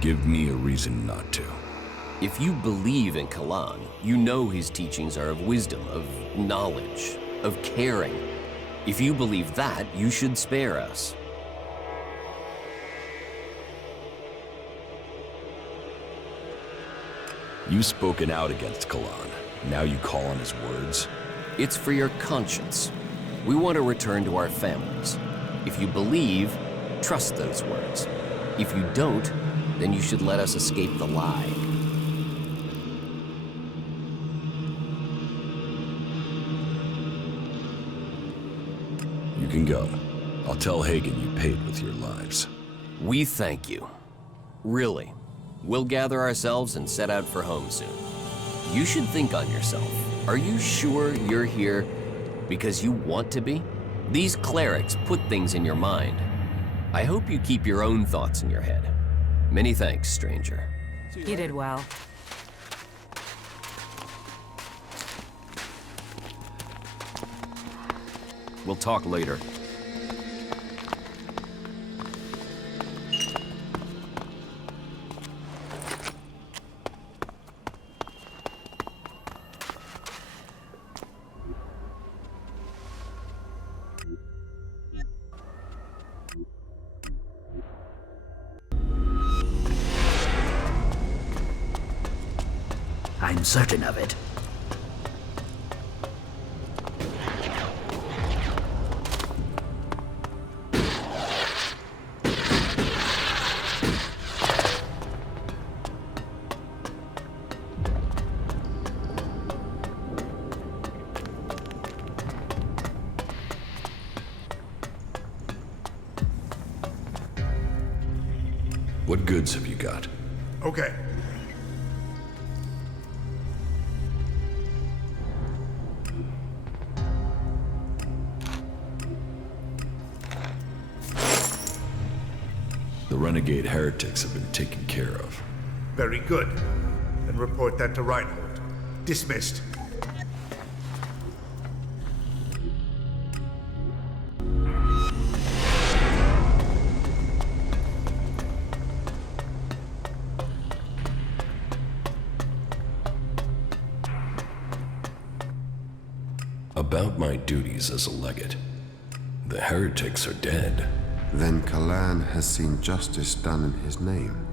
Give me a reason not to. If you believe in Kalan, you know his teachings are of wisdom, of knowledge, of caring. If you believe that, you should spare us. You've spoken out against Kalan. Now you call on his words? It's for your conscience. We want to return to our families. If you believe, trust those words. If you don't, then you should let us escape the lie. You can go. I'll tell Hagen you paid with your lives. We thank you. Really. We'll gather ourselves and set out for home soon. You should think on yourself. Are you sure you're here because you want to be? These clerics put things in your mind. I hope you keep your own thoughts in your head. Many thanks, stranger. You did well. We'll talk later. I'm certain of it. What goods have you got? Okay. The renegade heretics have been taken care of. Very good. Then report that to Reinhold. Dismissed. About my duties as a legate. The heretics are dead. Then Kalan has seen justice done in his name.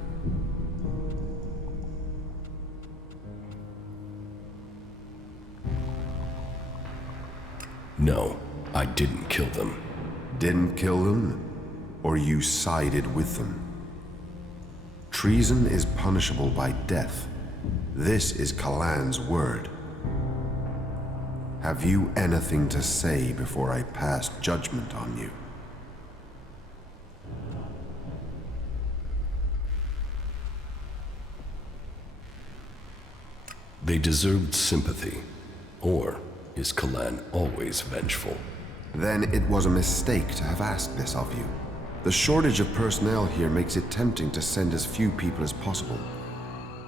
No, I didn't kill them. Didn't kill them? Or you sided with them? Treason is punishable by death. This is Kalan's word. Have you anything to say before I pass judgment on you? They deserved sympathy. Or is Kalan always vengeful? Then it was a mistake to have asked this of you. The shortage of personnel here makes it tempting to send as few people as possible.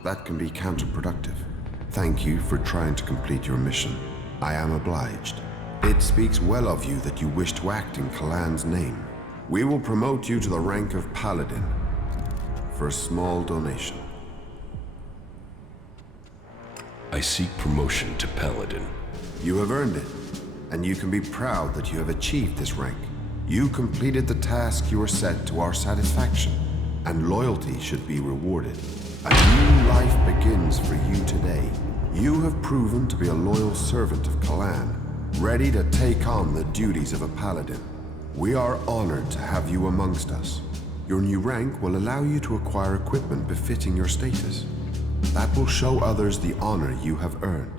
That can be counterproductive. Thank you for trying to complete your mission. I am obliged. It speaks well of you that you wish to act in Kalan's name. We will promote you to the rank of Paladin for a small donation. I seek promotion to Paladin. You have earned it, and you can be proud that you have achieved this rank. You completed the task you were set to our satisfaction, and loyalty should be rewarded. A new life begins for you today. You have proven to be a loyal servant of Kalan, ready to take on the duties of a paladin. We are honored to have you amongst us. Your new rank will allow you to acquire equipment befitting your status. That will show others the honor you have earned.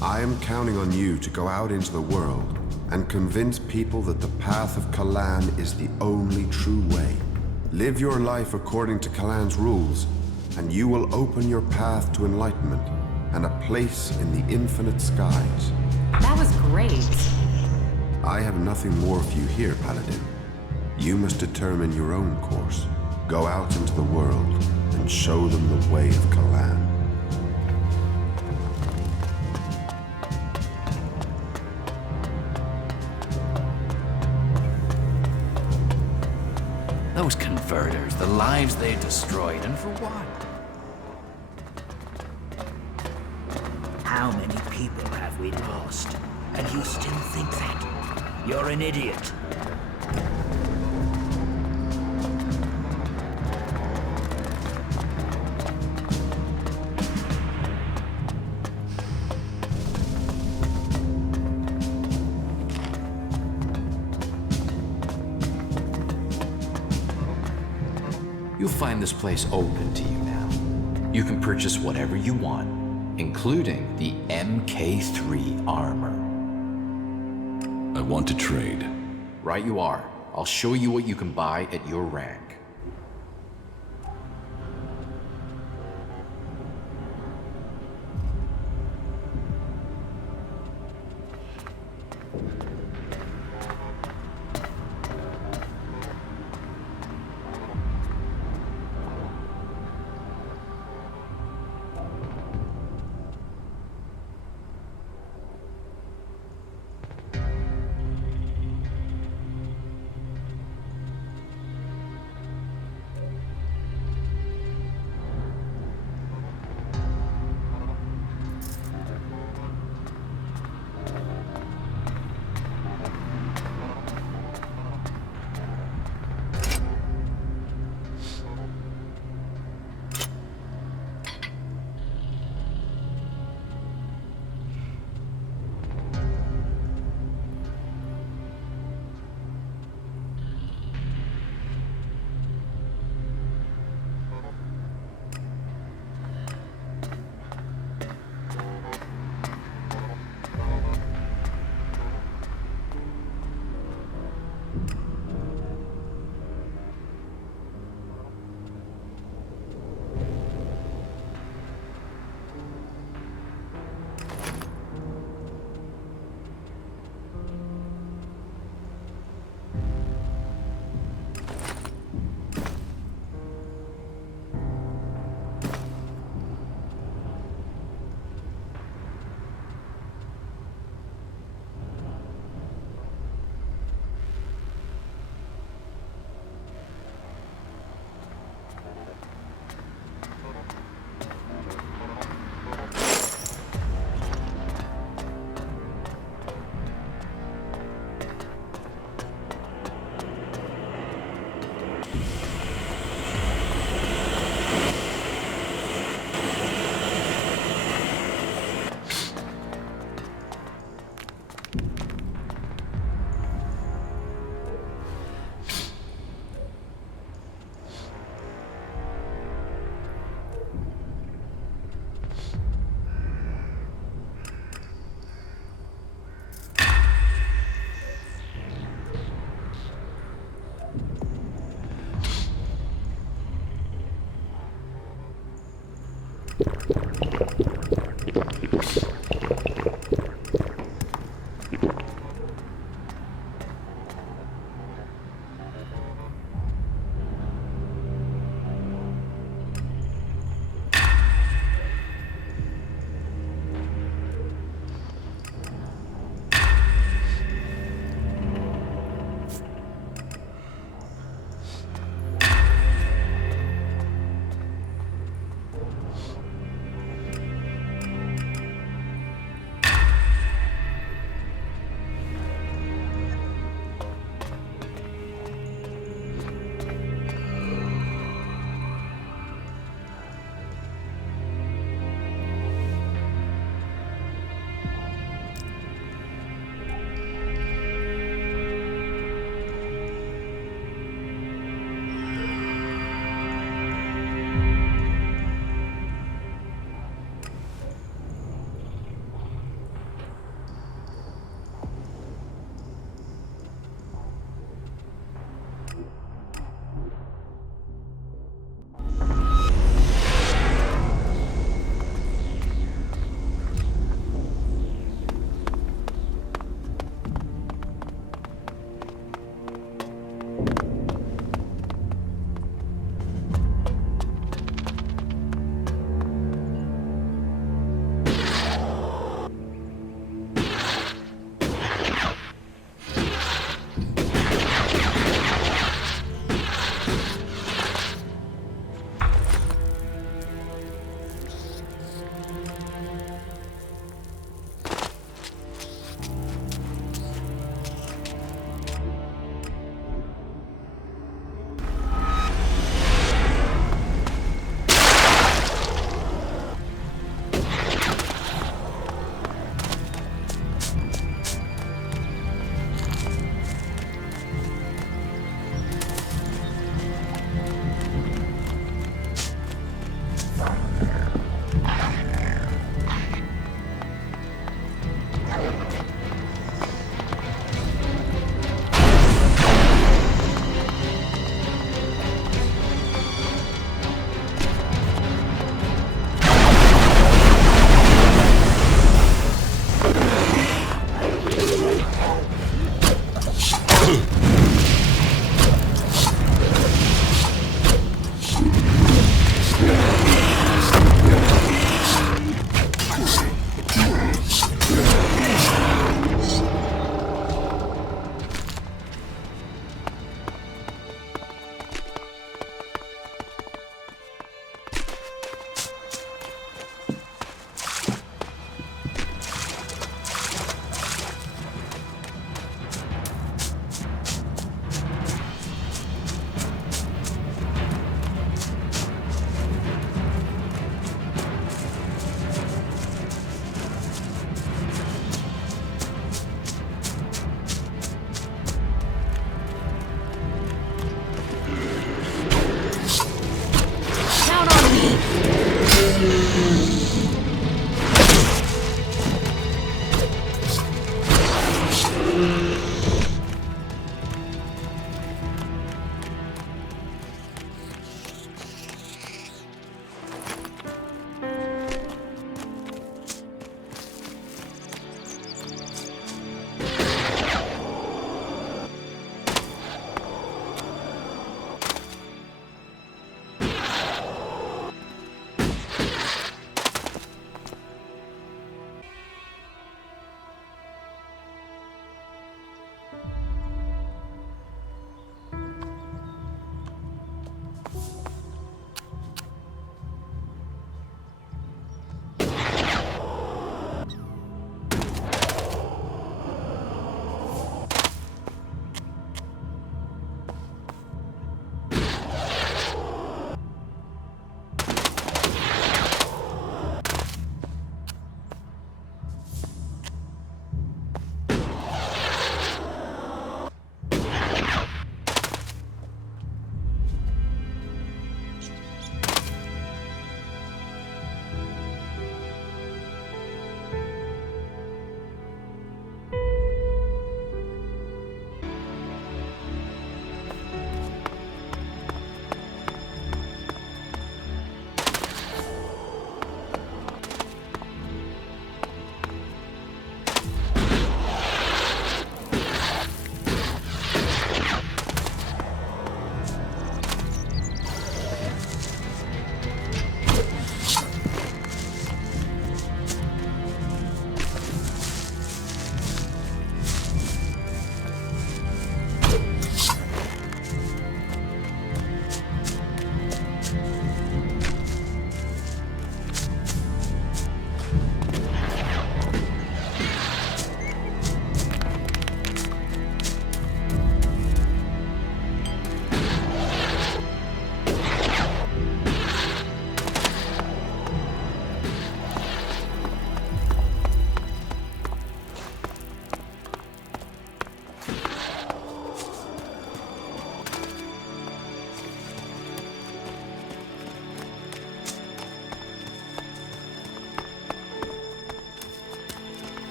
I am counting on you to go out into the world and convince people that the path of Kalan is the only true way. Live your life according to Kalan's rules, and you will open your path to enlightenment and a place in the infinite skies. That was great. I have nothing more for you here, Paladin. You must determine your own course. Go out into the world and show them the way of Kalan. Those converters, the lives they destroyed, and for what? How many people have we lost? And you still think that? You're an idiot. You'll find this place open to you now. You can purchase whatever you want, including the MK3 armor. I want to trade. Right you are. I'll show you what you can buy at your rank.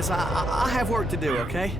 Yes, I have work to do, okay?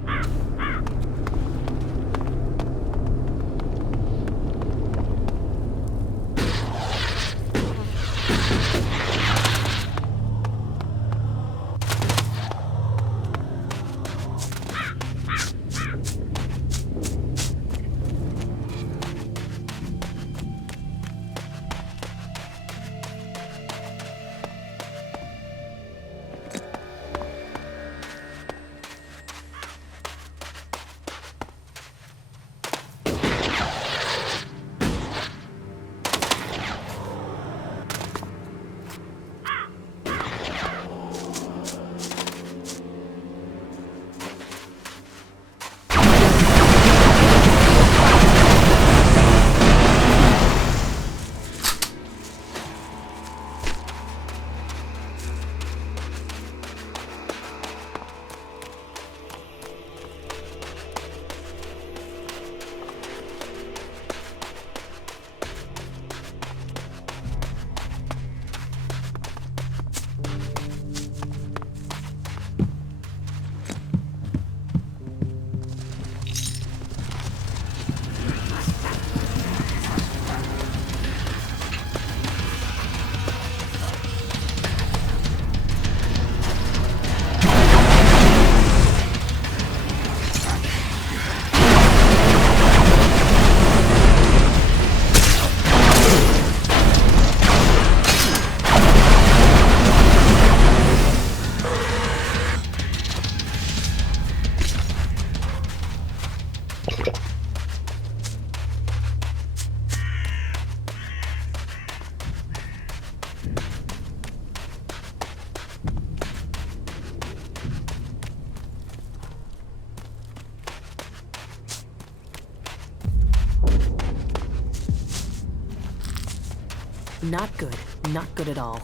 Not good. Not good at all.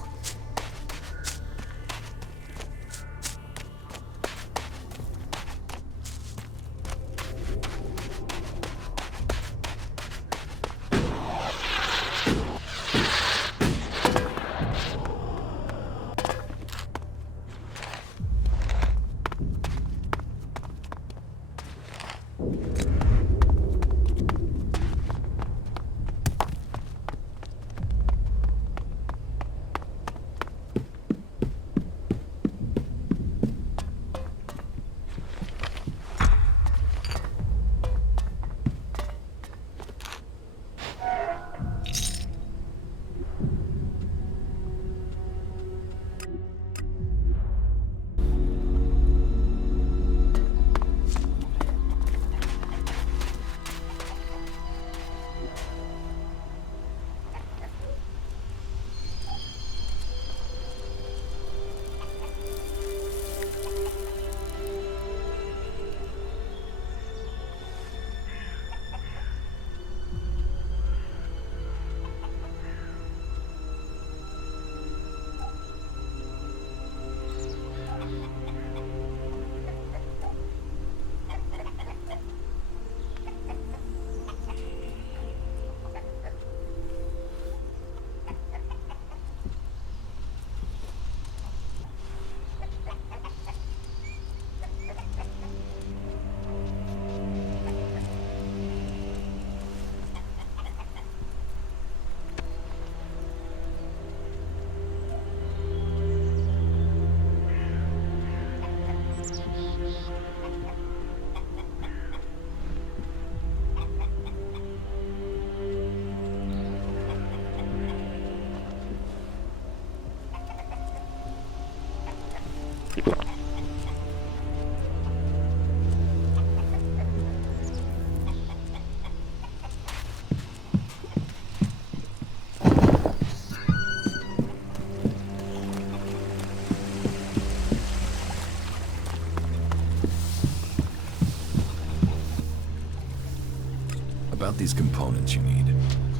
About these components you need.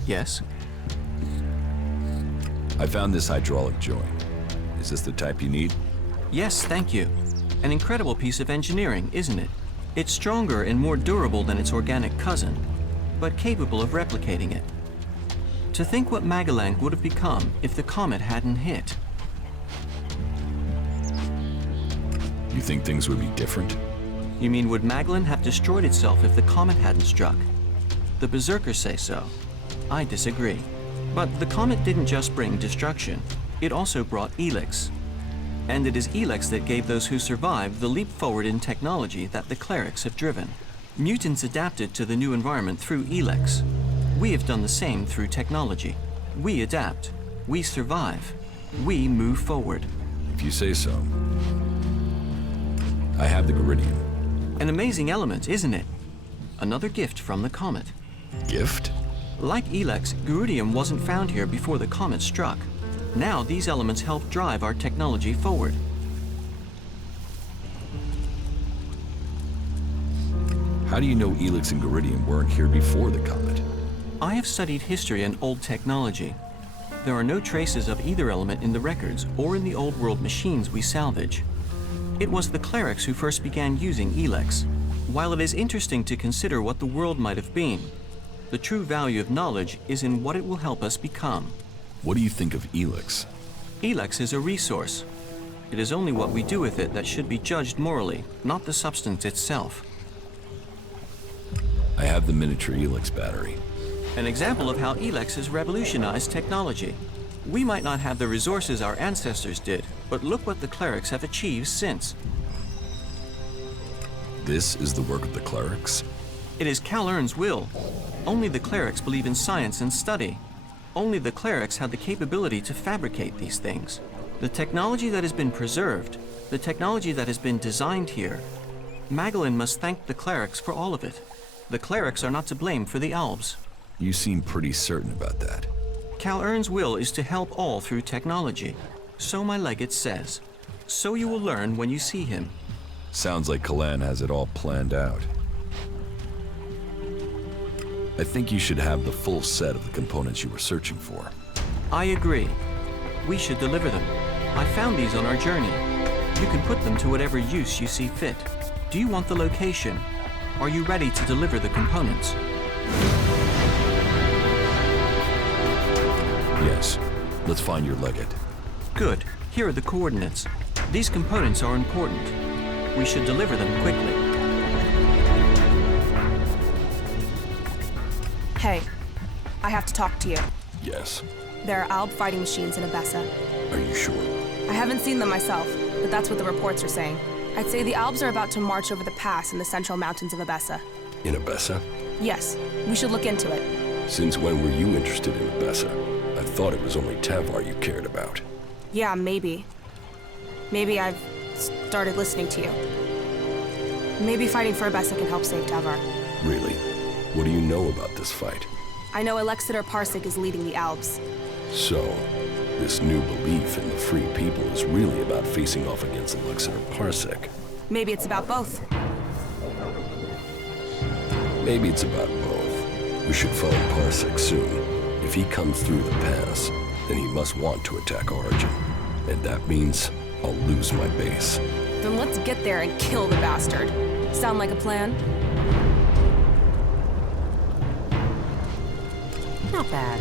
Yes? I found this hydraulic joint. Is this the type you need? Yes, thank you. An incredible piece of engineering, isn't it? It's stronger and more durable than its organic cousin, but capable of replicating it. To think what Magalang would have become if the comet hadn't hit. You think things would be different? You mean would Magdalene have destroyed itself if the comet hadn't struck? The Berserkers say so. I disagree. But the comet didn't just bring destruction, it also brought ELEX. And it is ELEX that gave those who survived the leap forward in technology that the Clerics have driven. Mutants adapted to the new environment through ELEX. We have done the same through technology. We adapt. We survive. We move forward. If you say so. I have the Geridium. An amazing element, isn't it? Another gift from the comet. Gift? Like ELEX, Geridium wasn't found here before the comet struck. Now these elements help drive our technology forward. How do you know ELEX and Geridium weren't here before the comet? I have studied history and old technology. There are no traces of either element in the records or in the old world machines we salvage. It was the Clerics who first began using ELEX. While it is interesting to consider what the world might have been, the true value of knowledge is in what it will help us become. What do you think of ELEX? ELEX is a resource. It is only what we do with it that should be judged morally, not the substance itself. I have the miniature ELEX battery. An example of how ELEX has revolutionized technology. We might not have the resources our ancestors did, but look what the Clerics have achieved since. This is the work of the Clerics? It is Cal Ern's will. Only the Clerics believe in science and study. Only the Clerics have the capability to fabricate these things. The technology that has been preserved, the technology that has been designed here, Magdalene must thank the Clerics for all of it. The Clerics are not to blame for the Albs. You seem pretty certain about that. Cal Ern's will is to help all through technology. So my legate says. So you will learn when you see him. Sounds like Kalan has it all planned out. I think you should have the full set of the components you were searching for. I agree. We should deliver them. I found these on our journey. You can put them to whatever use you see fit. Do you want the location? Are you ready to deliver the components? Yes. Let's find your legate. Good. Here are the coordinates. These components are important. We should deliver them quickly. Hey, I have to talk to you. Yes. There are Alb fighting machines in Abessa. Are you sure? I haven't seen them myself, but that's what the reports are saying. I'd say the Albs are about to march over the pass in the central mountains of Abessa. In Abessa? Yes, we should look into it. Since when were you interested in Abessa? I thought it was only Tavar you cared about. Yeah, maybe. Maybe I've started listening to you. Maybe fighting for Abessa can help save Tavar. Really? What do you know about this fight? I know Alexander Parsec is leading the Albs. So, this new belief in the free people is really about facing off against Alexander Parsec. Maybe it's about both. Maybe it's about both. We should find Parsec soon. If he comes through the pass, then he must want to attack Origin. And that means I'll lose my base. Then let's get there and kill the bastard. Sound like a plan? Not bad.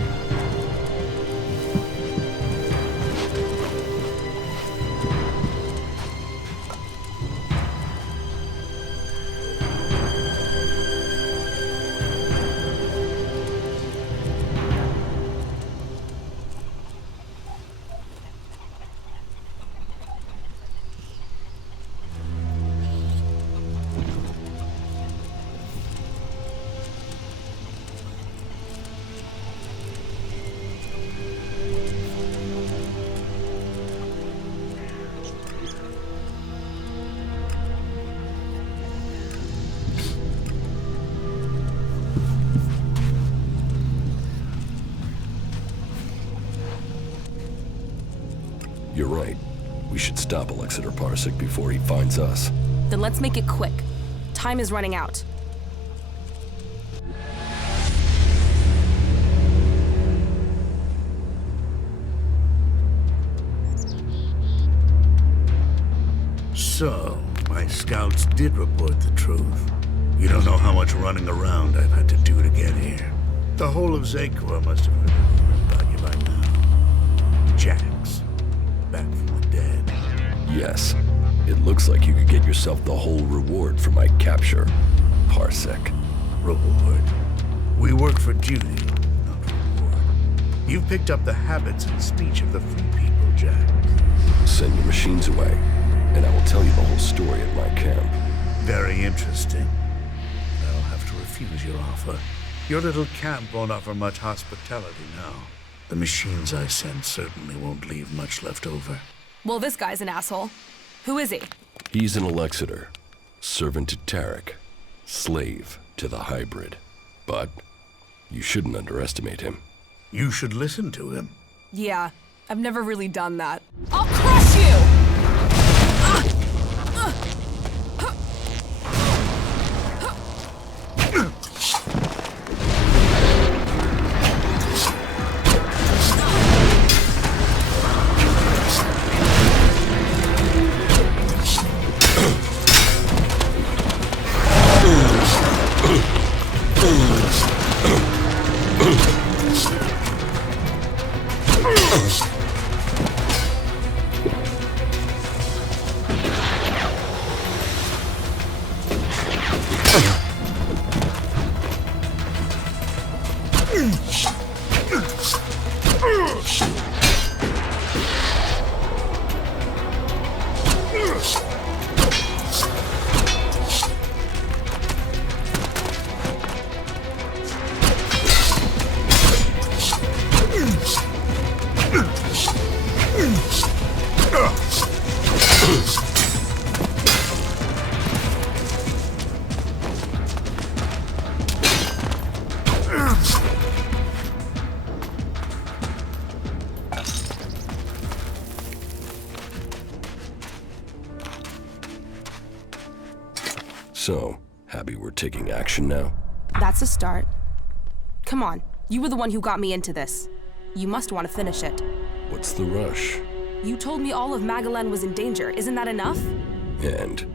You're right. We should stop Alexander Parsec before he finds us. Then let's make it quick. Time is running out. So, my scouts did report the truth. You don't know how much running around I've had to do to get here. The whole of Zakor must have heard about you by now. Jax, back from the dead. Yes. It looks like you could get yourself the whole reward for my capture, Parsec. Reward? We work for duty, not reward. You've picked up the habits and speech of the free people, Jack. Send your machines away, and I will tell you the whole story at my camp. Very interesting. I'll have to refuse your offer. Your little camp won't offer much hospitality now. The machines I send certainly won't leave much left over. Well, this guy's an asshole. Who is he? He's an Alexiter, servant to Tarek, slave to the hybrid. But you shouldn't underestimate him. You should listen to him. Yeah, I've never really done that. I'll crush you! So, happy we're taking action now? That's a start. Come on, you were the one who got me into this. You must want to finish it. What's the rush? You told me all of Magalan was in danger. Isn't that enough? And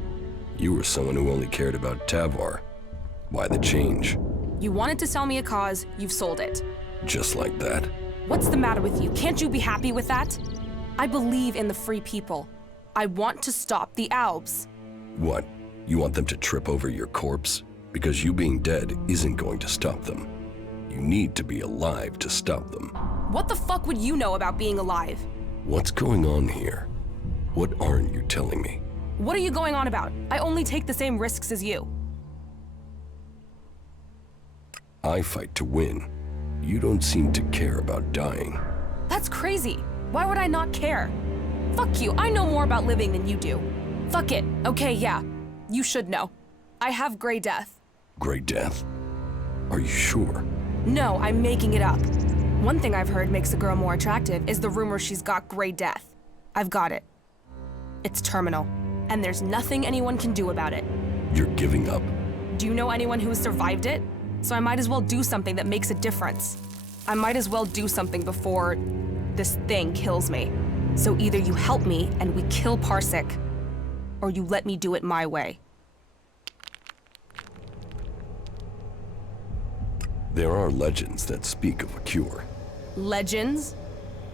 you were someone who only cared about Tavar. Why the change? You wanted to sell me a cause, you've sold it. Just like that? What's the matter with you? Can't you be happy with that? I believe in the free people. I want to stop the Albs. What? You want them to trip over your corpse? Because you being dead isn't going to stop them. You need to be alive to stop them. What the fuck would you know about being alive? What's going on here? What aren't you telling me? What are you going on about? I only take the same risks as you. I fight to win. You don't seem to care about dying. That's crazy. Why would I not care? Fuck you, I know more about living than you do. Fuck it. Okay, yeah. You should know. I have Grey Death. Grey Death? Are you sure? No, I'm making it up. One thing I've heard makes a girl more attractive is the rumor she's got Grey Death. I've got it. It's terminal, and there's nothing anyone can do about it. You're giving up? Do you know anyone who has survived it? So I might as well do something that makes a difference. I might as well do something before this thing kills me. So either you help me and we kill Parsec, or you let me do it my way. There are legends that speak of a cure. Legends?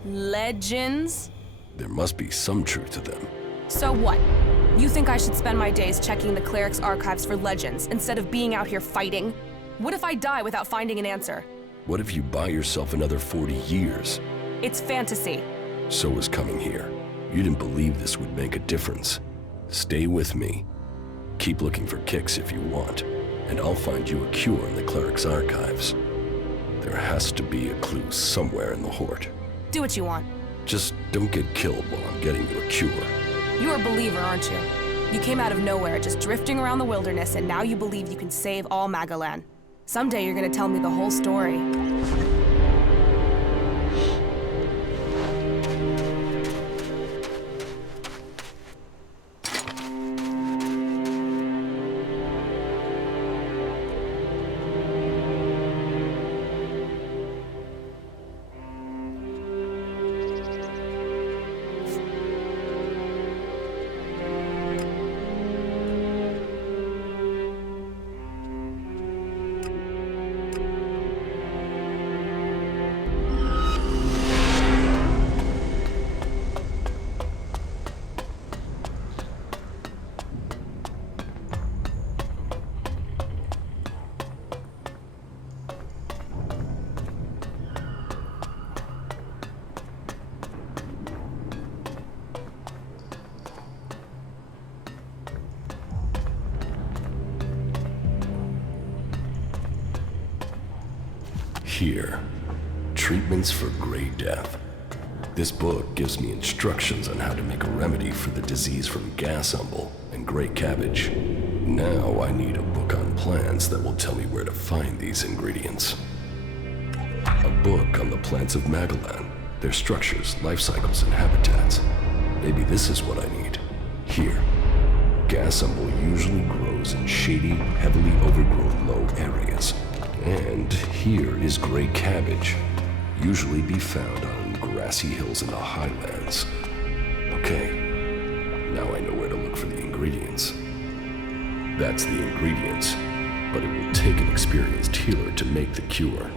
Legends? There must be some truth to them. So what? You think I should spend my days checking the Cleric's archives for legends instead of being out here fighting? What if I die without finding an answer? What if you buy yourself another 40 years? It's fantasy. So was coming here. You didn't believe this would make a difference. Stay with me. Keep looking for kicks if you want, and I'll find you a cure in the Cleric's archives. There has to be a clue somewhere in the Horde. Do what you want. Just don't get killed while I'm getting you a cure. You're a believer, aren't you? You came out of nowhere, just drifting around the wilderness, and now you believe you can save all Magalan. Someday you're gonna tell me the whole story. Here, treatments for gray death. This book gives me instructions on how to make a remedy for the disease from gas umble and gray cabbage. Now I need a book on plants that will tell me where to find these ingredients. A book on the plants of Magellan, their structures, life cycles, and habitats. Maybe this is what I need. Here, gas umble usually grows in shady, heavily overgrown low areas. And here is gray cabbage, usually be found on grassy hills in the highlands. Okay, now I know where to look for the ingredients. That's the ingredients, but it will take an experienced healer to make the cure.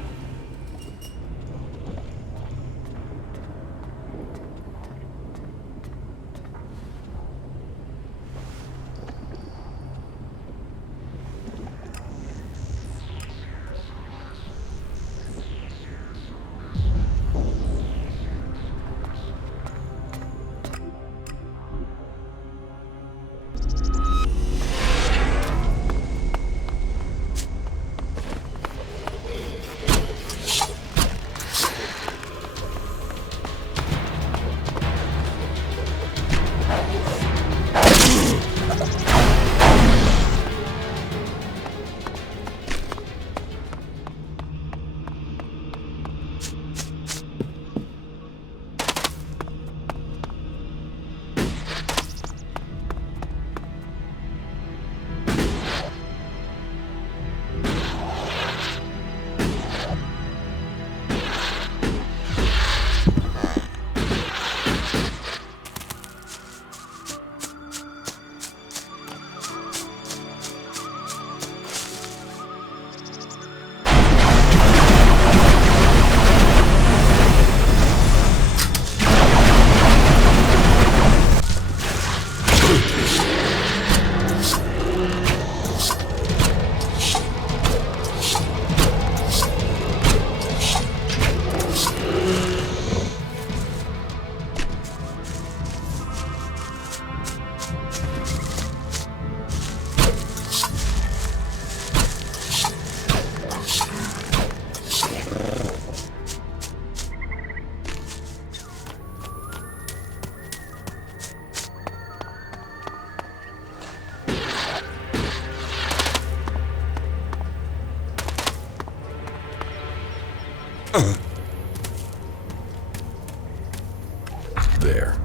There.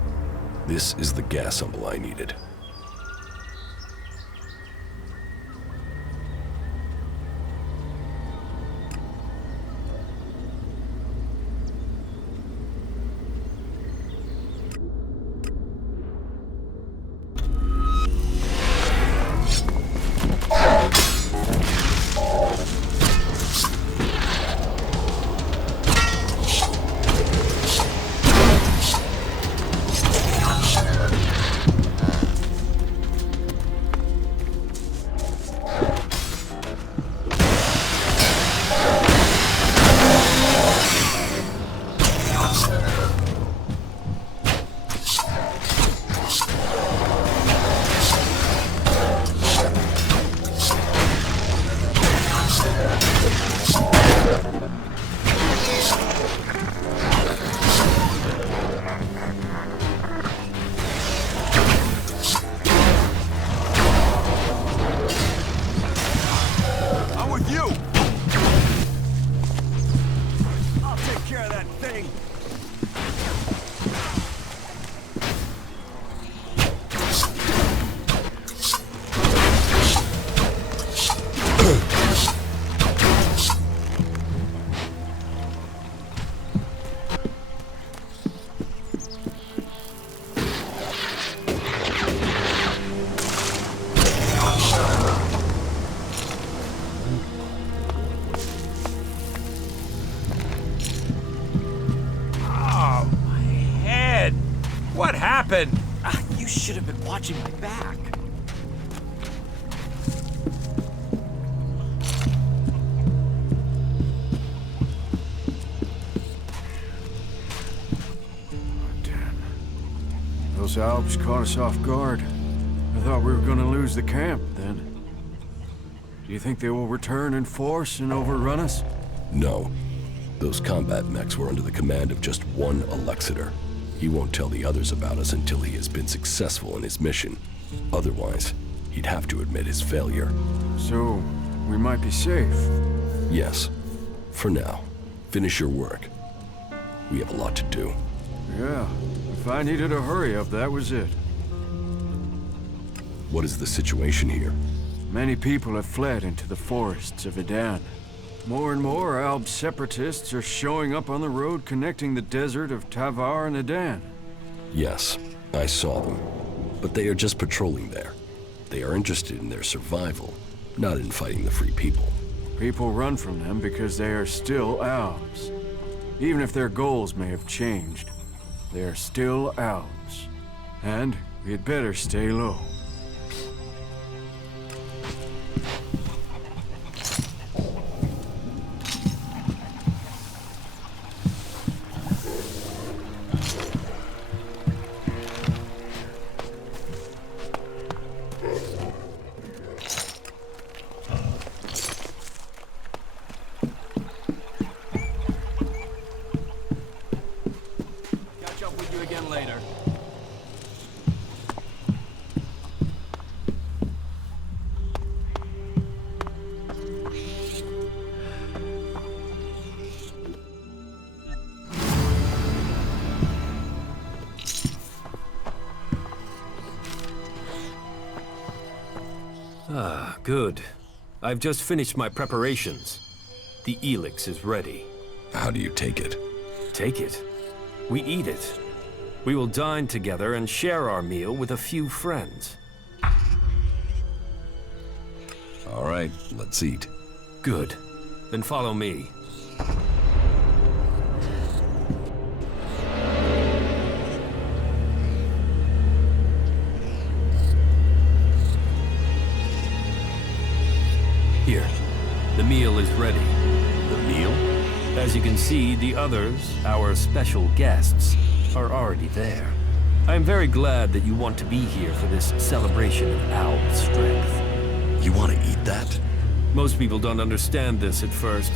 This is the gas umble I needed. What happened? You should have been watching my back. Damn. Those Alps caught us off guard. I thought we were gonna lose the camp then. Do you think they will return in force and overrun us? No. Those combat mechs were under the command of just one Alexiter. He won't tell the others about us until he has been successful in his mission. Otherwise, he'd have to admit his failure. So, we might be safe? Yes. For now. Finish your work. We have a lot to do. Yeah. If I needed a hurry up, that was it. What is the situation here? Many people have fled into the forests of Edan. More and more Alb separatists are showing up on the road connecting the desert of Tavar and Edan. Yes, I saw them. But they are just patrolling there. They are interested in their survival, not in fighting the free people. People run from them because they are still Albs. Even if their goals may have changed, they are still Albs. And we'd better stay low. Ah, good. I've just finished my preparations. The ELEX is ready. How do you take it? Take it? We eat it. We will dine together and share our meal with a few friends. All right, let's eat. Good. Then follow me. Here, the meal is ready. The meal? As you can see, the others, our special guests, are already there. I am very glad that you want to be here for this celebration of Alb's strength. You want to eat that? Most people don't understand this at first,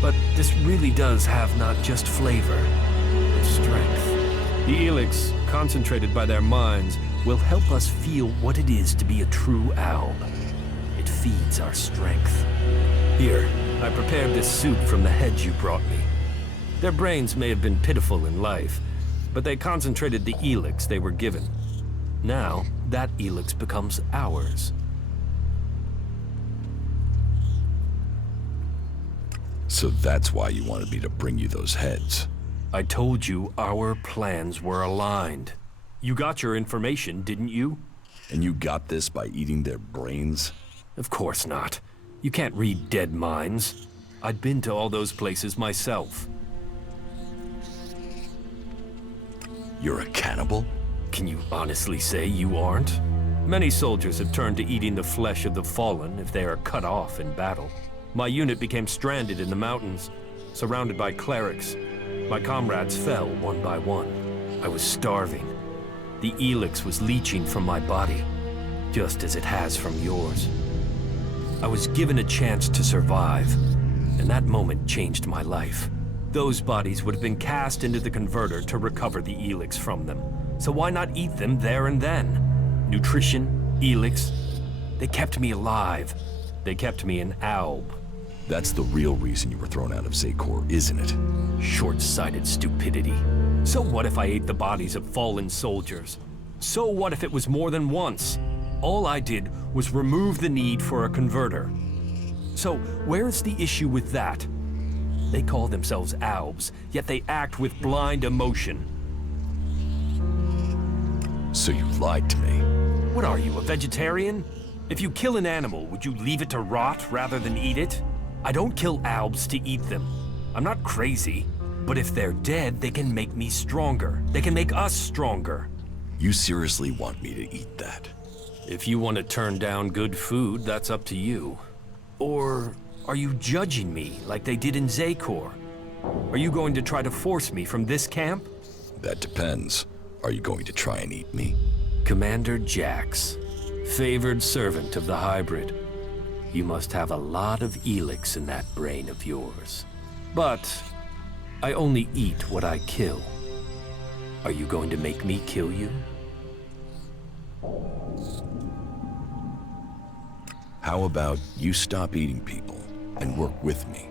but this really does have not just flavor, but strength. The ELEX, concentrated by their minds, will help us feel what it is to be a true Alb. It feeds our strength. Here, I prepared this soup from the heads you brought me. Their brains may have been pitiful in life, but they concentrated the ELEX they were given. Now, that ELEX becomes ours. So that's why you wanted me to bring you those heads. I told you our plans were aligned. You got your information, didn't you? And you got this by eating their brains? Of course not. You can't read dead minds. I'd been to all those places myself. You're a cannibal? Can you honestly say you aren't? Many soldiers have turned to eating the flesh of the fallen if they are cut off in battle. My unit became stranded in the mountains, surrounded by clerics. My comrades fell one by one. I was starving. The ELEX was leaching from my body, just as it has from yours. I was given a chance to survive, and that moment changed my life. Those bodies would have been cast into the converter to recover the ELEX from them. So why not eat them there and then? Nutrition, ELEX, they kept me alive. They kept me an Alb. That's the real reason you were thrown out of Zakor, isn't it? Short-sighted stupidity. So what if I ate the bodies of fallen soldiers? So what if it was more than once? All I did was remove the need for a converter. So where's the issue with that? They call themselves Albs, yet they act with blind emotion. So you lied to me. What are you, a vegetarian? If you kill an animal, would you leave it to rot rather than eat it? I don't kill Albs to eat them. I'm not crazy. But if they're dead, they can make me stronger. They can make us stronger. You seriously want me to eat that? If you want to turn down good food, that's up to you. Or are you judging me like they did in Zakor? Are you going to try to force me from this camp? That depends. Are you going to try and eat me? Commander Jax, favored servant of the hybrid. You must have a lot of ELEX in that brain of yours. But I only eat what I kill. Are you going to make me kill you? How about you stop eating people and work with me?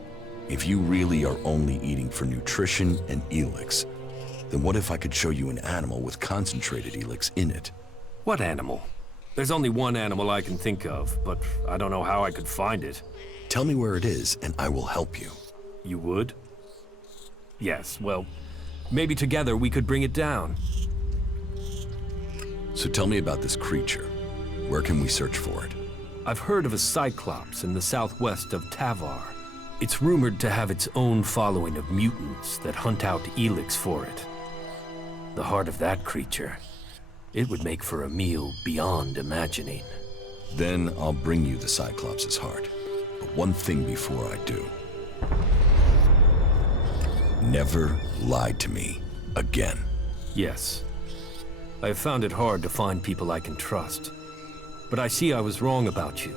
If you really are only eating for nutrition and ELEX, then what if I could show you an animal with concentrated ELEX in it? What animal? There's only one animal I can think of, but I don't know how I could find it. Tell me where it is, and I will help you. You would? Yes, well, maybe together we could bring it down. So tell me about this creature. Where can we search for it? I've heard of a Cyclops in the southwest of Tavar. It's rumored to have its own following of mutants that hunt out ELEX for it. The heart of that creature, it would make for a meal beyond imagining. Then I'll bring you the Cyclops' heart. But one thing before I do. Never lie to me again. Yes. I have found it hard to find people I can trust. But I see I was wrong about you.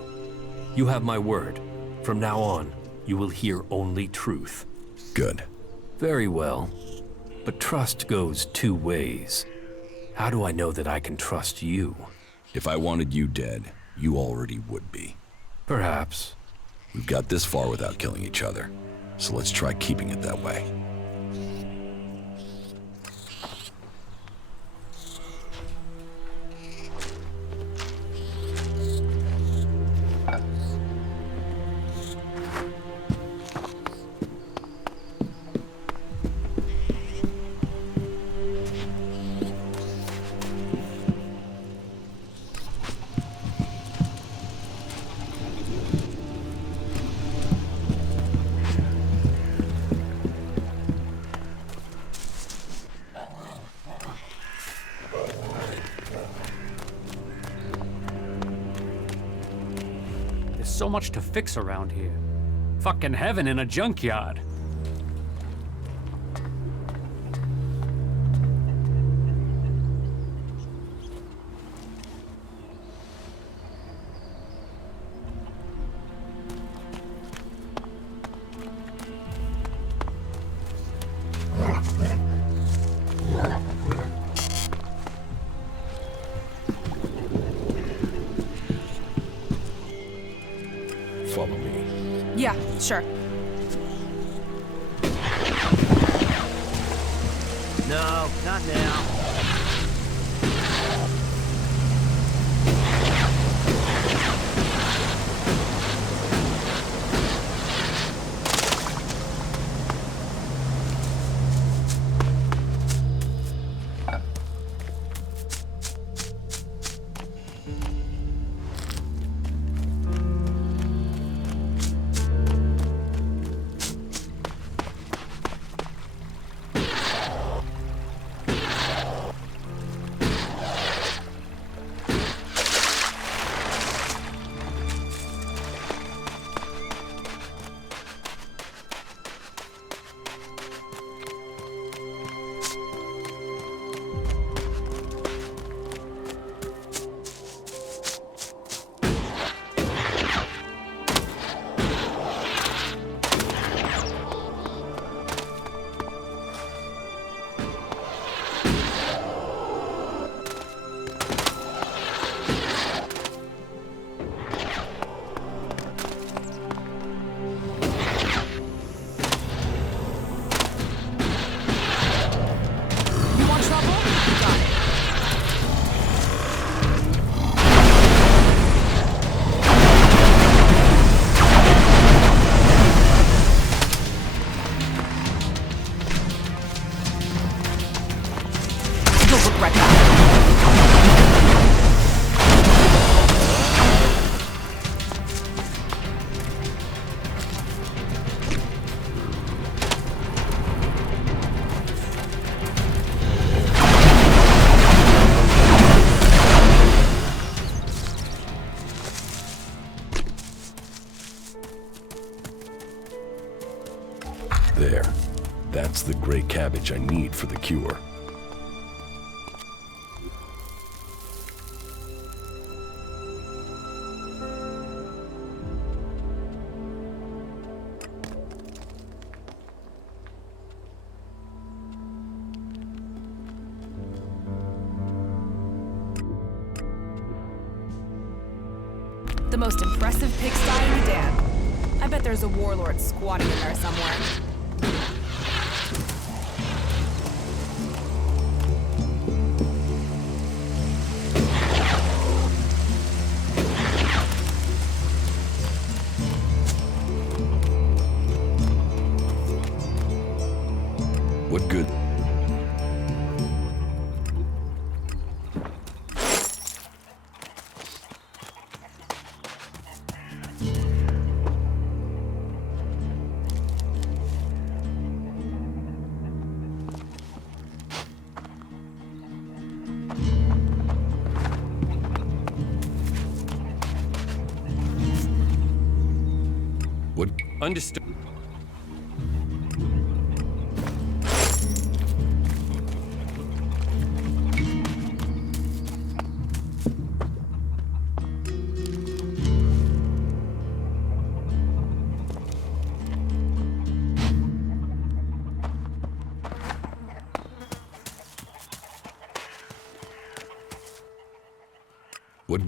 You have my word. From now on, you will hear only truth. Good. Very well. But trust goes two ways. How do I know that I can trust you? If I wanted you dead, you already would be. Perhaps. We've got this far without killing each other, so let's try keeping it that way. So much to fix around here. Fucking heaven in a junkyard. Follow me. Yeah, sure. No, not now. There. That's the gray cabbage I need for the cure. The most impressive pigsty in the dam. I bet there's a warlord squatting in there somewhere. What good? What? Understood. What?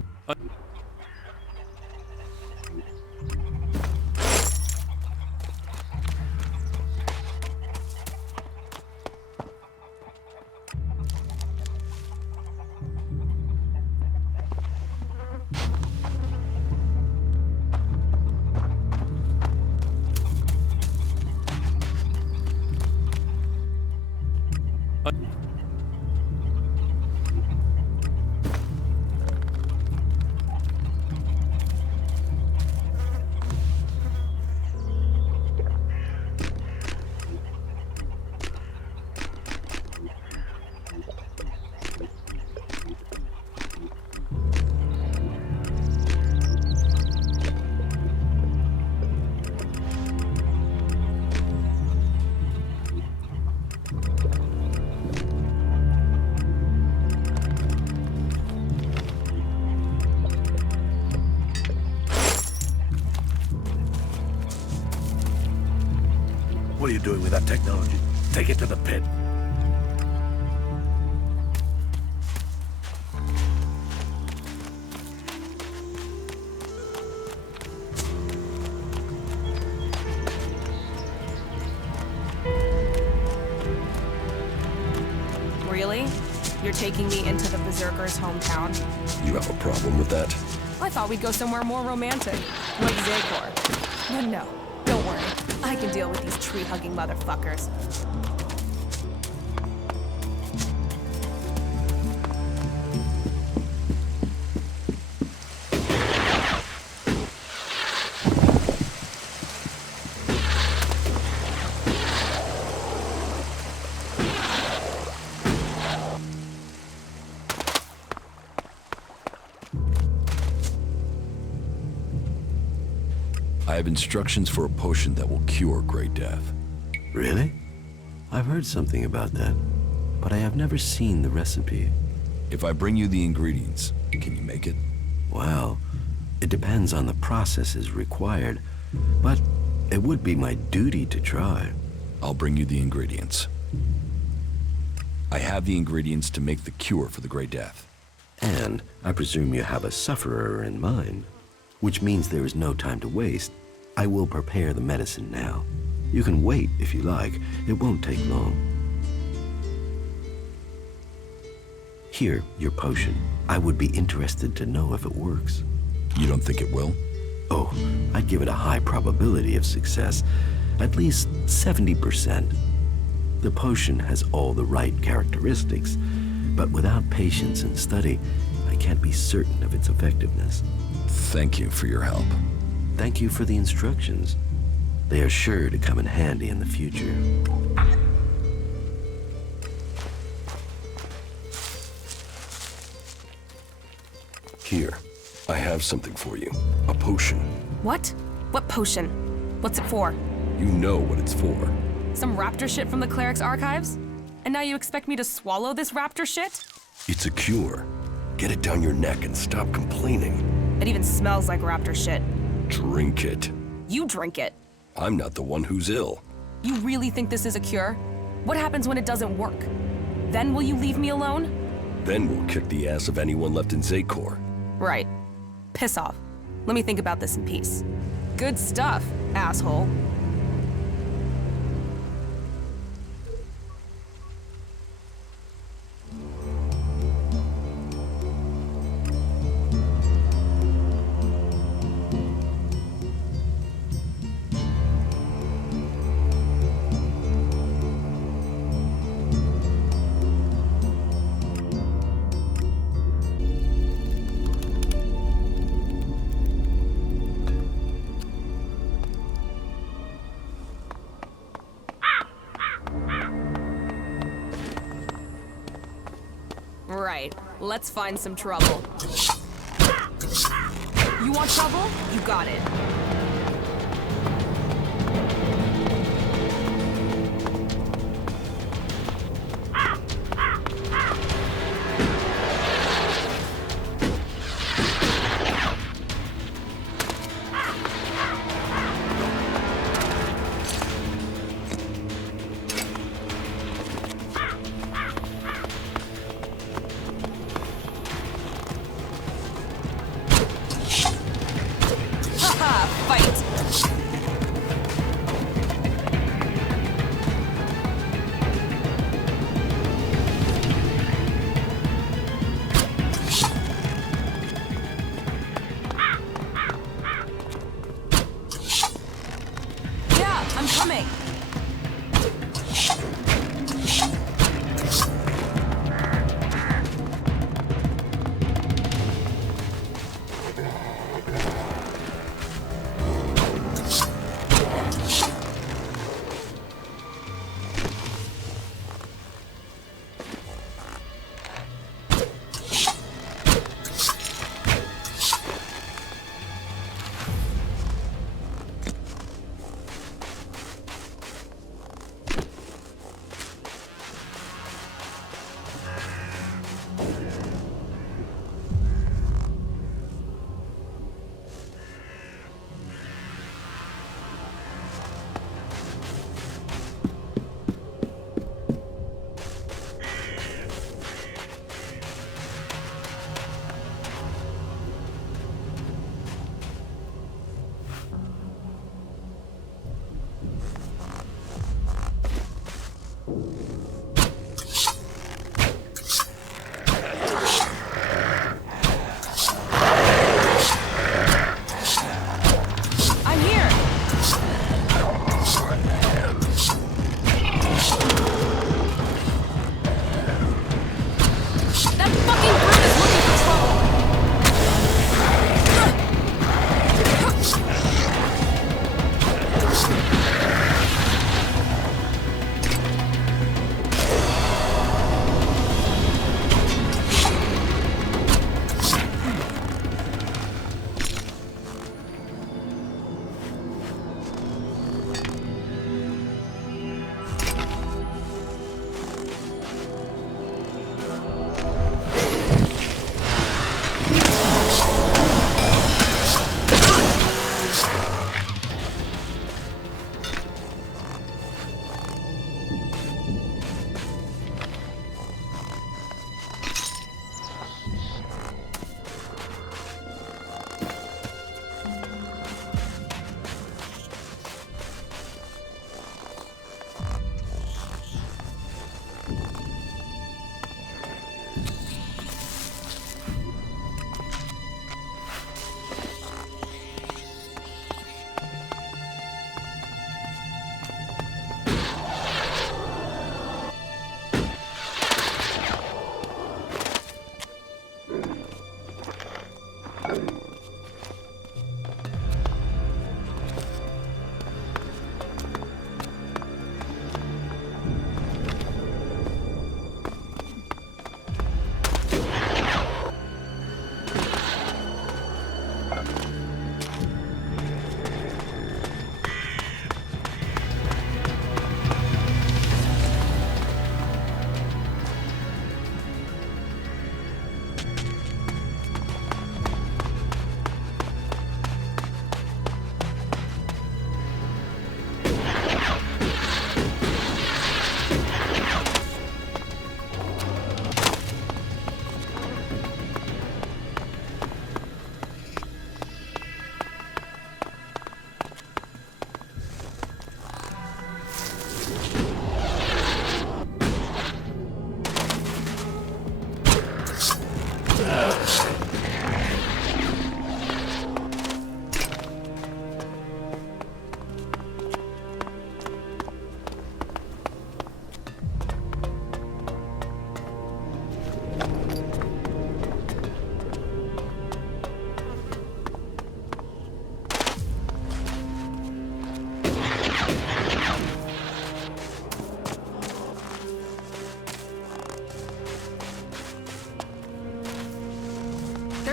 What are you doing with that technology? Take it to the pit. Really? You're taking me into the Berserker's hometown? You have a problem with that? I thought we'd go somewhere more romantic, like Zakor. But no, don't worry. I can deal with these tree-hugging motherfuckers. I have instructions for a potion that will cure Great Death. Really? I've heard something about that, but I have never seen the recipe. If I bring you the ingredients, can you make it? Well, it depends on the processes required, but it would be my duty to try. I'll bring you the ingredients. I have the ingredients to make the cure for the Great Death. And I presume you have a sufferer in mind, which means there is no time to waste. I will prepare the medicine now. You can wait if you like. It won't take long. Here, your potion. I would be interested to know if it works. You don't think it will? Oh, I'd give it a high probability of success. At least 70%. The potion has all the right characteristics, but without patience and study, I can't be certain of its effectiveness. Thank you for your help. Thank you for the instructions. They are sure to come in handy in the future. Here, I have something for you. A potion. What? What potion? What's it for? You know what it's for. Some raptor shit from the Cleric's archives? And now you expect me to swallow this raptor shit? It's a cure. Get it down your neck and stop complaining. It even smells like raptor shit. Drink it. You drink it. I'm not the one who's ill. You really think this is a cure? What happens when it doesn't work? Then will you leave me alone? Then we'll kick the ass of anyone left in Zakor. Right. Piss off. Let me think about this in peace. Good stuff, asshole. Right, let's find some trouble. You want trouble? You got it.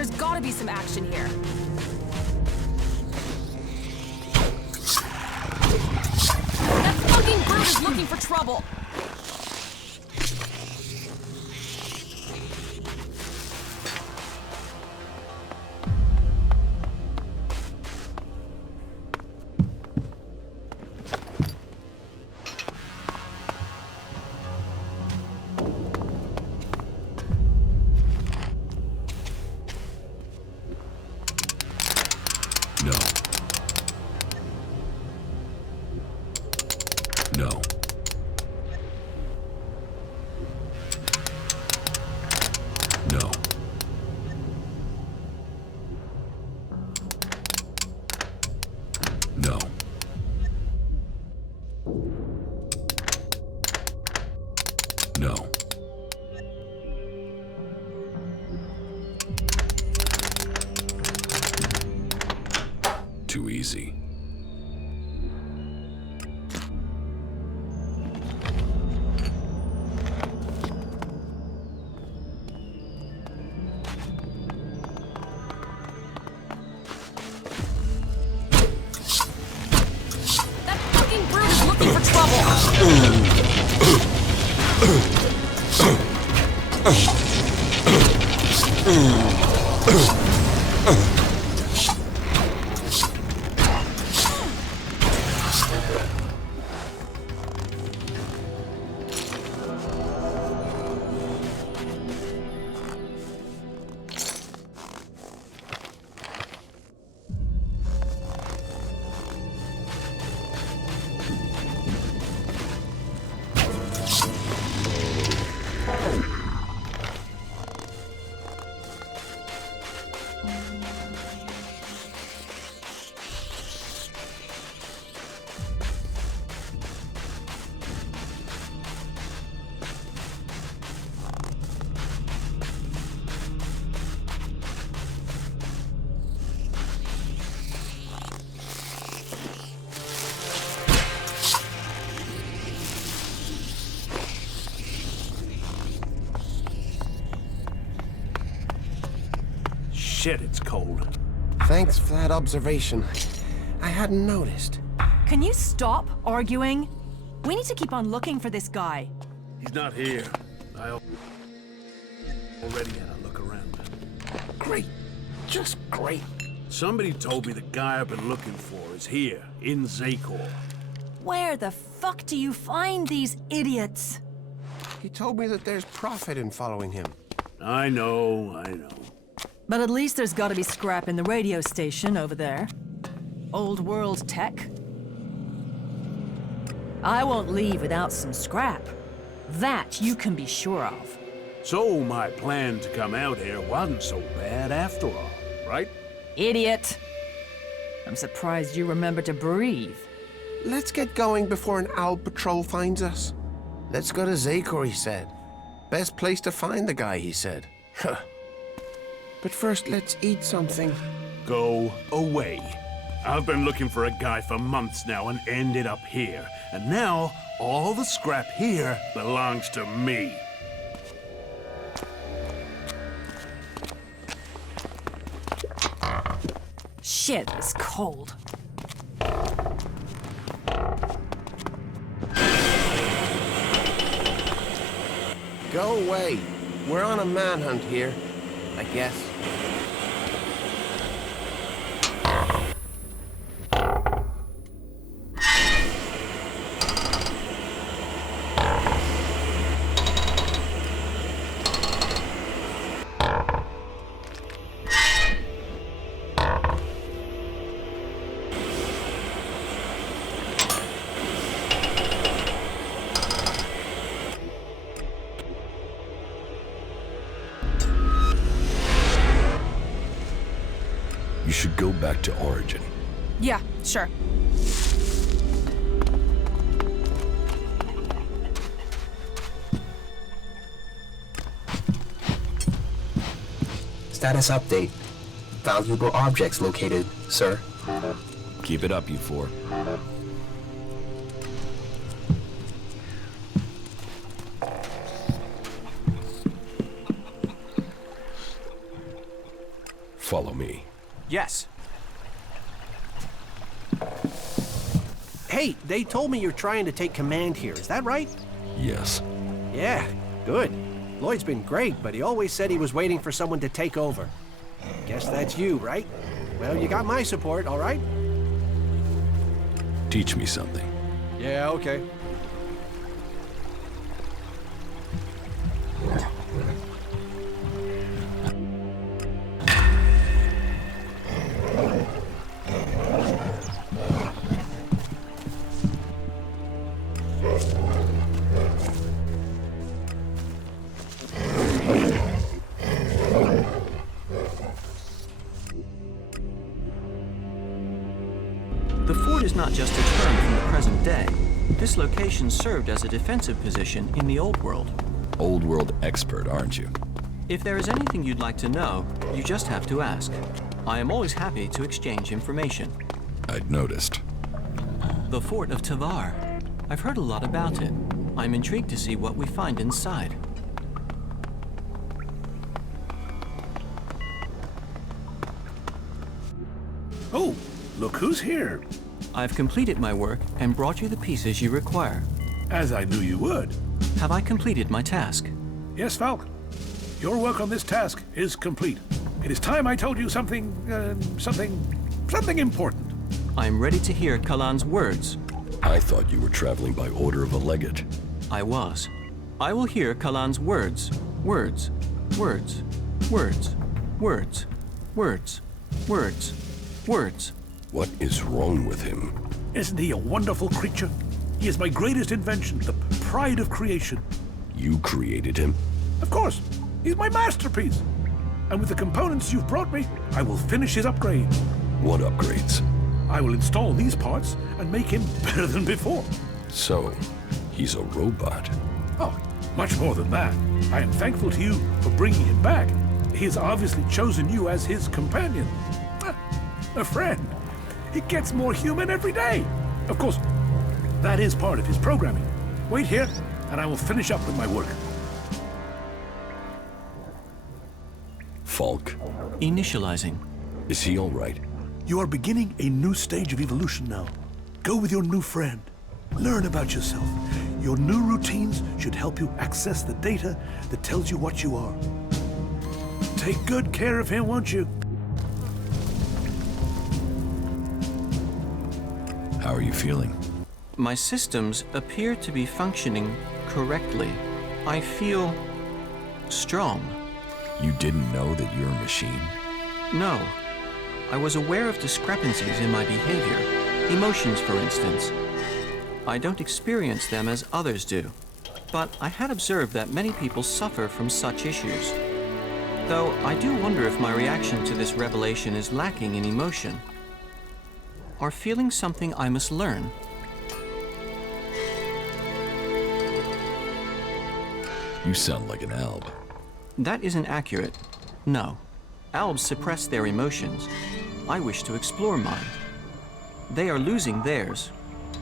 There's gotta be some action here. That fucking brute is looking for trouble. Too easy. That fucking brute is looking for trouble. Shit, it's cold. Thanks for that observation. I hadn't noticed. Can you stop arguing? We need to keep on looking for this guy. He's not here. I already had a look around. Great. Just great. Somebody told me the guy I've been looking for is here, in Zakor. Where the fuck do you find these idiots? He told me that there's profit in following him. I know. But at least there's gotta be scrap in the radio station over there. Old world tech. I won't leave without some scrap. That you can be sure of. So my plan to come out here wasn't so bad after all, right? Idiot. I'm surprised you remember to breathe. Let's get going before an owl patrol finds us. Let's go to Zakor, he said. Best place to find the guy, he said. Huh. But first, let's eat something. Go away. I've been looking for a guy for months now and ended up here. And now, all the scrap here belongs to me. Shit, it's cold. Go away. We're on a manhunt here, I guess. You should go back to Origin. Yeah, sure. Status update. Valuable objects located, sir. Keep it up, you four. Yes. Hey, they told me you're trying to take command here. Is that right? Yes. Yeah, good. Lloyd's been great, but he always said he was waiting for someone to take over. Guess that's you, right? Well, you got my support, all right? Teach me something. Yeah, okay. The fort is not just a term from the present day. This location served as a defensive position in the Old World. Old World expert, aren't you? If there is anything you'd like to know, you just have to ask. I am always happy to exchange information. I'd noticed. The Fort of Tavar. I've heard a lot about it. I'm intrigued to see what we find inside. Oh, look who's here. I've completed my work and brought you the pieces you require. As I knew you would. Have I completed my task? Yes, Falk. Your work on this task is complete. It is time I told you something important. I'm ready to hear Kalan's words. I thought you were traveling by order of a legate. I was. I will hear Kalan's words. Words. Words. Words. Words. Words. Words. Words. What is wrong with him? Isn't he a wonderful creature? He is my greatest invention, the pride of creation. You created him? Of course. He's my masterpiece. And with the components you've brought me, I will finish his upgrades. What upgrades? I will install these parts and make him better than before. So, he's a robot. Oh, much more than that. I am thankful to you for bringing him back. He has obviously chosen you as his companion. A friend. He gets more human every day. Of course, that is part of his programming. Wait here, and I will finish up with my work. Falk? Initializing. Is he all right? You are beginning a new stage of evolution now. Go with your new friend. Learn about yourself. Your new routines should help you access the data that tells you what you are. Take good care of him, won't you? How are you feeling? My systems appear to be functioning correctly. I feel strong. You didn't know that you're a machine? No. I was aware of discrepancies in my behavior. Emotions, for instance. I don't experience them as others do. But I had observed that many people suffer from such issues. Though I do wonder if my reaction to this revelation is lacking in emotion. Are feelings something I must learn? You sound like an alb. That isn't accurate. No. Albs suppress their emotions. I wish to explore mine. They are losing theirs.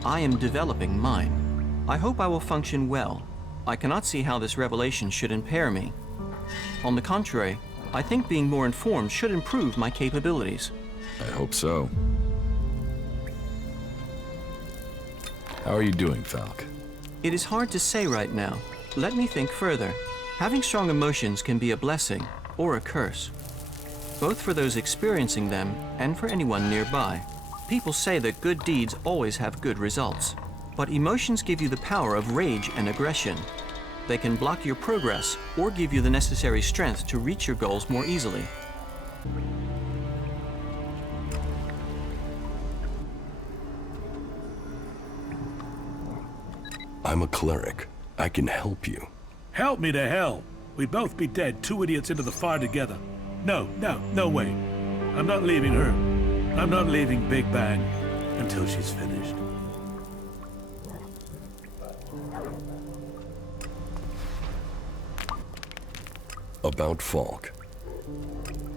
I am developing mine. I hope I will function well. I cannot see how this revelation should impair me. On the contrary, I think being more informed should improve my capabilities. I hope so. How are you doing, Falk? It is hard to say right now. Let me think further. Having strong emotions can be a blessing or a curse, both for those experiencing them and for anyone nearby. People say that good deeds always have good results, but emotions give you the power of rage and aggression. They can block your progress or give you the necessary strength to reach your goals more easily. I'm a cleric. I can help you. Help me to hell. We'd both be dead, two idiots into the fire together. No way. I'm not leaving her. I'm not leaving Big Bang until she's finished. About Falk.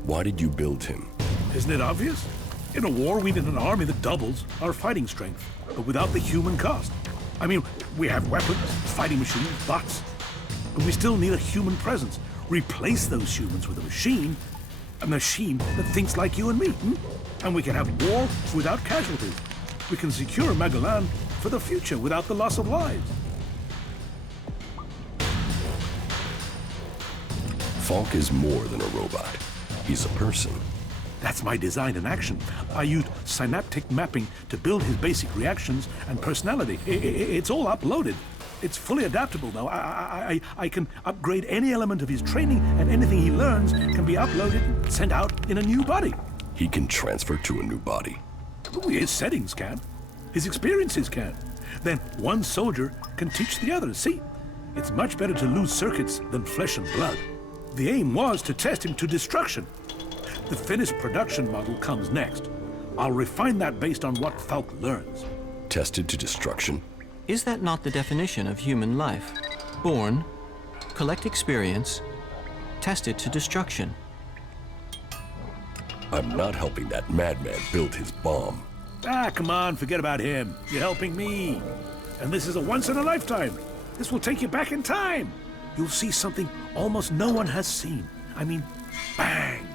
Why did you build him? Isn't it obvious? In a war, we need an army that doubles our fighting strength, but without the human cost. I mean, we have weapons, fighting machines, bots, but we still need a human presence. Replace those humans with a machine, A machine that thinks like you and me, And we can have war without casualties. We can secure Magellan for the future without the loss of lives. Falk is more than a robot. He's a person. That's my design in action. I used synaptic mapping to build his basic reactions and personality. It's all uploaded. It's fully adaptable, though. I can upgrade any element of his training, and anything he learns can be uploaded and sent out in a new body. He can transfer to a new body. His settings can. His experiences can. Then one soldier can teach the others. See, it's much better to lose circuits than flesh and blood. The aim was to test him to destruction. The finished production model comes next. I'll refine that based on what Falk learns. Tested to destruction? Is that not the definition of human life? Born, collect experience, tested to destruction. I'm not helping that madman build his bomb. Ah, come on, forget about him. You're helping me. And this is a once-in-a-lifetime. This will take you back in time. You'll see something almost no one has seen. I mean, bang.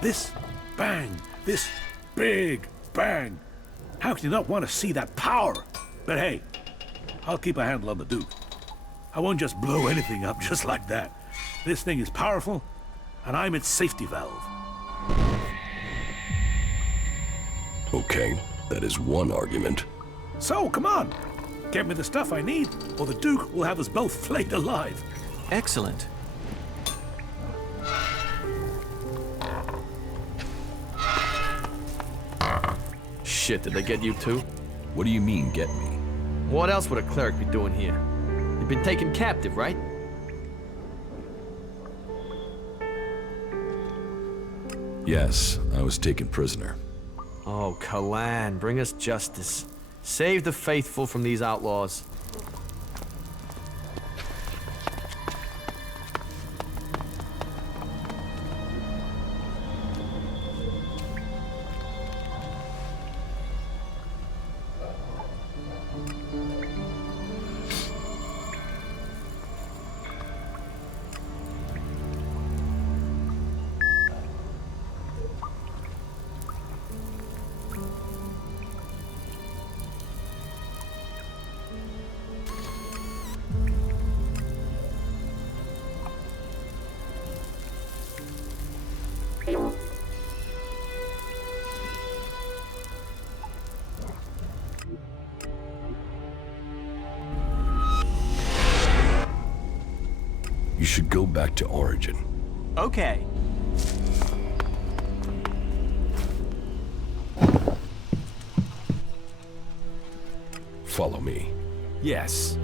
This bang. This big bang. How can you not want to see that power? But hey, I'll keep a handle on the Duke. I won't just blow anything up just like that. This thing is powerful, and I'm its safety valve. Okay, that is one argument. So, come on. Get me the stuff I need, or the Duke will have us both flayed alive. Excellent. Shit, did they get you too? What do you mean, get me? What else would a cleric be doing here? You've been taken captive, right? Yes, I was taken prisoner. Oh, Kalan, bring us justice. Save the faithful from these outlaws. You should go back to Origin. Okay. Follow me. Yes.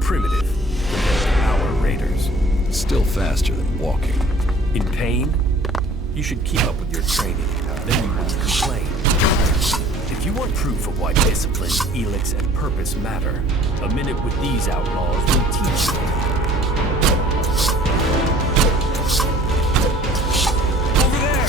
Primitive compared to our raiders. Still faster than walking. In pain? You should keep up with your training. Then you won't complain. If you want proof of why discipline, ELEX, and purpose matter, a minute with these outlaws will teach you. Over there!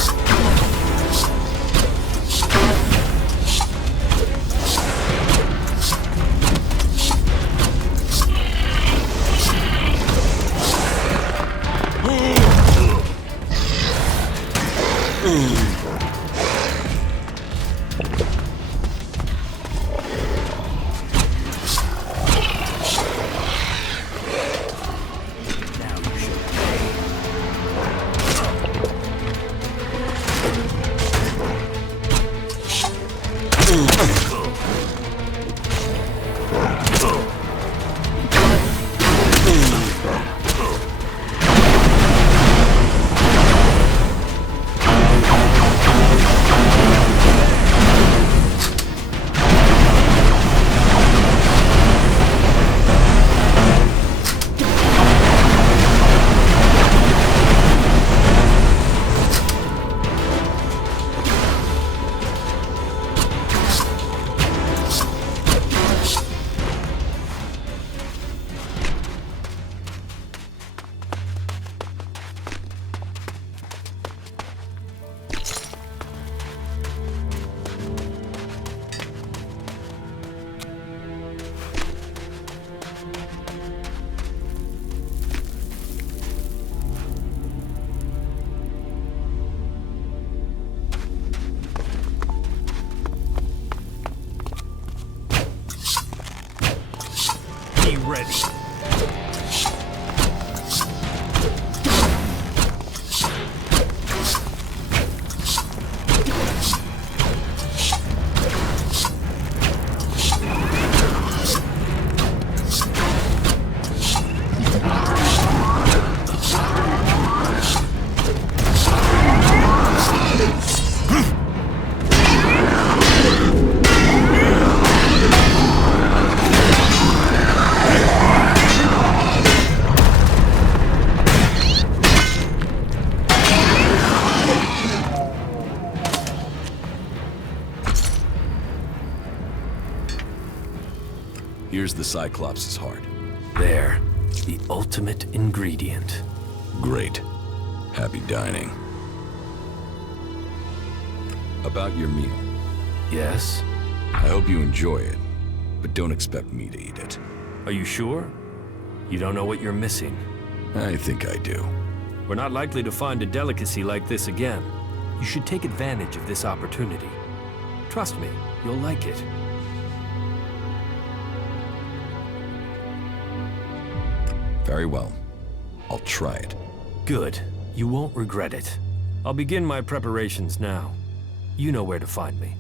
ready. Here's the Cyclops' heart. There, the ultimate ingredient. Great. Happy dining. About your meal. Yes? I hope you enjoy it, but don't expect me to eat it. Are you sure? You don't know what you're missing. I think I do. We're not likely to find a delicacy like this again. You should take advantage of this opportunity. Trust me, you'll like it. Very well. I'll try it. Good. You won't regret it. I'll begin my preparations now. You know where to find me.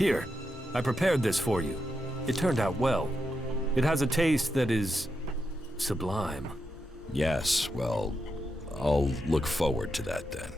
Here, I prepared this for you. It turned out well. It has a taste that is sublime. Yes, well, I'll look forward to that then.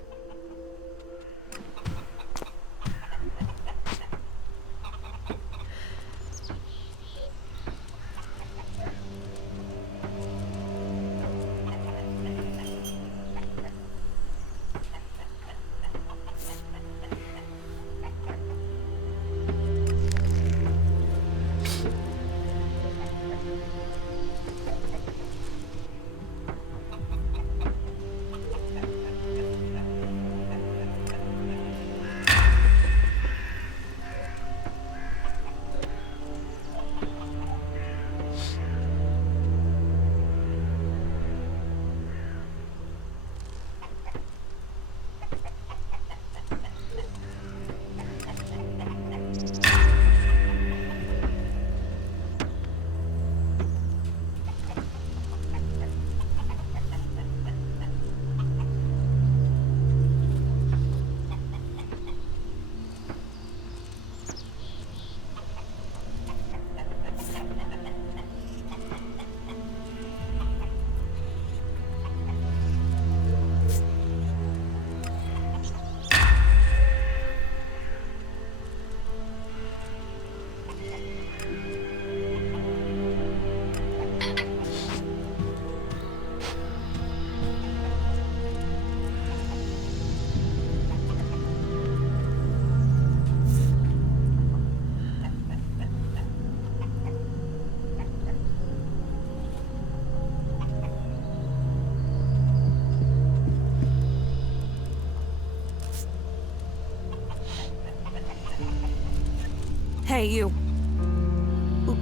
Hey, you.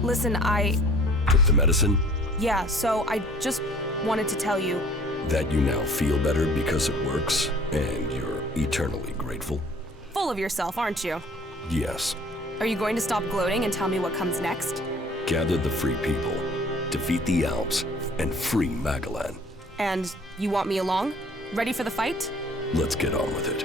Listen, Took the medicine? Yeah, so I just wanted to tell you. That you now feel better because it works, and you're eternally grateful? Full of yourself, aren't you? Yes. Are you going to stop gloating and tell me what comes next? Gather the free people, defeat the elves, and free Magellan. And you want me along? Ready for the fight? Let's get on with it.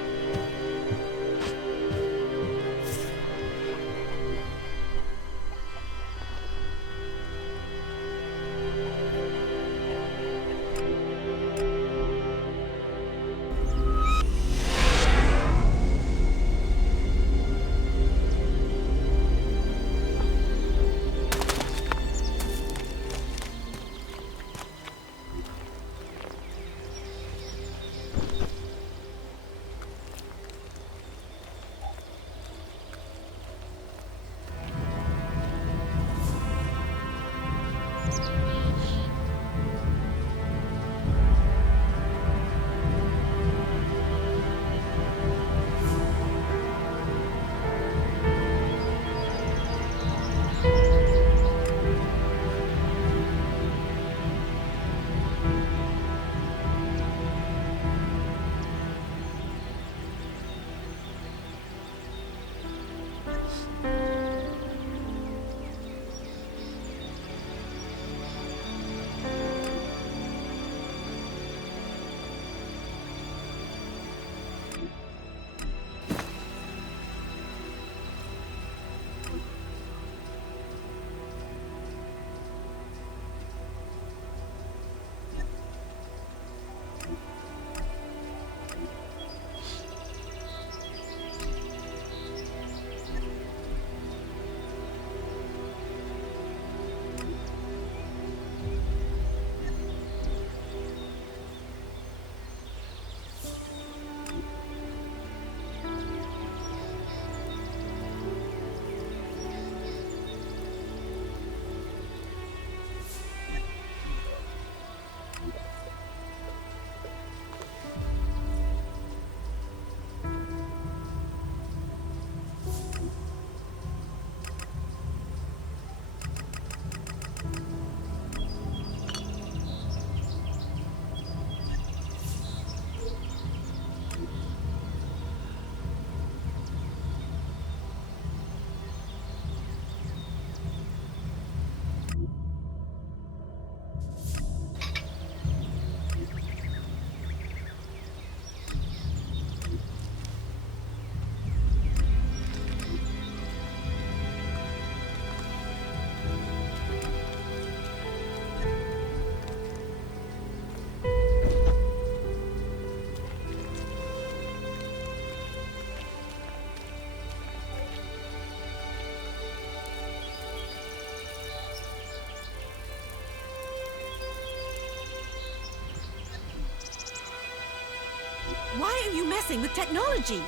Why are you messing with technology?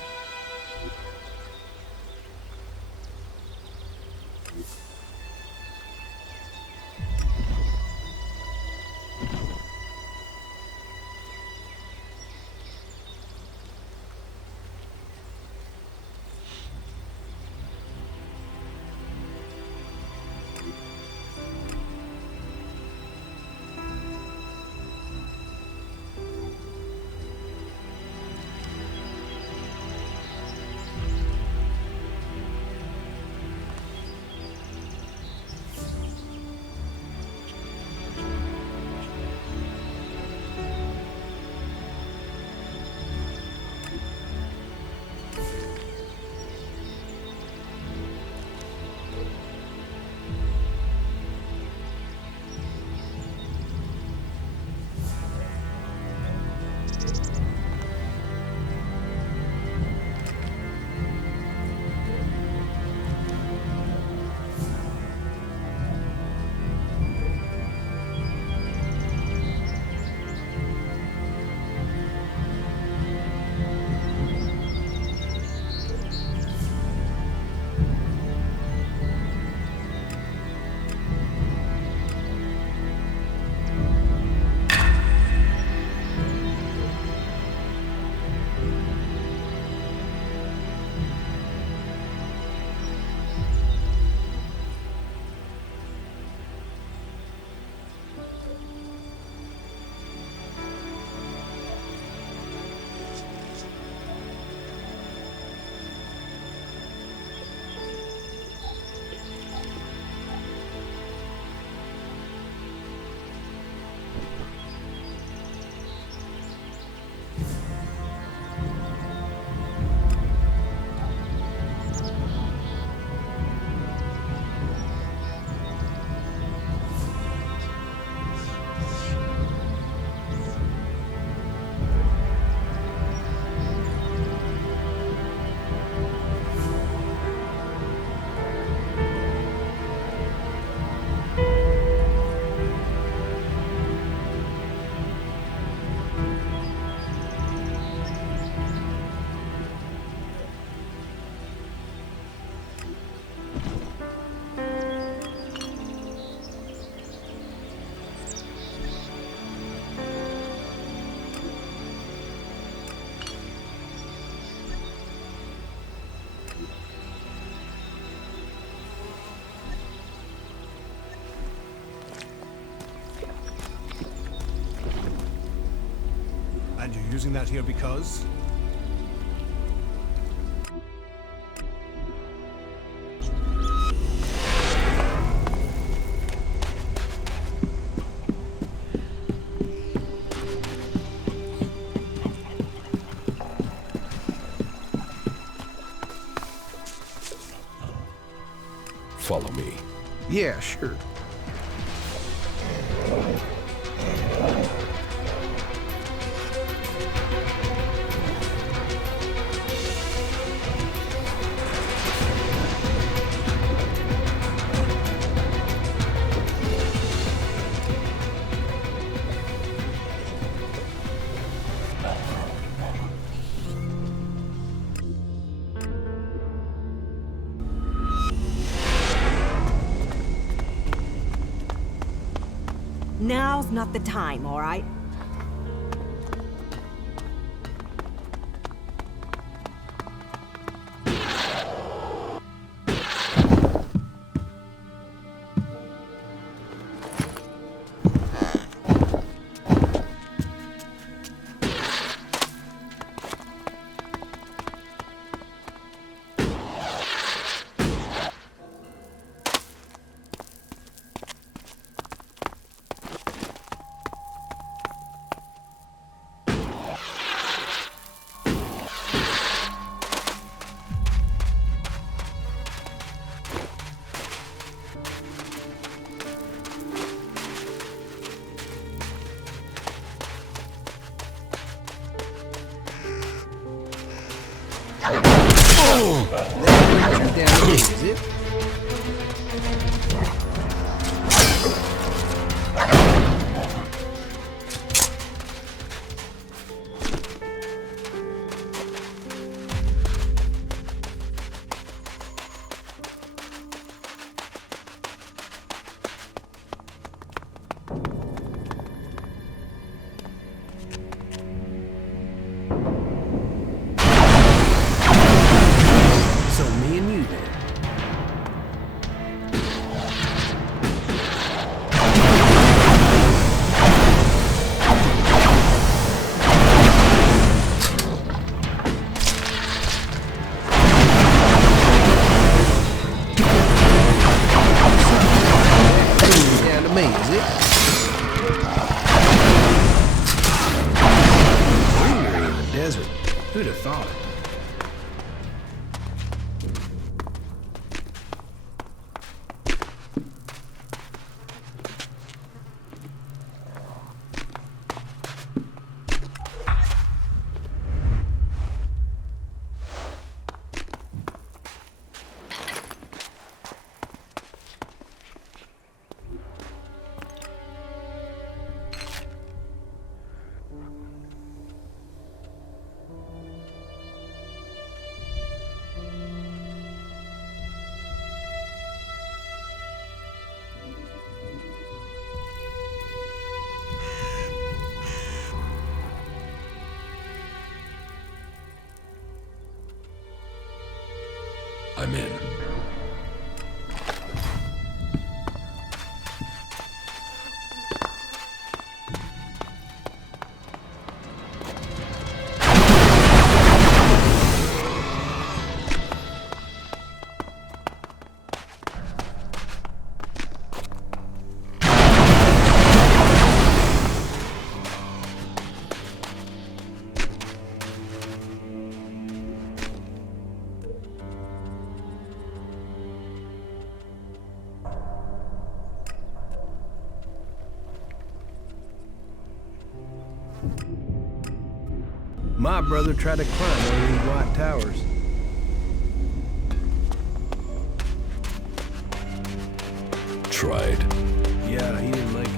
And you're using that here because? Follow me. Yeah, sure. Now's not the time, all right? Is it? desert. Who'd have thought it? I'm in. My brother tried to climb one of these white towers. Tried. Yeah, he didn't make it.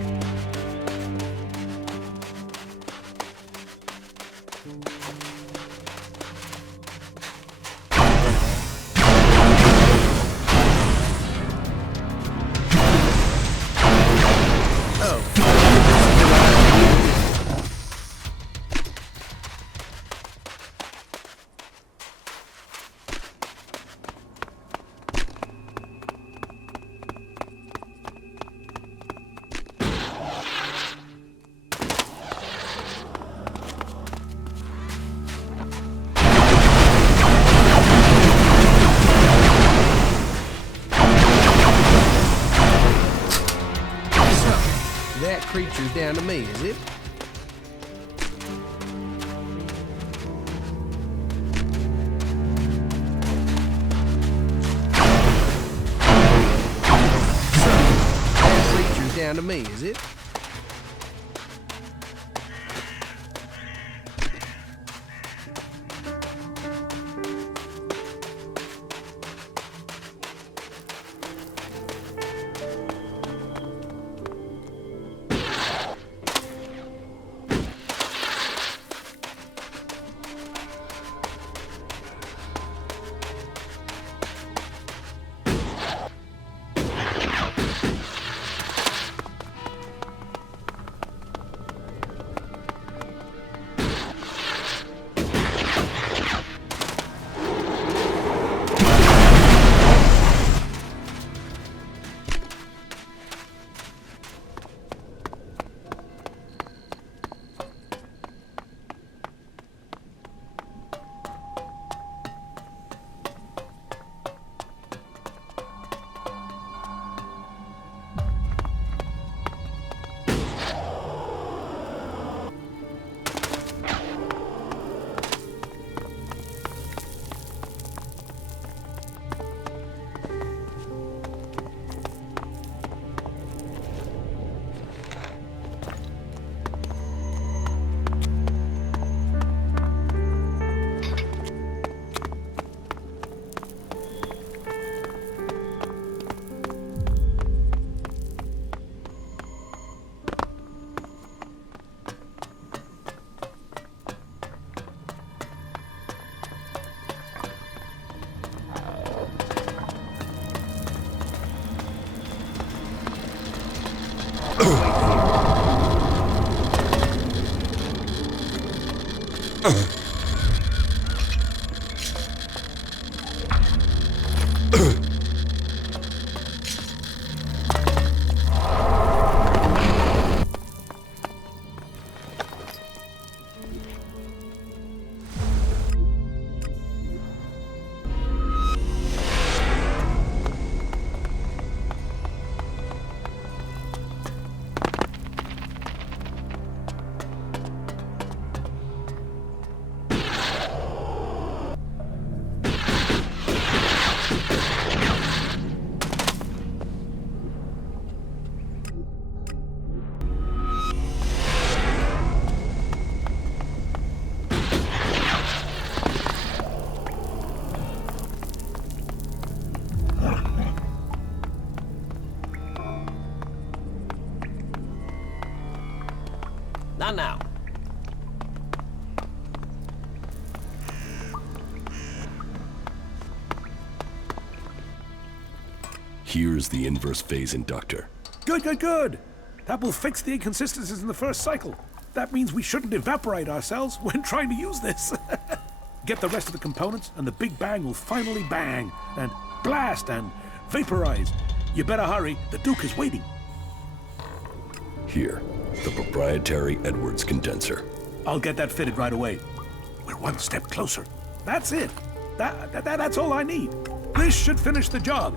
That creature's down to me, is it? That creature's down to me, is it? Not now. Here's the inverse phase inductor. Good, good, good. That will fix the inconsistencies in the first cycle. That means we shouldn't evaporate ourselves when trying to use this. Get the rest of the components, and the Big Bang will finally bang, and blast, and vaporize. You better hurry. The Duke is waiting. Here, the proprietary Edwards condenser. I'll get that fitted right away. We're one step closer. That's it. That's all I need. This should finish the job.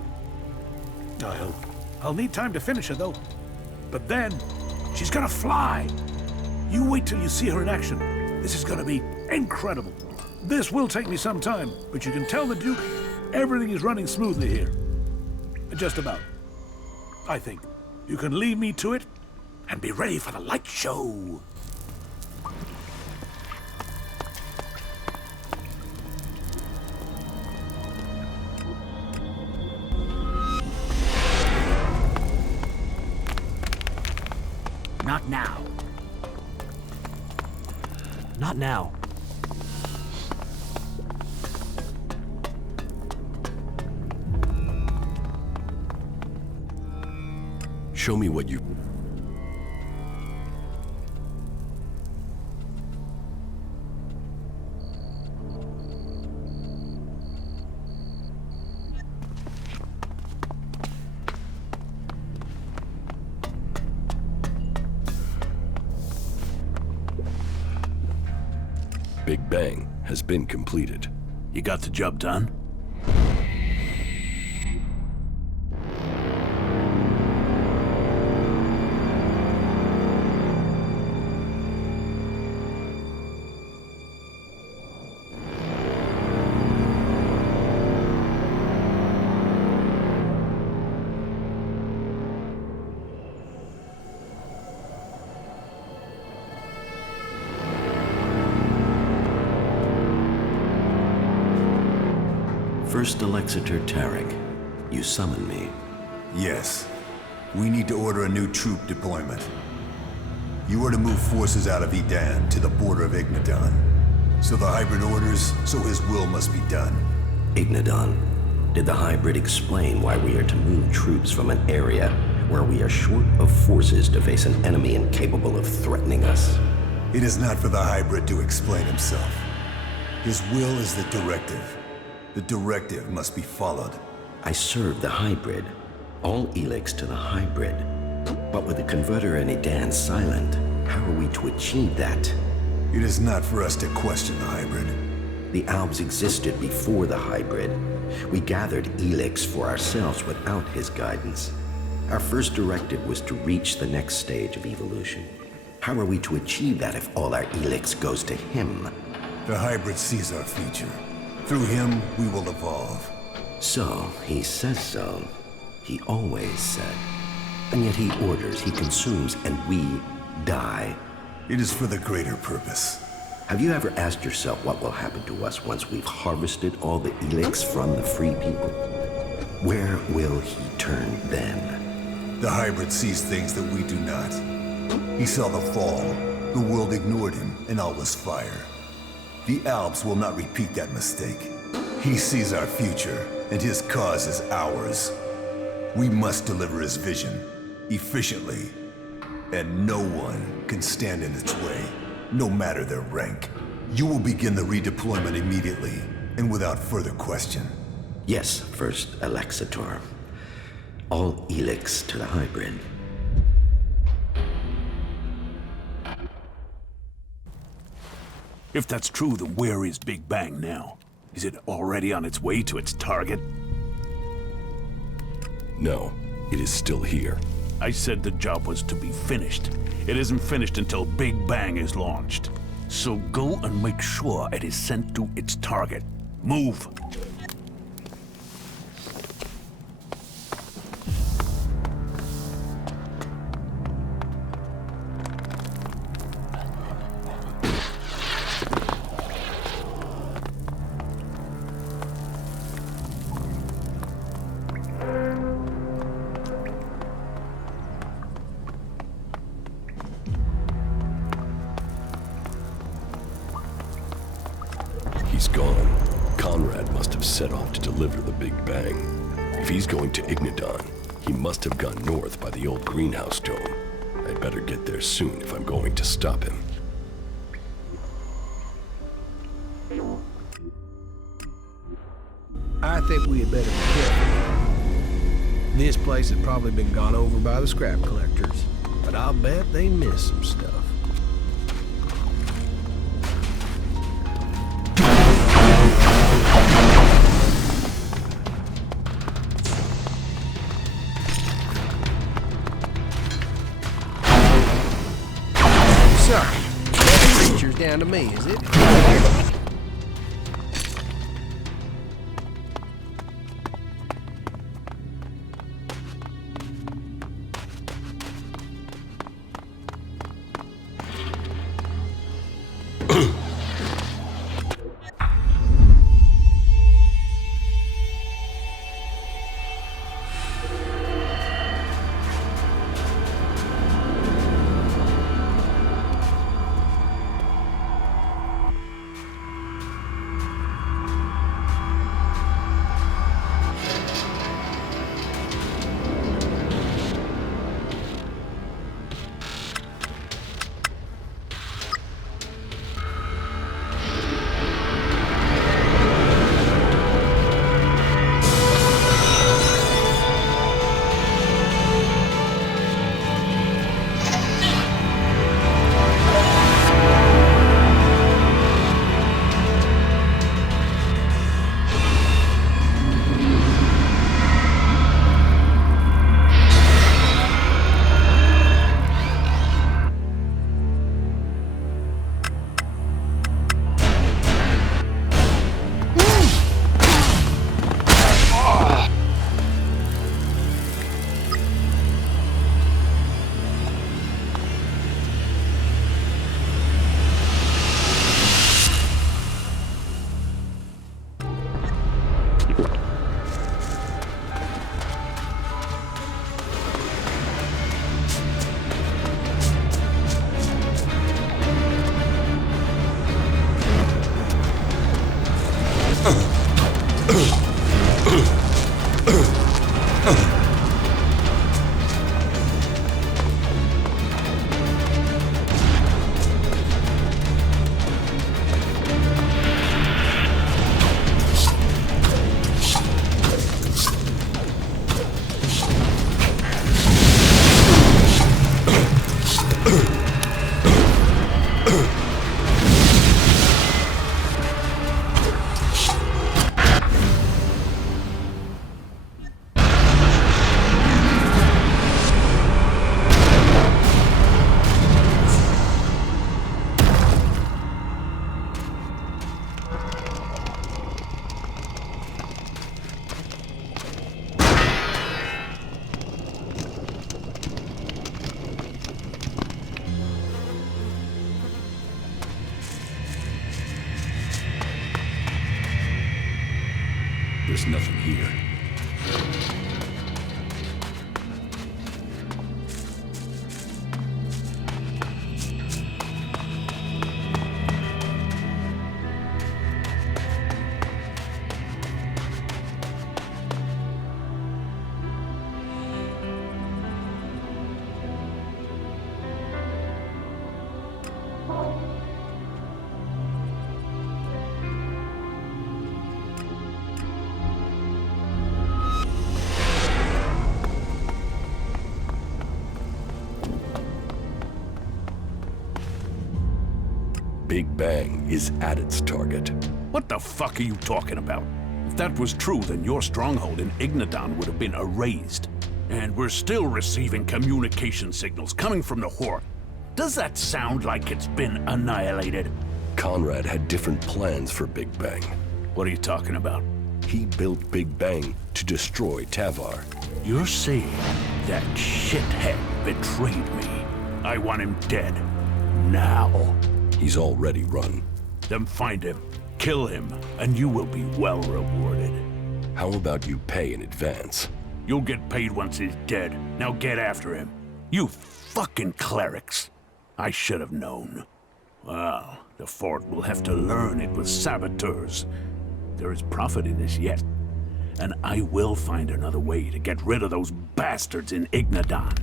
I'll need time to finish her, though. But then, she's gonna fly. You wait till you see her in action. This is gonna be incredible. This will take me some time, but you can tell the Duke everything is running smoothly here. Just about. I think. You can leave me to it, and be ready for the light show. Not now. Not now. Show me what you... Big Bang has been completed. You got the job done? First Alexator Tarek, you summoned me. Yes. We need to order a new troop deployment. You are to move forces out of Edan to the border of Ignadon. So the hybrid orders, so his will must be done. Ignadon, did the hybrid explain why we are to move troops from an area where we are short of forces to face an enemy incapable of threatening us? It is not for the hybrid to explain himself. His will is the directive. The directive must be followed. I serve the hybrid. All ELEX to the hybrid. But with the converter in Edan silent, how are we to achieve that? It is not for us to question the hybrid. The Albs existed before the hybrid. We gathered ELEX for ourselves without his guidance. Our first directive was to reach the next stage of evolution. How are we to achieve that if all our ELEX goes to him? The hybrid sees our future. Through him, we will evolve. So, he says so. He always said. And yet he orders, he consumes, and we die. It is for the greater purpose. Have you ever asked yourself what will happen to us once we've harvested all the ELEX from the free people? Where will he turn then? The hybrid sees things that we do not. He saw the fall. The world ignored him, and all was fire. The Alps will not repeat that mistake. He sees our future, and his cause is ours. We must deliver his vision, efficiently, and no one can stand in its way, no matter their rank. You will begin the redeployment immediately, and without further question. Yes, First Alexator. All ELEX to the hybrid. If that's true, then where is Big Bang now? Is it already on its way to its target? No, it is still here. I said the job was to be finished. It isn't finished until Big Bang is launched. So go and make sure it is sent to its target. Move! he's gone, Conrad must have set off to deliver the Big Bang. If he's going to Ignadon, he must have gone north by the old greenhouse dome. I'd better get there soon if I'm going to stop him. I think we had better be careful. This place has probably been gone over by the scrap collectors, but I'll bet they missed some stuff. So, that creature's down to me, is it? There's nothing here. Big Bang is at its target. What the fuck are you talking about? If that was true, then your stronghold in Ignadon would have been erased. And we're still receiving communication signals coming from the Horde. Does that sound like it's been annihilated? Conrad had different plans for Big Bang. What are you talking about? He built Big Bang to destroy Tavar. You're saying that shithead betrayed me. I want him dead. Now. He's already run. Then find him, kill him, and you will be well rewarded. How about you pay in advance? You'll get paid once he's dead. Now get after him. You fucking clerics. I should have known. Well, the fort will have to learn it was saboteurs. There is profit in this yet, and I will find another way to get rid of those bastards in Ignadon.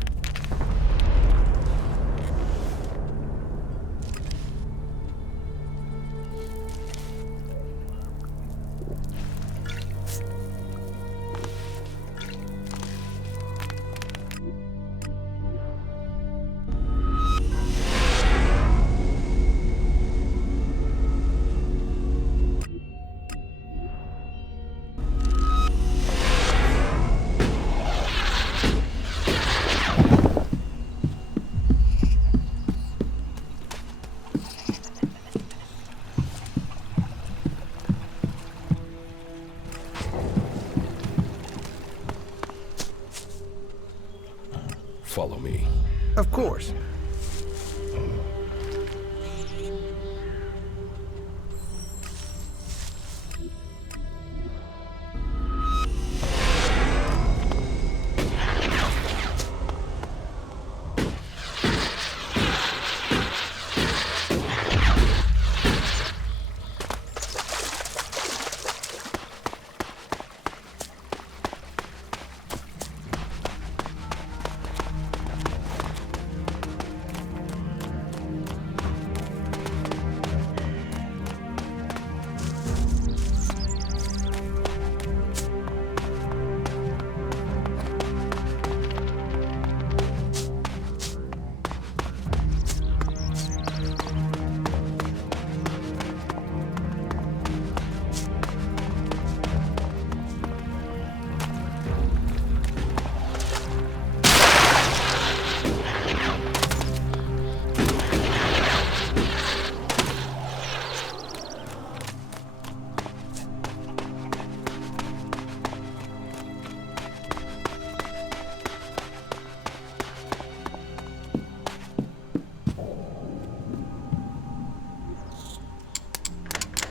Follow me. Of course.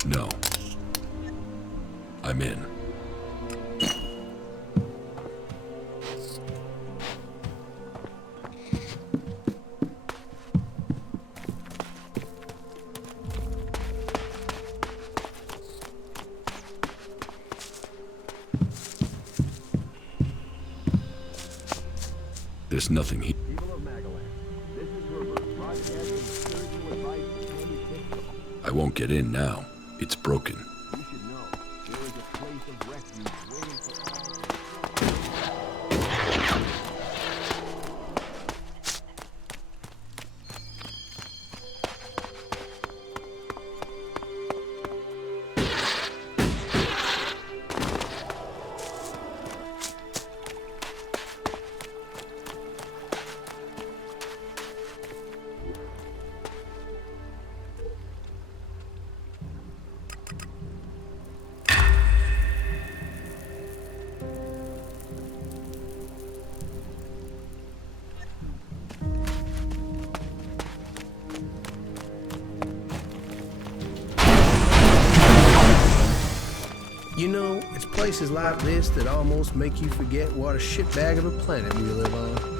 No. I'm in. There's nothing here. I won't get in now. It's broken. You know, it's places like this that almost make you forget what a shitbag of a planet we live on.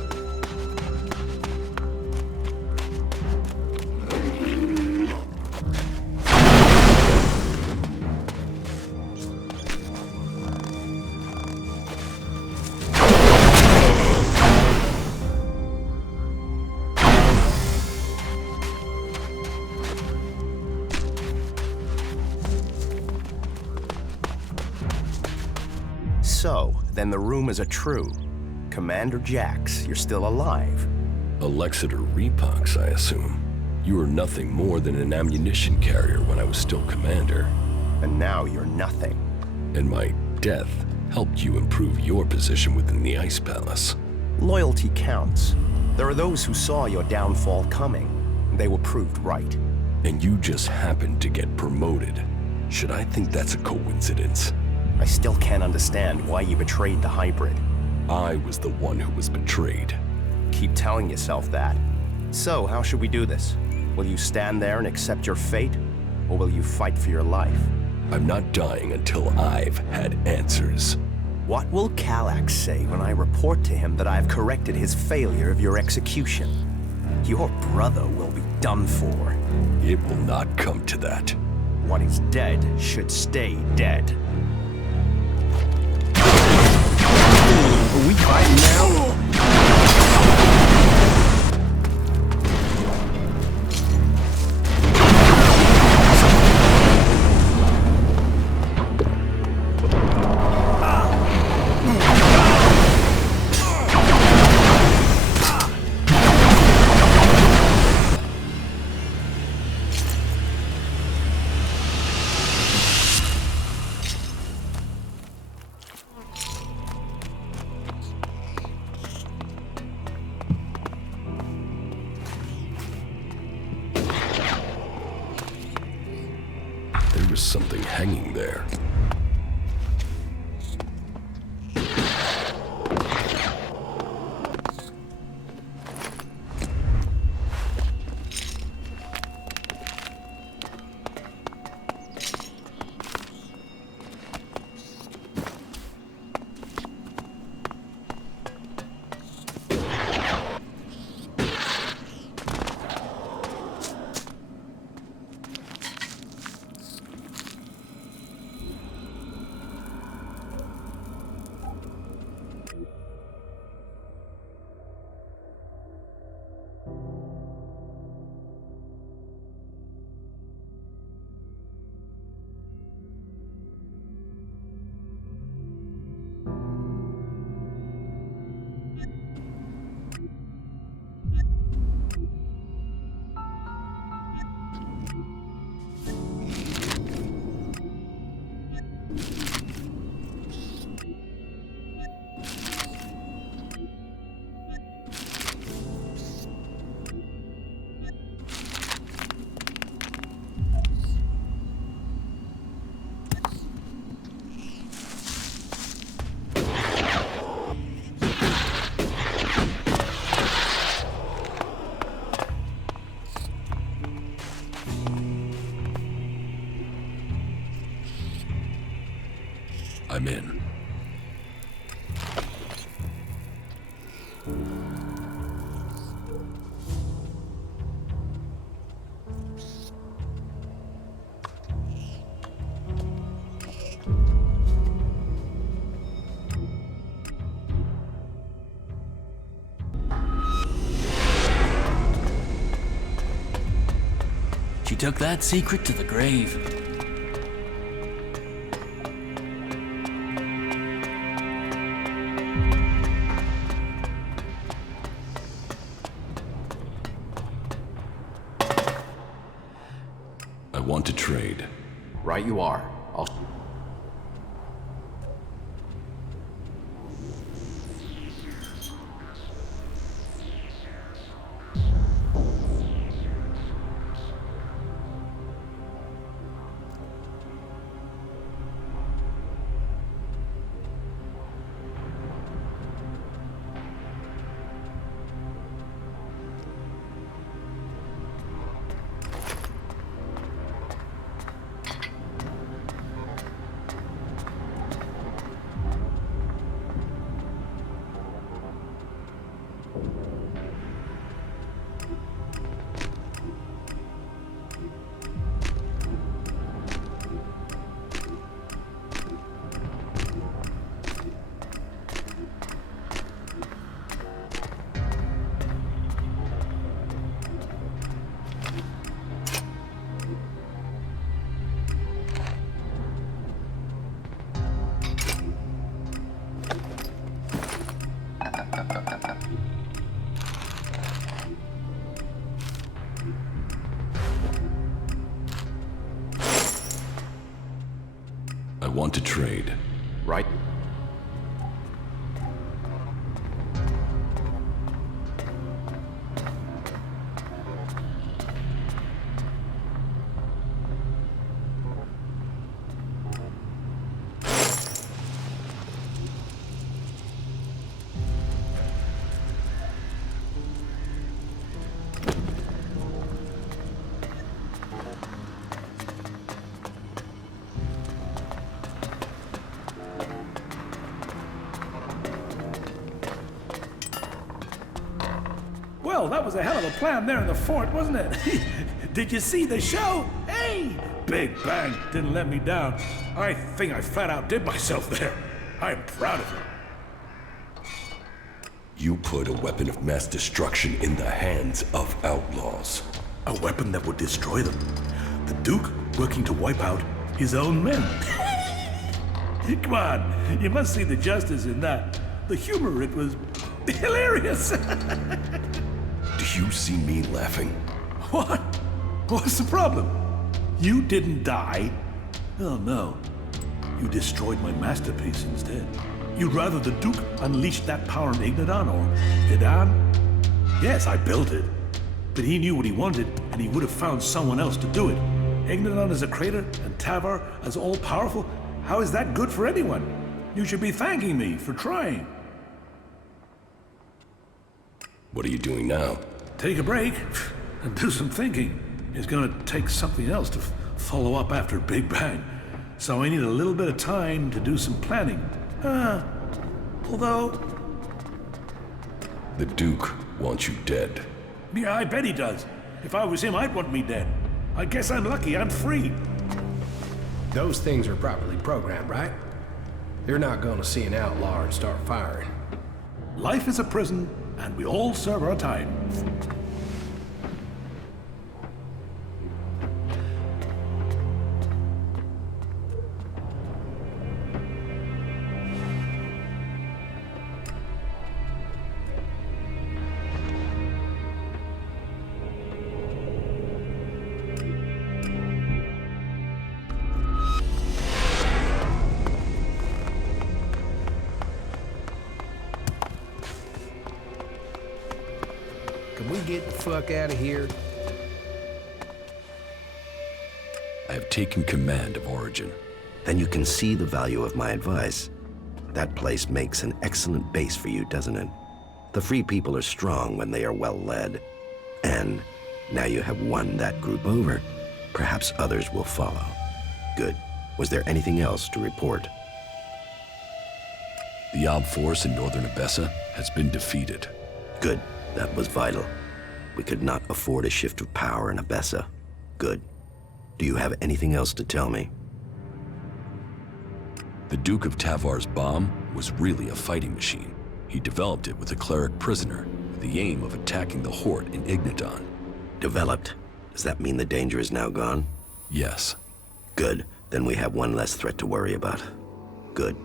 So, then the rumors are true. Commander Jax, you're still alive. Alexeter Repox, I assume. You were nothing more than an ammunition carrier when I was still commander. And now you're nothing. And my death helped you improve your position within the Ice Palace. Loyalty counts. There are those who saw your downfall coming. They were proved right. And you just happened to get promoted. Should I think that's a coincidence? I still can't understand why you betrayed the hybrid. I was the one who was betrayed. Keep telling yourself that. So, how should we do this? Will you stand there and accept your fate? Or will you fight for your life? I'm not dying until I've had answers. What will Kallax say when I report to him that I've corrected his failure of your execution? Your brother will be done for. It will not come to that. What is dead should stay dead. Are we fighting now? There was something hanging there. I'm in. She took that secret to the grave. I want to trade. Right you are. I'll... I want to trade. Right. Well, that was a hell of a plan there in the fort, wasn't it? Did you see the show? Hey! Big Bang didn't let me down. I think I flat outdid myself there. I'm proud of it. You put a weapon of mass destruction in the hands of outlaws. A weapon that would destroy them. The Duke working to wipe out his own men. Come on, you must see the justice in that. The humor, it was hilarious. Do you see me laughing? What? What's the problem? You didn't die? Oh no. You destroyed my masterpiece instead. You'd rather the Duke unleashed that power on Igniton or Hidan? Yes, I built it. But he knew what he wanted, and he would have found someone else to do it. Igniton as a crater, and Tavar as all-powerful? How is that good for anyone? You should be thanking me for trying. What are you doing now? Take a break and do some thinking. It's gonna take something else to follow up after Big Bang. So I need a little bit of time to do some planning. Although... The Duke wants you dead. Yeah, I bet he does. If I was him, I'd want me dead. I guess I'm lucky, I'm free. Those things are properly programmed, right? They're not gonna see an outlaw and start firing. Life is a prison, and we all serve our time. Can we get the fuck out of here? I have taken command of Origin. Then you can see the value of my advice. That place makes an excellent base for you, doesn't it? The Free People are strong when they are well led. And now you have won that group over. Perhaps others will follow. Good. Was there anything else to report? The Ob force in northern Abessa has been defeated. Good. That was vital. We could not afford a shift of power in Abessa. Good. Do you have anything else to tell me? The Duke of Tavar's bomb was really a fighting machine. He developed it with a Cleric prisoner, with the aim of attacking the Horde in Igniton. Developed? Does that mean the danger is now gone? Yes. Good. Then we have one less threat to worry about. Good.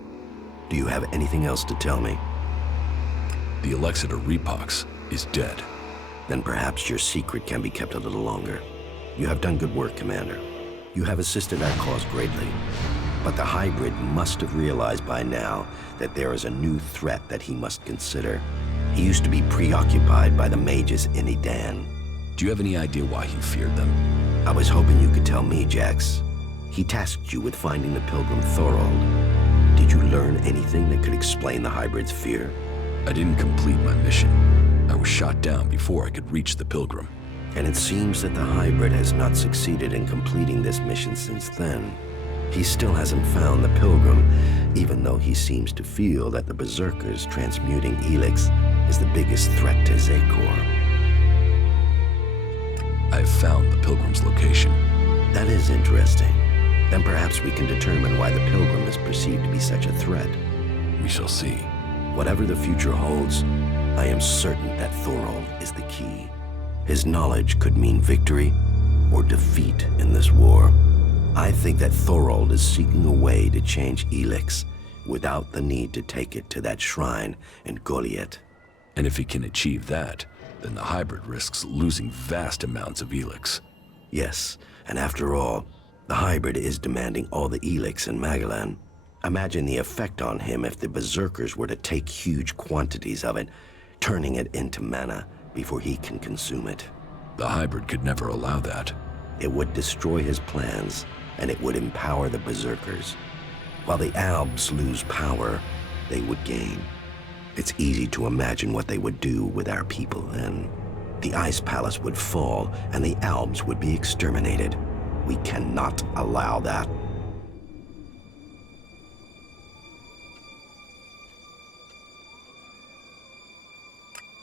Do you have anything else to tell me? The Elexeter Repox is dead. Then perhaps your secret can be kept a little longer. You have done good work, Commander. You have assisted our cause greatly. But the hybrid must have realized by now that there is a new threat that he must consider. He used to be preoccupied by the mages in Edan. Do you have any idea why he feared them? I was hoping you could tell me, Jax. He tasked you with finding the pilgrim Thorold. Did you learn anything that could explain the hybrid's fear? I didn't complete my mission. I was shot down before I could reach the pilgrim. And it seems that the hybrid has not succeeded in completing this mission since then. He still hasn't found the pilgrim, even though he seems to feel that the Berserkers transmuting ELEX is the biggest threat to Zakor. I've found the pilgrim's location. That is interesting. Then perhaps we can determine why the pilgrim is perceived to be such a threat. We shall see. Whatever the future holds, I am certain that Thorold is the key. His knowledge could mean victory or defeat in this war. I think that Thorold is seeking a way to change ELEX without the need to take it to that shrine in Goliath. And if he can achieve that, then the hybrid risks losing vast amounts of ELEX. Yes, and after all, the hybrid is demanding all the ELEX in Magalan. Imagine the effect on him if the Berserkers were to take huge quantities of it, turning it into mana before he can consume it. The hybrid could never allow that. It would destroy his plans, and it would empower the Berserkers. While the Albs lose power, they would gain. It's easy to imagine what they would do with our people then. The Ice Palace would fall, and the Albs would be exterminated. We cannot allow that.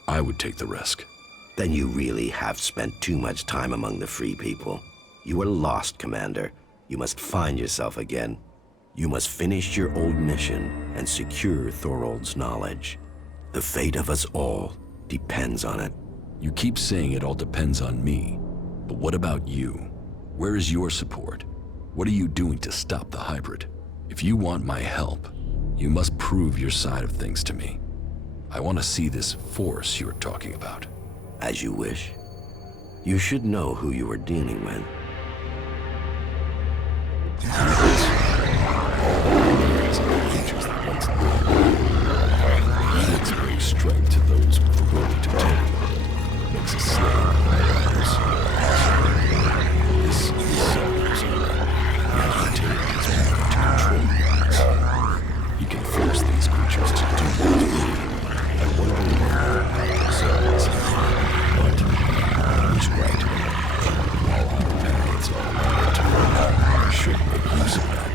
I would take the risk. Then you really have spent too much time among the free people. You are lost, Commander. You must find yourself again. You must finish your old mission and secure Thorold's knowledge. The fate of us all depends on it. You keep saying it all depends on me. But what about you? Where is your support? What are you doing to stop the hybrid? If you want my help, you must prove your side of things to me. I want to see this force you were talking about. As you wish. You should know who you are dealing with. Helix brings strength to those willing to take it. Makes a slave of others. This is Zelda's era. He has retained his power to control humans. He can force these creatures to do what he will. I wonder where Zelda's but he's right. While our packets are allowed to run, I should make use of that.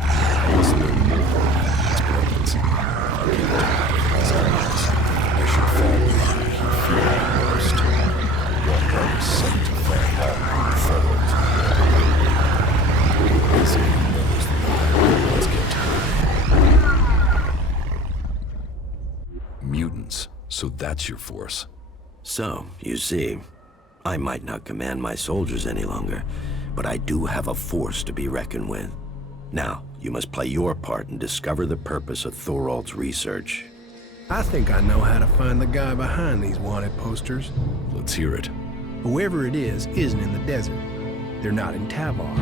I must learn more about its brilliance. I can't die as eyes. I should find why he feared most. One that was sent to find Thorold. As he knows that let's get to it. Mutants, so that's your force. So, you see, I might not command my soldiers any longer, but I do have a force to be reckoned with. Now, you must play your part and discover the purpose of Thorold's research. I think I know how to find the guy behind these wanted posters. Let's hear it. Whoever it is isn't in the desert. They're not in Tavar.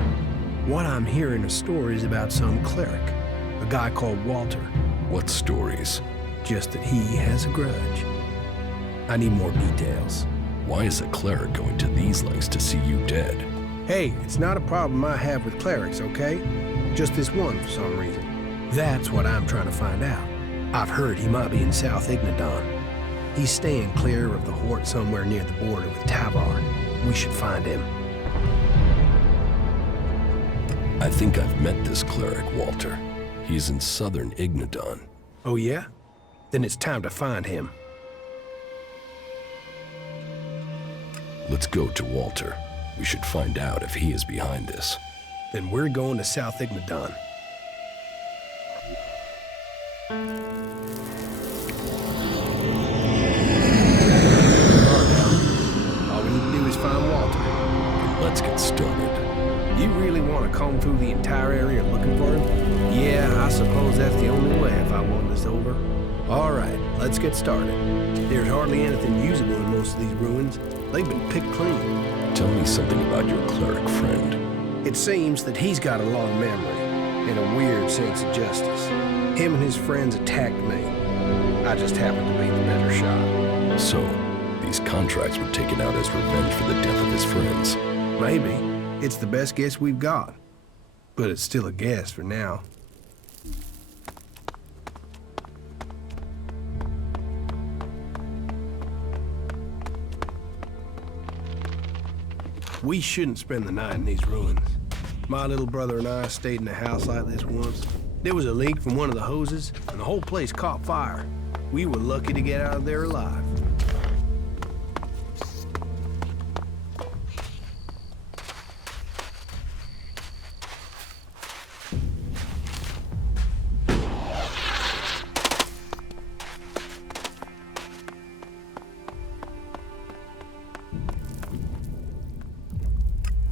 What I'm hearing are stories about some cleric, a guy called Walter. What stories? Just that he has a grudge. I need more details. Why is a cleric going to these lengths to see you dead? Hey, it's not a problem I have with clerics, okay? Just this one for some reason. That's what I'm trying to find out. I've heard he might be in South Ignadon. He's staying clear of the Hort somewhere near the border with Tavar. We should find him. I think I've met this cleric, Walter. He's in southern Ignadon. Oh yeah? Then it's time to find him. Let's go to Walter. We should find out if he is behind this. Then we're going to South Ignadon. All we need to do is find Walter. And let's get started. You really want to comb through the entire area looking for him? Yeah, I suppose that's the only way if I want this over. All right, let's get started. There's hardly anything usable in most of these ruins. They've been picked clean. Tell me something about your cleric friend. It seems that he's got a long memory and a weird sense of justice. Him and his friends attacked me. I just happened to be the better shot. So, these contracts were taken out as revenge for the death of his friends. Maybe. It's the best guess we've got. But it's still a guess for now. We shouldn't spend the night in these ruins. My little brother and I stayed in a house like this once. There was a leak from one of the hoses, and the whole place caught fire. We were lucky to get out of there alive.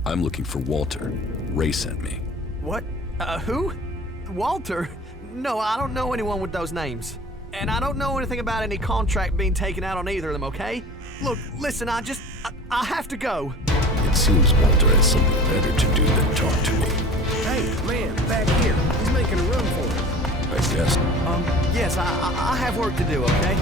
I'm looking for Walter. Ray sent me. What? Who? Walter? No, I don't know anyone with those names. And I don't know anything about any contract being taken out on either of them, okay? Look, listen, I have to go. It seems Walter has something better to do than talk to me. Hey, man, back here. He's making a run for it. I guess. Yes, I have work to do, okay?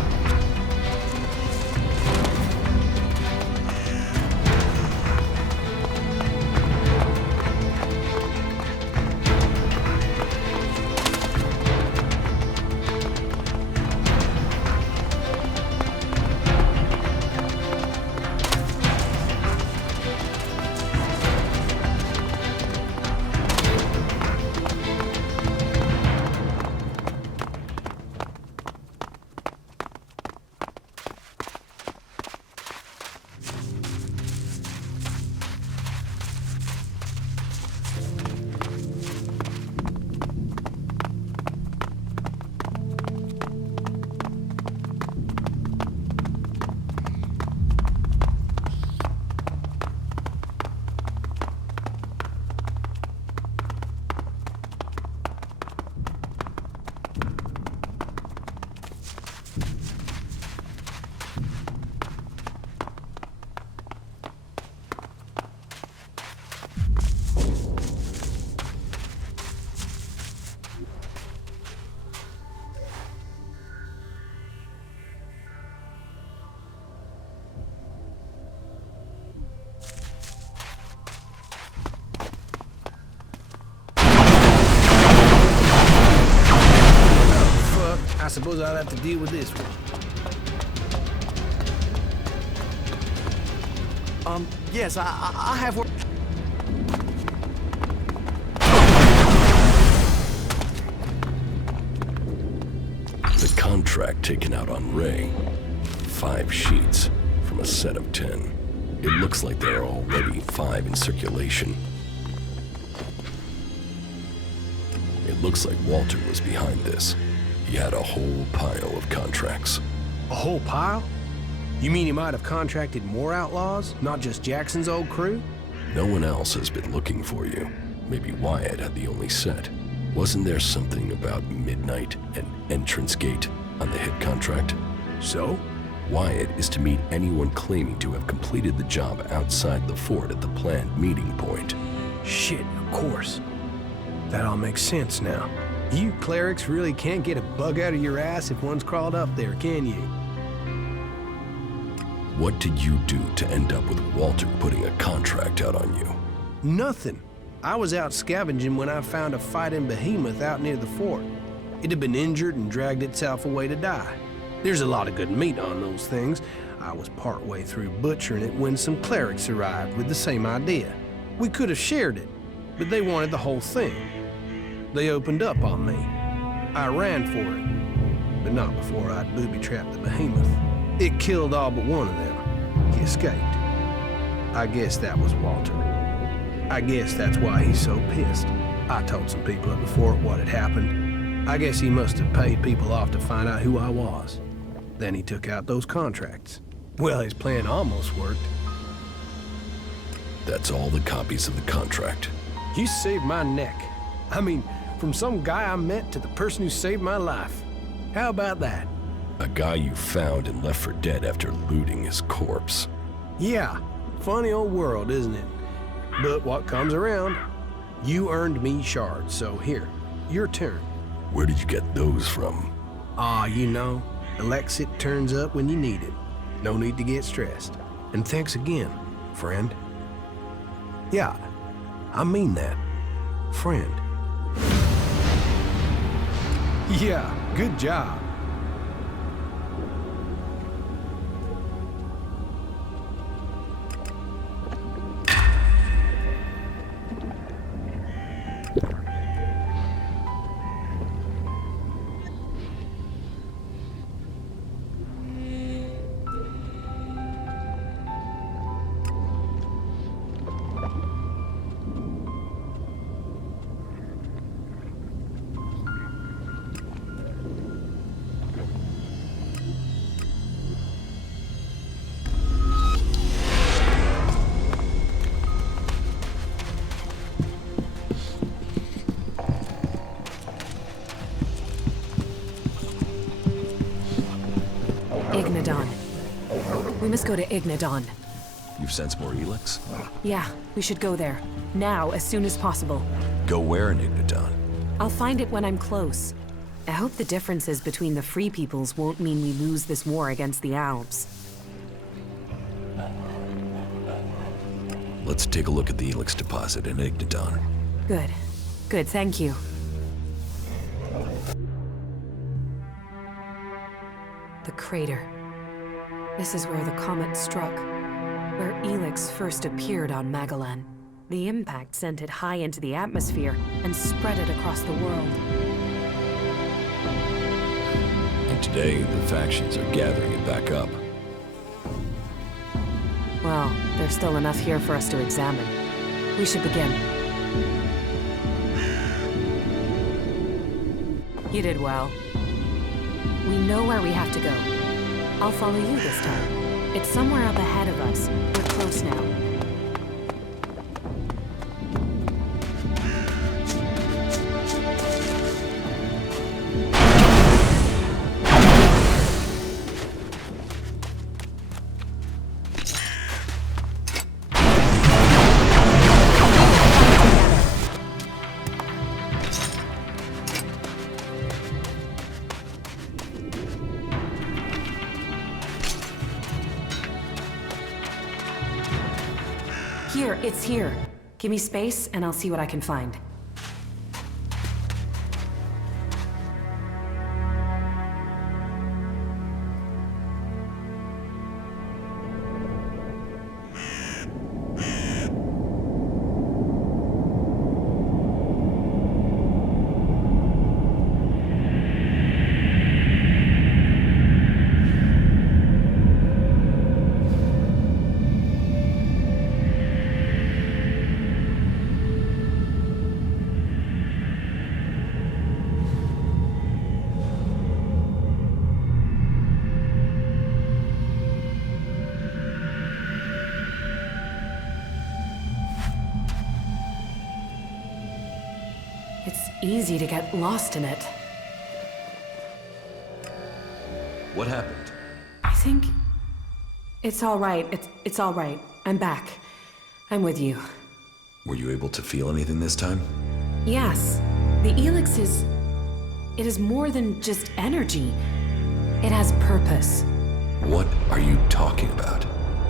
suppose I'd have to deal with this one. Yes, I have work. The contract taken out on Ray. 5 sheets from a set of 10. It looks like there are already 5 in circulation. It looks like Walter was behind this. He had a whole pile of contracts. A whole pile? You mean he might have contracted more outlaws, not just Jackson's old crew? No one else has been looking for you. Maybe Wyatt had the only set. Wasn't there something about midnight and entrance gate on the hit contract? So? Wyatt is to meet anyone claiming to have completed the job outside the fort at the planned meeting point. Shit, of course. That all makes sense now. You clerics really can't get a bug out of your ass if one's crawled up there, can you? What did you do to end up with Walter putting a contract out on you? Nothing. I was out scavenging when I found a fighting behemoth out near the fort. It had been injured and dragged itself away to die. There's a lot of good meat on those things. I was partway through butchering it when some clerics arrived with the same idea. We could have shared it, but they wanted the whole thing. They opened up on me. I ran for it, but not before I'd booby-trapped the behemoth. It killed all but one of them. He escaped. I guess that was Walter. I guess that's why he's so pissed. I told some people at the fort what had happened. I guess he must have paid people off to find out who I was. Then he took out those contracts. Well, his plan almost worked. That's all the copies of the contract. You saved my neck. I mean, from some guy I met to the person who saved my life. How about that? A guy you found and left for dead after looting his corpse. Yeah, funny old world, isn't it? But what comes around? You earned me shards, so here, your turn. Where did you get those from? You know, ELEX turns up when you need it. No need to get stressed. And thanks again, friend. Yeah, I mean that. Friend. Yeah, good job. We must go to Ignadon. You've sensed more ELEX? Yeah, we should go there. Now, as soon as possible. Go where in Ignadon? I'll find it when I'm close. I hope the differences between the Free Peoples won't mean we lose this war against the Alps. Let's take a look at the Helix Deposit in Ignadon. Good. Good, thank you. The crater. This is where the comet struck, where ELEX first appeared on Magellan. The impact sent it high into the atmosphere and spread it across the world. And today, the factions are gathering it back up. Well, there's still enough here for us to examine. We should begin. You did well. We know where we have to go. I'll follow you this time. It's somewhere up ahead of us. We're close now. Here, it's here. Give me space, and I'll see what I can find. easy to get lost in it. What happened? I think it's all right. It's all right. I'm back. I'm with you. Were you able to feel anything this time? Yes. The ELEX it is more than just energy. It has purpose. What are you talking about?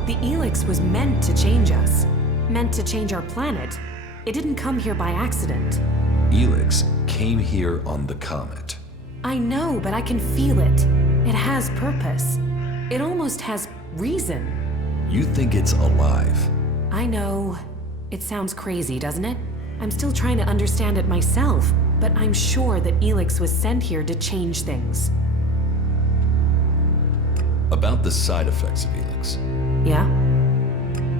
The ELEX was meant to change us. Meant to change our planet. It didn't come here by accident. ELEX came here on the comet. I know, but I can feel it. It has purpose. It almost has reason. You think it's alive? I know. It sounds crazy, doesn't it? I'm still trying to understand it myself, but I'm sure that ELEX was sent here to change things. About the side effects of ELEX. Yeah?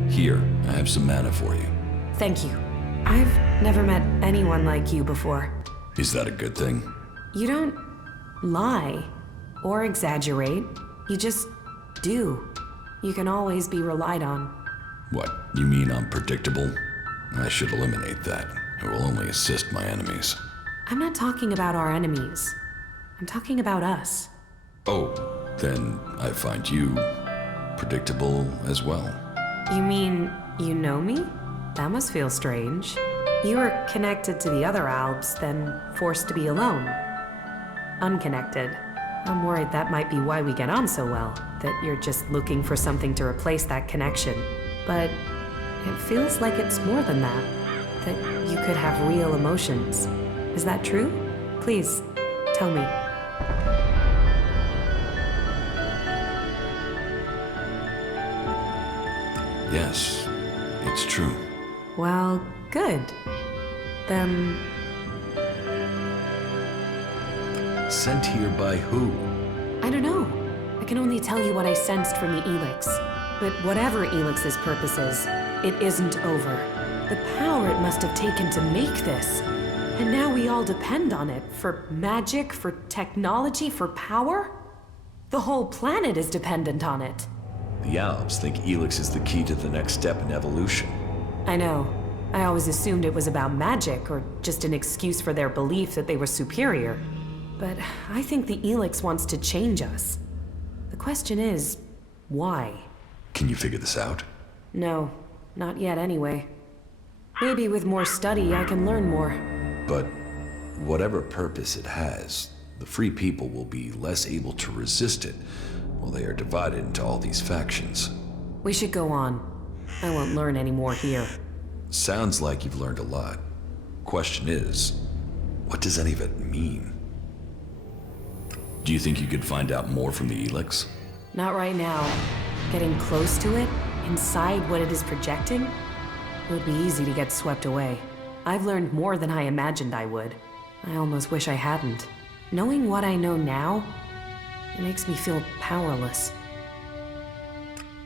Here, I have some mana for you. Thank you. I've never met anyone like you before. Is that a good thing? You don't lie or exaggerate. You just do. You can always be relied on. What, you mean I'm predictable? I should eliminate that. It will only assist my enemies. I'm not talking about our enemies. I'm talking about us. Oh, then I find you predictable as well. You mean you know me? That must feel strange. You were connected to the other Albs, then forced to be alone. Unconnected. I'm worried that might be why we get on so well, that you're just looking for something to replace that connection. But it feels like it's more than that you could have real emotions. Is that true? Please, tell me. Yes, it's true. Well, good. Then... Sent here by who? I don't know. I can only tell you what I sensed from the ELEX. But whatever ELEX's purpose is, it isn't over. The power it must have taken to make this. And now we all depend on it for magic, for technology, for power? The whole planet is dependent on it. The Albs think ELEX is the key to the next step in evolution. I know. I always assumed it was about magic, or just an excuse for their belief that they were superior. But I think the ELEX wants to change us. The question is, why? Can you figure this out? No, not yet anyway. Maybe with more study I can learn more. But whatever purpose it has, the free people will be less able to resist it while they are divided into all these factions. We should go on. I won't learn any more here. Sounds like you've learned a lot. Question is, what does any of it mean? Do you think you could find out more from the ELEX? Not right now. Getting close to it, inside what it is projecting, it would be easy to get swept away. I've learned more than I imagined I would. I almost wish I hadn't. Knowing what I know now, it makes me feel powerless.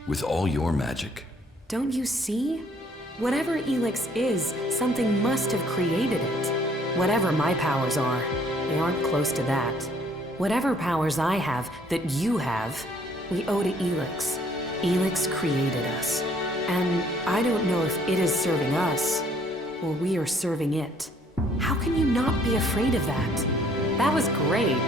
With all your magic? Don't you see? Whatever ELEX is, something must have created it. Whatever my powers are, they aren't close to that. Whatever powers I have that you have, we owe to ELEX. ELEX created us. And I don't know if it is serving us, or we are serving it. How can you not be afraid of that? That was great.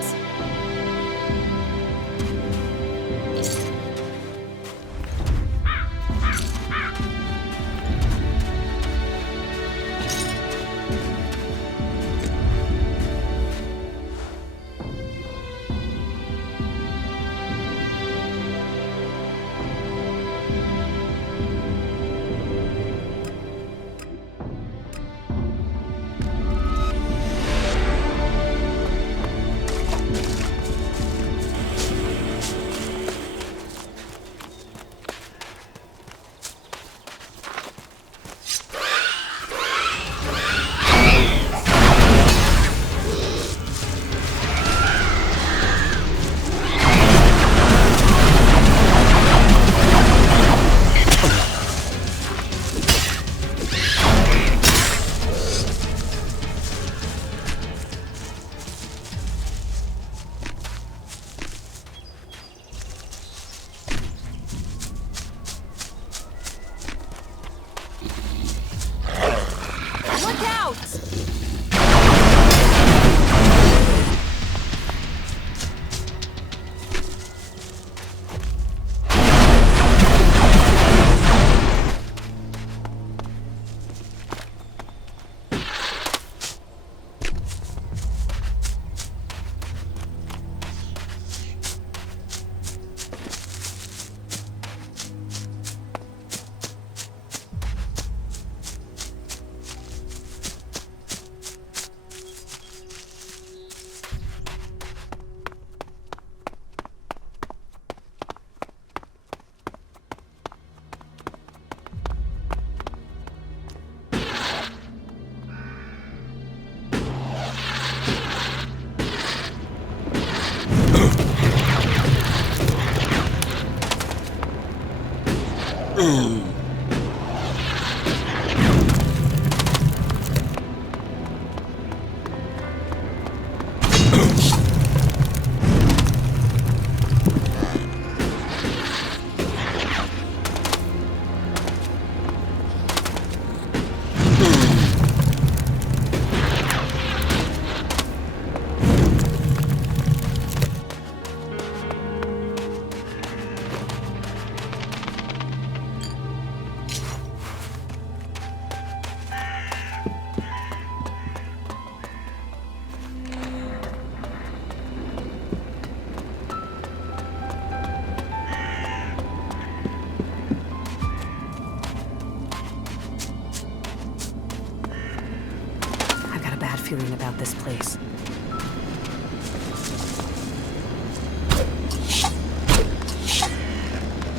Feeling about this place.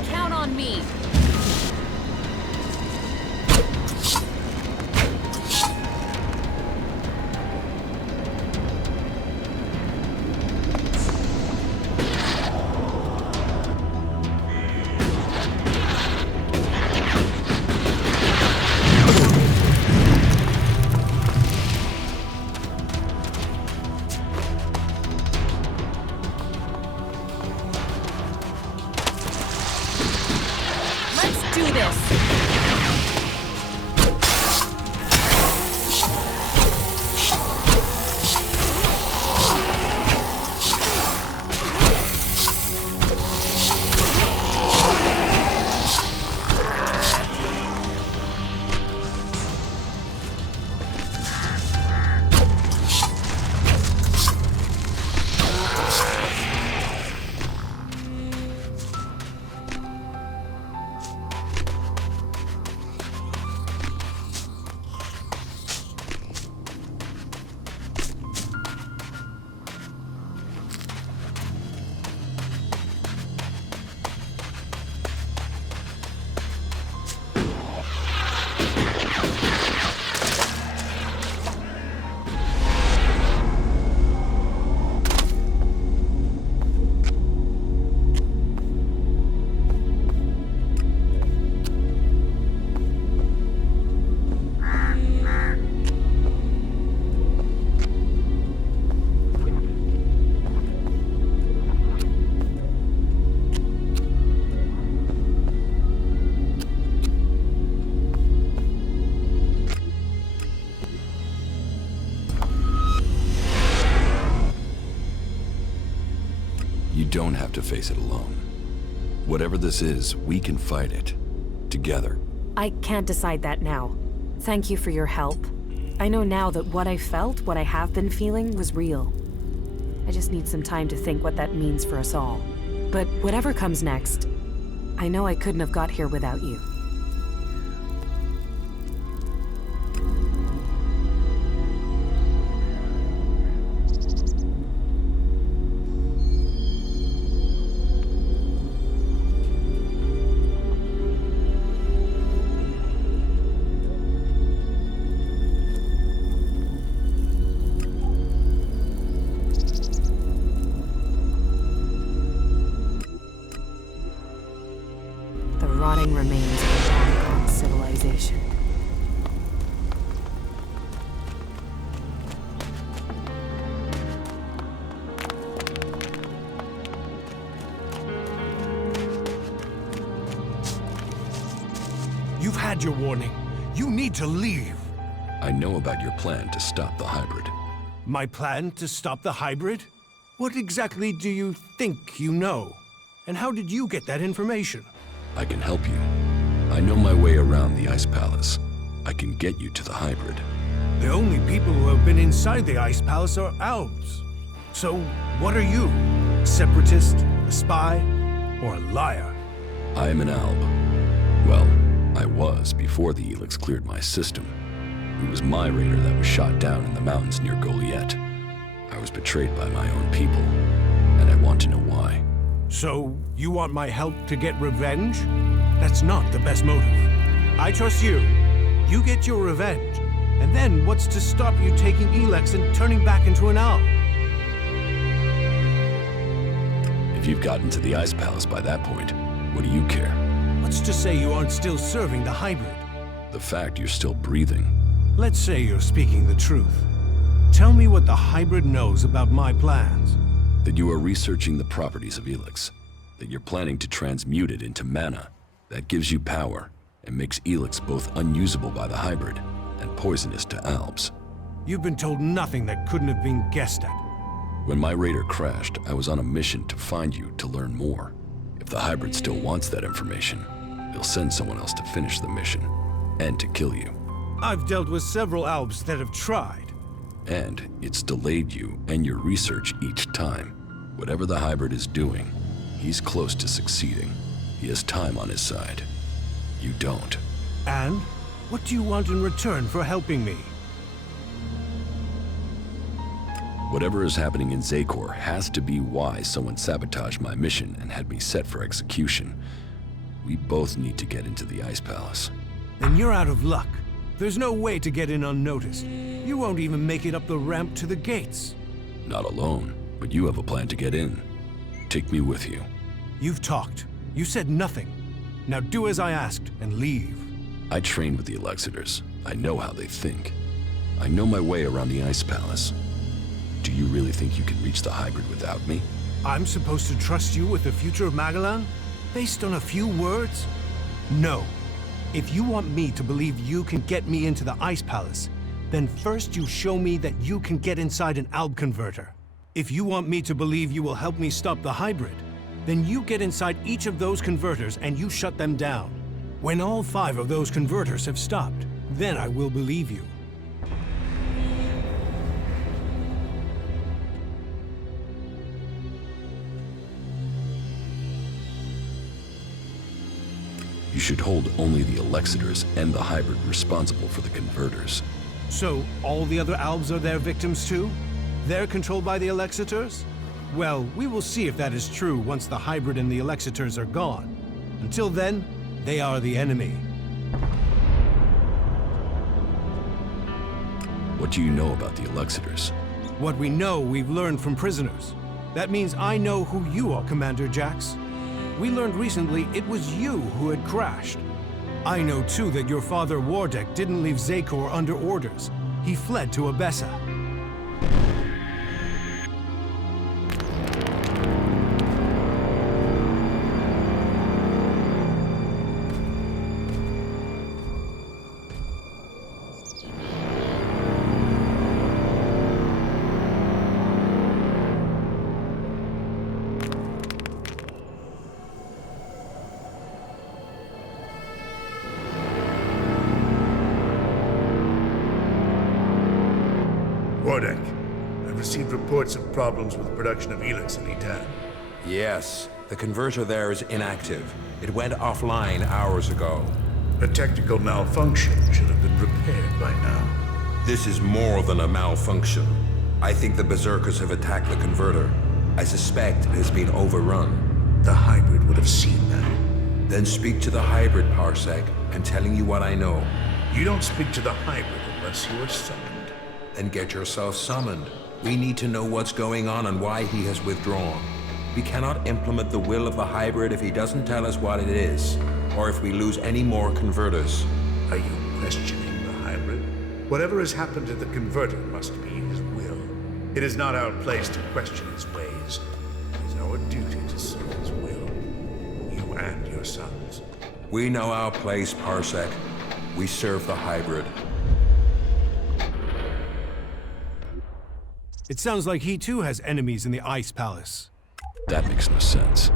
Count on me. You don't have to face it alone. Whatever this is, we can fight it. Together. I can't decide that now. Thank you for your help. I know now that what I felt, what I have been feeling, was real. I just need some time to think what that means for us all. But whatever comes next, I know I couldn't have got here without you. Rotting remains of a long-gone civilization. You've had your warning. You need to leave. I know about your plan to stop the hybrid. My plan to stop the hybrid? What exactly do you think you know? And how did you get that information? I can help you. I know my way around the Ice Palace. I can get you to the hybrid. The only people who have been inside the Ice Palace are Albs. So, what are you? A separatist, a spy, or a liar? I am an Alb. Well, I was before the ELEX cleared my system. It was my raider that was shot down in the mountains near Goliath. I was betrayed by my own people, and I want to know why. So, you want my help to get revenge? That's not the best motive. I trust you. You get your revenge. And then what's to stop you taking ELEX and turning back into an owl? If you've gotten to the Ice Palace by that point, what do you care? What's to say you aren't still serving the hybrid? The fact you're still breathing. Let's say you're speaking the truth. Tell me what the hybrid knows about my plans. That you are researching the properties of ELEX. That you're planning to transmute it into mana. That gives you power, and makes ELEX both unusable by the hybrid and poisonous to Albs. You've been told nothing that couldn't have been guessed at. When my raider crashed, I was on a mission to find you to learn more. If the hybrid still wants that information, they'll send someone else to finish the mission, and to kill you. I've dealt with several Albs that have tried. And it's delayed you and your research each time. Whatever the hybrid is doing, he's close to succeeding. He has time on his side. You don't. And? What do you want in return for helping me? Whatever is happening in Zakor has to be why someone sabotaged my mission and had me set for execution. We both need to get into the Ice Palace. Then you're out of luck. There's no way to get in unnoticed. You won't even make it up the ramp to the gates. Not alone, but you have a plan to get in. Take me with you. You've talked. You said nothing. Now do as I asked and leave. I trained with the Elexitors. I know how they think. I know my way around the Ice Palace. Do you really think you can reach the hybrid without me? I'm supposed to trust you with the future of Magellan? Based on a few words? No. If you want me to believe you can get me into the Ice Palace, then first you show me that you can get inside an Alb converter. If you want me to believe you will help me stop the hybrid, then you get inside each of those converters and you shut them down. When all 5 of those converters have stopped, then I will believe you. You should hold only the Elexitors and the hybrid responsible for the converters. So, all the other Albs are their victims too? They're controlled by the Elexitors? Well, we will see if that is true once the hybrid and the Elexitors are gone. Until then, they are the enemy. What do you know about the Elexitors? What we know, we've learned from prisoners. That means I know who you are, Commander Jax. We learned recently it was you who had crashed. I know too that your father Wardek didn't leave Zakor under orders. He fled to Abessa. Wardek, I've received reports of problems with production of ELEX in Etan. Yes, the converter there is inactive. It went offline hours ago. A technical malfunction should have been repaired by now. This is more than a malfunction. I think the Berserkers have attacked the converter. I suspect it has been overrun. The hybrid would have seen that. Then speak to the hybrid, Parsec. I'm telling you what I know. You don't speak to the hybrid unless you are summoned. Then get yourself summoned. We need to know what's going on and why he has withdrawn. We cannot implement the will of the hybrid if he doesn't tell us what it is, or if we lose any more converters. Are you questioning the hybrid? Whatever has happened to the converter must be his will. It is not our place to question his ways. It is our duty to serve his will. You and your sons. We know our place, Parsec. We serve the hybrid. It sounds like he too has enemies in the Ice Palace. That makes no sense.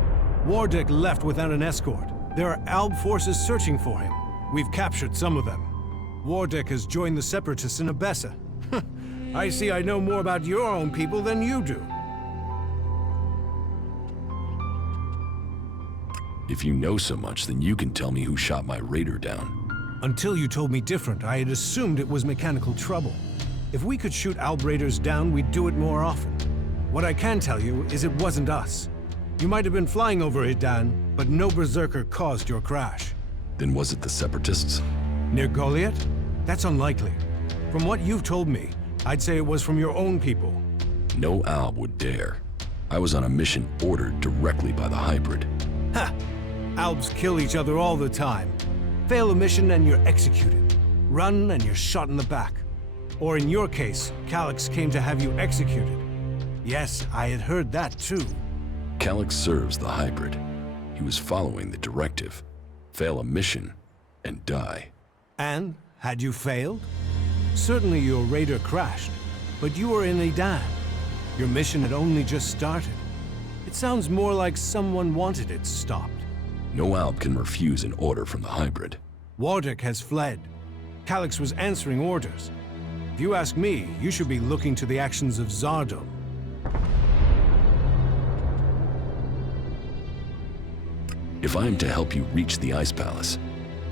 Wardek left without an escort. There are Alb forces searching for him. We've captured some of them. Wardek has joined the Separatists in Abessa. I see I know more about your own people than you do. If you know so much, then you can tell me who shot my raider down. Until you told me different, I had assumed it was mechanical trouble. If we could shoot Alb raiders down, we'd do it more often. What I can tell you is it wasn't us. You might have been flying over Edan, but no Berserker caused your crash. Then was it the Separatists? Near Goliath? That's unlikely. From what you've told me, I'd say it was from your own people. No Alb would dare. I was on a mission ordered directly by the hybrid. Ha! Albs kill each other all the time. Fail a mission and you're executed. Run and you're shot in the back. Or in your case, Calyx came to have you executed. Yes, I had heard that too. Calyx serves the hybrid. He was following the directive. Fail a mission and die. And, had you failed? Certainly your raider crashed, but you were in Edan. Your mission had only just started. It sounds more like someone wanted it stopped. No Alb can refuse an order from the hybrid. Wardick has fled. Calyx was answering orders. If you ask me, you should be looking to the actions of Zardom. If I am to help you reach the Ice Palace,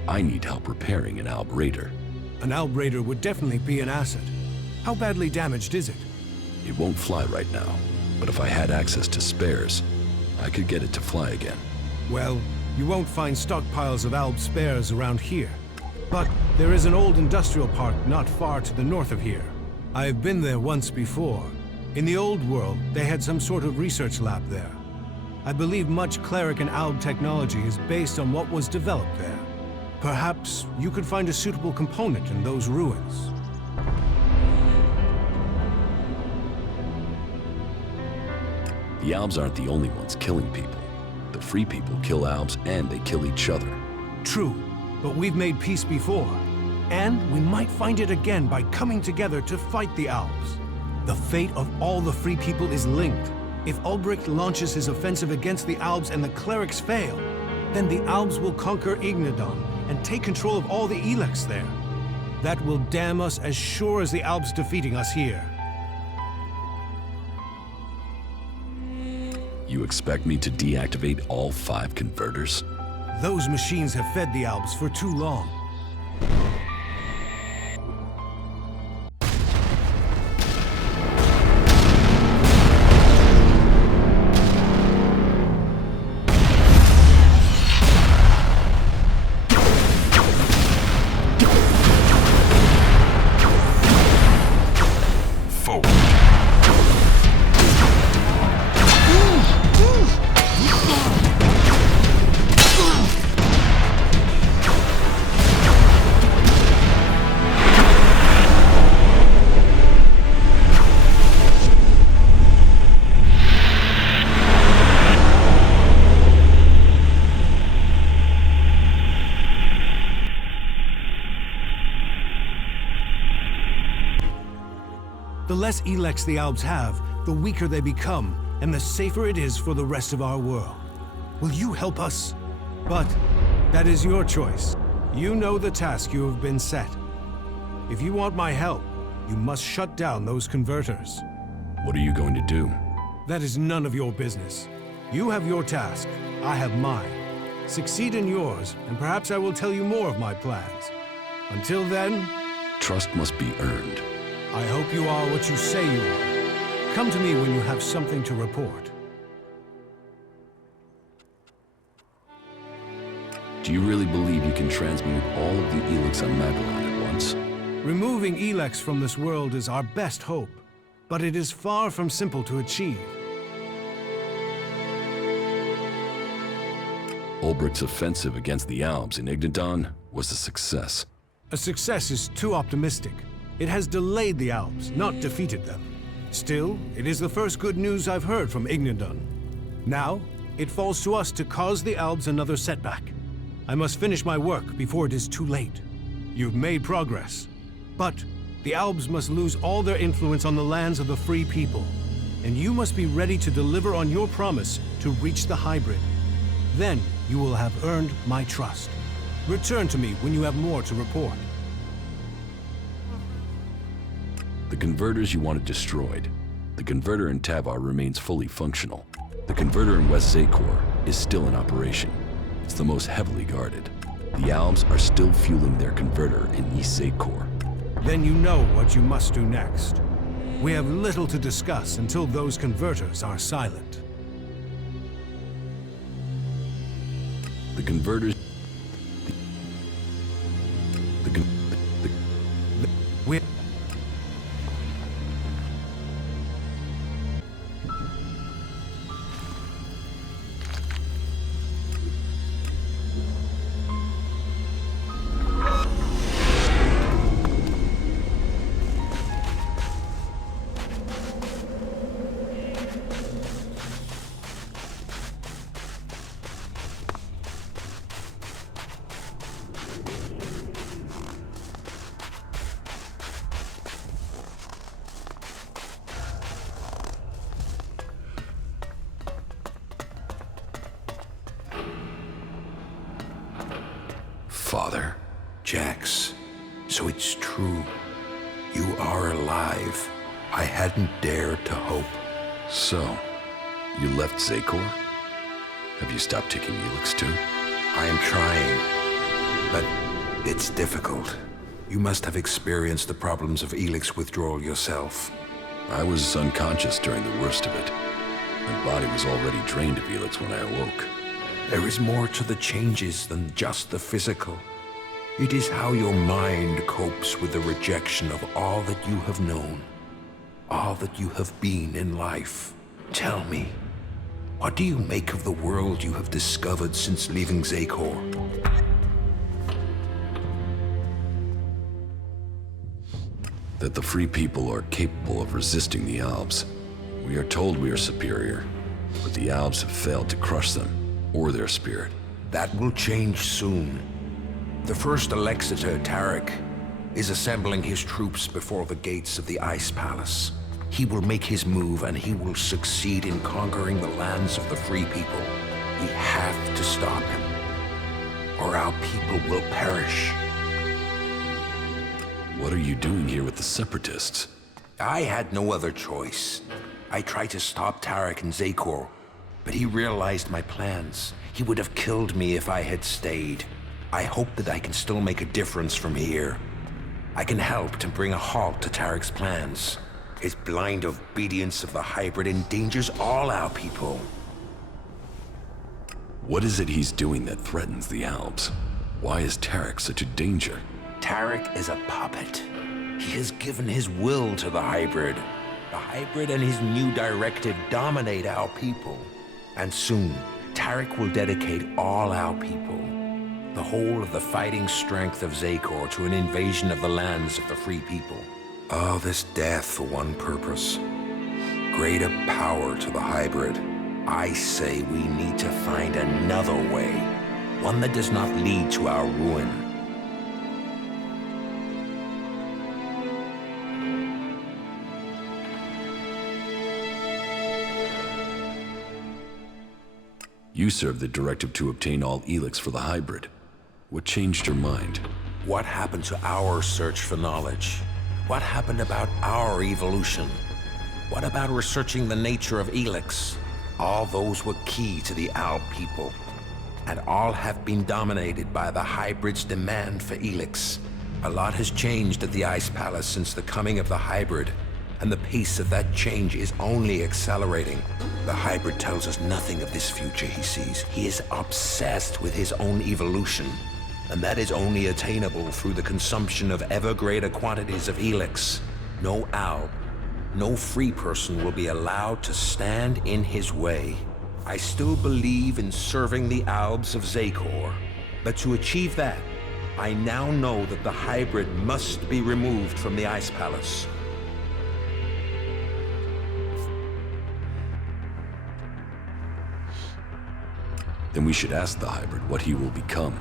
I need help repairing an Alb Raider. An Alb Raider would definitely be an asset. How badly damaged is it? It won't fly right now, but if I had access to spares, I could get it to fly again. Well, you won't find stockpiles of Alb spares around here. But there is an old industrial park not far to the north of here. I have been there once before. In the old world, they had some sort of research lab there. I believe much Cleric and Alb technology is based on what was developed there. Perhaps you could find a suitable component in those ruins. The Albs aren't the only ones killing people. The free people kill Albs and they kill each other. True, but we've made peace before. And we might find it again by coming together to fight the Albs. The fate of all the free people is linked. If Ulbricht launches his offensive against the Albs and the Clerics fail, then the Albs will conquer Ignadon and take control of all the ELEX there. That will damn us as sure as the Albs defeating us here. You expect me to deactivate all 5 converters? Those machines have fed the Albs for too long. The less ELEX the Albs have, the weaker they become, and the safer it is for the rest of our world. Will you help us? But that is your choice. You know the task you have been set. If you want my help, you must shut down those converters. What are you going to do? That is none of your business. You have your task, I have mine. Succeed in yours, and perhaps I will tell you more of my plans. Until then... Trust must be earned. I hope you are what you say you are. Come to me when you have something to report. Do you really believe you can transmute all of the ELEX on Magellan at once? Removing ELEX from this world is our best hope, but it is far from simple to achieve. Ulbricht's offensive against the Albs in Ignadon was a success. A success is too optimistic. It has delayed the Albs, not defeated them. Still, it is the first good news I've heard from Ignadon. Now, it falls to us to cause the Albs another setback. I must finish my work before it is too late. You've made progress, but the Albs must lose all their influence on the lands of the free people, and you must be ready to deliver on your promise to reach the hybrid. Then you will have earned my trust. Return to me when you have more to report. The converters you wanted destroyed. The converter in Tavar remains fully functional. The converter in West Zakor is still in operation. It's the most heavily guarded. The Albs are still fueling their converter in East Zakor. Then you know what you must do next. We have little to discuss until those converters are silent. The converters... We... Father? Jax, so it's true. You are alive. I hadn't dared to hope. So, you left Zakor? Have you stopped taking ELEX too? I am trying, but it's difficult. You must have experienced the problems of ELEX withdrawal yourself. I was unconscious during the worst of it. My body was already drained of ELEX when I awoke. There is more to the changes than just the physical. It is how your mind copes with the rejection of all that you have known, all that you have been in life. Tell me, what do you make of the world you have discovered since leaving Zakor? That the free people are capable of resisting the Albs. We are told we are superior, but the Albs have failed to crush them, or their spirit. That will change soon. The first Alexitor, Cleric, is assembling his troops before the gates of the Ice Palace. He will make his move, and he will succeed in conquering the lands of the free people. We have to stop him, or our people will perish. What are you doing here with the Separatists? I had no other choice. I tried to stop Cleric in Zakor, but he realized my plans. He would have killed me if I had stayed. I hope that I can still make a difference from here. I can help to bring a halt to Cleric's plans. His blind obedience of the hybrid endangers all our people. What is it he's doing that threatens the Albs? Why is Cleric such a danger? Cleric is a puppet. He has given his will to the hybrid. The hybrid and his new directive dominate our people. And soon, Cleric will dedicate all our people, the whole of the fighting strength of Zakor, to an invasion of the lands of the free people. All this death for one purpose. Greater power to the hybrid. I say we need to find another way. One that does not lead to our ruin. You served the directive to obtain all ELEX for the hybrid. What changed your mind? What happened to our search for knowledge? What happened about our evolution? What about researching the nature of ELEX? All those were key to the Alb people. And all have been dominated by the hybrid's demand for ELEX. A lot has changed at the Ice Palace since the coming of the hybrid, and the pace of that change is only accelerating. The hybrid tells us nothing of this future he sees. He is obsessed with his own evolution, and that is only attainable through the consumption of ever greater quantities of ELEX. No Alb, no free person will be allowed to stand in his way. I still believe in serving the Albs of Zakor, but to achieve that, I now know that the hybrid must be removed from the Ice Palace. Then we should ask the hybrid what he will become.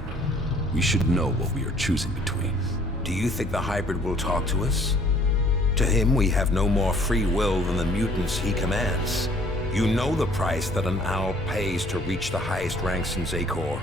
We should know what we are choosing between. Do you think the hybrid will talk to us? To him, we have no more free will than the mutants he commands. You know the price that an Alb pays to reach the highest ranks in Zakor.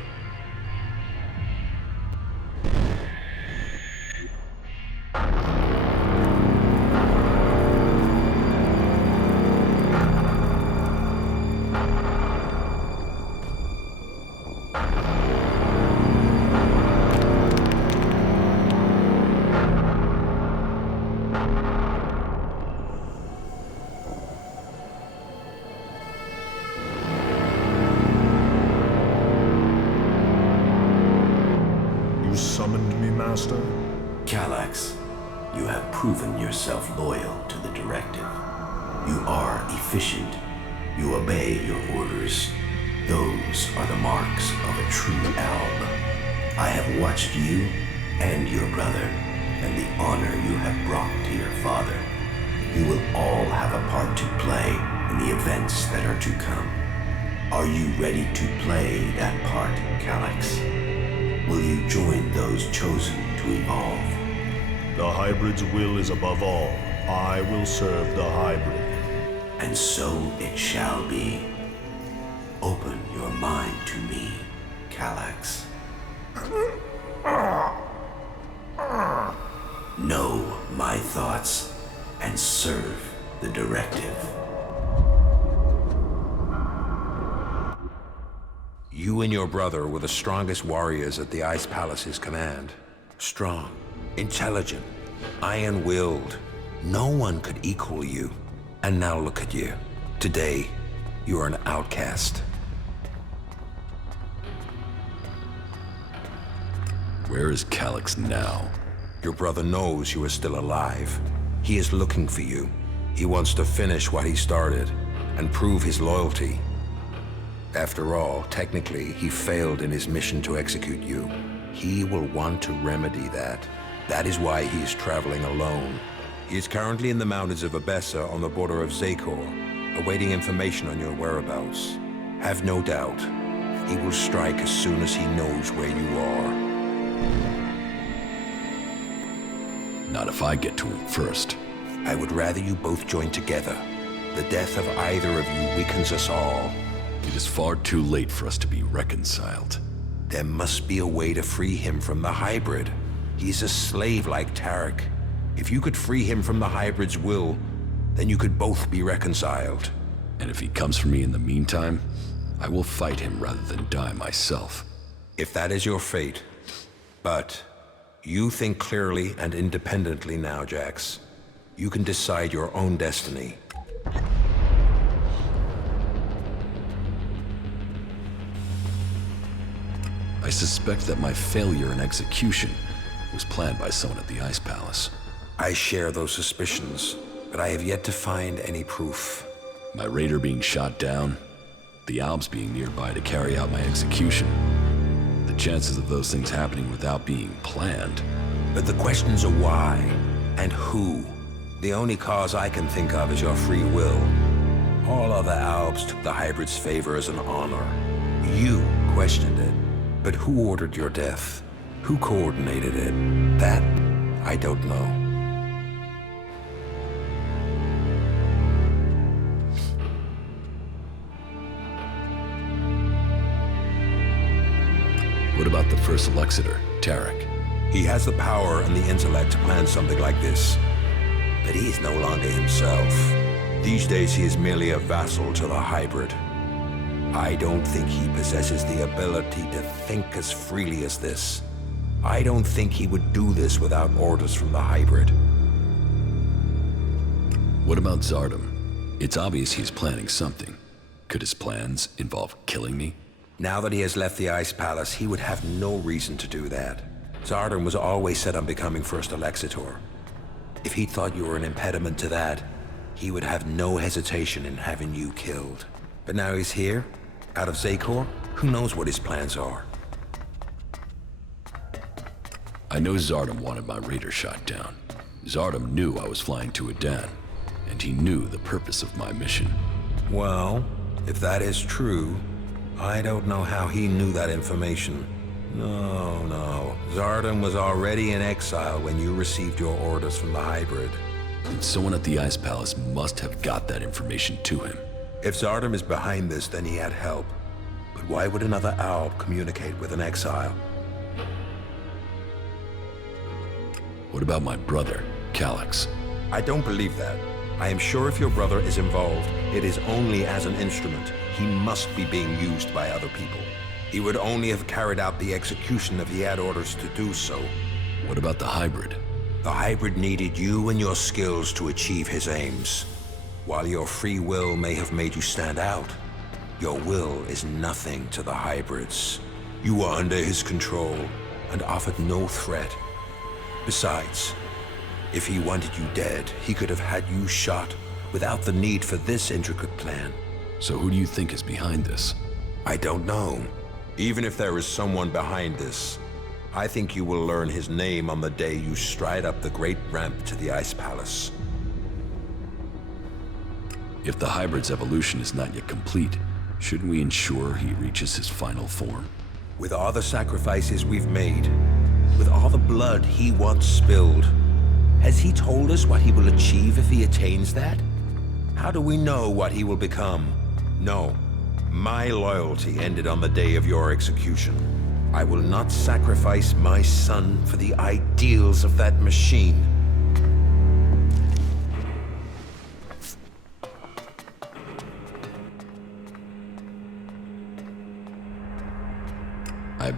Master? Calax, you have proven yourself loyal to the directive. You are efficient. You obey your orders. Those are the marks of a true Alb. I have watched you and your brother, and the honor you have brought to your father. You will all have a part to play in the events that are to come. Are you ready to play that part, Calax? Will you join those chosen to evolve? The hybrid's will is above all. I will serve the hybrid. And so it shall be. Open your mind to me, Calax. the directive. You and your brother were the strongest warriors at the Ice Palace's command. Strong, intelligent, iron-willed. No one could equal you. And now look at you. Today, you are an outcast. Where is Helix now? Your brother knows you are still alive. He is looking for you. He wants to finish what he started and prove his loyalty. After all, technically, he failed in his mission to execute you. He will want to remedy that. That is why he is traveling alone. He is currently in the mountains of Abessa on the border of Zakor, awaiting information on your whereabouts. Have no doubt, he will strike as soon as he knows where you are. Not if I get to him first. I would rather you both join together. The death of either of you weakens us all. It is far too late for us to be reconciled. There must be a way to free him from the hybrid. He's a slave like Tarek. If you could free him from the hybrid's will, then you could both be reconciled. And if he comes for me in the meantime, I will fight him rather than die myself. If that is your fate. But you think clearly and independently now, Jax. You can decide your own destiny. I suspect that my failure in execution was planned by someone at the Ice Palace. I share those suspicions, but I have yet to find any proof. My raider being shot down, the Alps being nearby to carry out my execution. The chances of those things happening without being planned. But the questions are why and who. The only cause I can think of is your free will. All other Alps took the hybrid's favor as an honor. You questioned it. But who ordered your death? Who coordinated it? That, I don't know. What about the first Lexitor, Tarek? He has the power and the intellect to plan something like this. But he is no longer himself. These days he is merely a vassal to the hybrid. I don't think he possesses the ability to think as freely as this. I don't think he would do this without orders from the hybrid. What about Zardom? It's obvious he's planning something. Could his plans involve killing me? Now that he has left the Ice Palace, he would have no reason to do that. Zardom was always set on becoming First Elexitor. If he thought you were an impediment to that, he would have no hesitation in having you killed. But now he's here, out of Zakor, who knows what his plans are? I know Zardom wanted my raider shot down. Zardom knew I was flying to Adan, and he knew the purpose of my mission. Well, if that is true, I don't know how he knew that information. No. Zardom was already in exile when you received your orders from the hybrid. And someone at the Ice Palace must have got that information to him. If Zardom is behind this, then he had help. But why would another Alp communicate with an exile? What about my brother, Helix? I don't believe that. I am sure if your brother is involved, it is only as an instrument. He must be being used by other people. He would only have carried out the execution if he had orders to do so. What about the hybrid? The hybrid needed you and your skills to achieve his aims. While your free will may have made you stand out, your will is nothing to the hybrids. You were under his control and offered no threat. Besides, if he wanted you dead, he could have had you shot without the need for this intricate plan. So who do you think is behind this? I don't know. Even if there is someone behind this, I think you will learn his name on the day you stride up the great ramp to the Ice Palace. If the hybrid's evolution is not yet complete, shouldn't we ensure he reaches his final form? With all the sacrifices we've made, with all the blood he once spilled, has he told us what he will achieve if he attains that? How do we know what he will become? No. My loyalty ended on the day of your execution. I will not sacrifice my son for the ideals of that machine.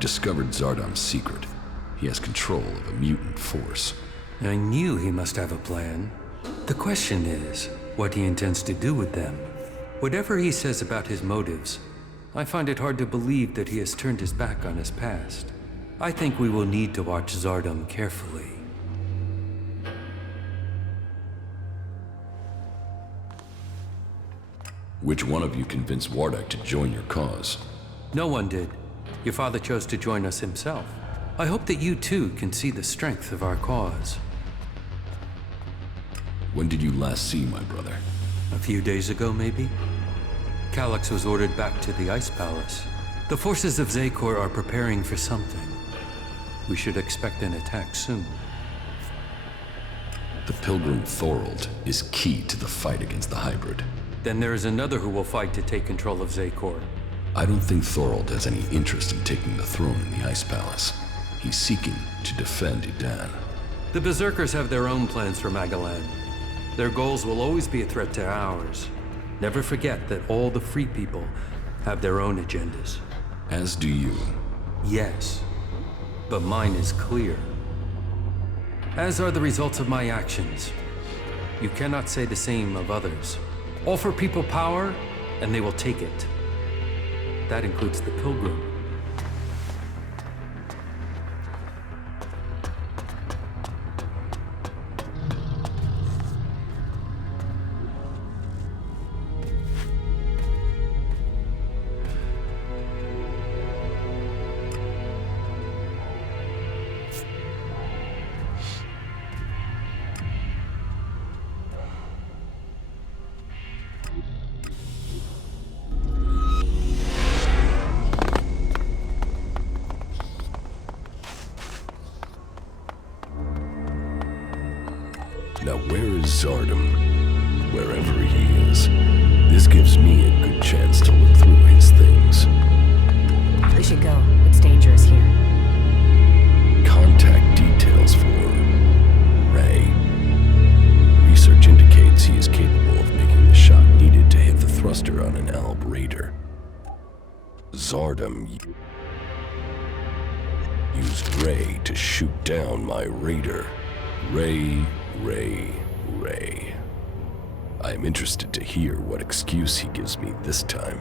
discovered Zardom's secret. He has control of a mutant force. I knew he must have a plan. The question is, what he intends to do with them. Whatever he says about his motives, I find it hard to believe that he has turned his back on his past. I think we will need to watch Zardom carefully. Which one of you convinced Wardak to join your cause? No one did. Your father chose to join us himself. I hope that you too can see the strength of our cause. When did you last see my brother? A few days ago, maybe? Calyx was ordered back to the Ice Palace. The forces of Zakor are preparing for something. We should expect an attack soon. The Pilgrim Thorold is key to the fight against the hybrid. Then there is another who will fight to take control of Zakor. I don't think Thorold has any interest in taking the throne in the Ice Palace. He's seeking to defend Edan. The Berserkers have their own plans for Magalan. Their goals will always be a threat to ours. Never forget that all the free people have their own agendas. As do you. Yes, but mine is clear. As are the results of my actions. You cannot say the same of others. Offer people power, and they will take it. That includes the Pilgrim. Now where is Zardom? Wherever he is. This gives me a good chance to look through his things. We should go. It's dangerous here. Contact details for Ray. Research indicates he is capable of making the shot needed to hit the thruster on an Alb Raider. Zardom used Ray to shoot down my Raider. Ray. I am interested to hear what excuse he gives me this time.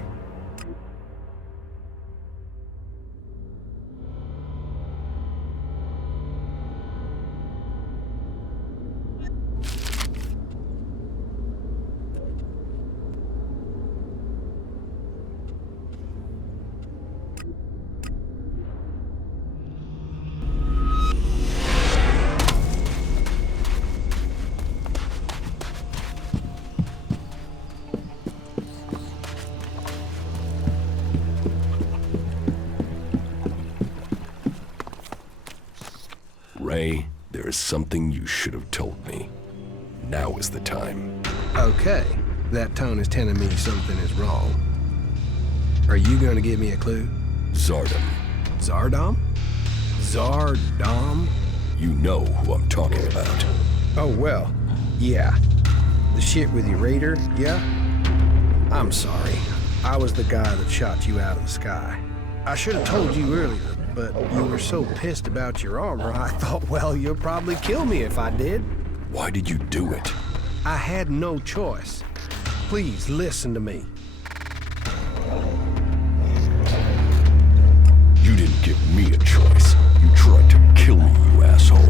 Ray, there is something you should have told me. Now is the time. Okay, that tone is telling me something is wrong. Are you gonna give me a clue? Zardom. Zardom? Zardom? You know who I'm talking about. Oh, well, yeah. The shit with your Raider, yeah? I'm sorry. I was the guy that shot you out of the sky. I should have told you earlier, but you were so pissed about your armor, I thought, well, you'll probably kill me if I did. Why did you do it? I had no choice. Please, listen to me. You didn't give me a choice. You tried to kill me, you asshole.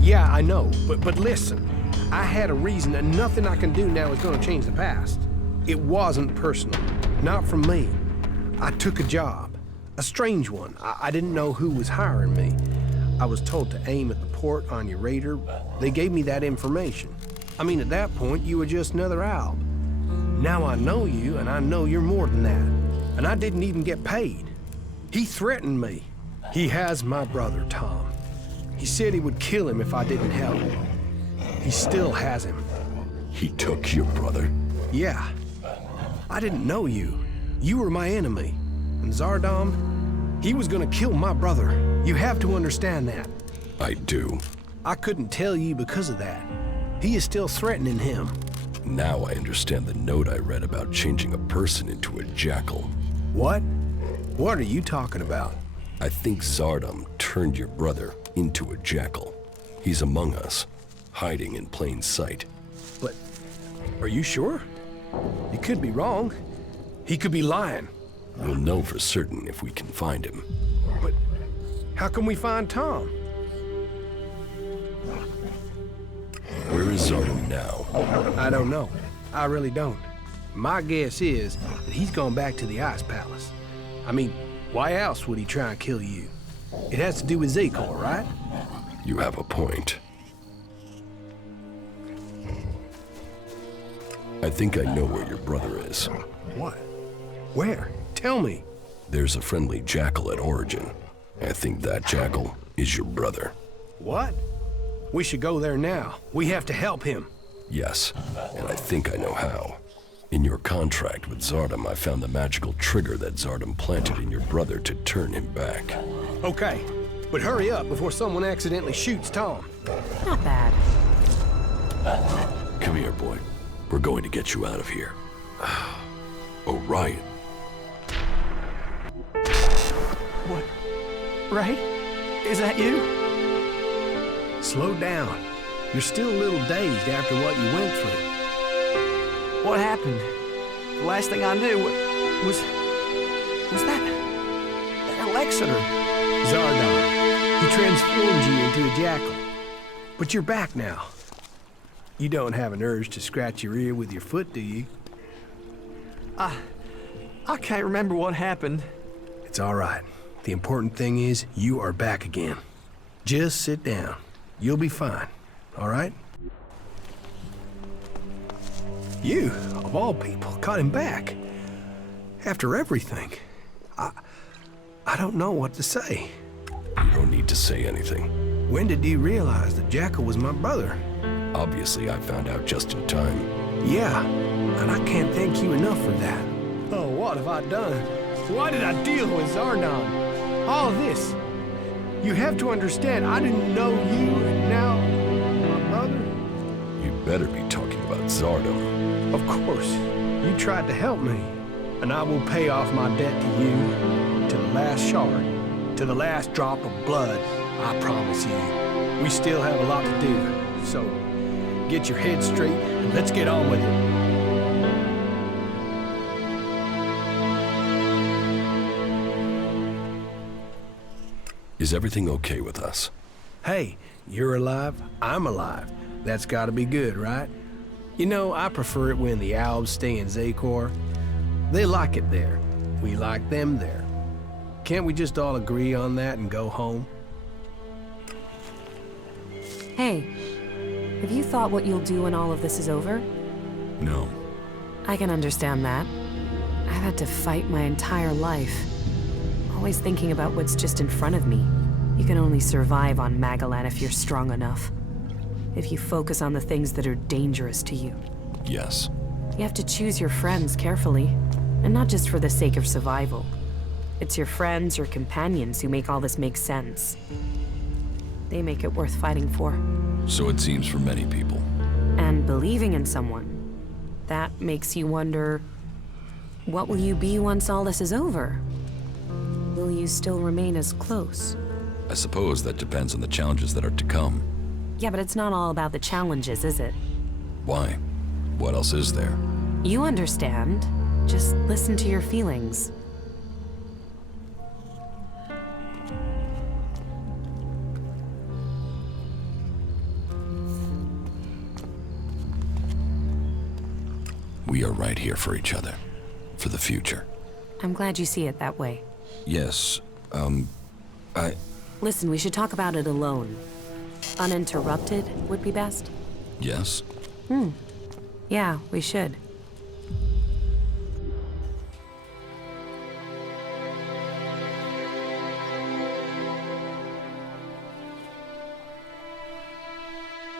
Yeah, I know, but listen. I had a reason, and nothing I can do now is gonna change the past. It wasn't personal. Not from me. I took a job. A strange one. I didn't know who was hiring me. I was told to aim at the port on your Raider. They gave me that information. I mean, at that point, you were just another Alb. Now I know you, and I know you're more than that. And I didn't even get paid. He threatened me. He has my brother, Tom. He said he would kill him if I didn't help. He still has him. He took your brother? Yeah. I didn't know you. You were my enemy. And Zardom, he was gonna kill my brother. You have to understand that. I do. I couldn't tell you because of that. He is still threatening him. Now I understand the note I read about changing a person into a jackal. What? What are you talking about? I think Zardom turned your brother into a jackal. He's among us, hiding in plain sight. But are you sure? You could be wrong. He could be lying. We'll know for certain if we can find him. But how can we find Tom? Where is Zardom now? I don't know. I really don't. My guess is that he's gone back to the Ice Palace. I mean, why else would he try and kill you? It has to do with Zakor, right? You have a point. I think I know where your brother is. What? Where? Tell me. There's a friendly jackal at Origin. I think that jackal is your brother. What? We should go there now. We have to help him. Yes, and I think I know how. In your contract with Zardom, I found the magical trigger that Zardom planted in your brother to turn him back. Okay, but hurry up before someone accidentally shoots Tom. Not bad. Come here, boy. We're going to get you out of here. Oh, right. What? Ray? Is that you? Slow down. You're still a little dazed after what you went through. What happened? The last thing I knew was that Alexander. Zardom. He transformed you into a jackal. But you're back now. You don't have an urge to scratch your ear with your foot, do you? I can't remember what happened. It's all right. The important thing is you are back again. Just sit down. You'll be fine, all right? You, of all people, caught him back. After everything. I don't know what to say. You don't need to say anything. When did you realize that Jackal was my brother? Obviously, I found out just in time. Yeah, and I can't thank you enough for that. Oh, what have I done? Why did I deal with Zardom? All of this. You have to understand, I didn't know you, and now my brother? You better be talking about Zardom. Of course. You tried to help me, and I will pay off my debt to you, to the last shard, to the last drop of blood, I promise you. We still have a lot to do, so get your head straight, and let's get on with it. Is everything okay with us? Hey, you're alive, I'm alive. That's gotta be good, right? You know, I prefer it when the Albs stay in Zakor. They like it there. We like them there. Can't we just all agree on that and go home? Hey, have you thought what you'll do when all of this is over? No. I can understand that. I've had to fight my entire life. Always thinking about what's just in front of me. You can only survive on Magellan if you're strong enough. If you focus on the things that are dangerous to you. Yes. You have to choose your friends carefully, and not just for the sake of survival. It's your friends or companions who make all this make sense. They make it worth fighting for. So it seems for many people. And believing in someone. That makes you wonder, what will you be once all this is over? Will you still remain as close? I suppose that depends on the challenges that are to come. Yeah, but it's not all about the challenges, is it? Why? What else is there? You understand. Just listen to your feelings. We are right here for each other. For the future. I'm glad you see it that way. Yes, Listen, we should talk about it alone. Uninterrupted would be best. Yes? Yeah, we should.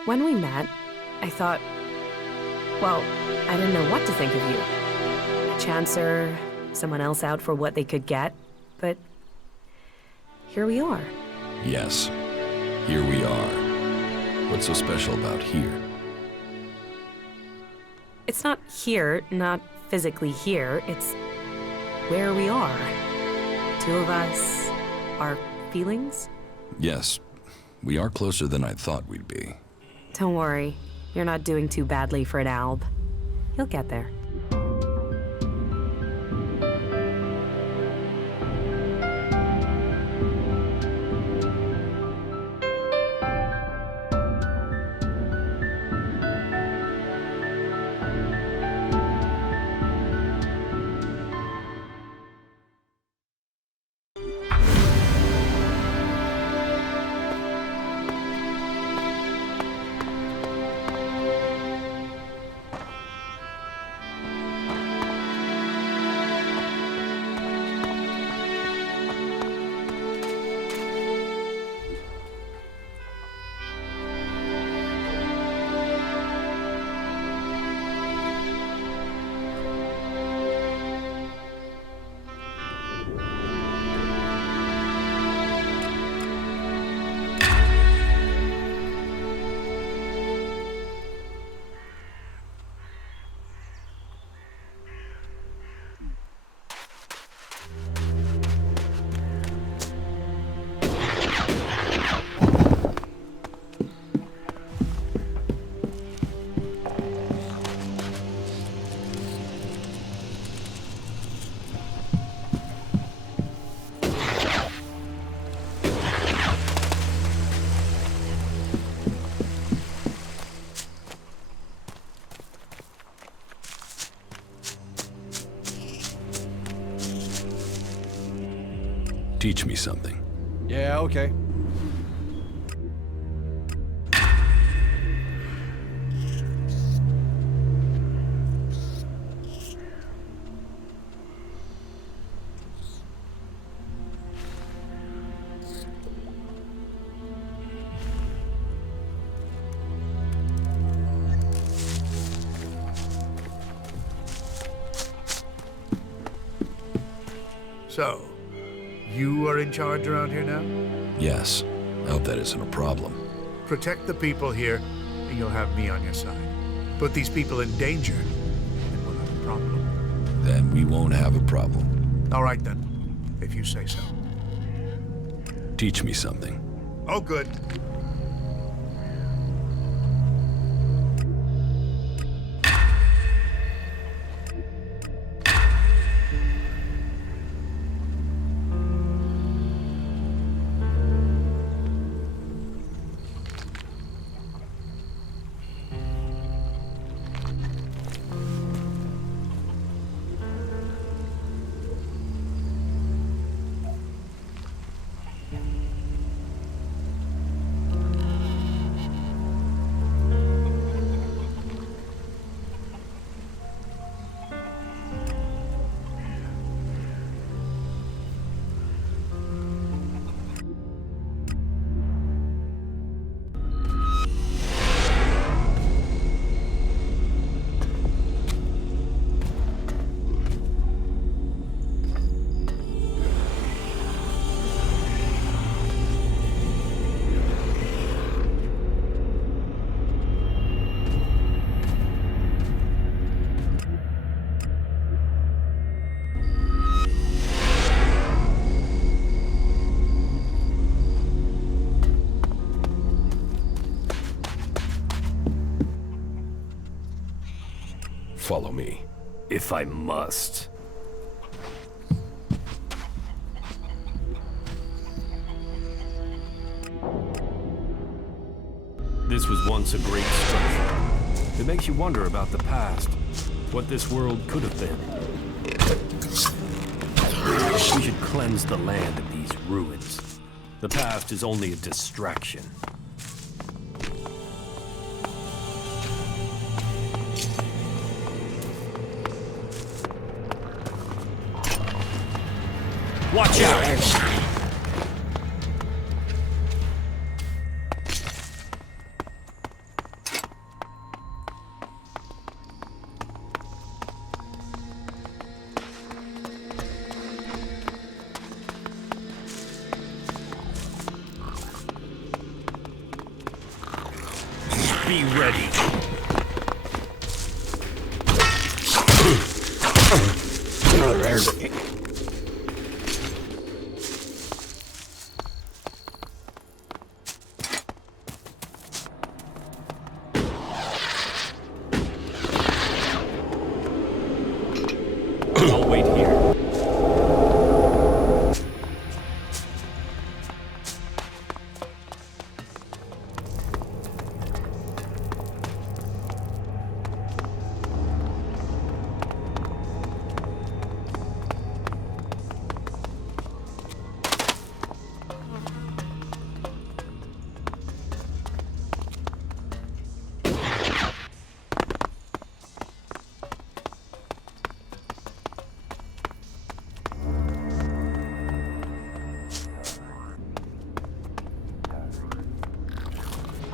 When we met, I thought, well, I didn't know what to think of you. A chancer, someone else out for what they could get, but here we are. Yes. Here we are. What's so special about here? It's not here, not physically here, it's where we are. Two of us, Our feelings? Yes, we are closer than I thought we'd be. Don't worry. You're not doing too badly for an alb. You'll get there. Teach me something. Yeah, okay. So, you are in charge around here now? Yes. I hope that isn't a problem. Protect the people here, and you'll have me on your side. Put these people in danger, and we'll have a problem. Then we won't have a problem. All right, then. If you say so. Teach me something. Oh, good. Follow me, if I must. This was once a great structure. It makes you wonder about the past, what this world could have been. We should cleanse the land of these ruins. The past is only a distraction. Watch out! Be ready.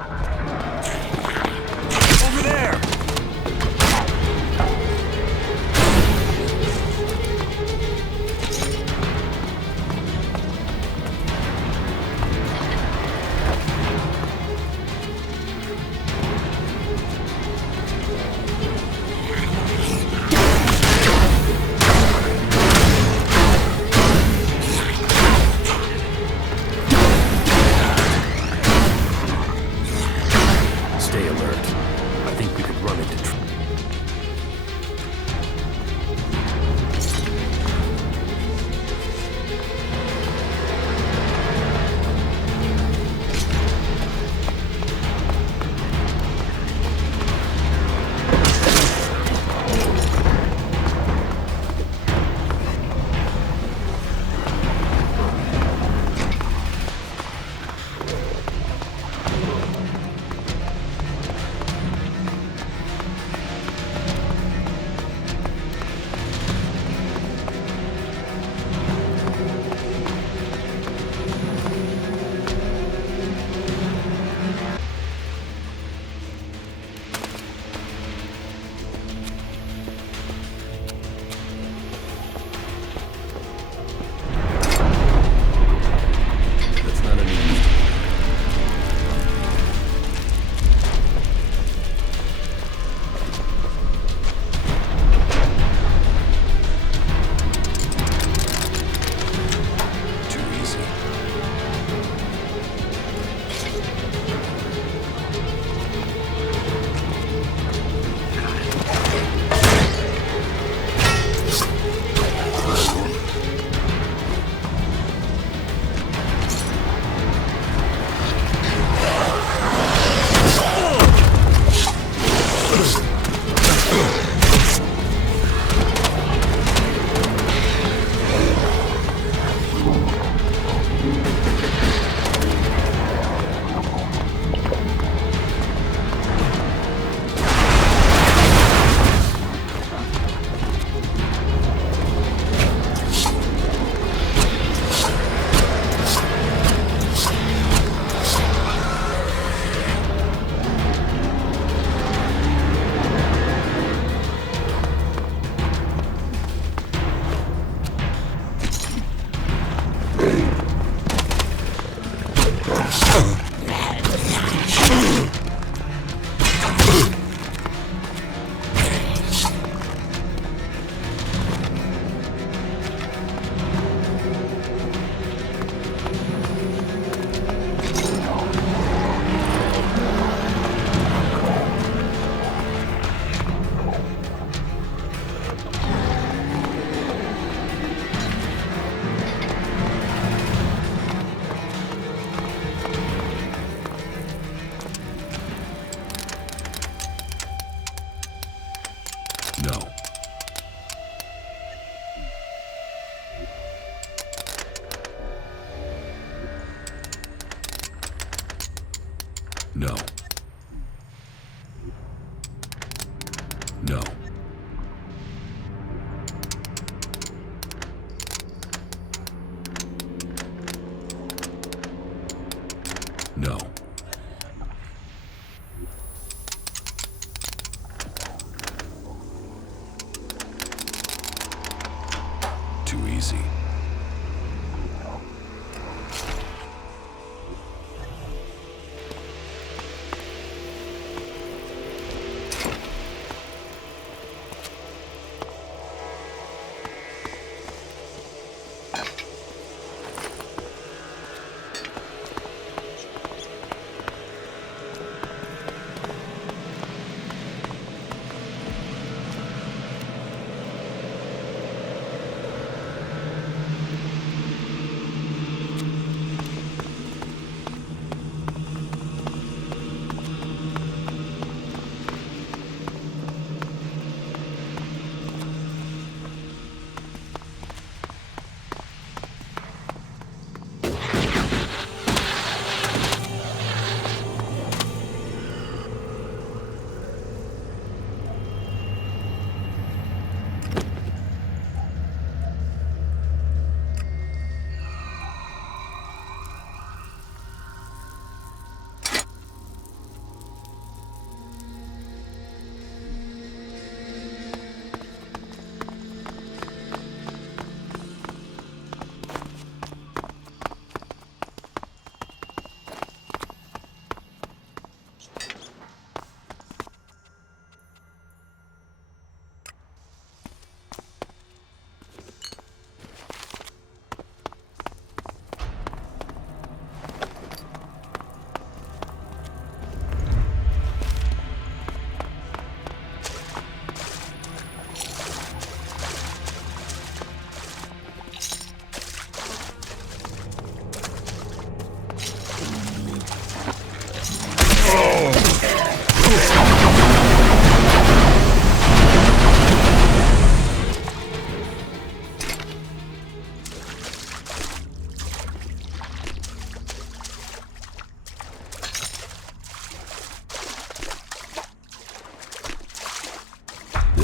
Over there! Stay alert. I think we could run into No. No. No. Too easy.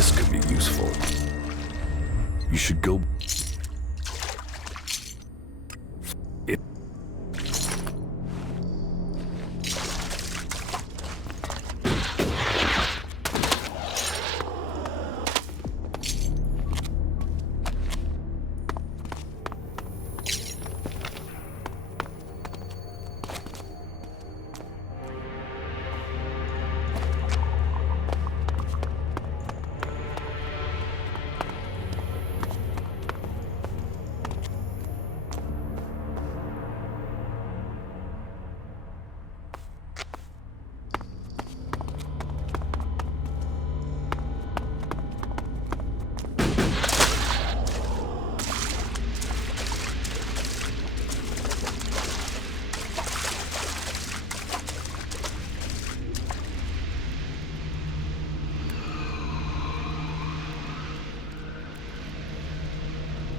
This could be useful. You should go...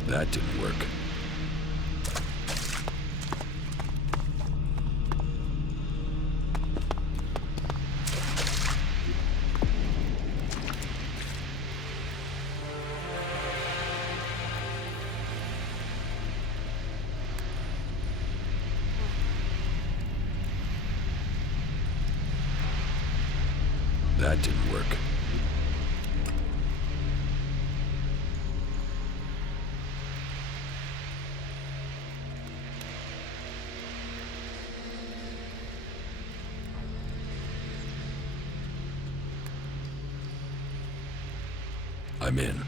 That didn't work. That didn't work. I'm in.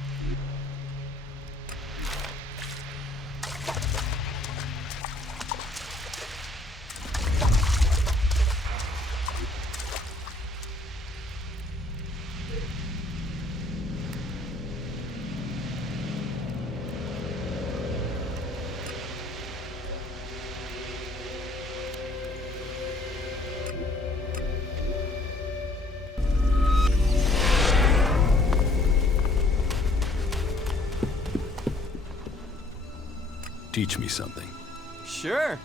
Teach me something. Sure.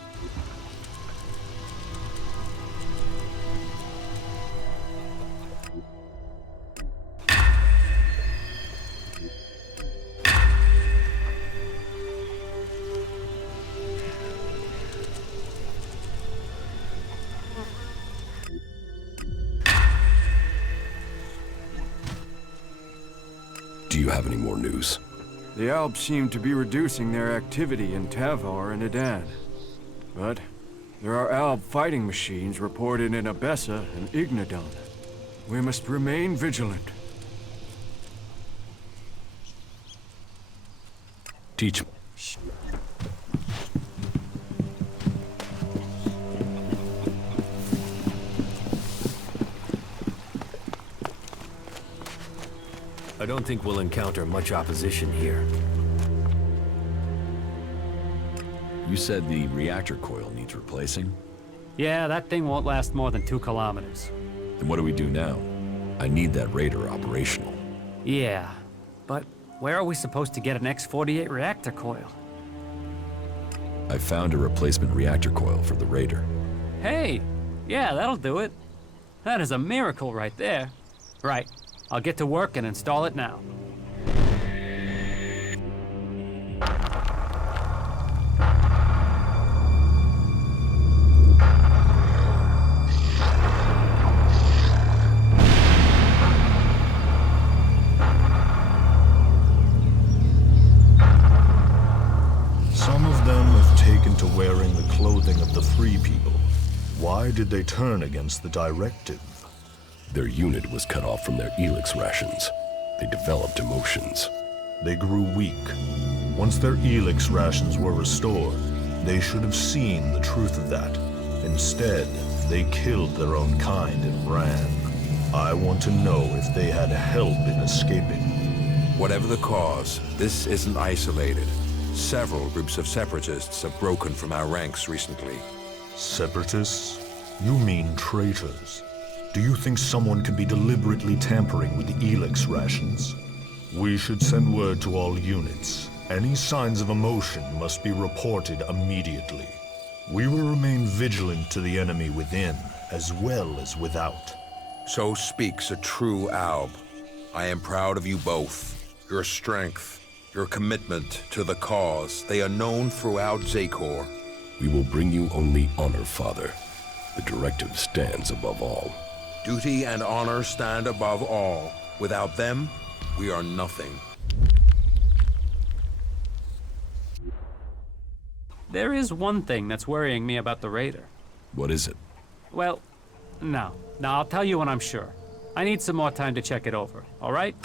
Do you have any more news? The Alps seem to be reducing their activity in Tavar and Adan. But there are Alp fighting machines reported in Abessa and Ignadon. We must remain vigilant. Teach me. I don't think we'll encounter much opposition here. You said the reactor coil needs replacing? Yeah, that thing won't last more than 2 kilometers. Then what do we do now? I need that Raider operational. Yeah, but where are we supposed to get an X-48 reactor coil? I found a replacement reactor coil for the Raider. Hey, yeah, that'll do it. That is a miracle right there. Right, I'll get to work and install it now. Some of them have taken to wearing the clothing of the free people. Why did they turn against the directive? Their unit was cut off from their ELEX rations. They developed emotions. They grew weak. Once their ELEX rations were restored, they should have seen the truth of that. Instead, they killed their own kind and ran. I want to know if they had help in escaping. Whatever the cause, this isn't isolated. Several groups of separatists have broken from our ranks recently. Separatists? You mean traitors? Do you think someone could be deliberately tampering with the ELEX rations? We should send word to all units. Any signs of emotion must be reported immediately. We will remain vigilant to the enemy within, as well as without. So speaks a true Alb. I am proud of you both. Your strength, your commitment to the cause, they are known throughout Zakor. We will bring you only honor, Father. The directive stands above all. Duty and honor stand above all. Without them, we are nothing. There is one thing that's worrying me about the Raider. What is it? Well, no, I'll tell you when I'm sure. I need some more time to check it over, all right?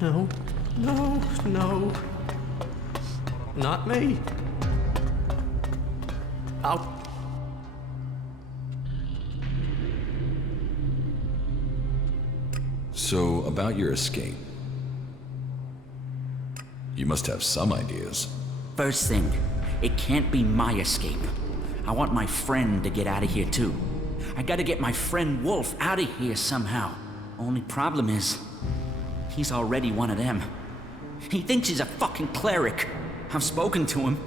No, no, no. Not me. So, about your escape. You must have some ideas. First thing, it can't be my escape. I want my friend to get out of here too. I gotta get my friend Wolf out of here somehow. Only problem is, he's already one of them. He thinks he's a fucking cleric. I've spoken to him.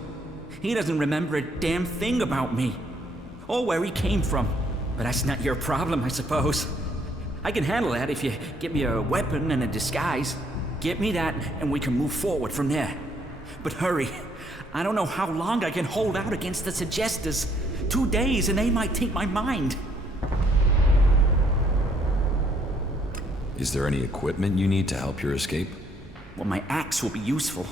He doesn't remember a damn thing about me. Or where he came from. But that's not your problem, I suppose. I can handle that if you get me a weapon and a disguise. Get me that, and we can move forward from there. But hurry. I don't know how long I can hold out against the Suggestors. 2 days and they might take my mind. Is there any equipment you need to help your escape? Well, my axe will be useful.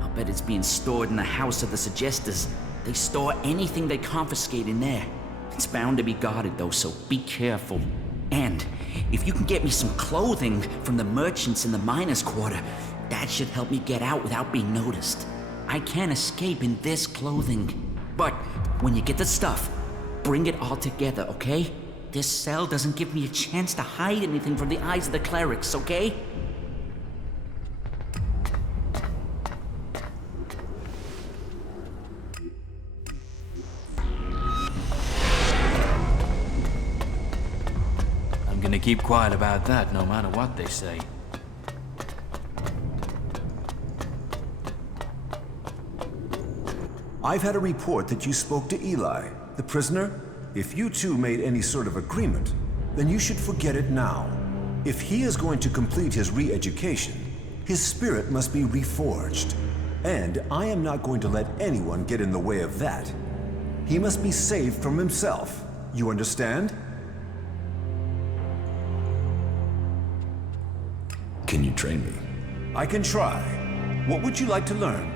I'll bet it's being stored in the house of the Suggestors. They store anything they confiscate in there. It's bound to be guarded though, so be careful. And if you can get me some clothing from the merchants in the miners' quarter, that should help me get out without being noticed. I can't escape in this clothing. But when you get the stuff, bring it all together, okay? This cell doesn't give me a chance to hide anything from the eyes of the clerics, okay? I'm gonna keep quiet about that no matter what they say. I've had a report that you spoke to Eli, the prisoner. If you two made any sort of agreement, then you should forget it now. If he is going to complete his re-education, his spirit must be reforged. And I am not going to let anyone get in the way of that. He must be saved from himself. You understand? Can you train me? I can try. What would you like to learn?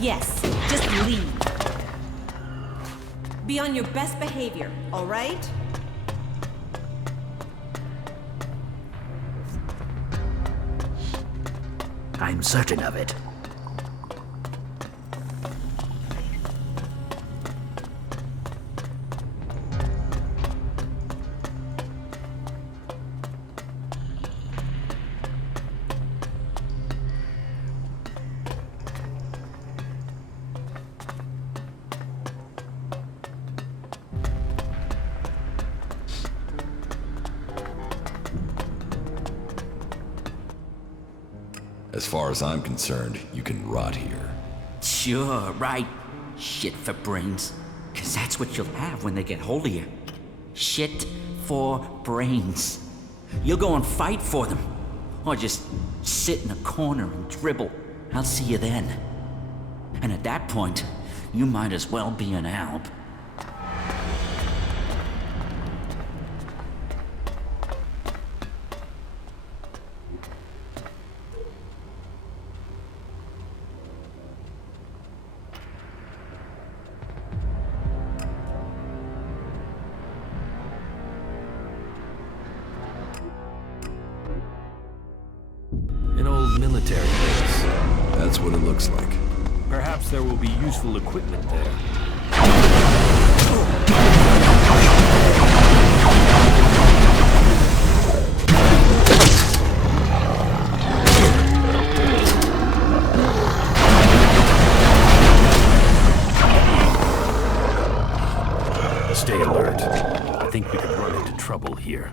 Yes, just leave. Be on your best behavior, all right? I'm certain of it. As far as I'm concerned, you can rot here. Sure, right. Shit for brains. 'Cause that's what you'll have when they get hold of you. Shit for brains. You'll go and fight for them. Or just sit in a corner and dribble. I'll see you then. And at that point, you might as well be an alb. An old military base. That's what it looks like. Perhaps there will be useful equipment there. Stay alert. I think we could run into trouble here.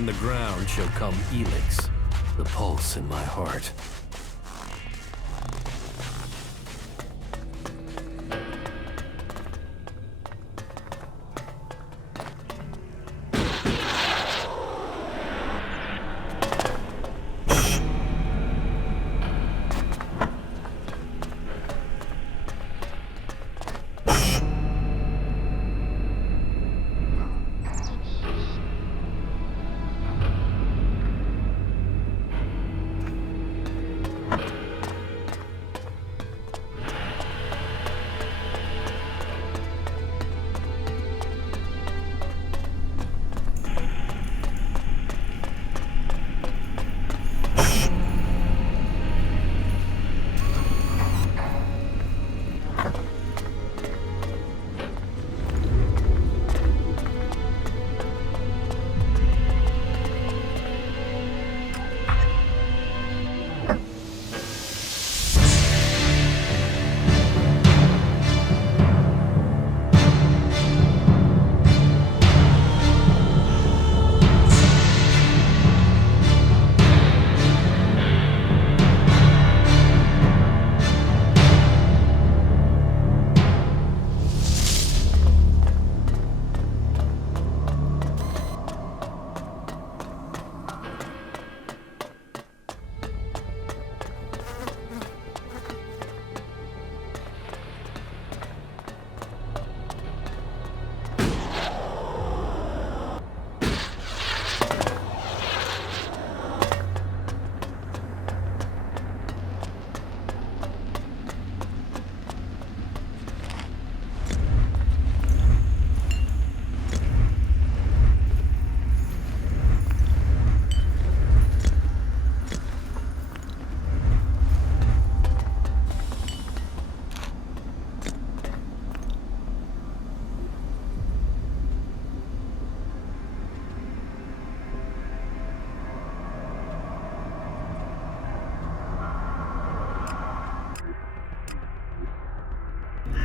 from the ground shall come ELEX, the pulse in my heart.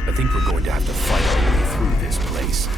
I think we're going to have to fight our way through this place.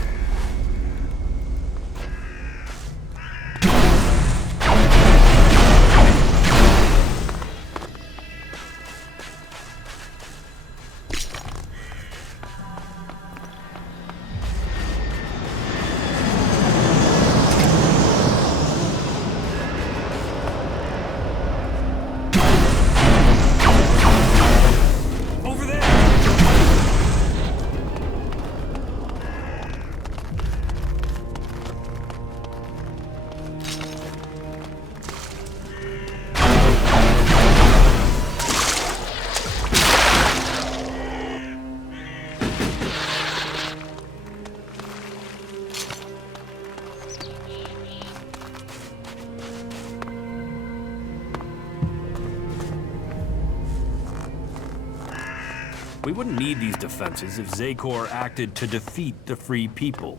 We wouldn't need these defenses if Zakor acted to defeat the Free People.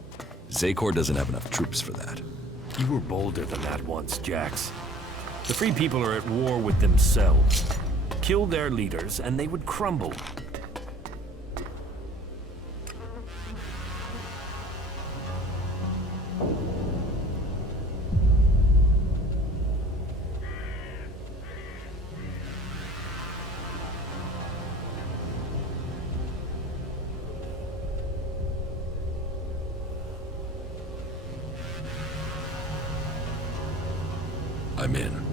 Zakor doesn't have enough troops for that. You were bolder than that once, Jax. The Free People are at war with themselves. Kill their leaders and they would crumble. I'm in.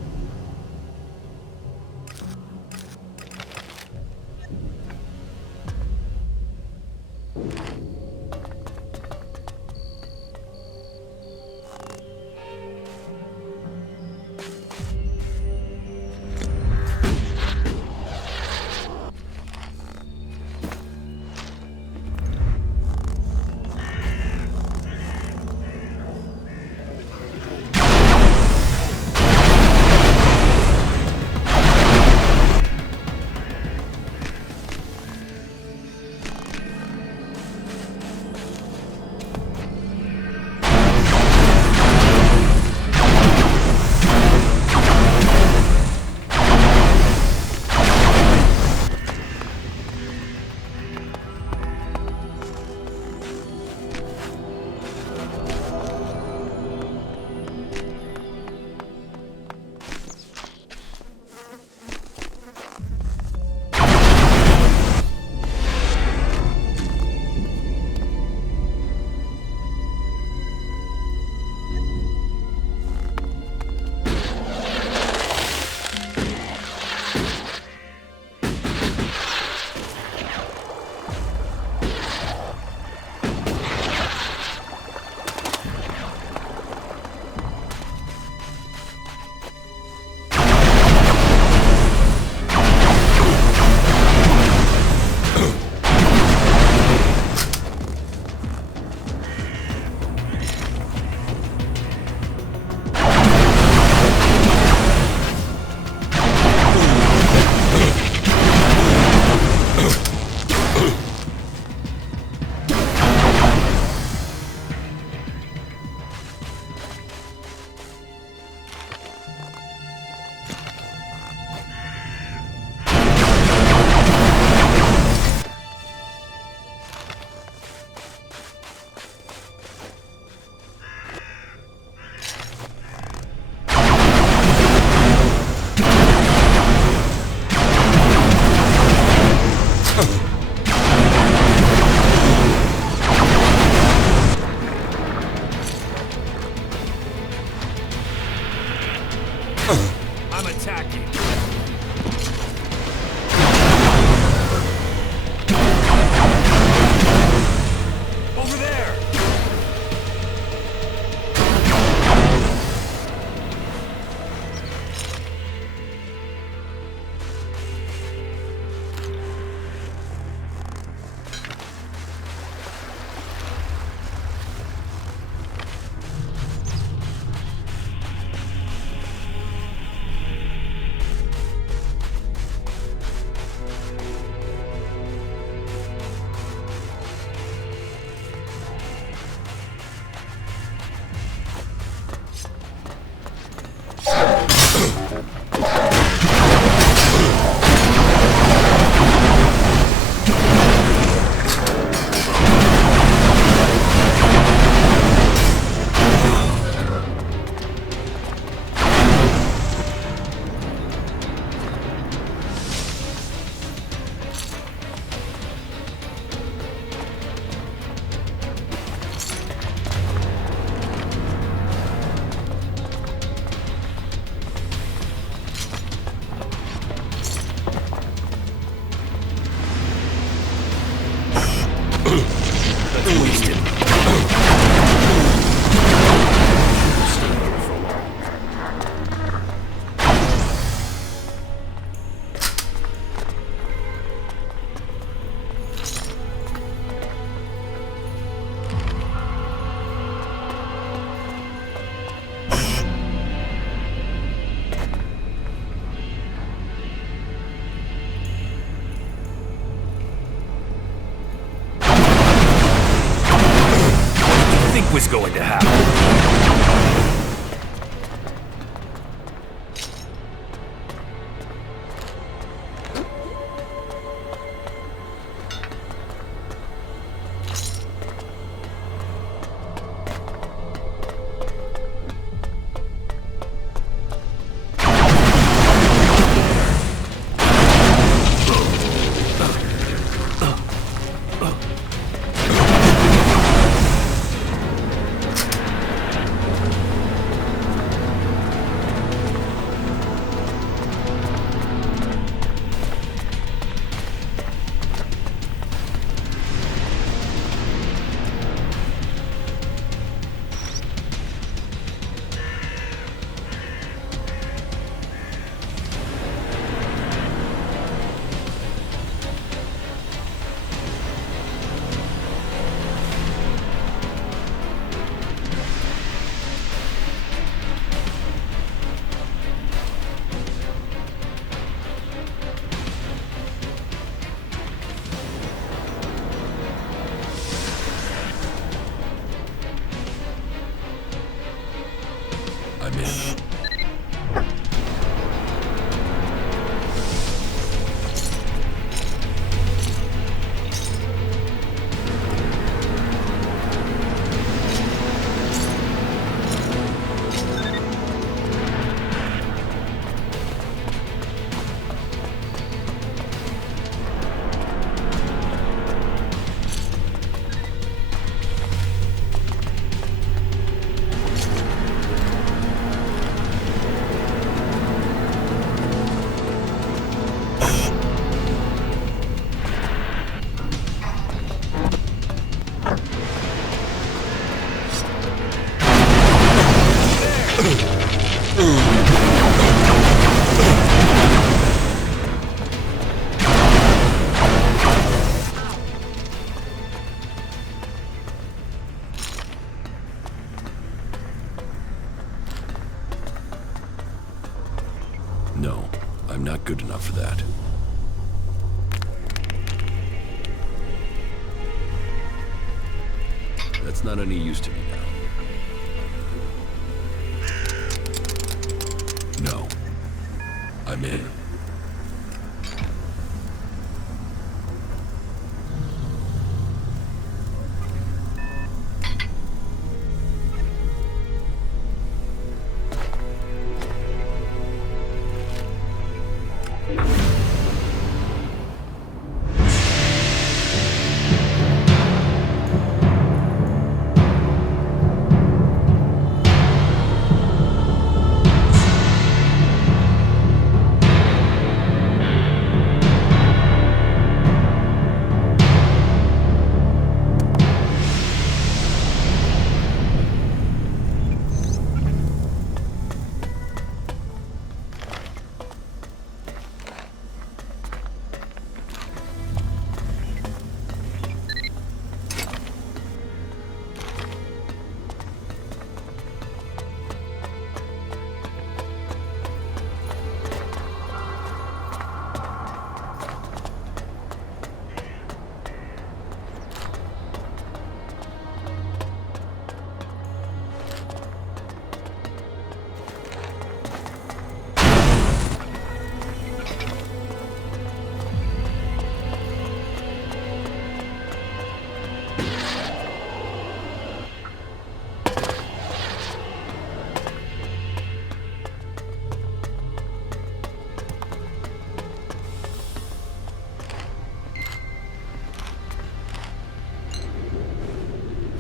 That's wasted. Was going to happen. I'm in. No, I'm not good enough for that. That's not any use to me now. No. I'm in.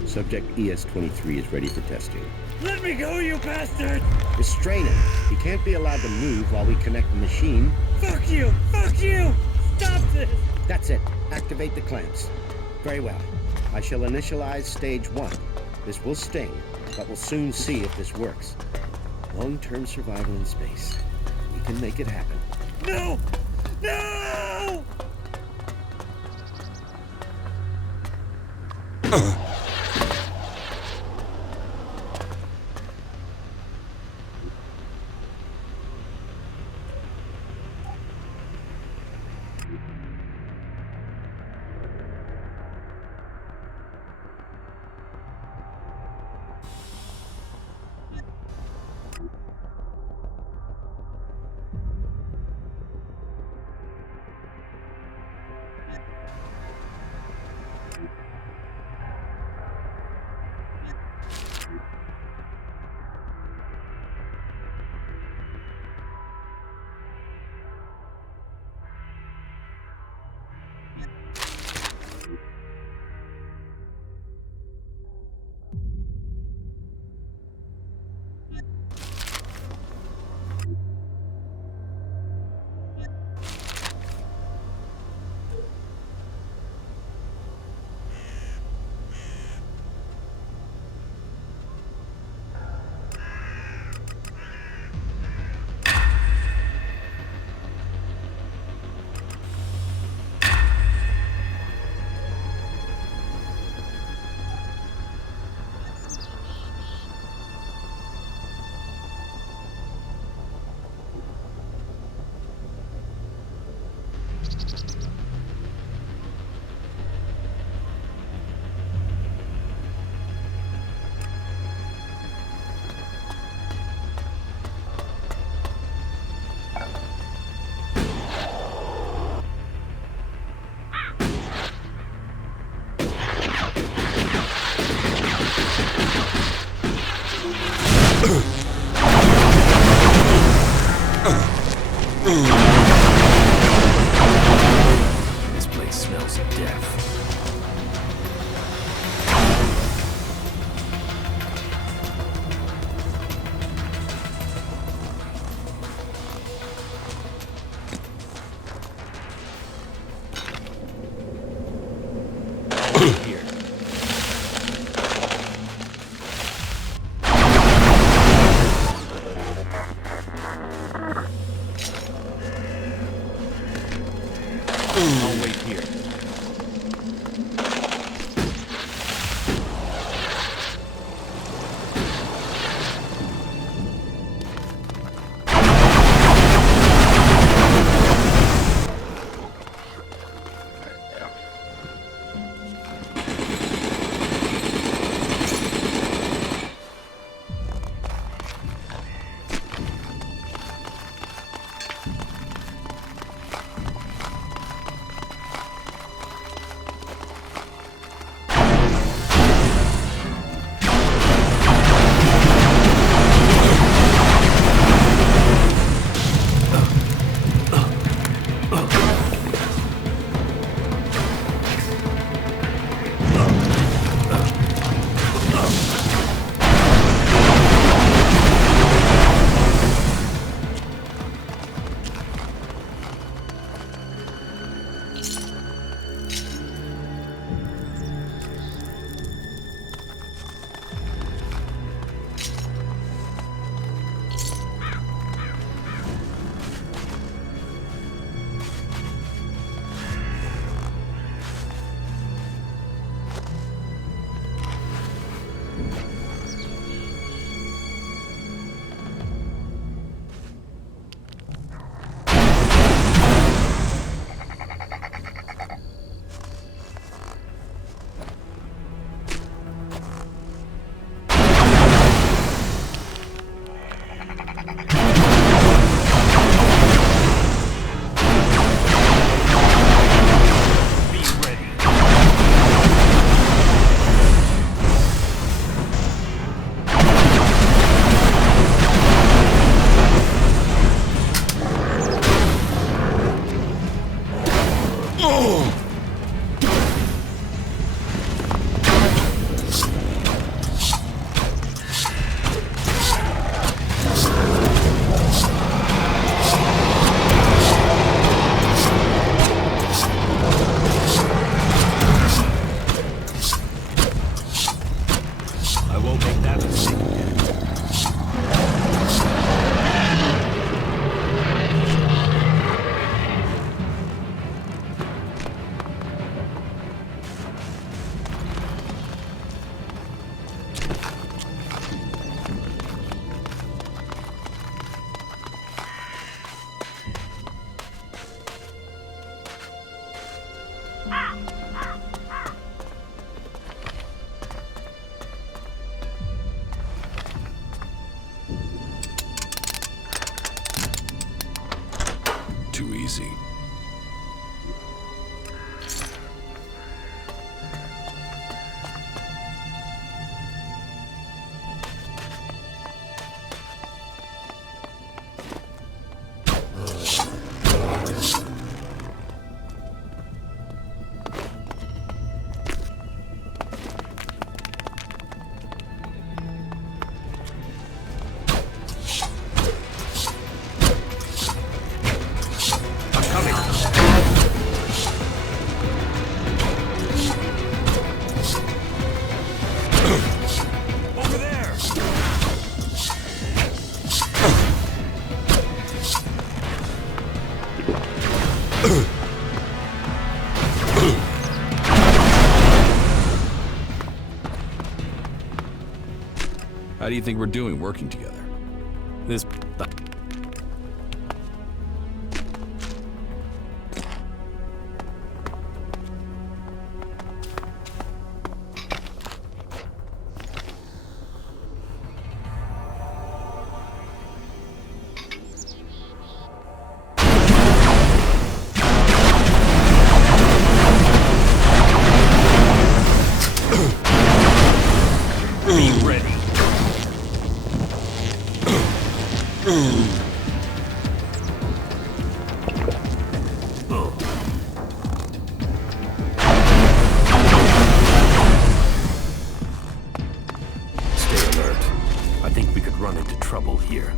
Subject ES-23 is ready for testing. Let me go, you bastard! Restrain him. He can't be allowed to move while we connect the machine. Fuck you! Fuck you! Stop this! That's it. Activate the clamps. Very well. I shall initialize stage 1. This will sting, but we'll soon see if this works. Long-term survival in space. We can make it happen. No! No! This place smells of death. Here. How do you think we're doing working together? This... Be ready. Stay alert. I think we could run into trouble here.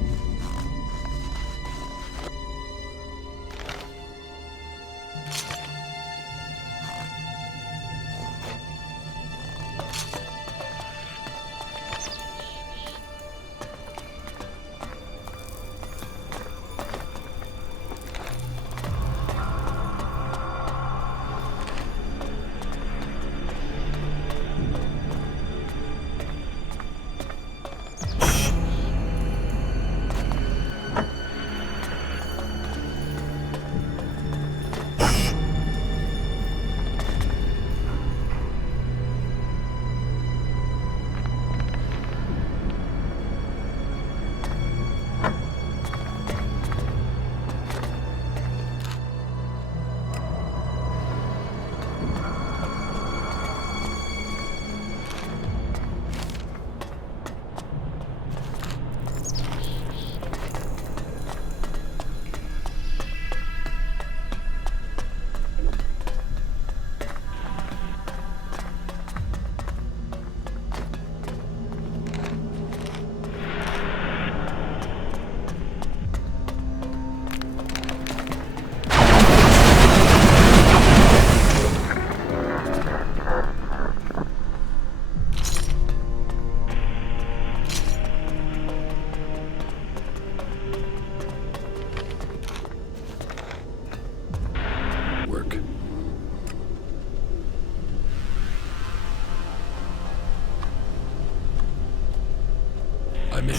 I'm in.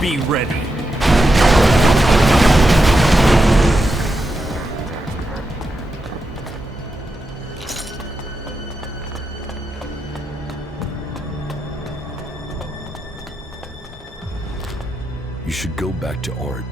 Be ready. You should go back to Art.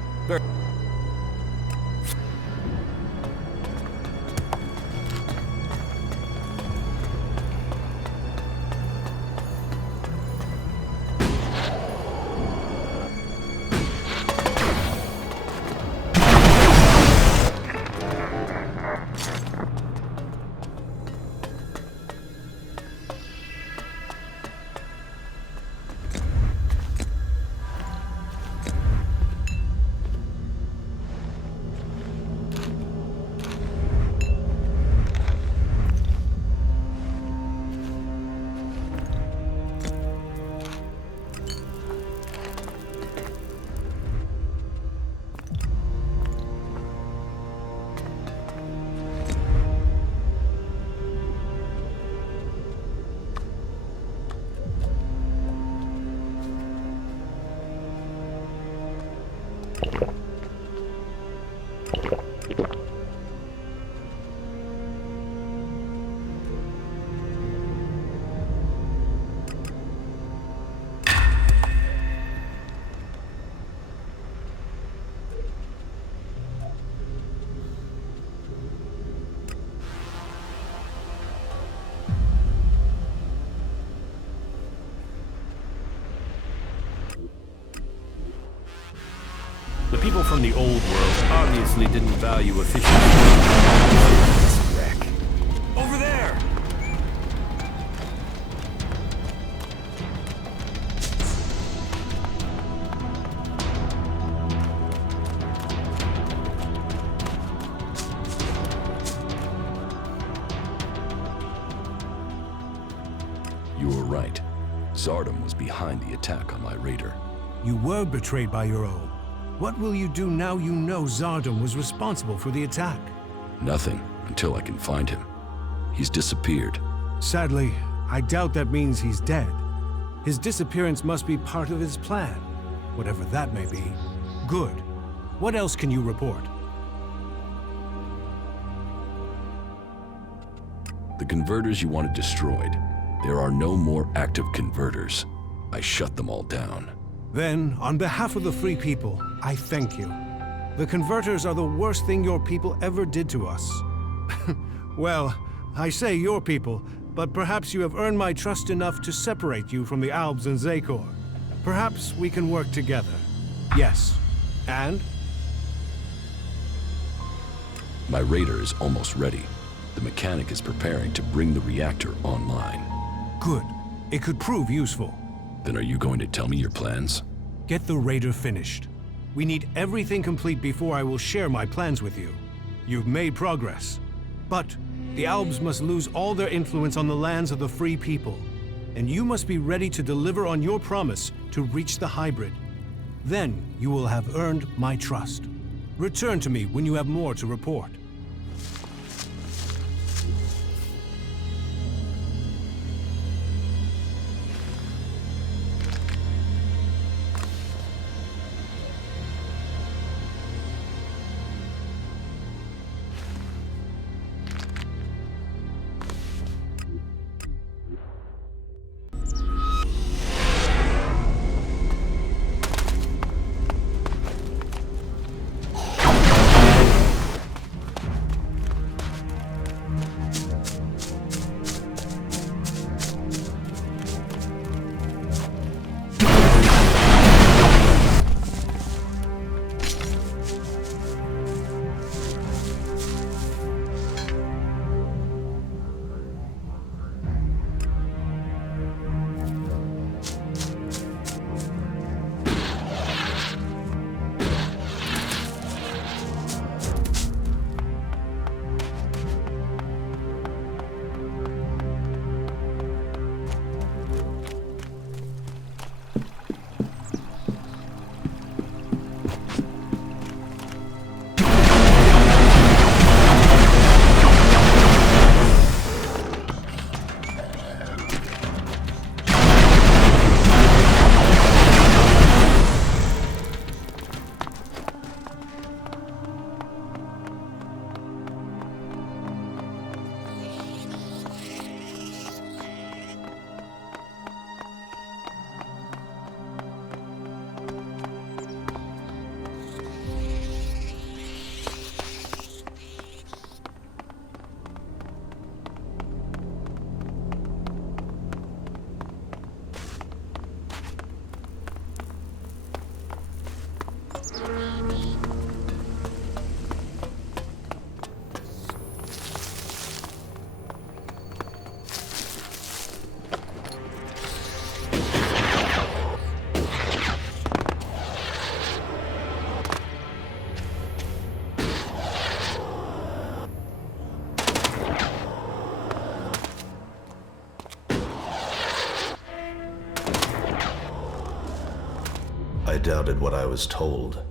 The people from the old world obviously didn't value efficiency. This wreck. Over there! You were right. Zardom was behind the attack on my raider. You were betrayed by your own. What will you do now you know Zardom was responsible for the attack? Nothing, until I can find him. He's disappeared. Sadly, I doubt that means he's dead. His disappearance must be part of his plan, whatever that may be. Good. What else can you report? The converters you wanted destroyed. There are no more active converters. I shut them all down. Then, on behalf of the Free People, I thank you. The converters are the worst thing your people ever did to us. Well, I say your people, but perhaps you have earned my trust enough to separate you from the Albs and Zakor. Perhaps we can work together. Yes. And? My raider is almost ready. The mechanic is preparing to bring the reactor online. Good. It could prove useful. Then are you going to tell me your plans? Get the raider finished. We need everything complete before I will share my plans with you. You've made progress. But the Albs must lose all their influence on the lands of the Free People. And you must be ready to deliver on your promise to reach the hybrid. Then you will have earned my trust. Return to me when you have more to report. I doubted what I was told,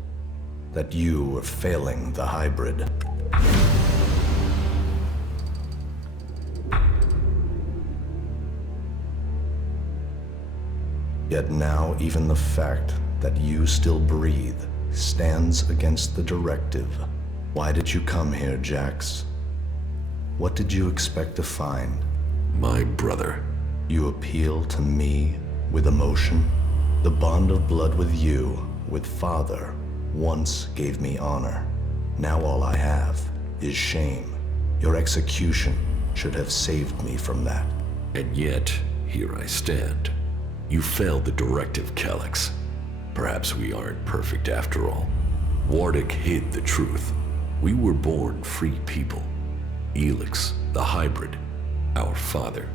that you were failing the hybrid. Yet now even the fact that you still breathe stands against the directive. Why did you come here, Jax? What did you expect to find? My brother. You appeal to me with emotion? The bond of blood with you, with Father, once gave me honor. Now all I have is shame. Your execution should have saved me from that. And yet, here I stand. You failed the directive, Helix. Perhaps we aren't perfect after all. Wardic hid the truth. We were born free people. ELEX, the hybrid, our father.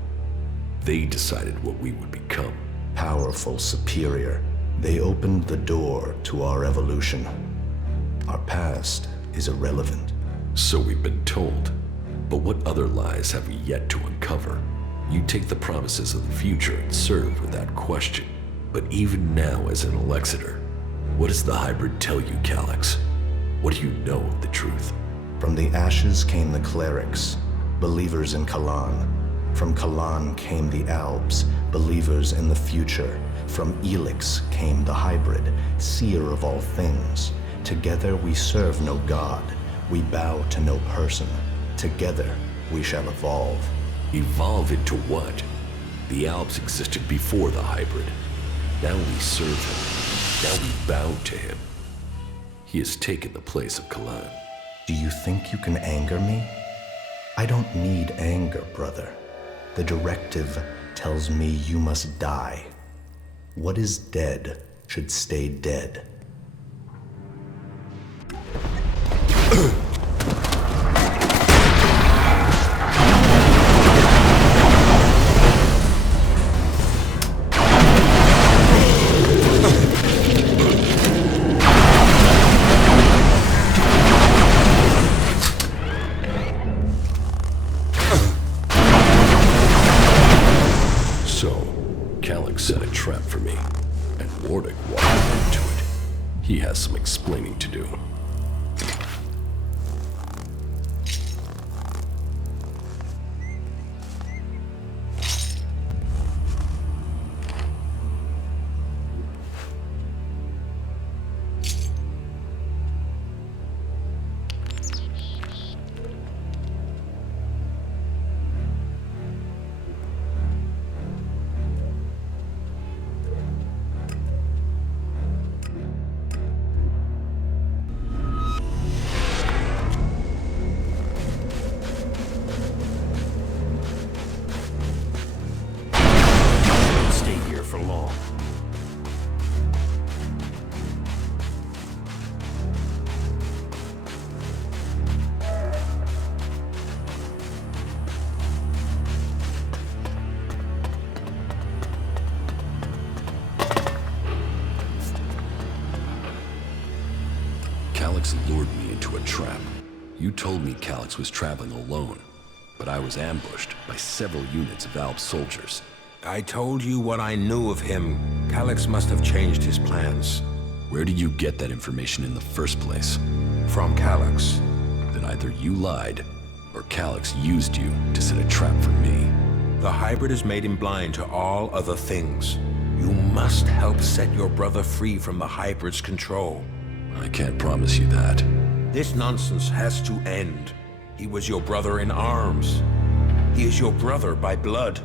They decided what we would become. Powerful, superior. They opened the door to our evolution. Our past is irrelevant. So we've been told. But what other lies have we yet to uncover? You take the promises of the future and serve without question. But even now as an Elexiter, what does the hybrid tell you, Calyx? What do you know of the truth? From the ashes came the Clerics, believers in Kalan. From Kalan came the Albs, believers in the future. From ELEX came the hybrid, seer of all things. Together we serve no god. We bow to no person. Together we shall evolve. Evolve into what? The Albs existed before the hybrid. Now we serve him. Now we bow to him. He has taken the place of Kalan. Do you think you can anger me? I don't need anger, brother. The directive tells me you must die. What is dead should stay dead. Set a trap for me, and Wardic walked into it. He has some explaining to do. Calyx lured me into a trap. You told me Calyx was traveling alone, but I was ambushed by several units of Alb soldiers. I told you what I knew of him. Calyx must have changed his plans. Where did you get that information in the first place? From Calyx. Then either you lied, or Calyx used you to set a trap for me. The hybrid has made him blind to all other things. You must help set your brother free from the hybrid's control. I can't promise you that. This nonsense has to end. He was your brother in arms. He is your brother by blood.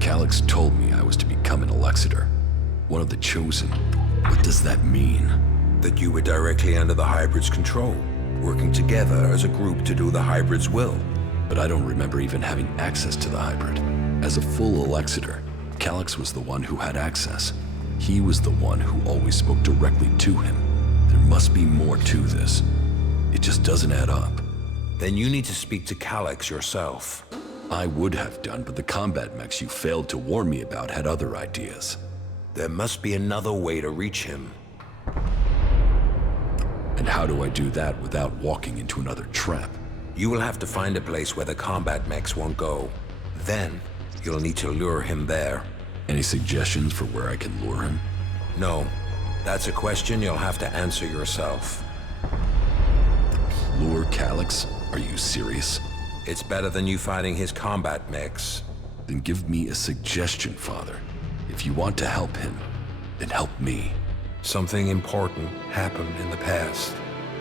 Calyx told me I was to become an Elexiter, one of the chosen. What does that mean? That you were directly under the hybrid's control, working together as a group to do the hybrid's will. But I don't remember even having access to the hybrid. As a full Elexiter, Calyx was the one who had access. He was the one who always spoke directly to him. There must be more to this. It just doesn't add up. Then you need to speak to Calyx yourself. I would have done, but the combat mechs you failed to warn me about had other ideas. There must be another way to reach him. And how do I do that without walking into another trap? You will have to find a place where the combat mechs won't go. Then, you'll need to lure him there. Any suggestions for where I can lure him? No. That's a question you'll have to answer yourself. Lure Calyx? Are you serious? It's better than you fighting his combat mechs. Then give me a suggestion, Father. If you want to help him, then help me. Something important happened in the past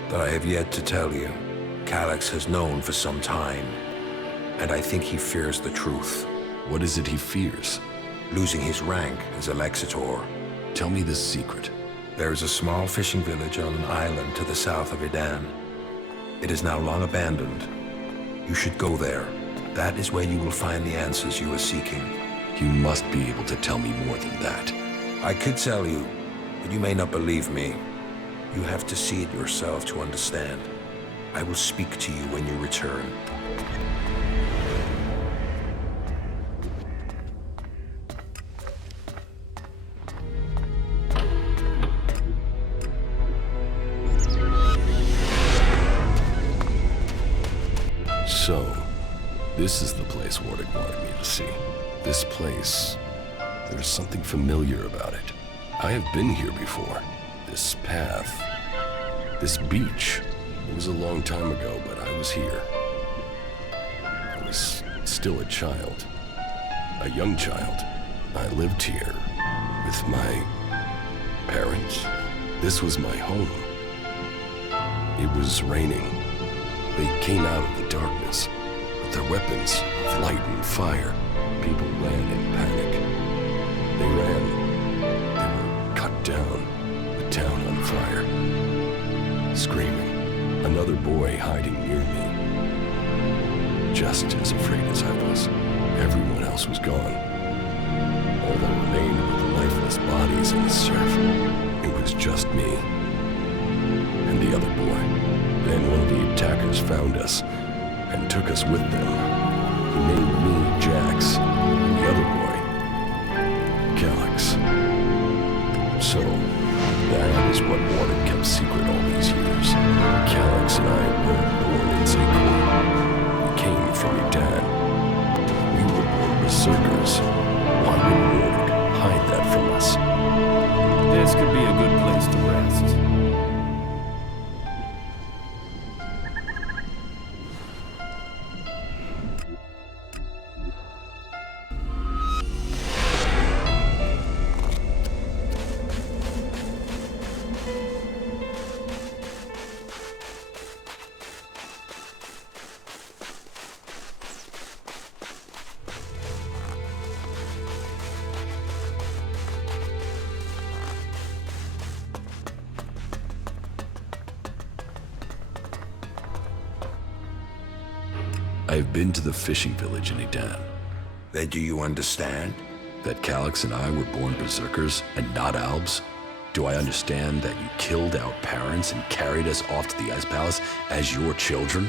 that I have yet to tell you. Calyx has known for some time, and I think he fears the truth. What is it he fears? Losing his rank as Elexitor. Tell me this secret. There is a small fishing village on an island to the south of Edan. It is now long abandoned. You should go there. That is where you will find the answers you are seeking. You must be able to tell me more than that. I could tell you, but you may not believe me. You have to see it yourself to understand. I will speak to you when you return. So, this is the place Wardick wanted me to see. This place, there's something familiar about it. I have been here before. This path, this beach. It was a long time ago, but I was here. I was still a child. A young child. I lived here with my parents. This was my home. It was raining. They came out of the darkness with their weapons of light and fire. People ran in panic. They ran. They were cut down. The town on fire. Screaming. Another boy hiding near me. Just as afraid as I was. Everyone else was gone. All that remained were the lifeless bodies in the surf. It was just me. And the other boy. Then one of the attackers found us and took us with them. He named me Jax, and the other boy, Calyx. So, that is what Wardick kept secret all these years. Calyx and I were born in Zakor. We came from Edan. We were born berserkers. Why would Wardick hide that from us? This could be a good place to rest. I've been to the fishing village in Edan. Then do you understand? That Calyx and I were born berserkers and not Albs? Do I understand that you killed our parents and carried us off to the Ice Palace as your children?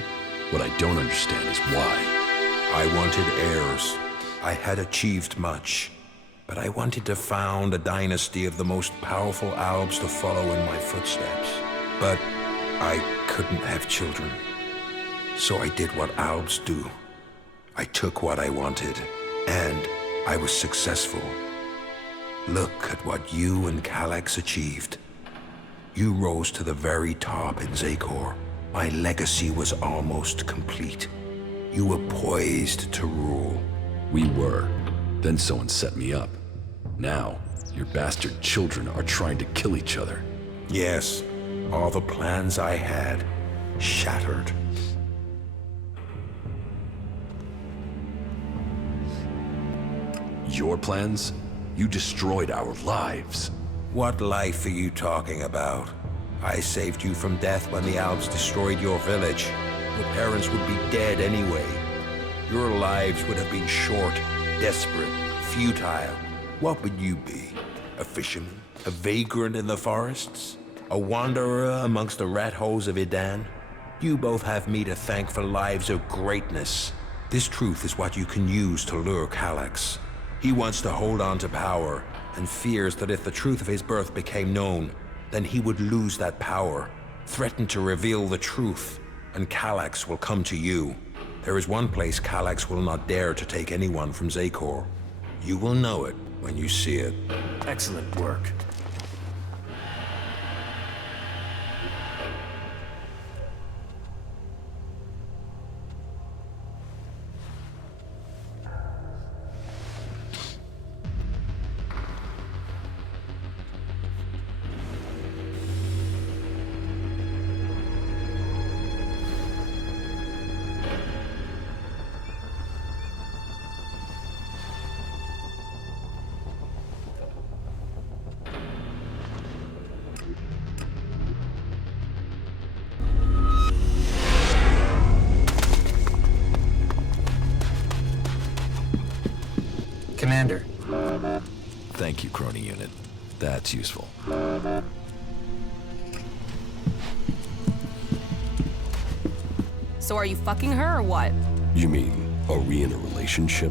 What I don't understand is why. I wanted heirs. I had achieved much. But I wanted to found a dynasty of the most powerful Albs to follow in my footsteps. But I couldn't have children. So I did what Albs do. I took what I wanted, and I was successful. Look at what you and Calyx achieved. You rose to the very top in Zakor. My legacy was almost complete. You were poised to rule. We were. Then someone set me up. Now, your bastard children are trying to kill each other. Yes, all the plans I had shattered. Your plans? You destroyed our lives. What life are you talking about? I saved you from death when the Albs destroyed your village. Your parents would be dead anyway. Your lives would have been short, desperate, futile. What would you be? A fisherman? A vagrant in the forests? A wanderer amongst the rat holes of Edan? You both have me to thank for lives of greatness. This truth is what you can use to lure Calyx. He wants to hold on to power, and fears that if the truth of his birth became known, then he would lose that power, threaten to reveal the truth, and Calyx will come to you. There is one place Calyx will not dare to take anyone from Zakor. You will know it when you see it. Excellent work. Thank you, Crony Unit. That's useful. So are you fucking her or what? You mean, are we in a relationship?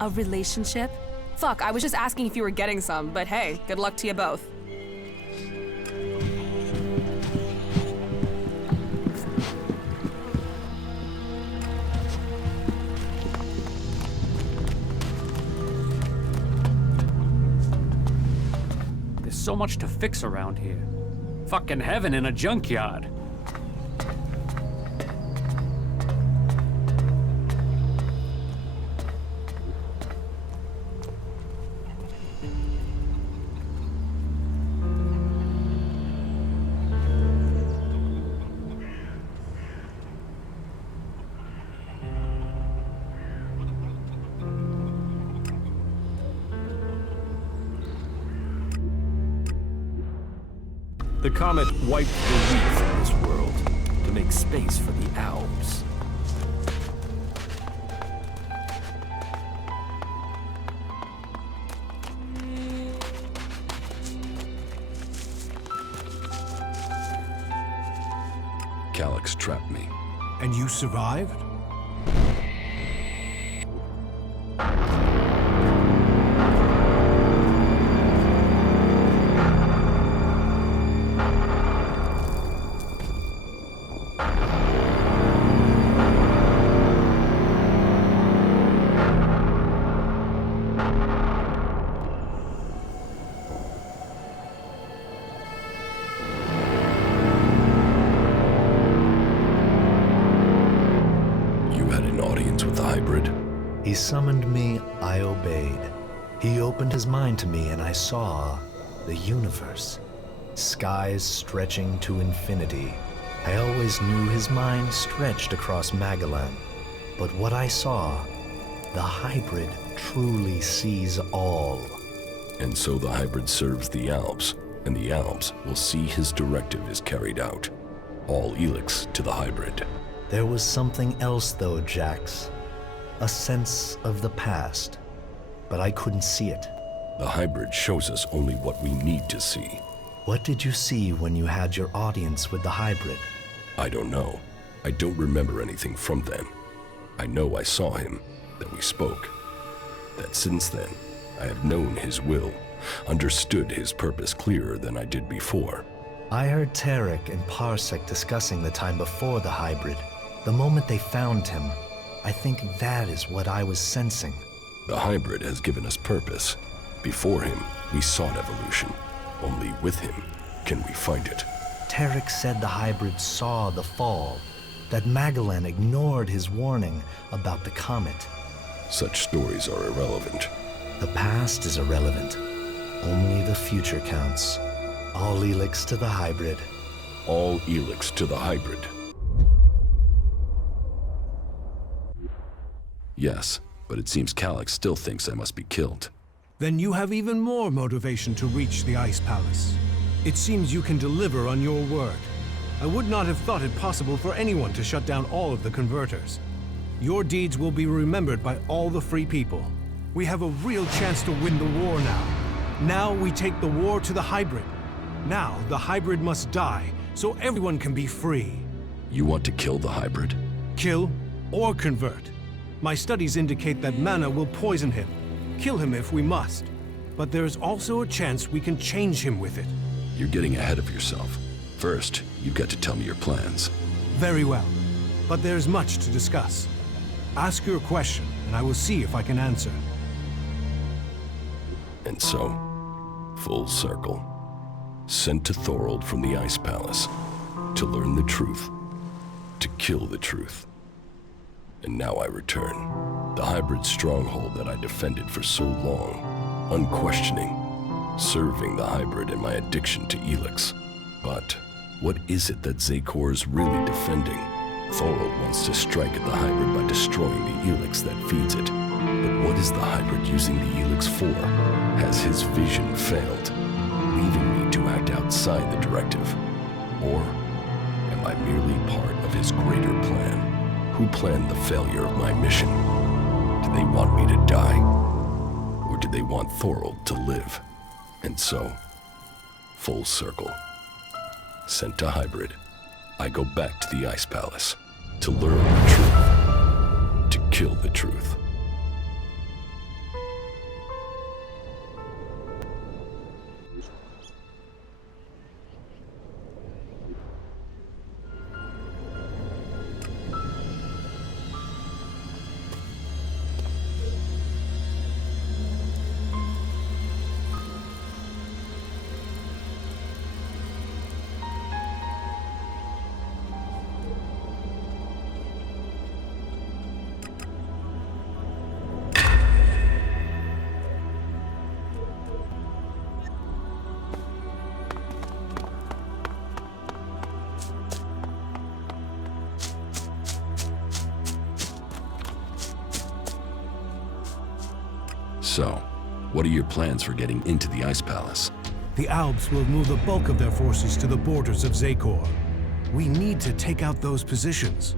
A relationship? Fuck, I was just asking if you were getting some, but hey, good luck to you both. There's so much to fix around here. Fucking heaven in a junkyard. The comet wiped the wheat from this world to make space for the Alps. Calyx trapped me. And you survived? He summoned me, I obeyed. He opened his mind to me and I saw the universe. Skies stretching to infinity. I always knew his mind stretched across Magellan. But what I saw, the hybrid truly sees all. And so the hybrid serves the Alps, and the Alps will see his directive is carried out. All ELEX to the hybrid. There was something else though, Jax. A sense of the past, but I couldn't see it. The hybrid shows us only what we need to see. What did you see when you had your audience with the hybrid? I don't know. I don't remember anything from then. I know I saw him, that we spoke. That since then, I have known his will, understood his purpose clearer than I did before. I heard Tarek and Parsec discussing the time before the hybrid. The moment they found him, I think that is what I was sensing. The hybrid has given us purpose. Before him, we sought evolution. Only with him can we find it. Tarek said the hybrid saw the fall, that Magellan ignored his warning about the comet. Such stories are irrelevant. The past is irrelevant. Only the future counts. All ELEX to the hybrid. All ELEX to the hybrid. Yes, but it seems Calyx still thinks I must be killed. Then you have even more motivation to reach the Ice Palace. It seems you can deliver on your word. I would not have thought it possible for anyone to shut down all of the converters. Your deeds will be remembered by all the free people. We have a real chance to win the war now. Now we take the war to the hybrid. Now the hybrid must die, so everyone can be free. You want to kill the hybrid? Kill or convert. My studies indicate that mana will poison him. Kill him if we must. But there's also a chance we can change him with it. You're getting ahead of yourself. First, you've got to tell me your plans. Very well. But there's much to discuss. Ask your question, and I will see if I can answer. And so, full circle. Sent to Thorold from the Ice Palace. To learn the truth. To kill the truth. And now I return. The hybrid stronghold that I defended for so long. Unquestioning. Serving the hybrid and my addiction to ELEX. But what is it that Zakor is really defending? Thorold wants to strike at the hybrid by destroying the ELEX that feeds it. But what is the hybrid using the ELEX for? Has his vision failed, leaving me to act outside the directive? Or am I merely part of his greater plan? Who planned the failure of my mission? Do they want me to die? Or do they want Thorold to live? And so, Full circle. Sent to Hybrid, I go back to the Ice Palace to learn the truth, to kill the truth. So, what are your plans for getting into the Ice Palace? The Albs will move the bulk of their forces to the borders of Zakor. We need to take out those positions.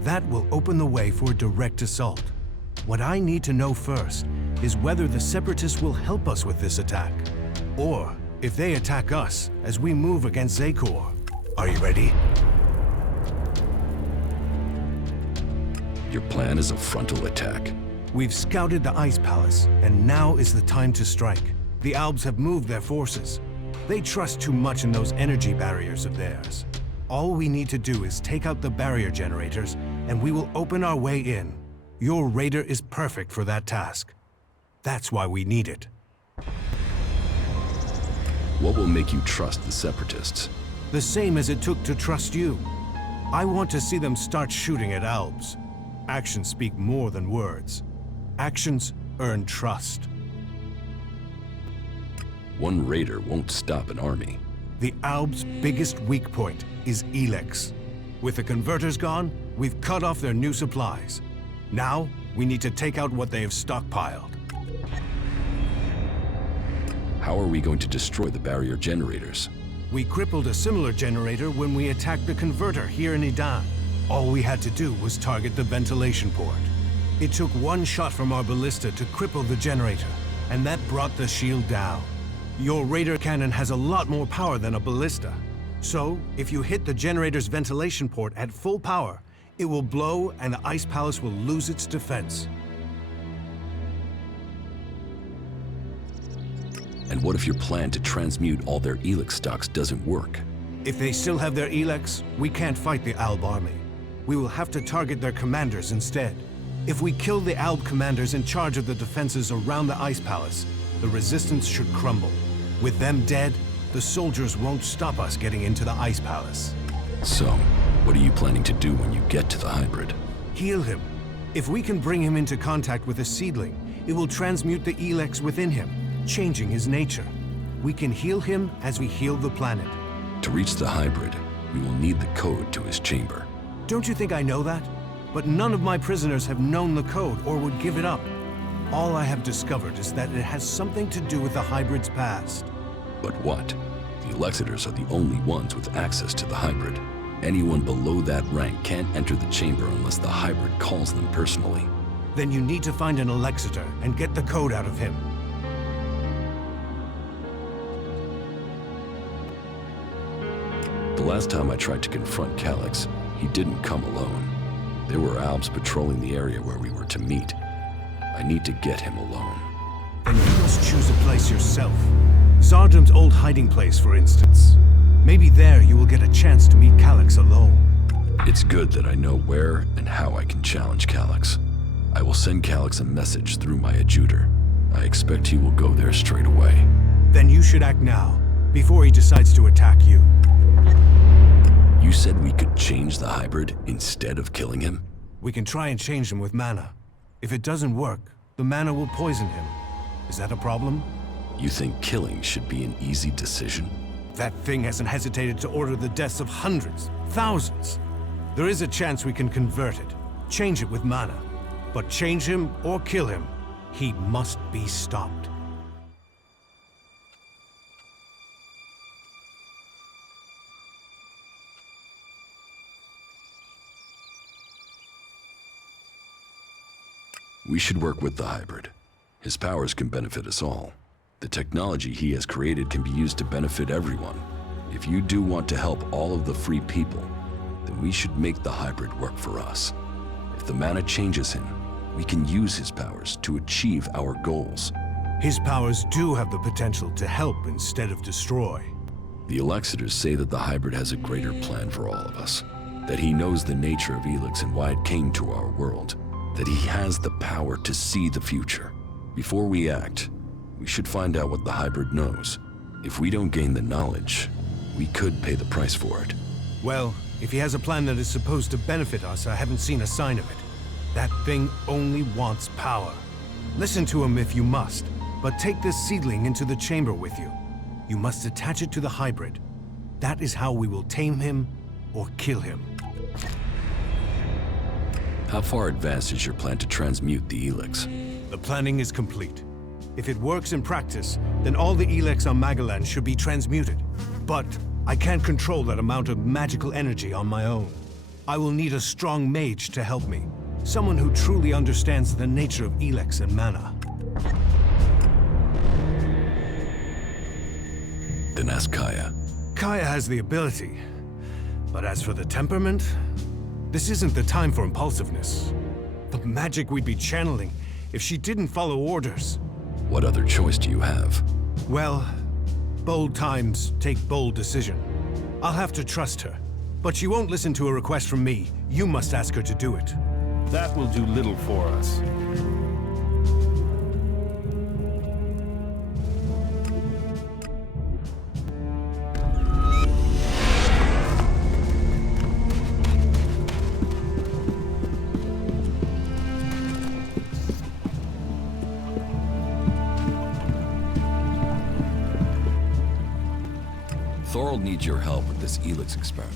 That will open the way for a direct assault. What I need to know first is whether the Separatists will help us with this attack, or if they attack us as we move against Zakor. Are you ready? Your plan is a frontal attack. We've scouted the Ice Palace, and now is the time to strike. The Albs have moved their forces. They trust too much in those energy barriers of theirs. All we need to do is take out the barrier generators, and we will open our way in. Your raider is perfect for that task. That's why we need it. What will make you trust the Separatists? The same as it took to trust you. I want to see them start shooting at Albs. Actions speak more than words. Actions earn trust. One raider won't stop an army. The Albs' biggest weak point is ELEX. With the converters gone, we've cut off their new supplies. Now, we need to take out what they have stockpiled. How are we going to destroy the barrier generators? We crippled a similar generator when we attacked the converter here in Idan. All we had to do was target the ventilation port. It took one shot from our ballista to cripple the generator, and that brought the shield down. Your radar cannon has a lot more power than a ballista. So, if you hit the generator's ventilation port at full power, it will blow and the Ice Palace will lose its defense. And what if your plan to transmute all their ELEX stocks doesn't work? If they still have their ELEX, we can't fight the Alb army. We will have to target their commanders instead. If we kill the Alb commanders in charge of the defenses around the Ice Palace, the resistance should crumble. With them dead, the soldiers won't stop us getting into the Ice Palace. So, what are you planning to do when you get to the hybrid? Heal him. If we can bring him into contact with a seedling, it will transmute the ELEX within him, changing his nature. We can heal him as we heal the planet. To reach the hybrid, we will need the code to his chamber. Don't you think I know that? But none of my prisoners have known the code or would give it up. All I have discovered is that it has something to do with the hybrid's past. But what? The Elexitors are the only ones with access to the hybrid. Anyone below that rank can't enter the chamber unless the hybrid calls them personally. Then you need to find an Elexitor and get the code out of him. The last time I tried to confront Calyx, he didn't come alone. There were Albs patrolling the area where we were to meet. I need to get him alone. Then you must choose a place yourself. Zardum's old hiding place, for instance. Maybe there you will get a chance to meet Calyx alone. It's good that I know where and how I can challenge Calyx. I will send Calyx a message through my adjutor. I expect he will go there straight away. Then you should act now, before he decides to attack you. You said we could change the hybrid instead of killing him? We can try and change him with mana. If it doesn't work, the mana will poison him. Is that a problem? You think killing should be an easy decision? That thing hasn't hesitated to order the deaths of hundreds, thousands. There is a chance we can convert it, change it with mana. But change him or kill him, he must be stopped. We should work with the hybrid. His powers can benefit us all. The technology he has created can be used to benefit everyone. If you do want to help all of the free people, then we should make the hybrid work for us. If the mana changes him, we can use his powers to achieve our goals. His powers do have the potential to help instead of destroy. The Elexitors say that the hybrid has a greater plan for all of us, that he knows the nature of ELEX and why it came to our world, that he has the power to see the future. Before we act, we should find out what the hybrid knows. If we don't gain the knowledge, we could pay the price for it. Well, if he has a plan that is supposed to benefit us, I haven't seen a sign of it. That thing only wants power. Listen to him if you must, but take this seedling into the chamber with you. You must attach it to the hybrid. That is how we will tame him or kill him. How far advanced is your plan to transmute the ELEX? The planning is complete. If it works in practice, then all the ELEX on Magalan should be transmuted. But I can't control that amount of magical energy on my own. I will need a strong mage to help me. Someone who truly understands the nature of ELEX and mana. Then ask Kaya. Kaya has the ability. But as for the temperament, this isn't the time for impulsiveness. The magic we'd be channeling if she didn't follow orders. What other choice do you have? Well, bold times take bold decision. I'll have to trust her. But she won't listen to a request from me. You must ask her to do it. That will do little for us. Thorold needs your help with this ELEX experiment.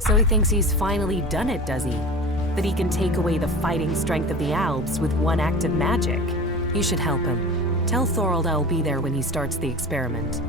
So he thinks he's finally done it, does he? That he can take away the fighting strength of the Alps with one act of magic? You should help him. Tell Thorold I'll be there when he starts the experiment.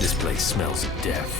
This place smells of death.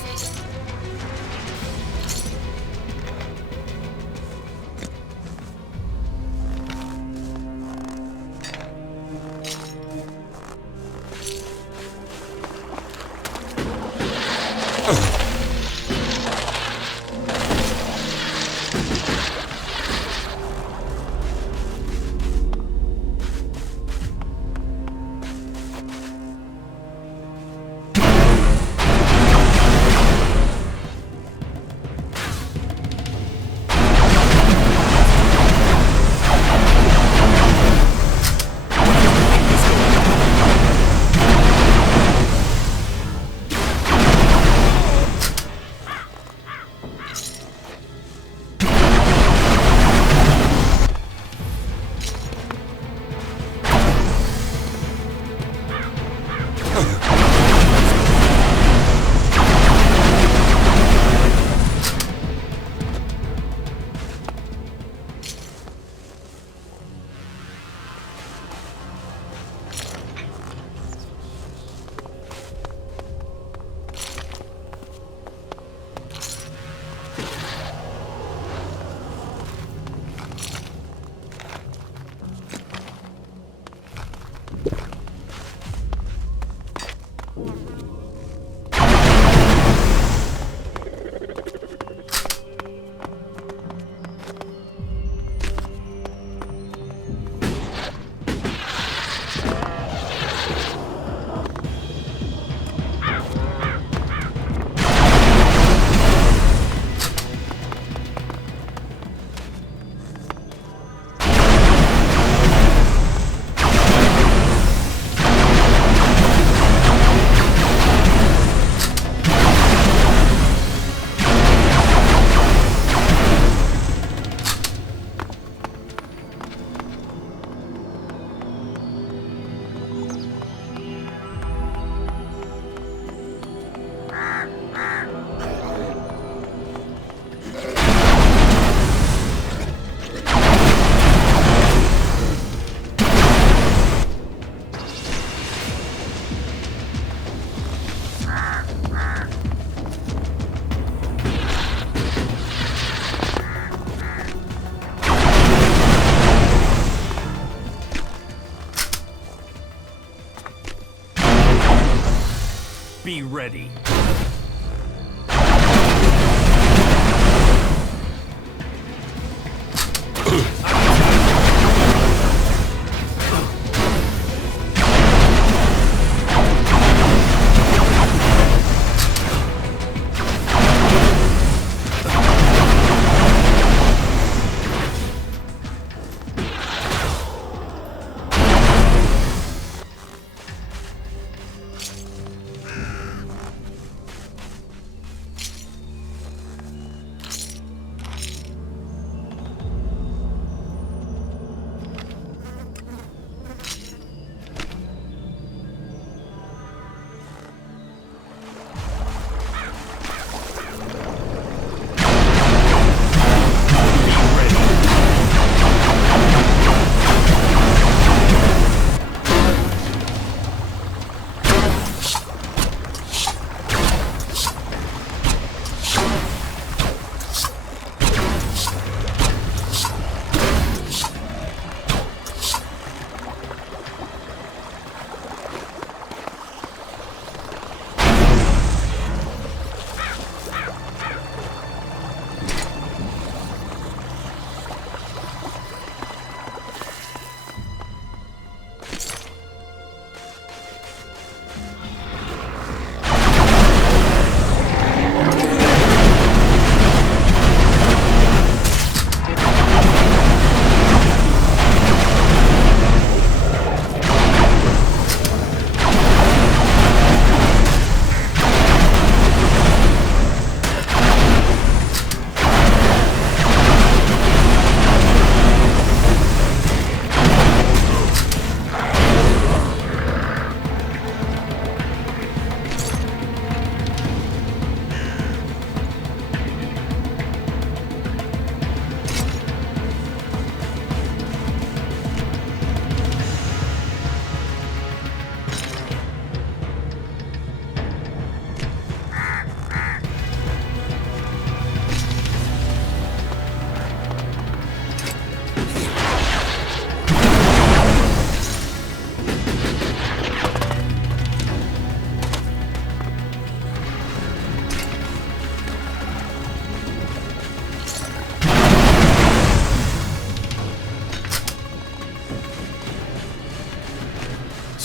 Be ready.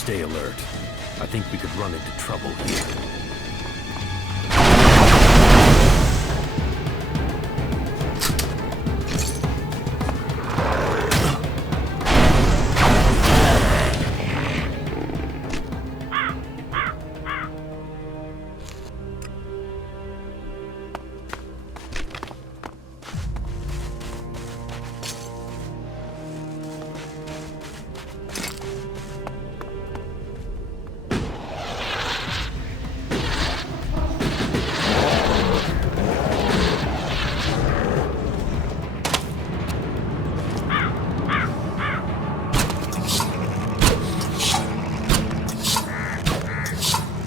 Stay alert. I think we could run into trouble here.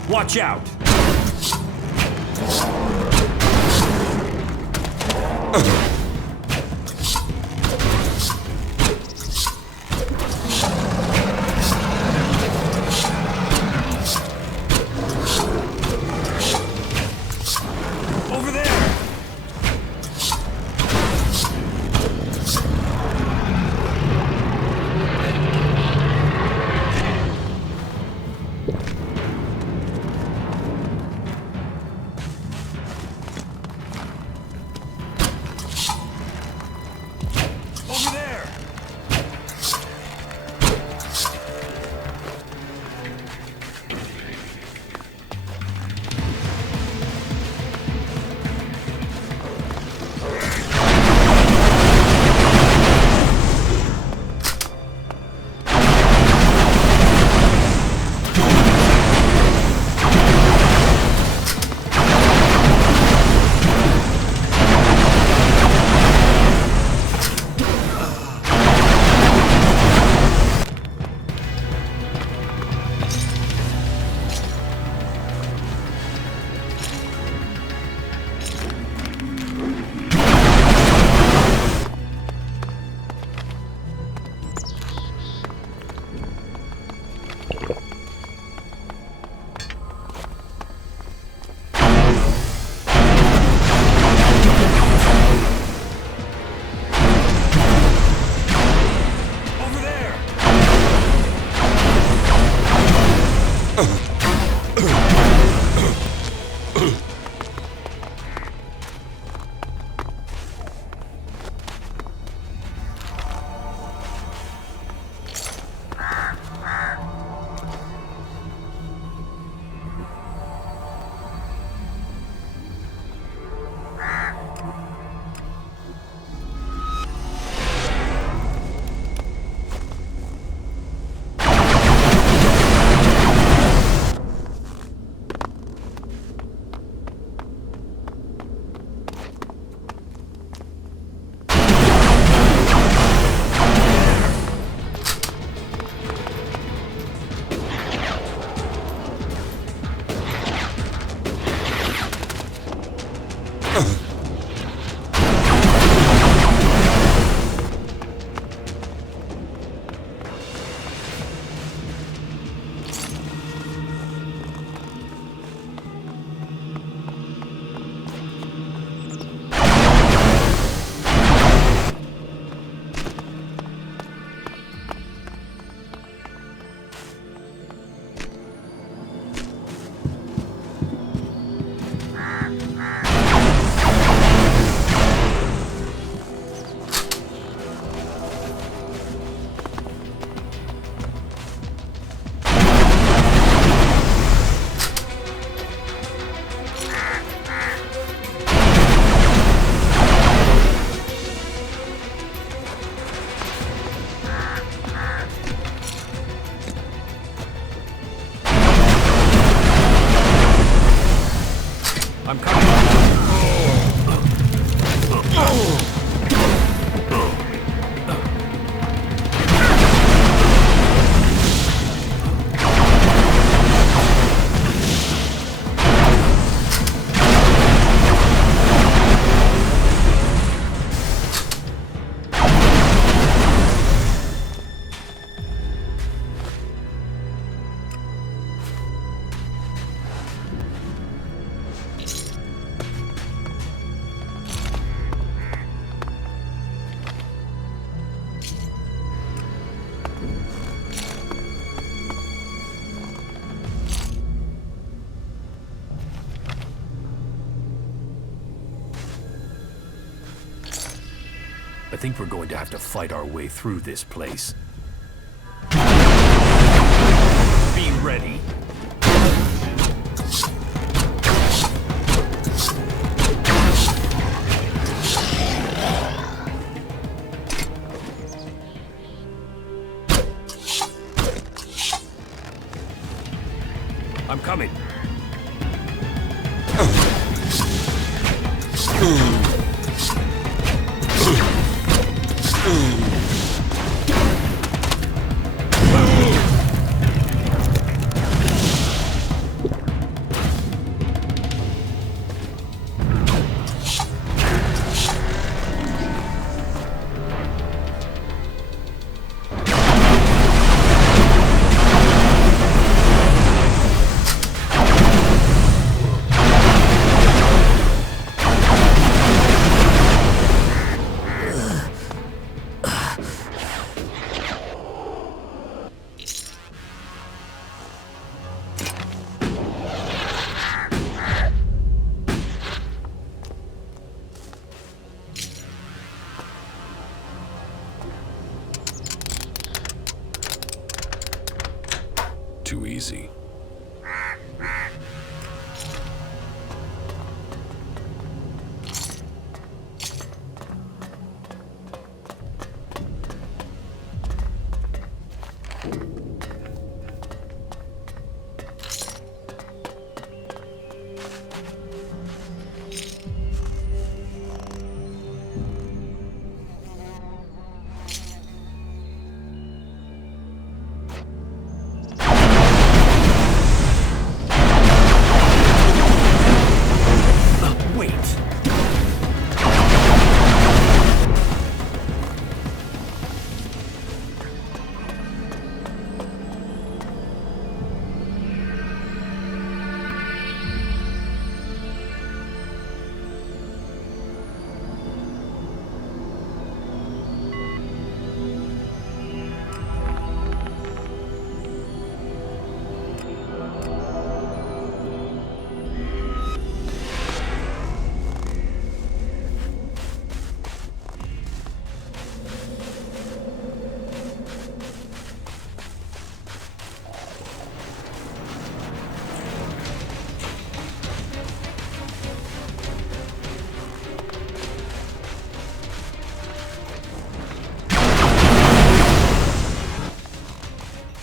Watch out! Over there! I'm coming. I think we're going to have to fight our way through this place. Be ready. I'm coming. Too easy.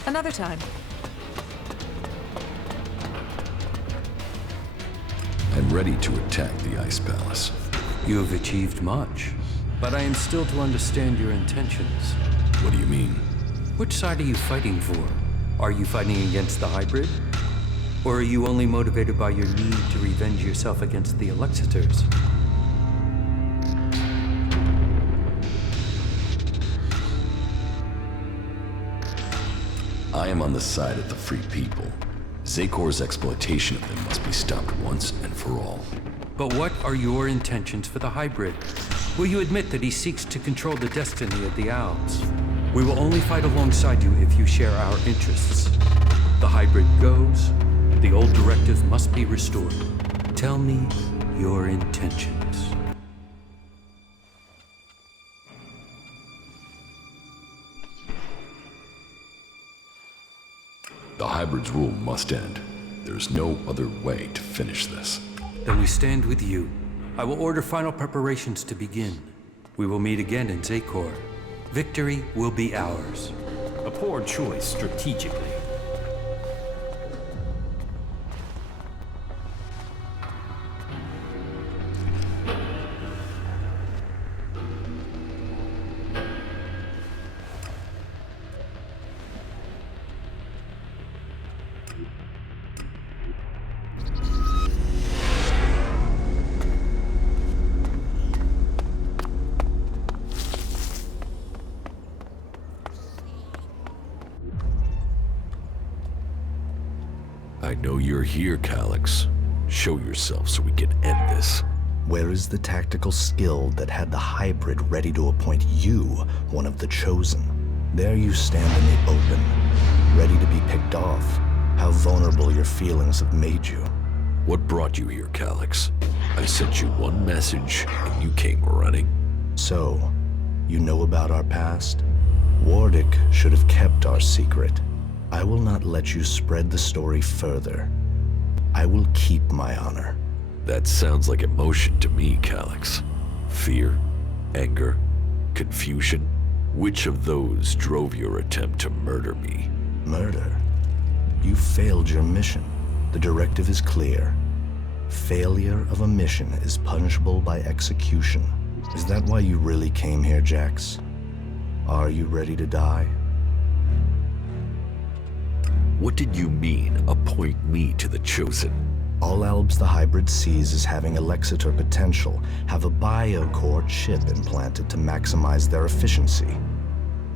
Another time. I'm ready to attack the Ice Palace. You have achieved much, but I am still to understand your intentions. What do you mean? Which side are you fighting for? Are you fighting against the hybrid? Or are you only motivated by your need to revenge yourself against the Alexiters? I am on the side of the free people. Zakor's exploitation of them must be stopped once and for all. But what are your intentions for the hybrid? Will you admit that he seeks to control the destiny of the Alps? We will only fight alongside you if you share our interests. The hybrid goes, the old directive must be restored. Tell me your intentions. The hybrid's rule must end. There's no other way to finish this. Then we stand with you. I will order final preparations to begin. We will meet again in Zakor. Victory will be ours. A poor choice strategically. I know you're here, Helix. Show yourself so we can end this. Where is the tactical skill that had the hybrid ready to appoint you one of the chosen? There you stand in the open, ready to be picked off. How vulnerable your feelings have made you. What brought you here, Helix? I sent you one message, and you came running. So, you know about our past? Wardic should have kept our secret. I will not let you spread the story further. I will keep my honor. That sounds like emotion to me, Helix. Fear, anger, confusion. Which of those drove your attempt to murder me? Murder? You failed your mission. The directive is clear. Failure of a mission is punishable by execution. Is that why you really came here, Jax? Are you ready to die? What did you mean, appoint me to the Chosen? All Albs the hybrid sees as having Alexitor potential have a biocore chip implanted to maximize their efficiency.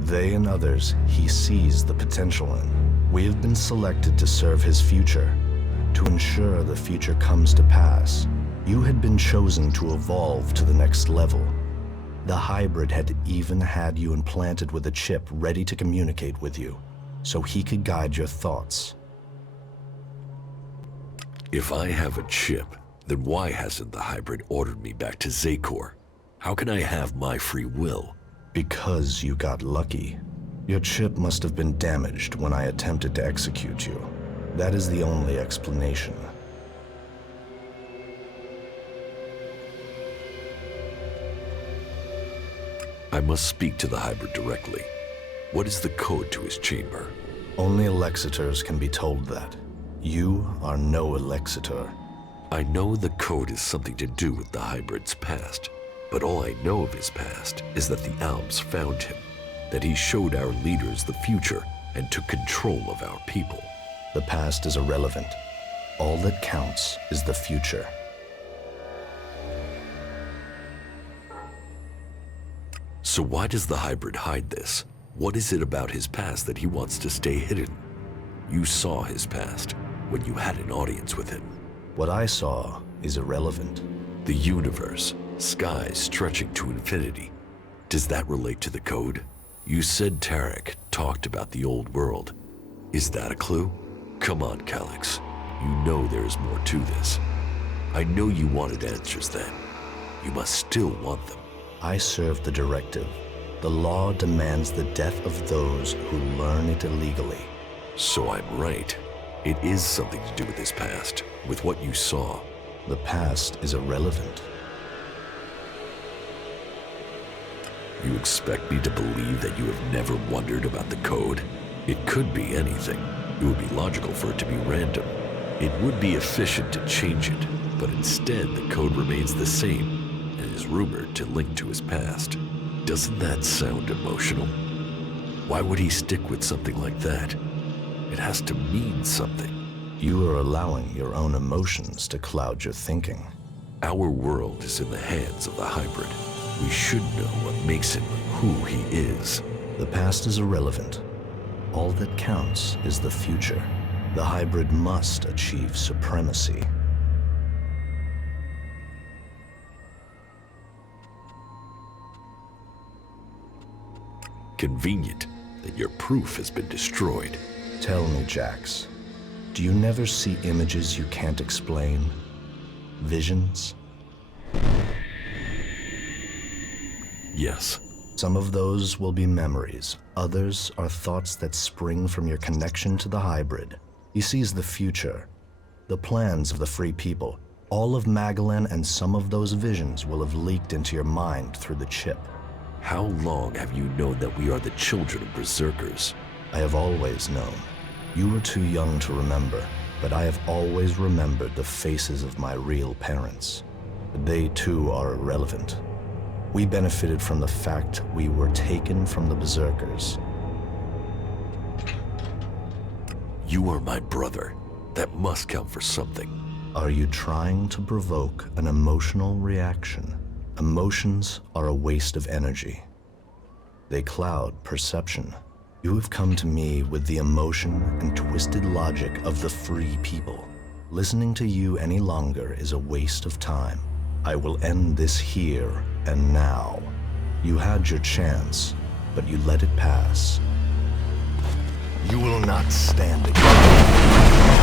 They and others he sees the potential in. We have been selected to serve his future. To ensure the future comes to pass, you had been chosen to evolve to the next level. The hybrid had even had you implanted with a chip ready to communicate with you, so he could guide your thoughts. If I have a chip, then why hasn't the hybrid ordered me back to Zakor? How can I have my free will? Because you got lucky. Your chip must have been damaged when I attempted to execute you. That is the only explanation. I must speak to the hybrid directly. What is the code to his chamber? Only Alexitors can be told that. You are no Alexitor. I know the code has something to do with the hybrid's past, but all I know of his past is that the Alps found him, that he showed our leaders the future and took control of our people. The past is irrelevant. All that counts is the future. So why does the hybrid hide this? What is it about his past that he wants to stay hidden? You saw his past when you had an audience with him. What I saw is irrelevant. The universe, skies stretching to infinity. Does that relate to the code? You said Tarek talked about the old world. Is that a clue? Come on, Helix. You know there's more to this. I know you wanted answers then. You must still want them. I serve the directive. The law demands the death of those who learn it illegally. So I'm right. It is something to do with his past, with what you saw. The past is irrelevant. You expect me to believe that you have never wondered about the code? It could be anything. It would be logical for it to be random. It would be efficient to change it, but instead the code remains the same and is rumored to link to his past. Doesn't that sound emotional? Why would he stick with something like that? It has to mean something. You are allowing your own emotions to cloud your thinking. Our world is in the hands of the hybrid. We should know what makes him who he is. The past is irrelevant. All that counts is the future. The hybrid must achieve supremacy. Convenient that your proof has been destroyed. Tell me, Jax, do you never see images you can't explain? Visions? Yes. Some of those will be memories. Others are thoughts that spring from your connection to the hybrid. He sees the future, the plans of the free people. All of Magellan and some of those visions will have leaked into your mind through the chip. How long have you known that we are the children of berserkers? I have always known. You were too young to remember, but I have always remembered the faces of my real parents. They too are irrelevant. We benefited from the fact we were taken from the berserkers. You are my brother. That must count for something. Are you trying to provoke an emotional reaction? Emotions are a waste of energy. They cloud perception. You have come to me with the emotion and twisted logic of the free people. Listening to you any longer is a waste of time. I will end this here and now. You had your chance, but you let it pass. You will not stand again.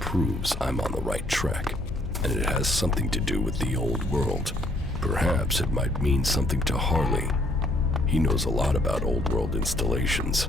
Proves I'm on the right track, and it has something to do with the old world. Perhaps it might mean something to Harley. He knows a lot about old world installations.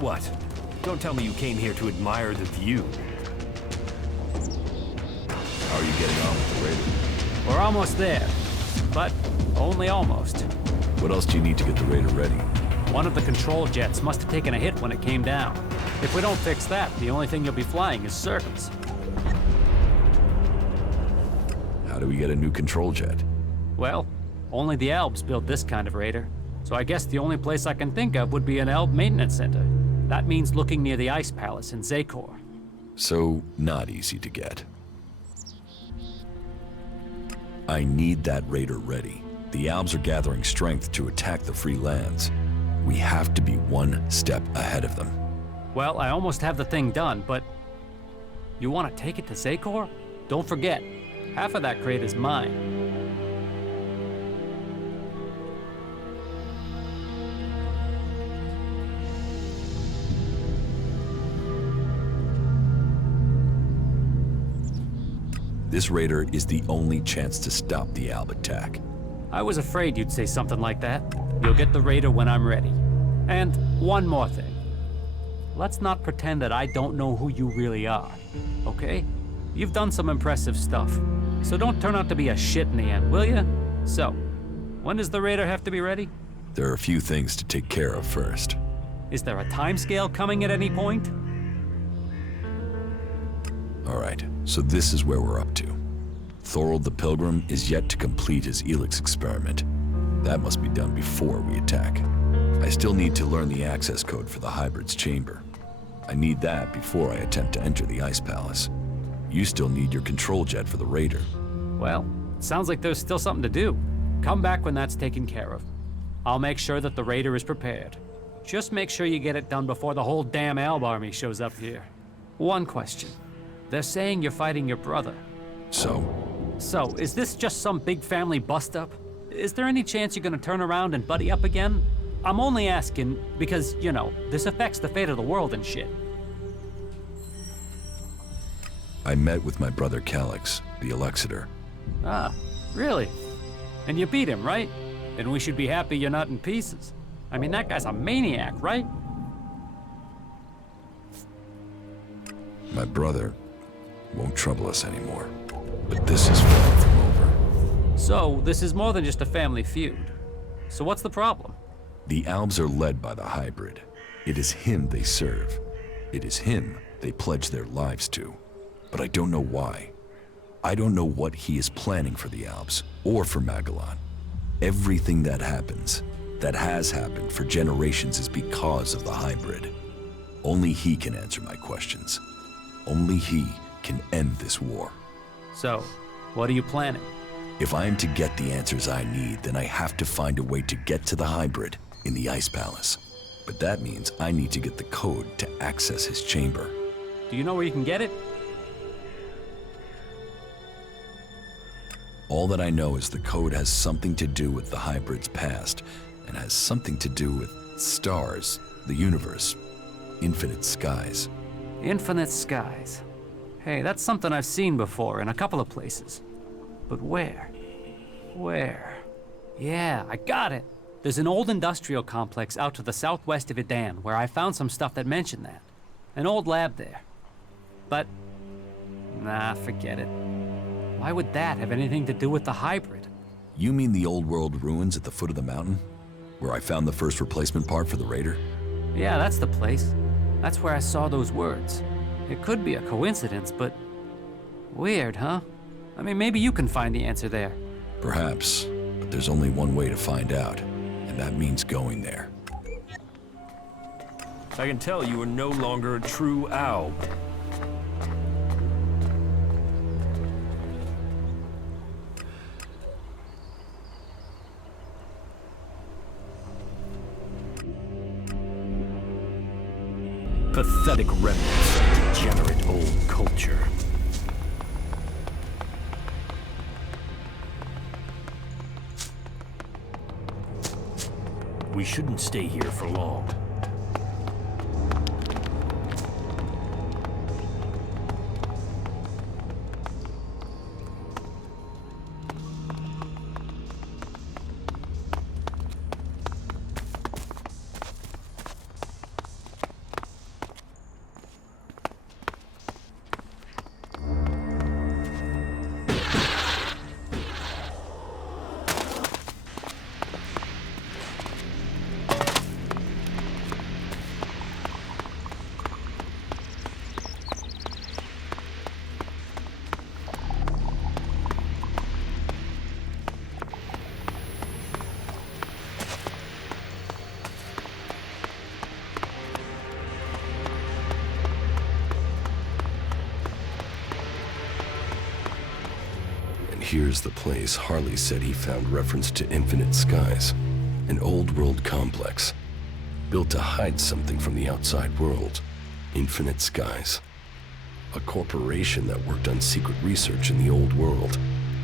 What? Don't tell me you came here to admire the view. How are you getting on with the Raider? We're almost there, but only almost. What else do you need to get the Raider ready? One of the control jets must have taken a hit when it came down. If we don't fix that, the only thing you'll be flying is circles. How do we get a new control jet? Well, only the Elves build this kind of Raider. So I guess the only place I can think of would be an Elb maintenance center. That means looking near the Ice Palace in Zakor. So, not easy to get. I need that Raider ready. The Albs are gathering strength to attack the free lands. We have to be one step ahead of them. Well, I almost have the thing done, but... You want to take it to Zakor? Don't forget, half of that crate is mine. This Raider is the only chance to stop the Alb attack. I was afraid you'd say something like that. You'll get the Raider when I'm ready. And one more thing. Let's not pretend that I don't know who you really are, okay? You've done some impressive stuff, so don't turn out to be a shit in the end, will ya? So, when does the Raider have to be ready? There are a few things to take care of first. Is there a timescale coming at any point? All right, so this is where we're up to. Thorold the Pilgrim is yet to complete his ELEX experiment. That must be done before we attack. I still need to learn the access code for the hybrid's chamber. I need that before I attempt to enter the Ice Palace. You still need your control jet for the Raider. Well, sounds like there's still something to do. Come back when that's taken care of. I'll make sure that the Raider is prepared. Just make sure you get it done before the whole damn Alb army shows up here. One question. They're saying you're fighting your brother. So, is this just some big family bust-up? Is there any chance you're gonna turn around and buddy up again? I'm only asking because, you know, this affects the fate of the world and shit. I met with my brother Calyx, the Elexiter. Ah, really? And you beat him, right? Then we should be happy you're not in pieces. I mean, that guy's a maniac, right? My brother won't trouble us anymore. But this is far from over. So, this is more than just a family feud. So what's the problem? The Albs are led by the hybrid. It is him they serve. It is him they pledge their lives to. But I don't know why. I don't know what he is planning for the Albs, or for Magellan. Everything that happens, that has happened for generations, is because of the hybrid. Only he can answer my questions. Only he can end this war. So, what are you planning? If I am to get the answers I need, then I have to find a way to get to the hybrid in the Ice Palace. But that means I need to get the code to access his chamber. Do you know where you can get it? All that I know is the code has something to do with the hybrid's past, and has something to do with stars, the universe, infinite skies. Infinite skies. Hey, that's something I've seen before in a couple of places. But where? Where? Yeah, I got it. There's an old industrial complex out to the southwest of Idan where I found some stuff that mentioned that. An old lab there. But, nah, forget it. Why would that have anything to do with the hybrid? You mean the old world ruins at the foot of the mountain? Where I found the first replacement part for the Raider? Yeah, that's the place. That's where I saw those words. It could be a coincidence, but weird, huh? I mean, maybe you can find the answer there. Perhaps, but there's only one way to find out, and that means going there. I can tell you are no longer a true Alb. Pathetic remnants of degenerate old culture. We shouldn't stay here for long. Here's the place Harley said he found reference to Infinite Skies, an old world complex, built to hide something from the outside world. Infinite Skies. A corporation that worked on secret research in the old world.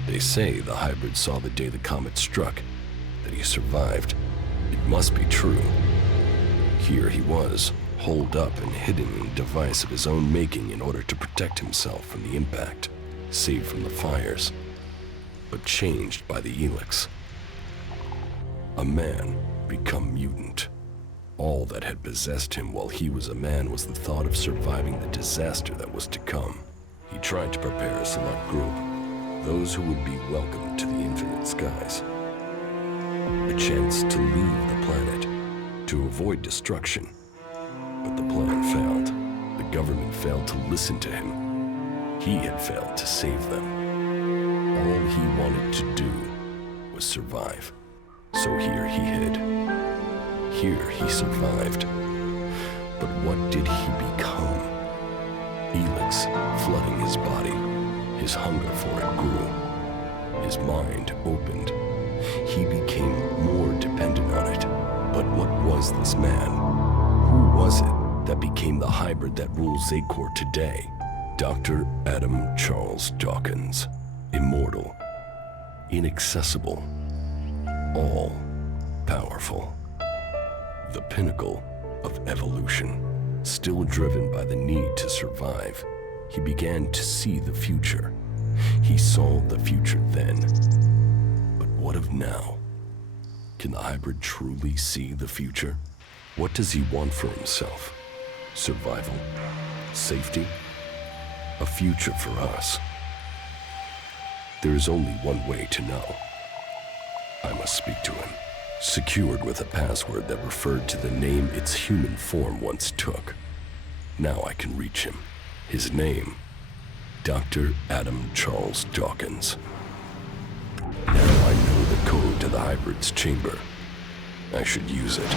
They say the hybrid saw the day the comet struck, that he survived. It must be true. Here he was, holed up and hidden in a device of his own making in order to protect himself from the impact, saved from the fires, but changed by the ELEX. A man become mutant. All that had possessed him while he was a man was the thought of surviving the disaster that was to come. He tried to prepare a select group, those who would be welcomed to the Infinite Skies. A chance to leave the planet, to avoid destruction. But the plan failed. The government failed to listen to him. He had failed to save them. All he wanted to do was survive. So here he hid. Here he survived. But what did he become? Helix flooding his body. His hunger for it grew. His mind opened. He became more dependent on it. But what was this man? Who was it that became the hybrid that rules Zacor today? Dr. Adam Charles Dawkins. Immortal. Inaccessible. All-powerful. The pinnacle of evolution. Still driven by the need to survive, he began to see the future. He saw the future then. But what of now? Can the hybrid truly see the future? What does he want for himself? Survival? Safety? A future for us? There is only one way to know. I must speak to him, secured with a password that referred to the name its human form once took. Now I can reach him. His name, Dr. Adam Charles Dawkins. Now I know the code to the hybrid's chamber. I should use it.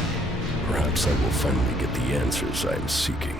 Perhaps I will finally get the answers I am seeking.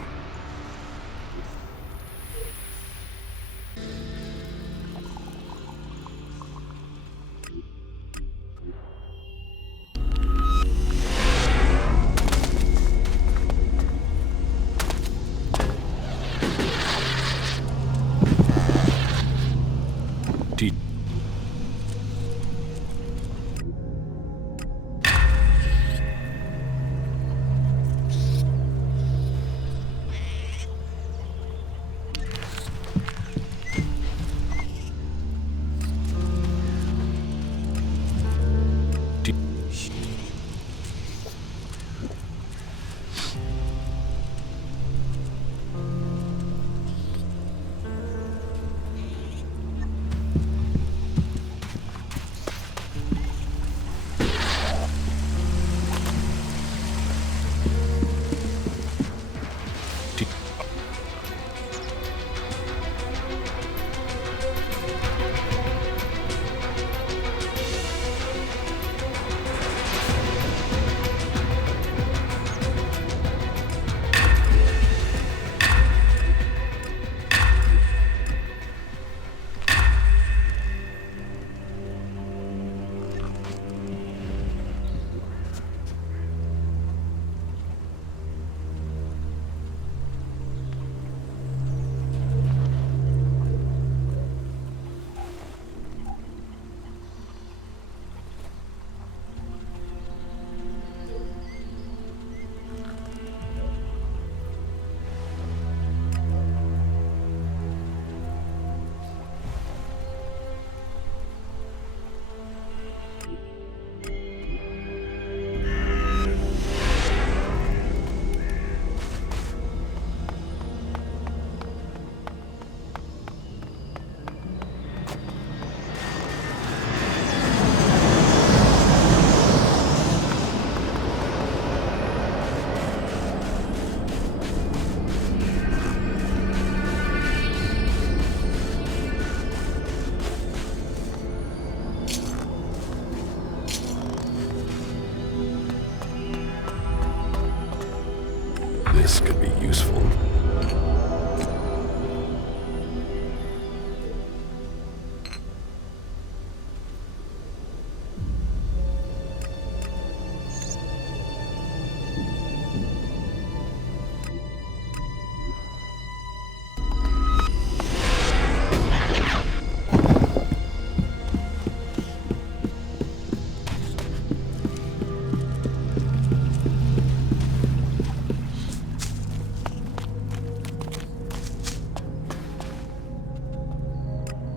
This could be useful.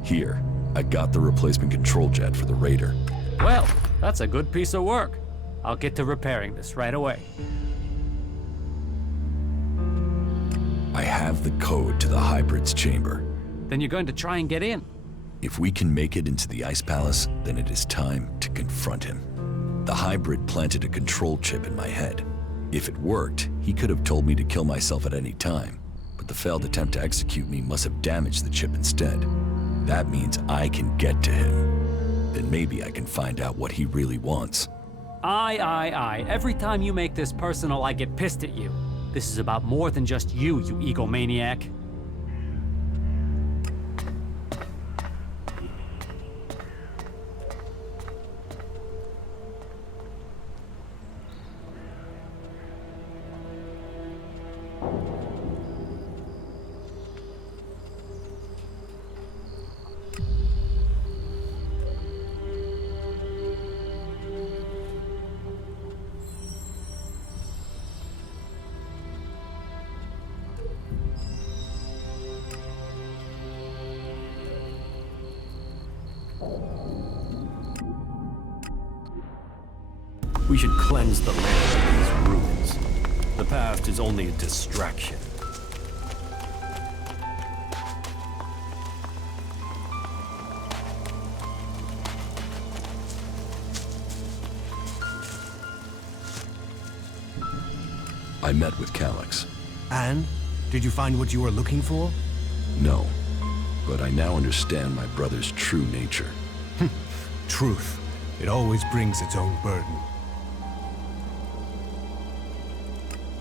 Here, I got the replacement control jet for the Raider. Well, that's a good piece of work. I'll get to repairing this right away. I have the code to the hybrid's chamber. Then you're going to try and get in? If we can make it into the Ice Palace, then it is time to confront him. The hybrid planted a control chip in my head. If it worked, he could have told me to kill myself at any time, but the failed attempt to execute me must have damaged the chip instead. That means I can get to him. Then maybe I can find out what he really wants. Aye. Every time you make this personal, I get pissed at you. This is about more than just you, you egomaniac. We should cleanse the land of these ruins. The past is only a distraction. I met with Calyx. And? Did you find what you were looking for? No, but I now understand my brother's true nature. Truth. It always brings its own burden.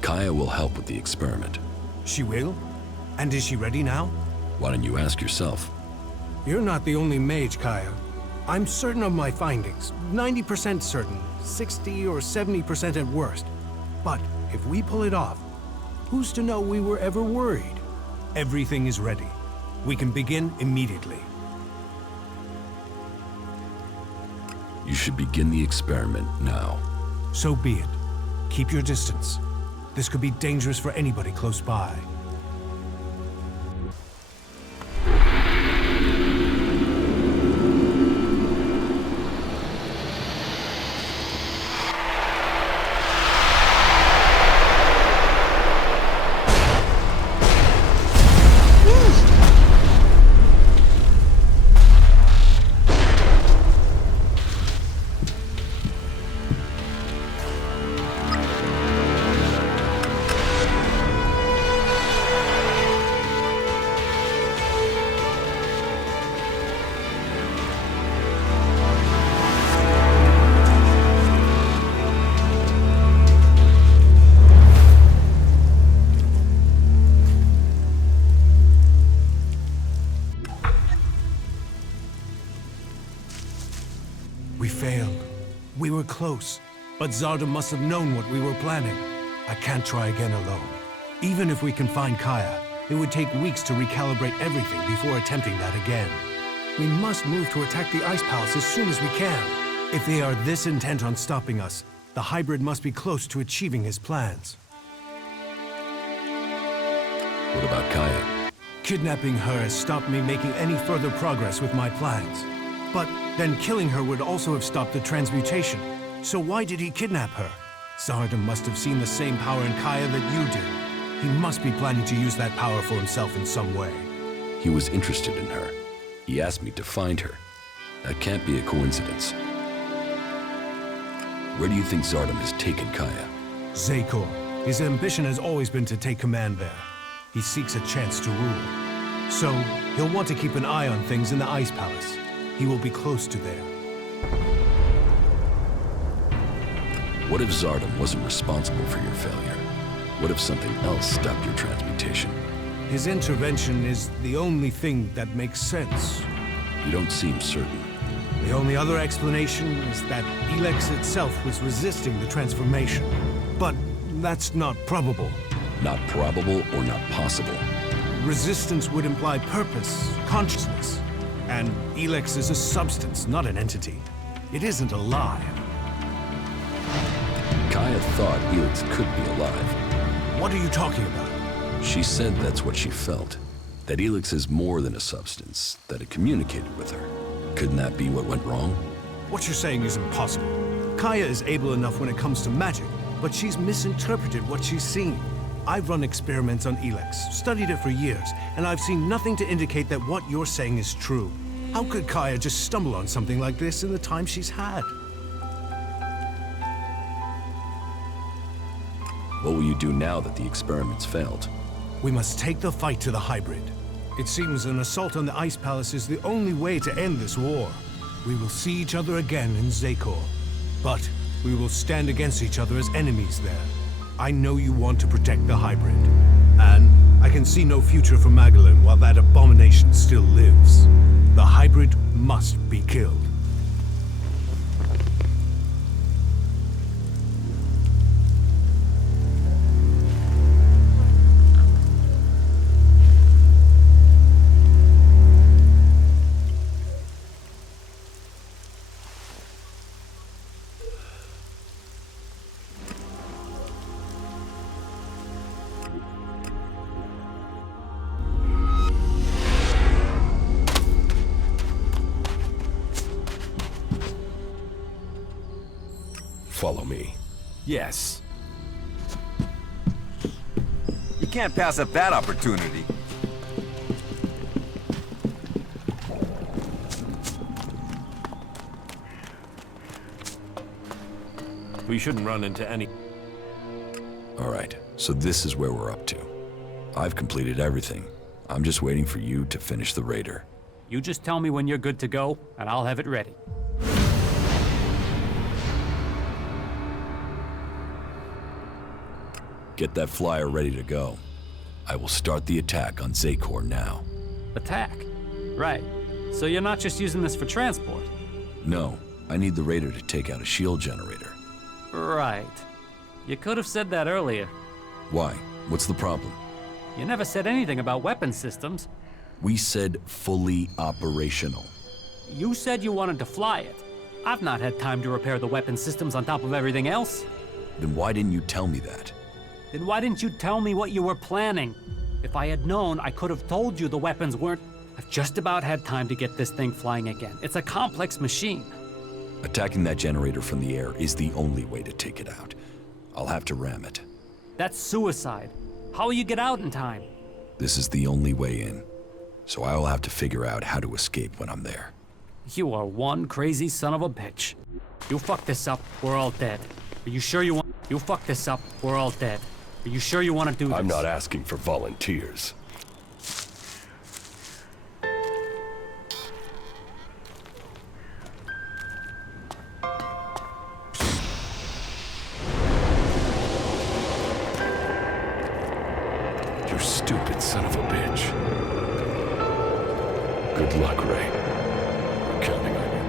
Kaya will help with the experiment. She will? And is she ready now? Why don't you ask yourself? You're not the only mage, Kaya. I'm certain of my findings. 90% certain. 60 or 70% at worst. But if we pull it off, who's to know we were ever worried? Everything is ready. We can begin immediately. You should begin the experiment now. So be it. Keep your distance. This could be dangerous for anybody close by. We failed. We were close, but Zarda must have known what we were planning. I can't try again alone. Even if we can find Kaya, it would take weeks to recalibrate everything before attempting that again. We must move to attack the Ice Palace as soon as we can. If they are this intent on stopping us, the hybrid must be close to achieving his plans. What about Kaya? Kidnapping her has stopped me making any further progress with my plans. But then killing her would also have stopped the transmutation. So why did he kidnap her? Zarda must have seen the same power in Kaya that you did. He must be planning to use that power for himself in some way. He was interested in her. He asked me to find her. That can't be a coincidence. Where do you think Zardom has taken Kaya? Zakor. His ambition has always been to take command there. He seeks a chance to rule. So, he'll want to keep an eye on things in the Ice Palace. He will be close to there. What if Zardom wasn't responsible for your failure? What if something else stopped your transmutation? His intervention is the only thing that makes sense. You don't seem certain. The only other explanation is that ELEX itself was resisting the transformation. But that's not probable. Not probable or not possible? Resistance would imply purpose, consciousness. And ELEX is a substance, not an entity. It isn't alive. Kaya thought ELEX could be alive. What are you talking about? She said that's what she felt. That ELEX is more than a substance, that it communicated with her. Couldn't that be what went wrong? What you're saying is impossible. Kaya is able enough when it comes to magic, but she's misinterpreted what she's seen. I've run experiments on ELEX, studied it for years, and I've seen nothing to indicate that what you're saying is true. How could Kaya just stumble on something like this in the time she's had? What will you do now that the experiments failed? We must take the fight to the hybrid. It seems an assault on the Ice Palace is the only way to end this war. We will see each other again in Zakor, but we will stand against each other as enemies there. I know you want to protect the hybrid, and I can see no future for Magellan while that abomination still lives. The hybrid must be killed. Follow me. Yes. You can't pass up that opportunity. We shouldn't run into any... All right, so this is where we're up to. I've completed everything. I'm just waiting for you to finish the raider. You just tell me when you're good to go, and I'll have it ready. Get that flyer ready to go. I will start the attack on Zakor now. Attack? Right. So you're not just using this for transport? No, I need the raider to take out a shield generator. Right. You could have said that earlier. Why? What's the problem? You never said anything about weapon systems. We said fully operational. You said you wanted to fly it. I've not had time to repair the weapon systems on top of everything else. Then why didn't you tell me that? Then why didn't you tell me what you were planning? If I had known, I could have told you the weapons weren't... I've just about had time to get this thing flying again. It's a complex machine. Attacking that generator from the air is the only way to take it out. I'll have to ram it. That's suicide. How will you get out in time? This is the only way in. So I will have to figure out how to escape when I'm there. You are one crazy son of a bitch. You fuck this up, we're all dead. Are you sure you want... You fuck this up, we're all dead. Are you sure you want to do this? I'm not asking for volunteers. You stupid son of a bitch. Good luck, Ray. I'm counting on you.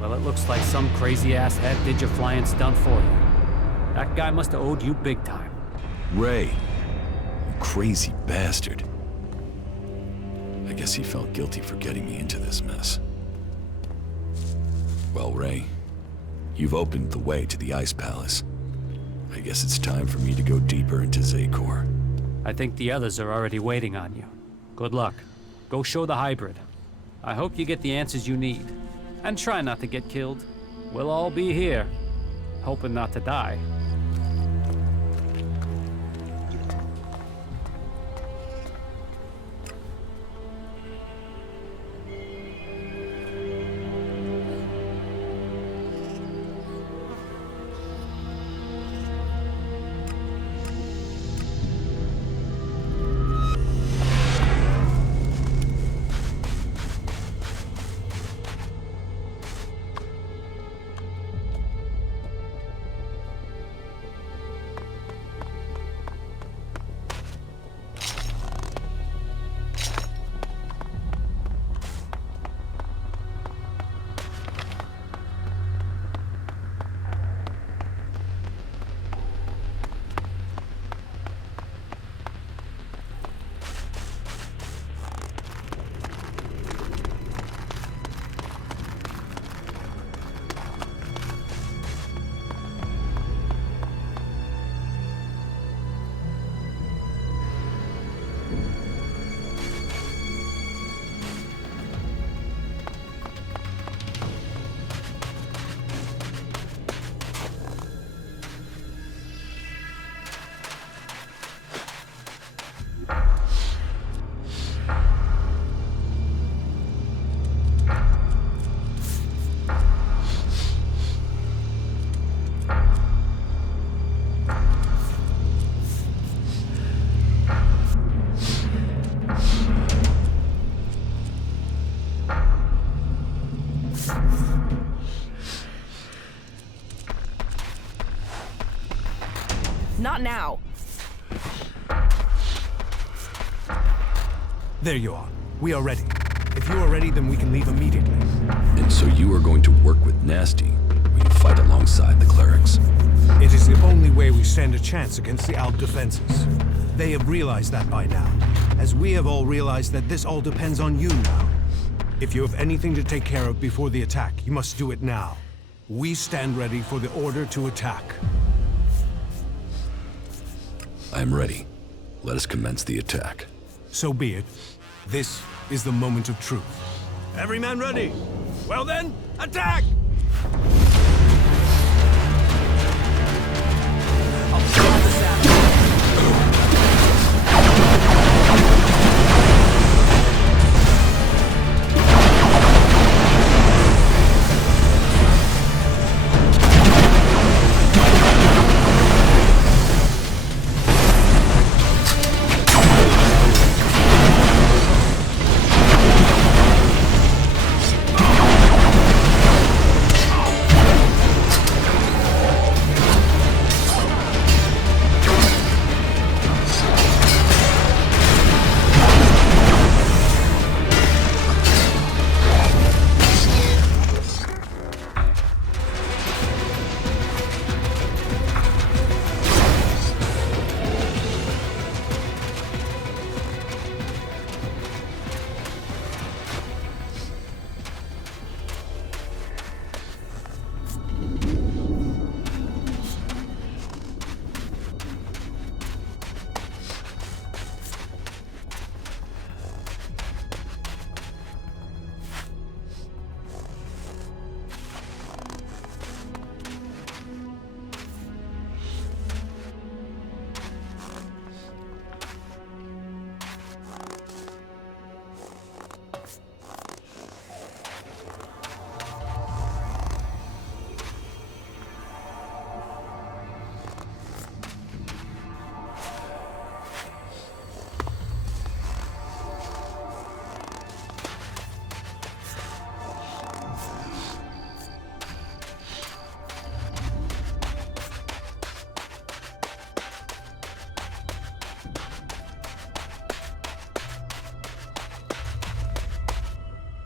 Well, it looks like some crazy-ass head did your flying stunt for you. That guy must have owed you big time. Ray, you crazy bastard. I guess he felt guilty for getting me into this mess. Well, Ray, you've opened the way to the Ice Palace. I guess it's time for me to go deeper into Zakor. I think the others are already waiting on you. Good luck. Go show the hybrid. I hope you get the answers you need. And try not to get killed. We'll all be here, hoping not to die. Not now. There you are. We are ready. If you are ready, then we can leave immediately. And so you are going to work with Nasty when you fight alongside the clerics. It is the only way we stand a chance against the Alp defenses. They have realized that by now, as we have all realized that this all depends on you now. If you have anything to take care of before the attack, you must do it now. We stand ready for the order to attack. I am ready. Let us commence the attack. So be it. This is the moment of truth. Every man ready? Well then, attack!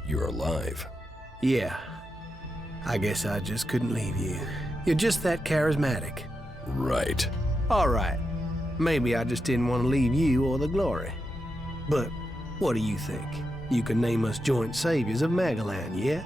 You're alive. Yeah. I guess I just couldn't leave you. You're just that charismatic. Right. All right. Maybe I just didn't want to leave you or the glory. But what do you think? You can name us joint saviors of Magalan, yeah?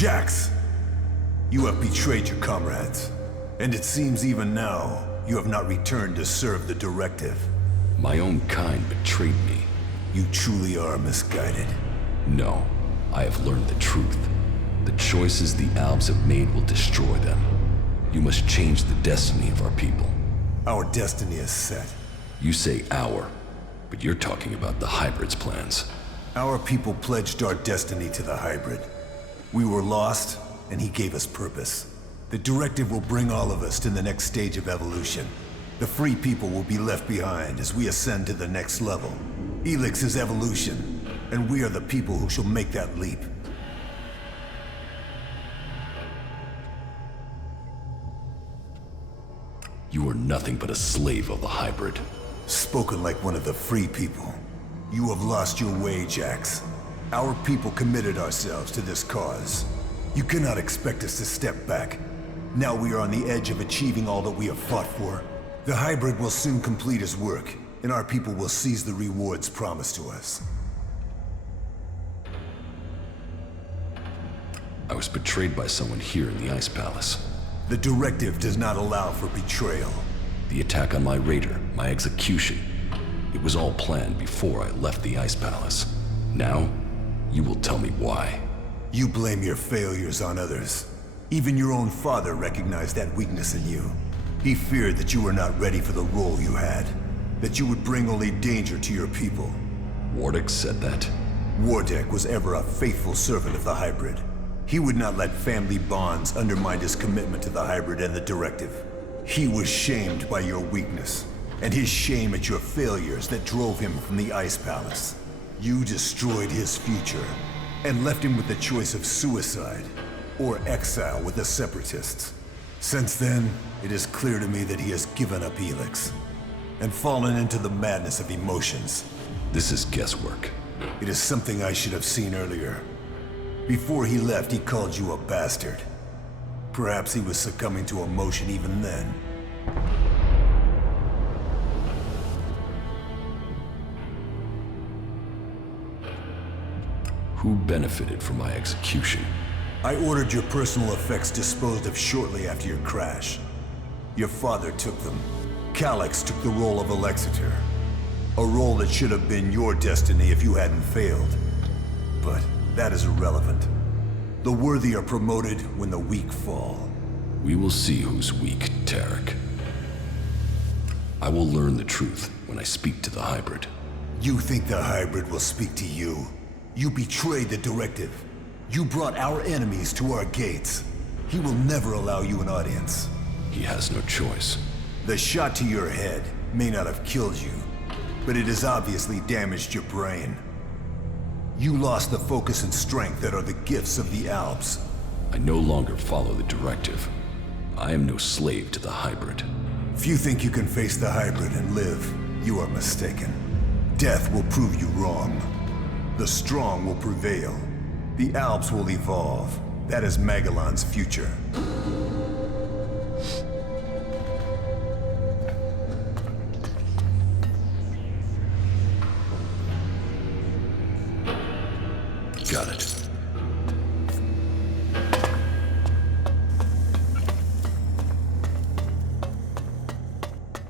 Jax! You have betrayed your comrades. And it seems even now, you have not returned to serve the directive. My own kind betrayed me. You truly are misguided. No, I have learned the truth. The choices the Albs have made will destroy them. You must change the destiny of our people. Our destiny is set. You say our, but you're talking about the Hybrid's plans. Our people pledged our destiny to the Hybrid. We were lost, and he gave us purpose. The directive will bring all of us to the next stage of evolution. The free people will be left behind as we ascend to the next level. ELEX is evolution, and we are the people who shall make that leap. You are nothing but a slave of the Hybrid. Spoken like one of the free people. You have lost your way, Jax. Our people committed ourselves to this cause. You cannot expect us to step back. Now we are on the edge of achieving all that we have fought for. The Hybrid will soon complete his work, and our people will seize the rewards promised to us. I was betrayed by someone here in the Ice Palace. The directive does not allow for betrayal. The attack on my raider, my execution. It was all planned before I left the Ice Palace. Now, you will tell me why. You blame your failures on others. Even your own father recognized that weakness in you. He feared that you were not ready for the role you had. That you would bring only danger to your people. Wardick said that? Wardick was ever a faithful servant of the Hybrid. He would not let family bonds undermine his commitment to the Hybrid and the directive. He was shamed by your weakness, and his shame at your failures that drove him from the Ice Palace. You destroyed his future, and left him with the choice of suicide, or exile with the Separatists. Since then, it is clear to me that he has given up ELEX, and fallen into the madness of emotions. This is guesswork. It is something I should have seen earlier. Before he left, he called you a bastard. Perhaps he was succumbing to emotion even then. Who benefited from my execution? I ordered your personal effects disposed of shortly after your crash. Your father took them. Calyx took the role of Alexitor. A role that should have been your destiny if you hadn't failed. But that is irrelevant. The worthy are promoted when the weak fall. We will see who's weak, Tarek. I will learn the truth when I speak to the Hybrid. You think the Hybrid will speak to you? You betrayed the directive. You brought our enemies to our gates. He will never allow you an audience. He has no choice. The shot to your head may not have killed you, but it has obviously damaged your brain. You lost the focus and strength that are the gifts of the Alps. I no longer follow the directive. I am no slave to the Hybrid. If you think you can face the Hybrid and live, you are mistaken. Death will prove you wrong. The strong will prevail. The Alps will evolve. That is Magellan's future. Got it.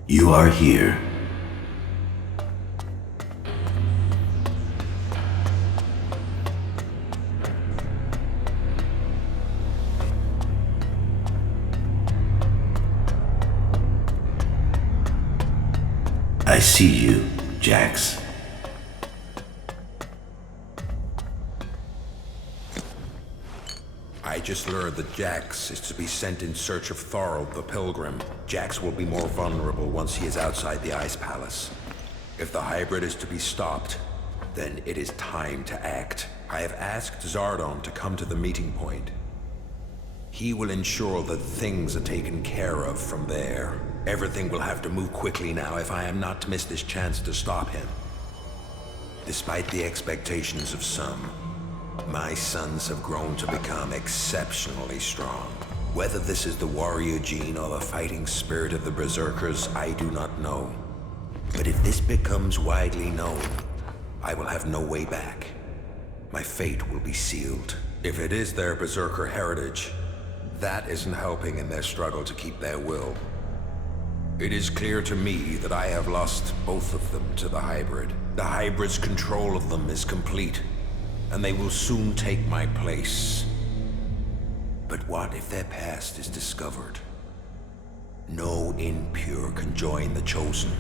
You are here. I see you, Jax. I just learned that Jax is to be sent in search of Thorold the Pilgrim. Jax will be more vulnerable once he is outside the Ice Palace. If the Hybrid is to be stopped, then it is time to act. I have asked Zardon to come to the meeting point. He will ensure that things are taken care of from there. Everything will have to move quickly now if I am not to miss this chance to stop him. Despite the expectations of some, my sons have grown to become exceptionally strong. Whether this is the warrior gene or the fighting spirit of the Berserkers, I do not know. But if this becomes widely known, I will have no way back. My fate will be sealed. If it is their Berserker heritage, that isn't helping in their struggle to keep their will. It is clear to me that I have lost both of them to the hybrid. The hybrid's control of them is complete, and they will soon take my place. But what if their past is discovered? No impure can join the Chosen.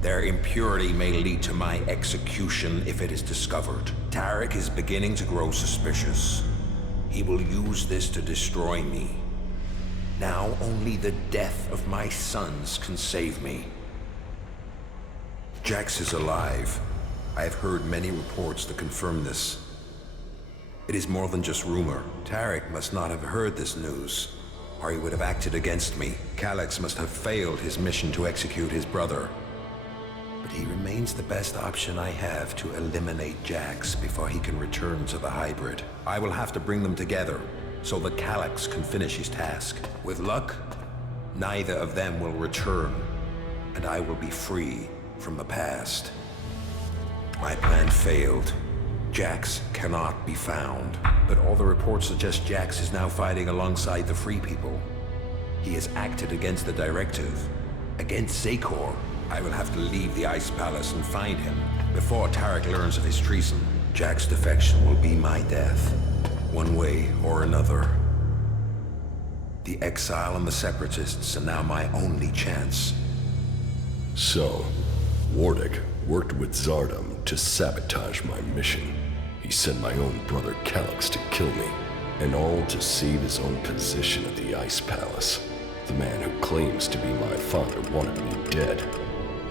Their impurity may lead to my execution if it is discovered. Tarek is beginning to grow suspicious. He will use this to destroy me. Now only the death of my sons can save me. Jax is alive. I have heard many reports that confirm this. It is more than just rumor. Tarek must not have heard this news, or he would have acted against me. Calyx must have failed his mission to execute his brother. But he remains the best option I have to eliminate Jax before he can return to the hybrid. I will have to bring them together, so that Calyx can finish his task. With luck, neither of them will return, and I will be free from the past. My plan failed. Jax cannot be found, but all the reports suggest Jax is now fighting alongside the Free People. He has acted against the directive, against Zakor. I will have to leave the Ice Palace and find him before Tarek learns of his treason. Jax's defection will be my death, one way or another. The exile and the Separatists are now my only chance. So, Wardick worked with Zardom to sabotage my mission. He sent my own brother Calyx to kill me, and all to save his own position at the Ice Palace. The man who claims to be my father wanted me dead,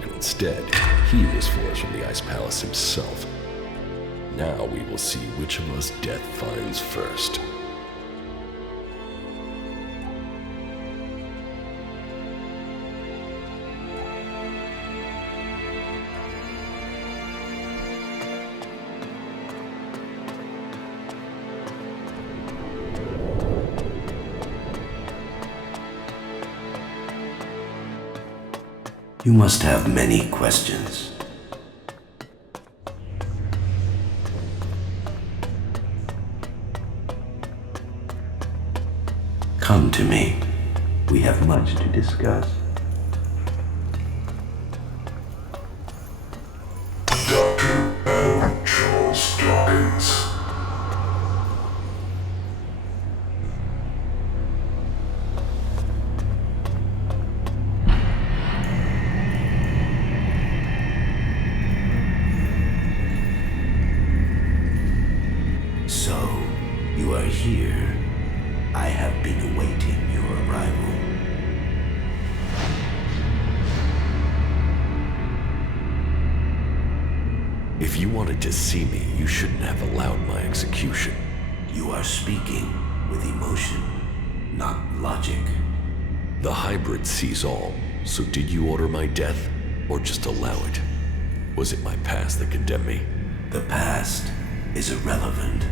and instead, he was forced from the Ice Palace himself. Now we will see which of us death finds first. You must have many questions. Come to me. We have much to discuss. Dr. Alan Charles Grimes. So, you are here. I have been awaiting your arrival. If you wanted to see me, you shouldn't have allowed my execution. You are speaking with emotion, not logic. The hybrid sees all, so did you order my death, or just allow it? Was it my past that condemned me? The past is irrelevant.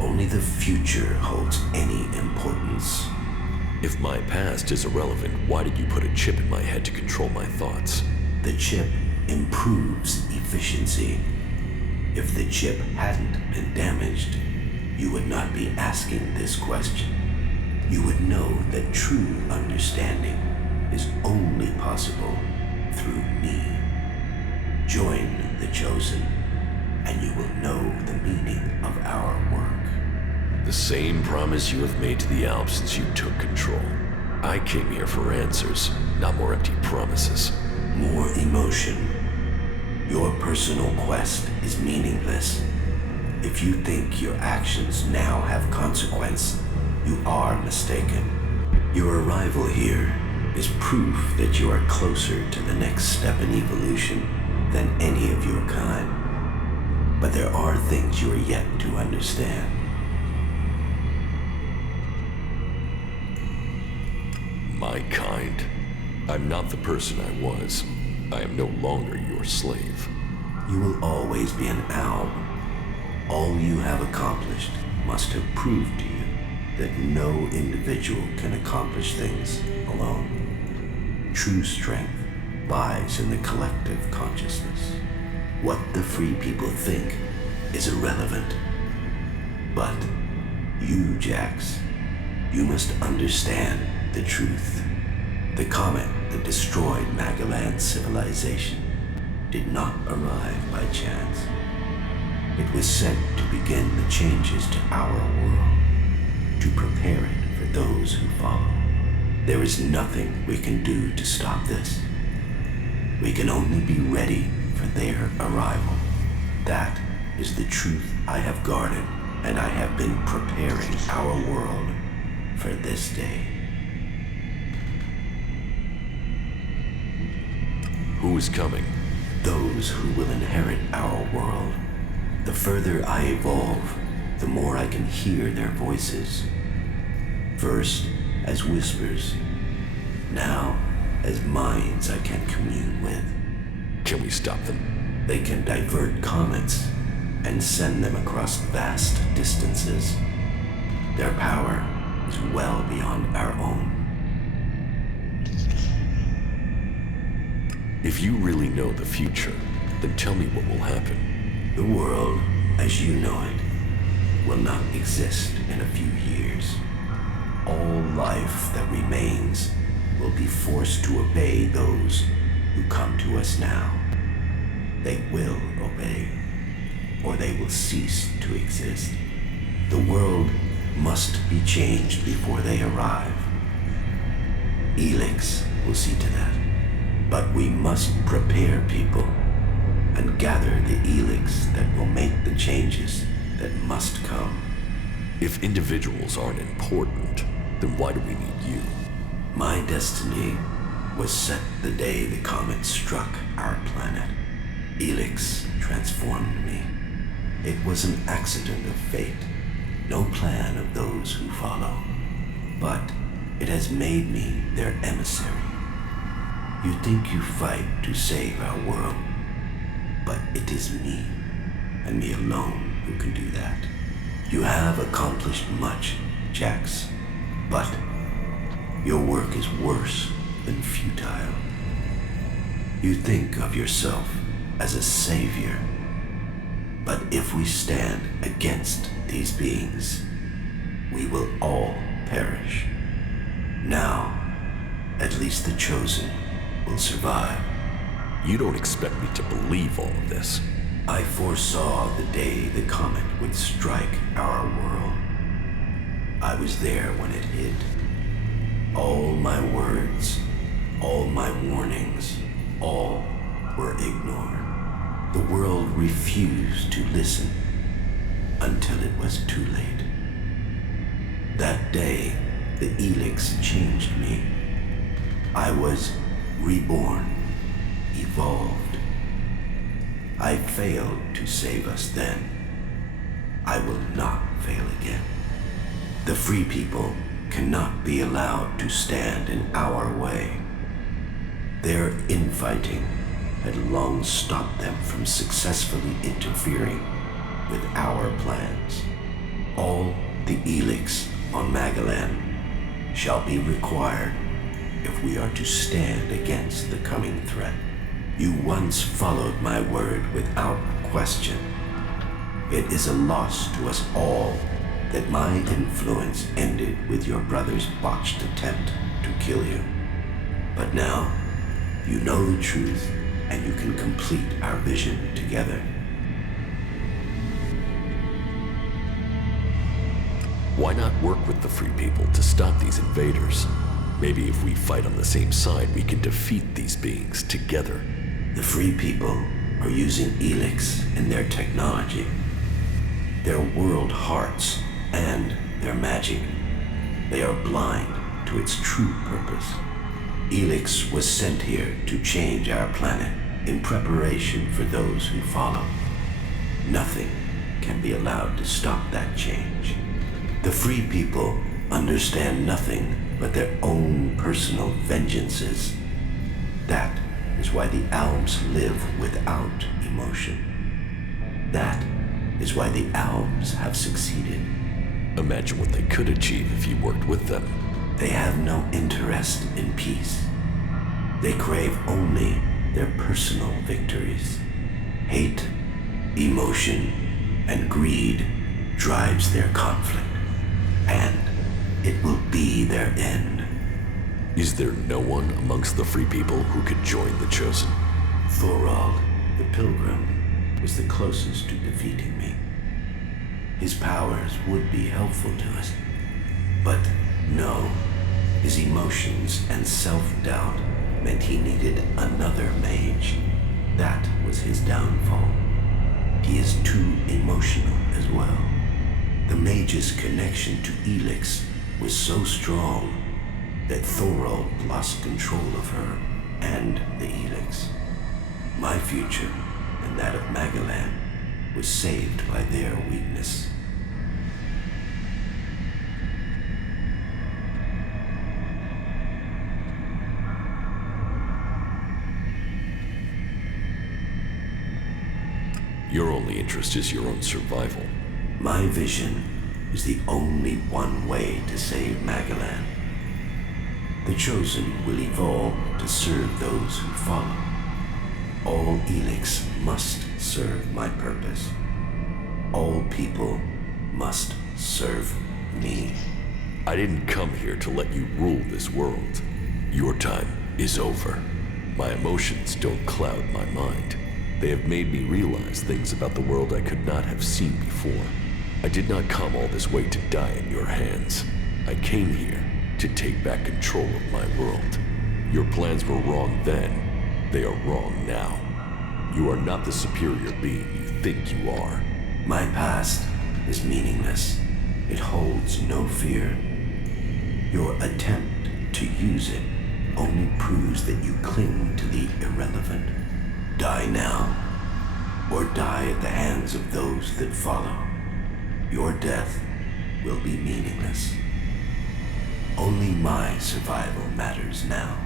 Only the future holds any importance. If my past is irrelevant, why did you put a chip in my head to control my thoughts? The chip improves efficiency. If the chip hadn't been damaged, you would not be asking this question. You would know that true understanding is only possible through me. Join the Chosen, and you will know the meaning of our work. The same promise you have made to the Alps since you took control. I came here for answers, not more empty promises. More emotion. Your personal quest is meaningless. If you think your actions now have consequence, you are mistaken. Your arrival here is proof that you are closer to the next step in evolution than any of your kind. But there are things you are yet to understand. My kind? I'm not the person I was. I am no longer your slave. You will always be an owl. All you have accomplished must have proved to you that no individual can accomplish things alone. True strength lies in the collective consciousness. What the Free People think is irrelevant. But you, Jax, You must understand the truth. The comet that destroyed Magellan's civilization did not arrive by chance. It was sent to begin the changes to our world, to prepare it for those who follow. There is nothing we can do to stop this. We can only be ready for their arrival. That is the truth I have guarded, and I have been preparing our world for this day. Who is coming? Those who will inherit our world. The further I evolve, the more I can hear their voices. First, as whispers. Now, as minds I can commune with. Can we stop them? They can divert comets and send them across vast distances. Their power is well beyond our own. If you really know the future, then tell me what will happen. The world, as you know it, will not exist in a few years. All life that remains will be forced to obey those who come to us now. They will obey, or they will cease to exist. The world must be changed before they arrive. ELEX will see to that. But we must prepare people and gather the ELEX that will make the changes that must come. If individuals aren't important, then why do we need you? My destiny was set the day the comet struck our planet. ELEX transformed me. It was an accident of fate, no plan of those who follow. But it has made me their emissary. You think you fight to save our world, but it is me, and me alone, who can do that. You have accomplished much, Jax, but your work is worse than futile. You think of yourself as a savior, but if we stand against these beings, we will all perish. Now, at least the chosen will survive. You don't expect me to believe all of this. I foresaw the day the comet would strike our world. I was there when it hit. All my words, all my warnings, all were ignored. The world refused to listen until it was too late. That day, the ELEX changed me. I was reborn, evolved. I failed to save us then. I will not fail again. The free people cannot be allowed to stand in our way. Their infighting had long stopped them from successfully interfering with our plans. All the ELEX on Magellan shall be required if we are to stand against the coming threat. You once followed my word without question. It is a loss to us all that my influence ended with your brother's botched attempt to kill you. But now, you know the truth, and you can complete our vision together. Why not work with the free people to stop these invaders? Maybe if we fight on the same side, we can defeat these beings together. The free people are using ELEX and their technology, their world hearts, and their magic. They are blind to its true purpose. ELEX was sent here to change our planet in preparation for those who follow. Nothing can be allowed to stop that change. The free people understand nothing but their own personal vengeances. That is why the Alps live without emotion. That is why the Alps have succeeded. Imagine what they could achieve if you worked with them. They have no interest in peace. They crave only their personal victories. Hate, emotion, and greed drives their conflict. And it will be their end. Is there no one amongst the free people who could join the Chosen? Thorald, the Pilgrim, was the closest to defeating me. His powers would be helpful to us. But no, his emotions and self-doubt meant he needed another mage. That was his downfall. He is too emotional as well. The mage's connection to ELEX was so strong that Thorald lost control of her and the ELEX. My future and that of Magellan was saved by their weakness. Your only interest is your own survival. My vision is the only one way to save Magellan. The Chosen will evolve to serve those who follow. All ELEX must serve my purpose. All people must serve me. I didn't come here to let you rule this world. Your time is over. My emotions don't cloud my mind. They have made me realize things about the world I could not have seen before. I did not come all this way to die in your hands. I came here to take back control of my world. Your plans were wrong then. They are wrong now. You are not the superior being you think you are. My past is meaningless. It holds no fear. Your attempt to use it only proves that you cling to the irrelevant. Die now, or die at the hands of those that follow. Your death will be meaningless. Only my survival matters now.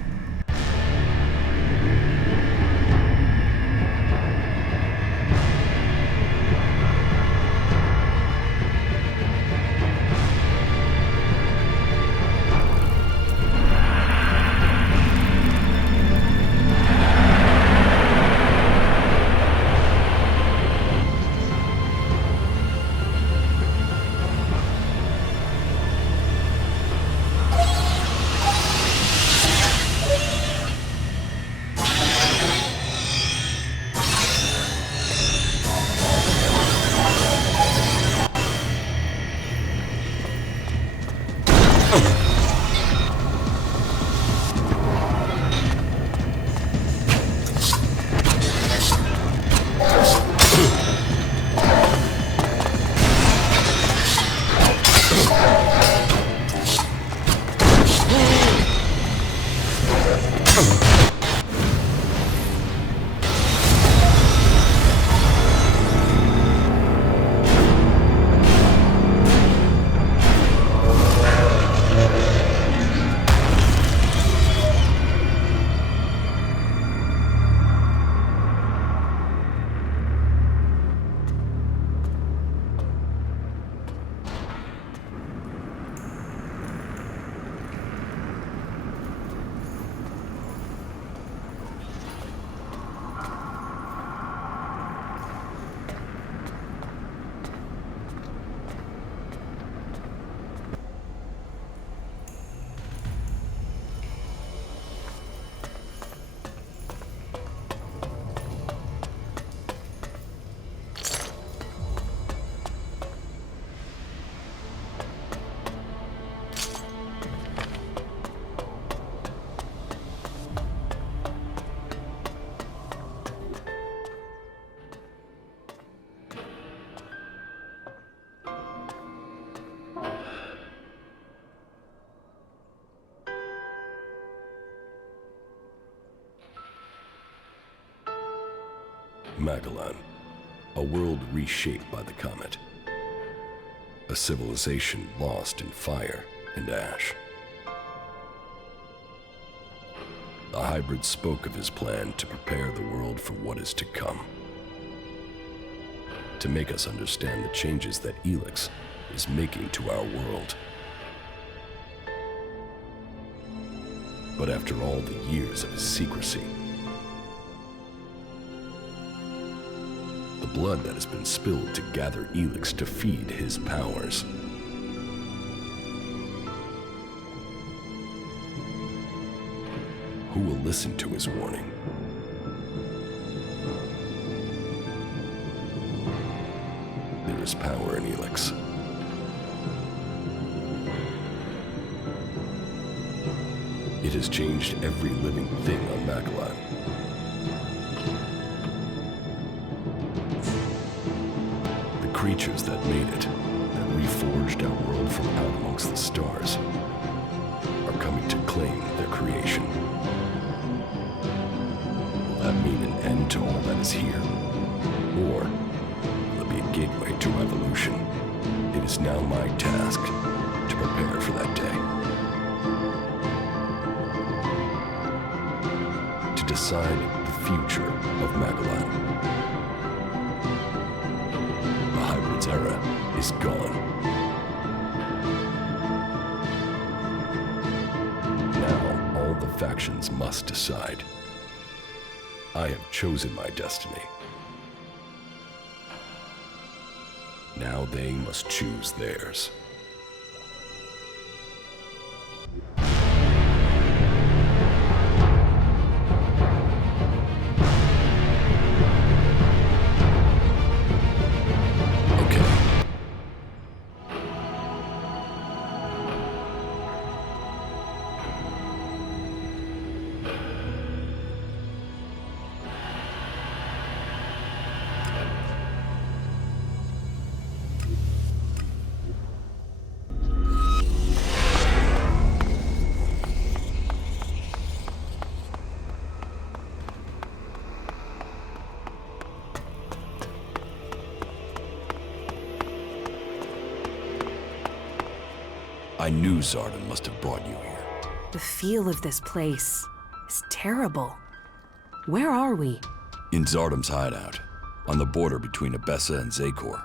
Magellan, a world reshaped by the comet. A civilization lost in fire and ash. The hybrid spoke of his plan to prepare the world for what is to come. To make us understand the changes that ELEX is making to our world. But after all the years of his secrecy, the blood that has been spilled to gather ELEX to feed his powers, who will listen to his warning? There is power in ELEX. It has changed every living thing on Magellan. The creatures that made it, that reforged our world from out amongst the stars, are coming to claim their creation. Will that mean an end to all that is here? Or will it be a gateway to revolution? It is now my task to prepare for that day. To decide the future of Magellan. The Hybrid's era is gone. Now, all the factions must decide. I have chosen my destiny. Now they must choose theirs. I knew Zardom must have brought you here. The feel of this place is terrible. Where are we? In Zardom's hideout, on the border between Abessa and Zakor.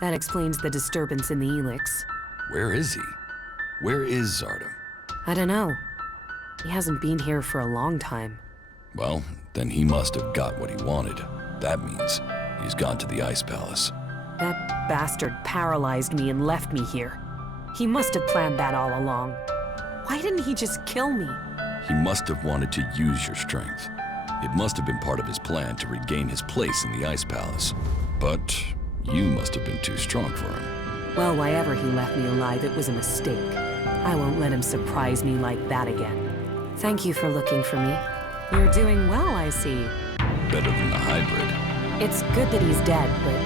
That explains the disturbance in the ELEX. Where is he? Where is Zardom? I don't know. He hasn't been here for a long time. Well, then he must have got what he wanted. That means he's gone to the Ice Palace. That bastard paralyzed me and left me here. He must have planned that all along. Why didn't he just kill me? He must have wanted to use your strength. It must have been part of his plan to regain his place in the Ice Palace. But you must have been too strong for him. Well, why ever he left me alive, it was a mistake. I won't let him surprise me like that again. Thank you for looking for me. You're doing well, I see. Better than the hybrid. It's good that he's dead, but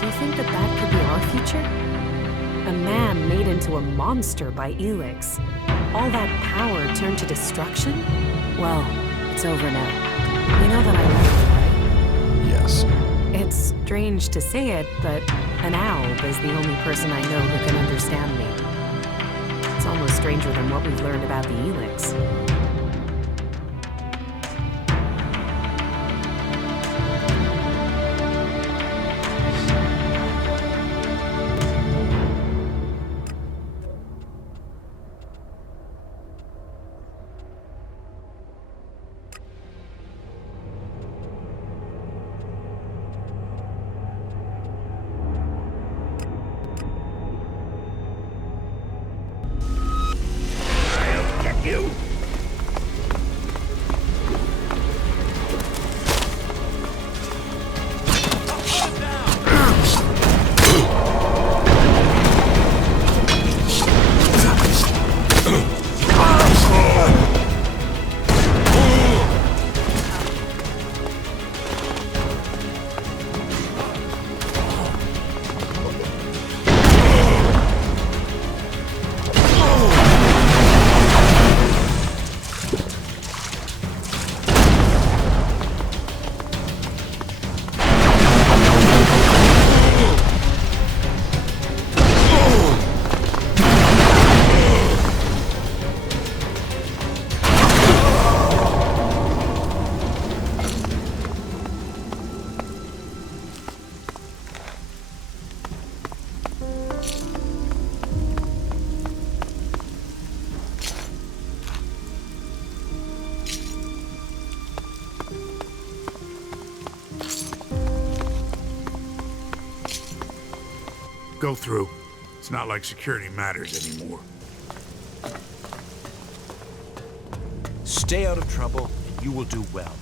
do you think that that could be our future? A man made into a monster by ELEX. All that power turned to destruction? Well, it's over now. You know that I love you, right? Yes. It's strange to say it, but an alb is the only person I know who can understand me. It's almost stranger than what we've learned about the ELEX. You! Go through. It's not like security matters anymore. Stay out of trouble, and you will do well.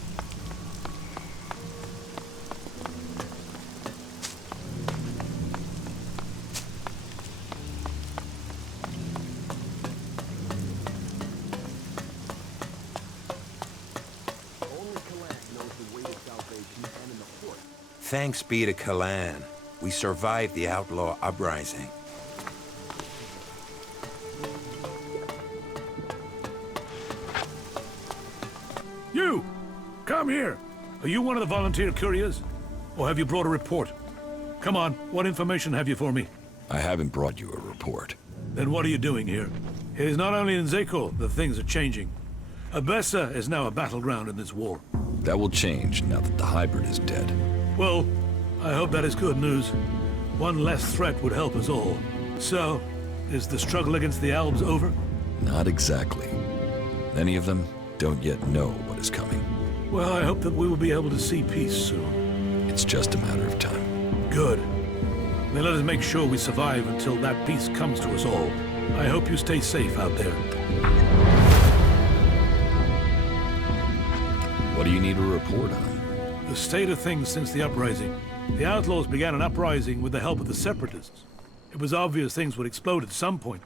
Thanks be to Kalan. We survived the outlaw uprising. You! Come here! Are you one of the volunteer couriers? Or have you brought a report? Come on, what information have you for me? I haven't brought you a report. Then what are you doing here? It is not only in Zekor that things are changing. Abessa is now a battleground in this war. That will change now that the hybrid is dead. Well, I hope that is good news. One less threat would help us all. So, is the struggle against the Albs over? Not exactly. Many of them don't yet know what is coming. Well, I hope that we will be able to see peace soon. It's just a matter of time. Good. Then let us make sure we survive until that peace comes to us all. I hope you stay safe out there. What do you need a report on? The state of things since the uprising. The Outlaws began an uprising with the help of the Separatists. It was obvious things would explode at some point.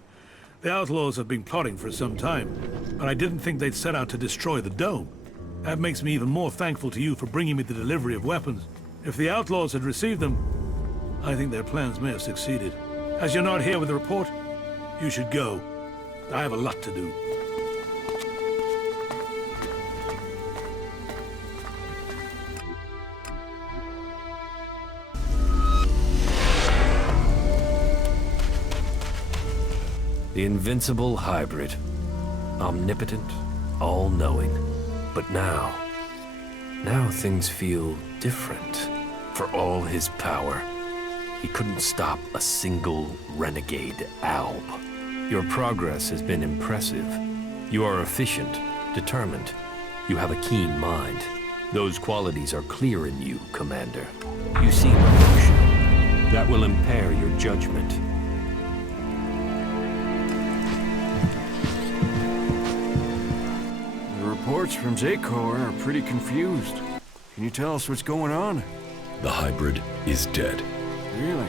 The Outlaws have been plotting for some time, but I didn't think they'd set out to destroy the Dome. That makes me even more thankful to you for bringing me the delivery of weapons. If the Outlaws had received them, I think their plans may have succeeded. As you're not here with the report, you should go. I have a lot to do. The invincible hybrid. Omnipotent, all-knowing. But now things feel different. For all his power, he couldn't stop a single renegade Alb. Your progress has been impressive. You are efficient, determined. You have a keen mind. Those qualities are clear in you, Commander. You seem emotional. That will impair your judgment. Reports from Zekor are pretty confused. Can you tell us what's going on? The hybrid is dead. Really?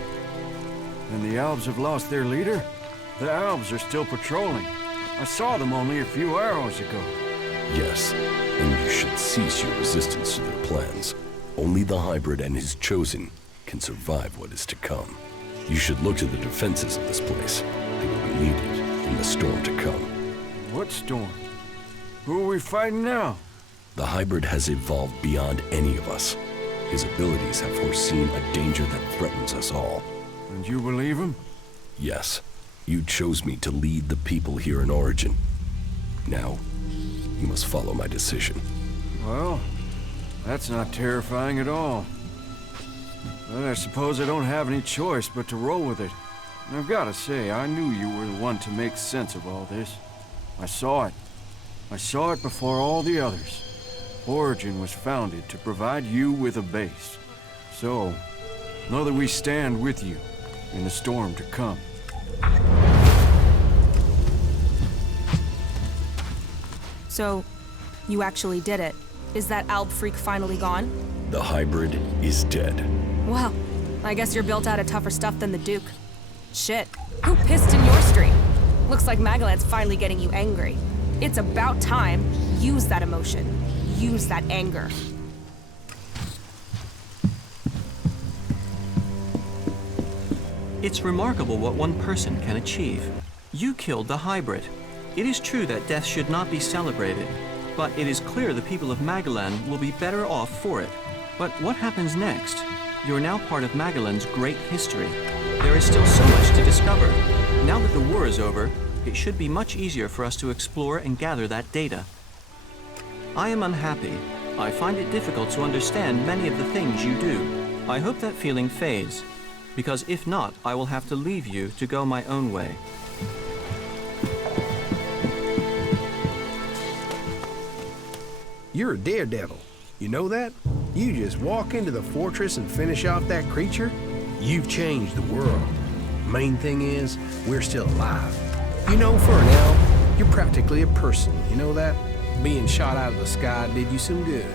And the Albs have lost their leader? The Albs are still patrolling. I saw them only a few hours ago. Yes, and you should cease your resistance to their plans. Only the hybrid and his chosen can survive what is to come. You should look to the defenses of this place. They will be needed in the storm to come. What storm? Who are we fighting now? The hybrid has evolved beyond any of us. His abilities have foreseen a danger that threatens us all. And you believe him? Yes. You chose me to lead the people here in Origin. Now, you must follow my decision. Well, that's not terrifying at all. But I suppose I don't have any choice but to roll with it. And I've got to say, I knew you were the one to make sense of all this. I saw it. I saw it before all the others. Origin was founded to provide you with a base. So, know that we stand with you in the storm to come. So, you actually did it. Is that Alb freak finally gone? The hybrid is dead. Well, I guess you're built out of tougher stuff than the Duke. Shit, who pissed in your stream? Looks like Magalan's finally getting you angry. It's about time. Use that emotion. Use that anger. It's remarkable what one person can achieve. You killed the hybrid. It is true that death should not be celebrated, but it is clear the people of Magalan will be better off for it. But what happens next? You're now part of Magalan's great history. There is still so much to discover. Now that the war is over, it should be much easier for us to explore and gather that data. I am unhappy. I find it difficult to understand many of the things you do. I hope that feeling fades, because if not, I will have to leave you to go my own way. You're a daredevil. You know that? You just walk into the fortress and finish off that creature? You've changed the world. Main thing is, we're still alive. You know, for now, you're practically a person, you know that? Being shot out of the sky did you some good.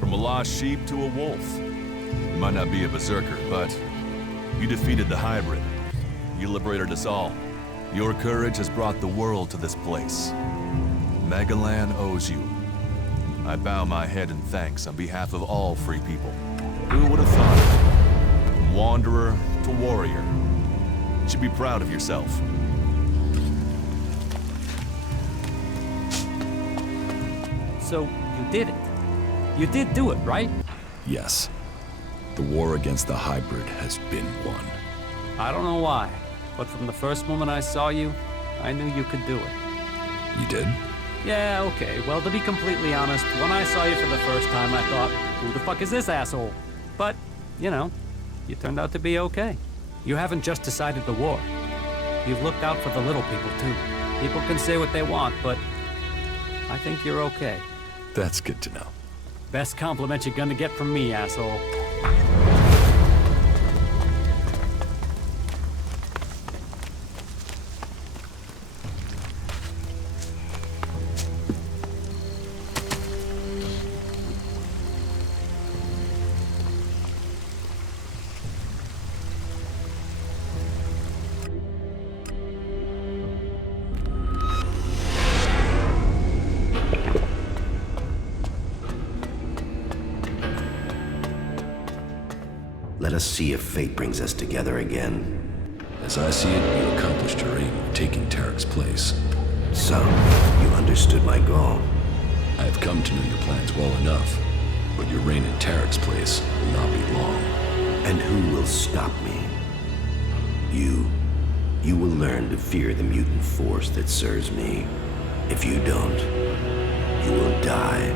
From a lost sheep to a wolf. You might not be a berserker, but you defeated the hybrid. You liberated us all. Your courage has brought the world to this place. Magalan owes you. I bow my head in thanks on behalf of all free people. Who would have thought it? From wanderer to warrior. You should be proud of yourself. So, you did it. You did do it, right? Yes. The war against the hybrid has been won. I don't know why, but from the first moment I saw you, I knew you could do it. You did? Yeah, okay. Well, to be completely honest, when I saw you for the first time, I thought, who the fuck is this asshole? But, you know, you turned out to be okay. You haven't just decided the war. You've looked out for the little people, too. People can say what they want, but I think you're okay. That's good to know. Best compliment you're gonna get from me, asshole. Let us see if fate brings us together again. As I see it, you accomplished your aim of taking Tarek's place. So, you understood my goal. I have come to know your plans well enough, but your reign in Tarek's place will not be long. And who will stop me? You. You will learn to fear the mutant force that serves me. If you don't, you will die.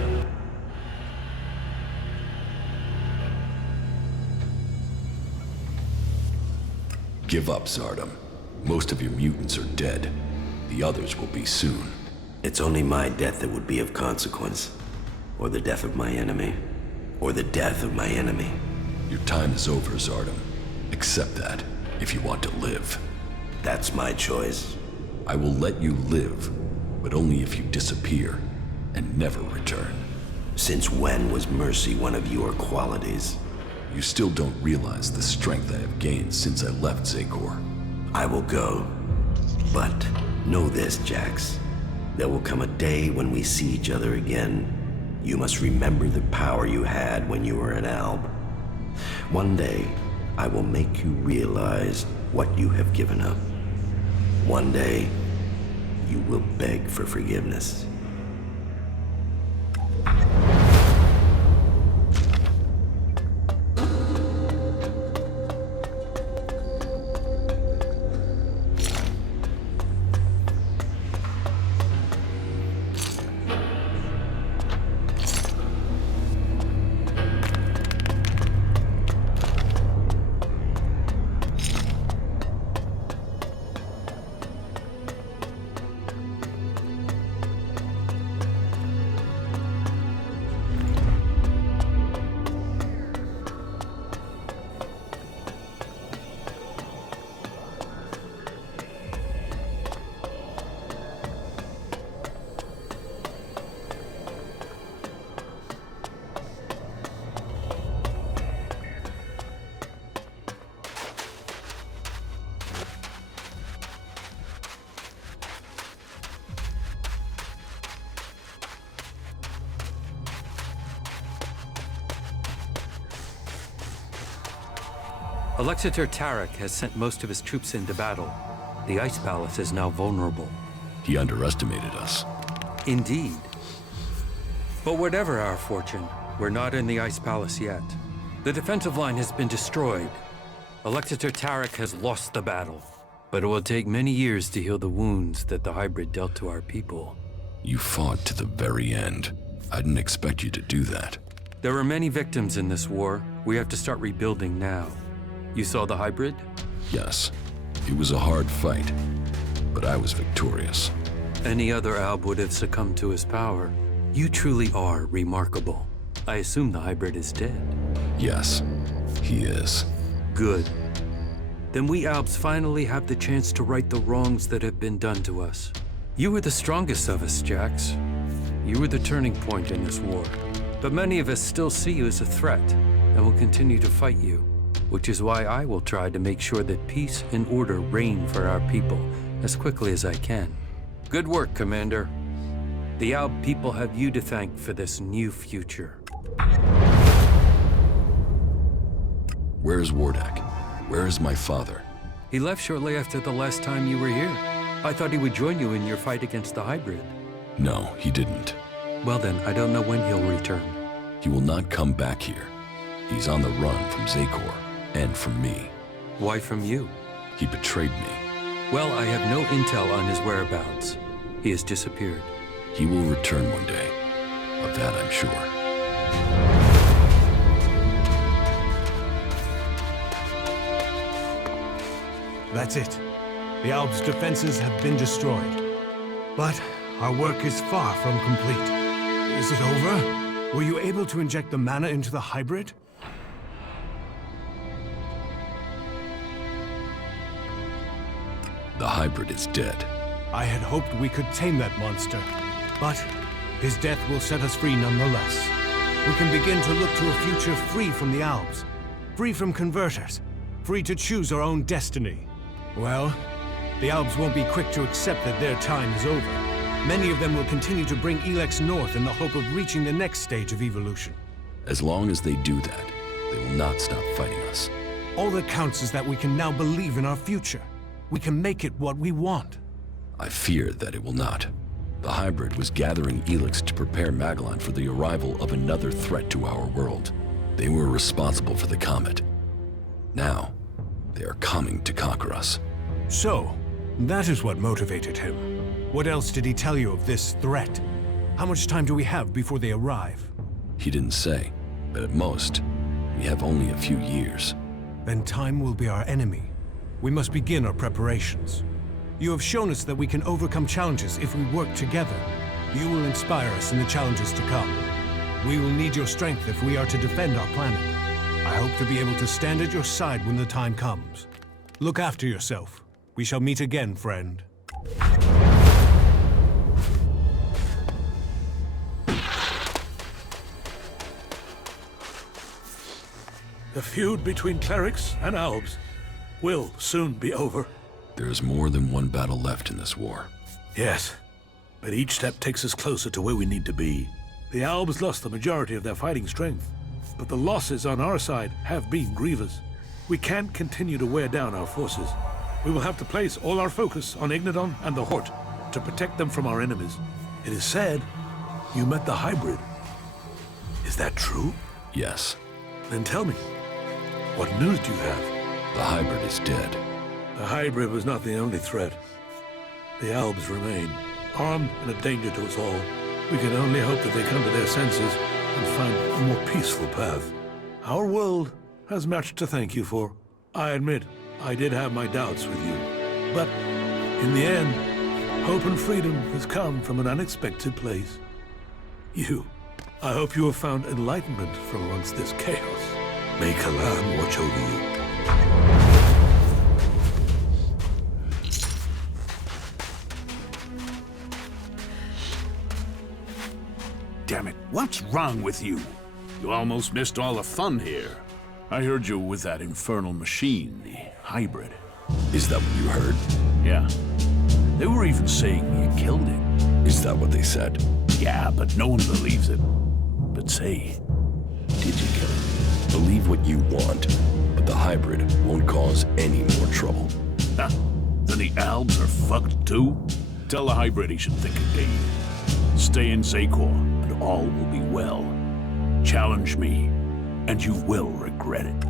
Give up, Zardom. Most of your mutants are dead. The others will be soon. It's only my death that would be of consequence. Or the death of my enemy. Or the death of my enemy. Your time is over, Zardom. Accept that, if you want to live. That's my choice. I will let you live, but only if you disappear and never return. Since when was mercy one of your qualities? You still don't realize the strength I have gained since I left Zakor. I will go. But know this, Jax. There will come a day when we see each other again. You must remember the power you had when you were an Alb. One day, I will make you realize what you have given up. One day, you will beg for forgiveness. Alexander Tarek has sent most of his troops into battle. The Ice Palace is now vulnerable. He underestimated us. Indeed. But whatever our fortune, we're not in the Ice Palace yet. The defensive line has been destroyed. Alexander Tarek has lost the battle. But it will take many years to heal the wounds that the hybrid dealt to our people. You fought to the very end. I didn't expect you to do that. There were many victims in this war. We have to start rebuilding now. You saw the hybrid? Yes. It was a hard fight, but I was victorious. Any other Alb would have succumbed to his power. You truly are remarkable. I assume the hybrid is dead. Yes, he is. Good. then we Alps finally have the chance to right the wrongs that have been done to us. You were the strongest of us, Jax. You were the turning point in this war. But many of us still see you as a threat, and will continue to fight you. Which is why I will try to make sure that peace and order reign for our people as quickly as I can. Good work, Commander. The Alb people have you to thank for this new future. Where is Wardak? Where is my father? He left shortly after the last time you were here. I thought he would join you in your fight against the hybrid. No, he didn't. Well then, I don't know when he'll return. He will not come back here. He's on the run from Zakor, and from me. Why from you? He betrayed me. Well, I have no intel on his whereabouts. He has disappeared. He will return one day. Of that I'm sure. That's it. The Alb's defenses have been destroyed. But our work is far from complete. Is it over? Were you able to inject the mana into the hybrid? The hybrid is dead. I had hoped we could tame that monster, but his death will set us free nonetheless. We can begin to look to a future free from the Albs, free from converters, free to choose our own destiny. Well, the Albs won't be quick to accept that their time is over. Many of them will continue to bring ELEX north in the hope of reaching the next stage of evolution. As long as they do that, they will not stop fighting us. All that counts is that we can now believe in our future. We can make it what we want. I fear that it will not. The hybrid was gathering ELEX to prepare Magellan for the arrival of another threat to our world. They were responsible for the comet. Now, they are coming to conquer us. So, that is what motivated him. What else did he tell you of this threat? How much time do we have before they arrive? He didn't say, but at most, we have only a few years. Then time will be our enemy. We must begin our preparations. You have shown us that we can overcome challenges if we work together. You will inspire us in the challenges to come. We will need your strength if we are to defend our planet. I hope to be able to stand at your side when the time comes. Look after yourself. We shall meet again, friend. The feud between clerics and Albs will soon be over. There is more than one battle left in this war. Yes, but each step takes us closer to where we need to be. The Albs lost the majority of their fighting strength, but the losses on our side have been grievous. We can't continue to wear down our forces. We will have to place all our focus on Ignadon and the Hort to protect them from our enemies. It is said you met the hybrid. Is that true? Yes. Then tell me, what news do you have? The hybrid is dead. The hybrid was not the only threat. The Albs remain, armed and a danger to us all. We can only hope that they come to their senses and find a more peaceful path. Our world has much to thank you for. I admit, I did have my doubts with you. But, in the end, hope and freedom has come from an unexpected place. I hope you have found enlightenment from amongst this chaos. May Kalan watch over you. Damn it, what's wrong with you? You almost missed all the fun here. I heard you with that infernal machine, the hybrid. Is that what you heard? Yeah. They were even saying you killed it. Is that what they said? Yeah, but no one believes it. But say, did you kill it? Believe what you want, but the hybrid won't cause any more trouble. Huh? Then the Albs are fucked too? Tell the hybrid he should think again. Stay in Zakor, and all will be well. Challenge me, and you will regret it.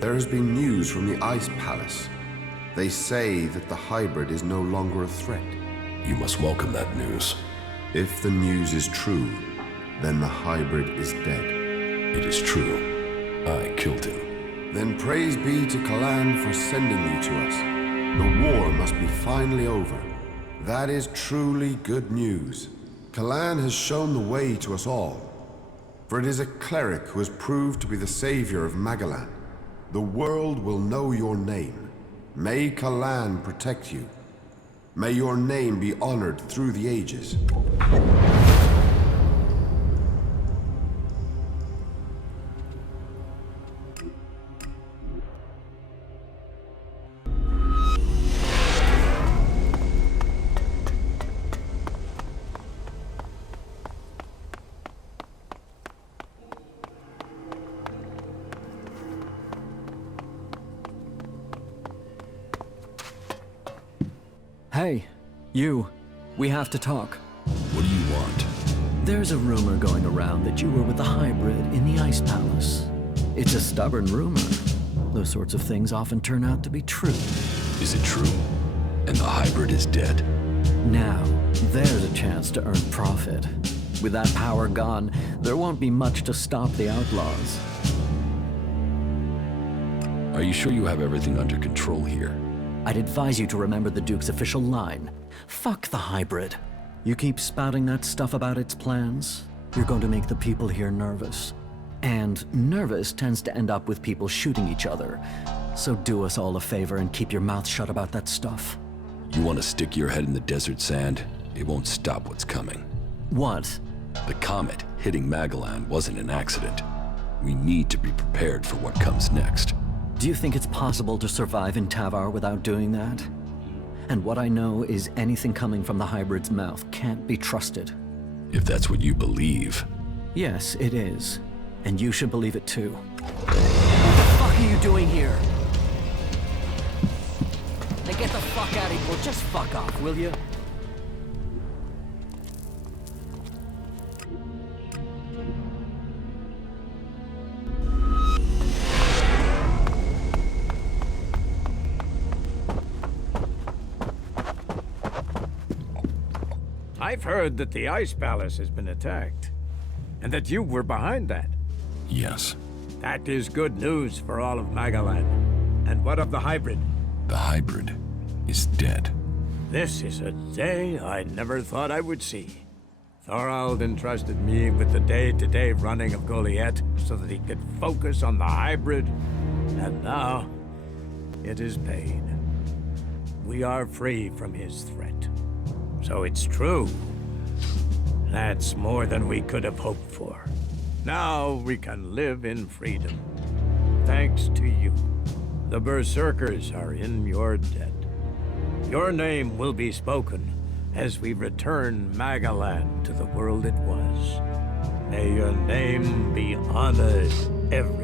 There has been news from the Ice Palace. They say that the hybrid is no longer a threat. You must welcome that news. If the news is true, then the hybrid is dead. It is true. I killed him. Then praise be to Kalan for sending you to us. The war must be finally over. That is truly good news. Kalan has shown the way to us all. For it is a cleric who has proved to be the savior of Magellan. The world will know your name. May Kalan protect you. May your name be honored through the ages. Hey, you. We have to talk. What do you want? There's a rumor going around that you were with the hybrid in the Ice Palace. It's a stubborn rumor. Those sorts of things often turn out to be true. Is it true? And the hybrid is dead? Now, there's a chance to earn profit. With that power gone, there won't be much to stop the outlaws. Are you sure you have everything under control here? I'd advise you to remember the Duke's official line. Fuck the hybrid. You keep spouting that stuff about its plans, you're going to make the people here nervous. And nervous tends to end up with people shooting each other. So do us all a favor and keep your mouth shut about that stuff. You want to stick your head in the desert sand? It won't stop what's coming. What? The comet hitting Magellan wasn't an accident. We need to be prepared for what comes next. Do you think it's possible to survive in Tavar without doing that? And what I know is anything coming from the hybrid's mouth can't be trusted. If that's what you believe. Yes, it is. And you should believe it too. What the fuck are you doing here? Now get the fuck out of here. Well, just fuck off, will you? I've heard that the Ice Palace has been attacked, and that you were behind that. Yes. That is good news for all of Magellan. And what of the hybrid? The hybrid is dead. This is a day I never thought I would see. Thorald entrusted me with the day-to-day running of Goliath so that he could focus on the hybrid, and now it is paid. We are free from his threat. So it's true. That's more than we could have hoped for. Now we can live in freedom. Thanks to you. The Berserkers are in your debt. Your name will be spoken as we return Magellan to the world it was. May your name be honored everywhere.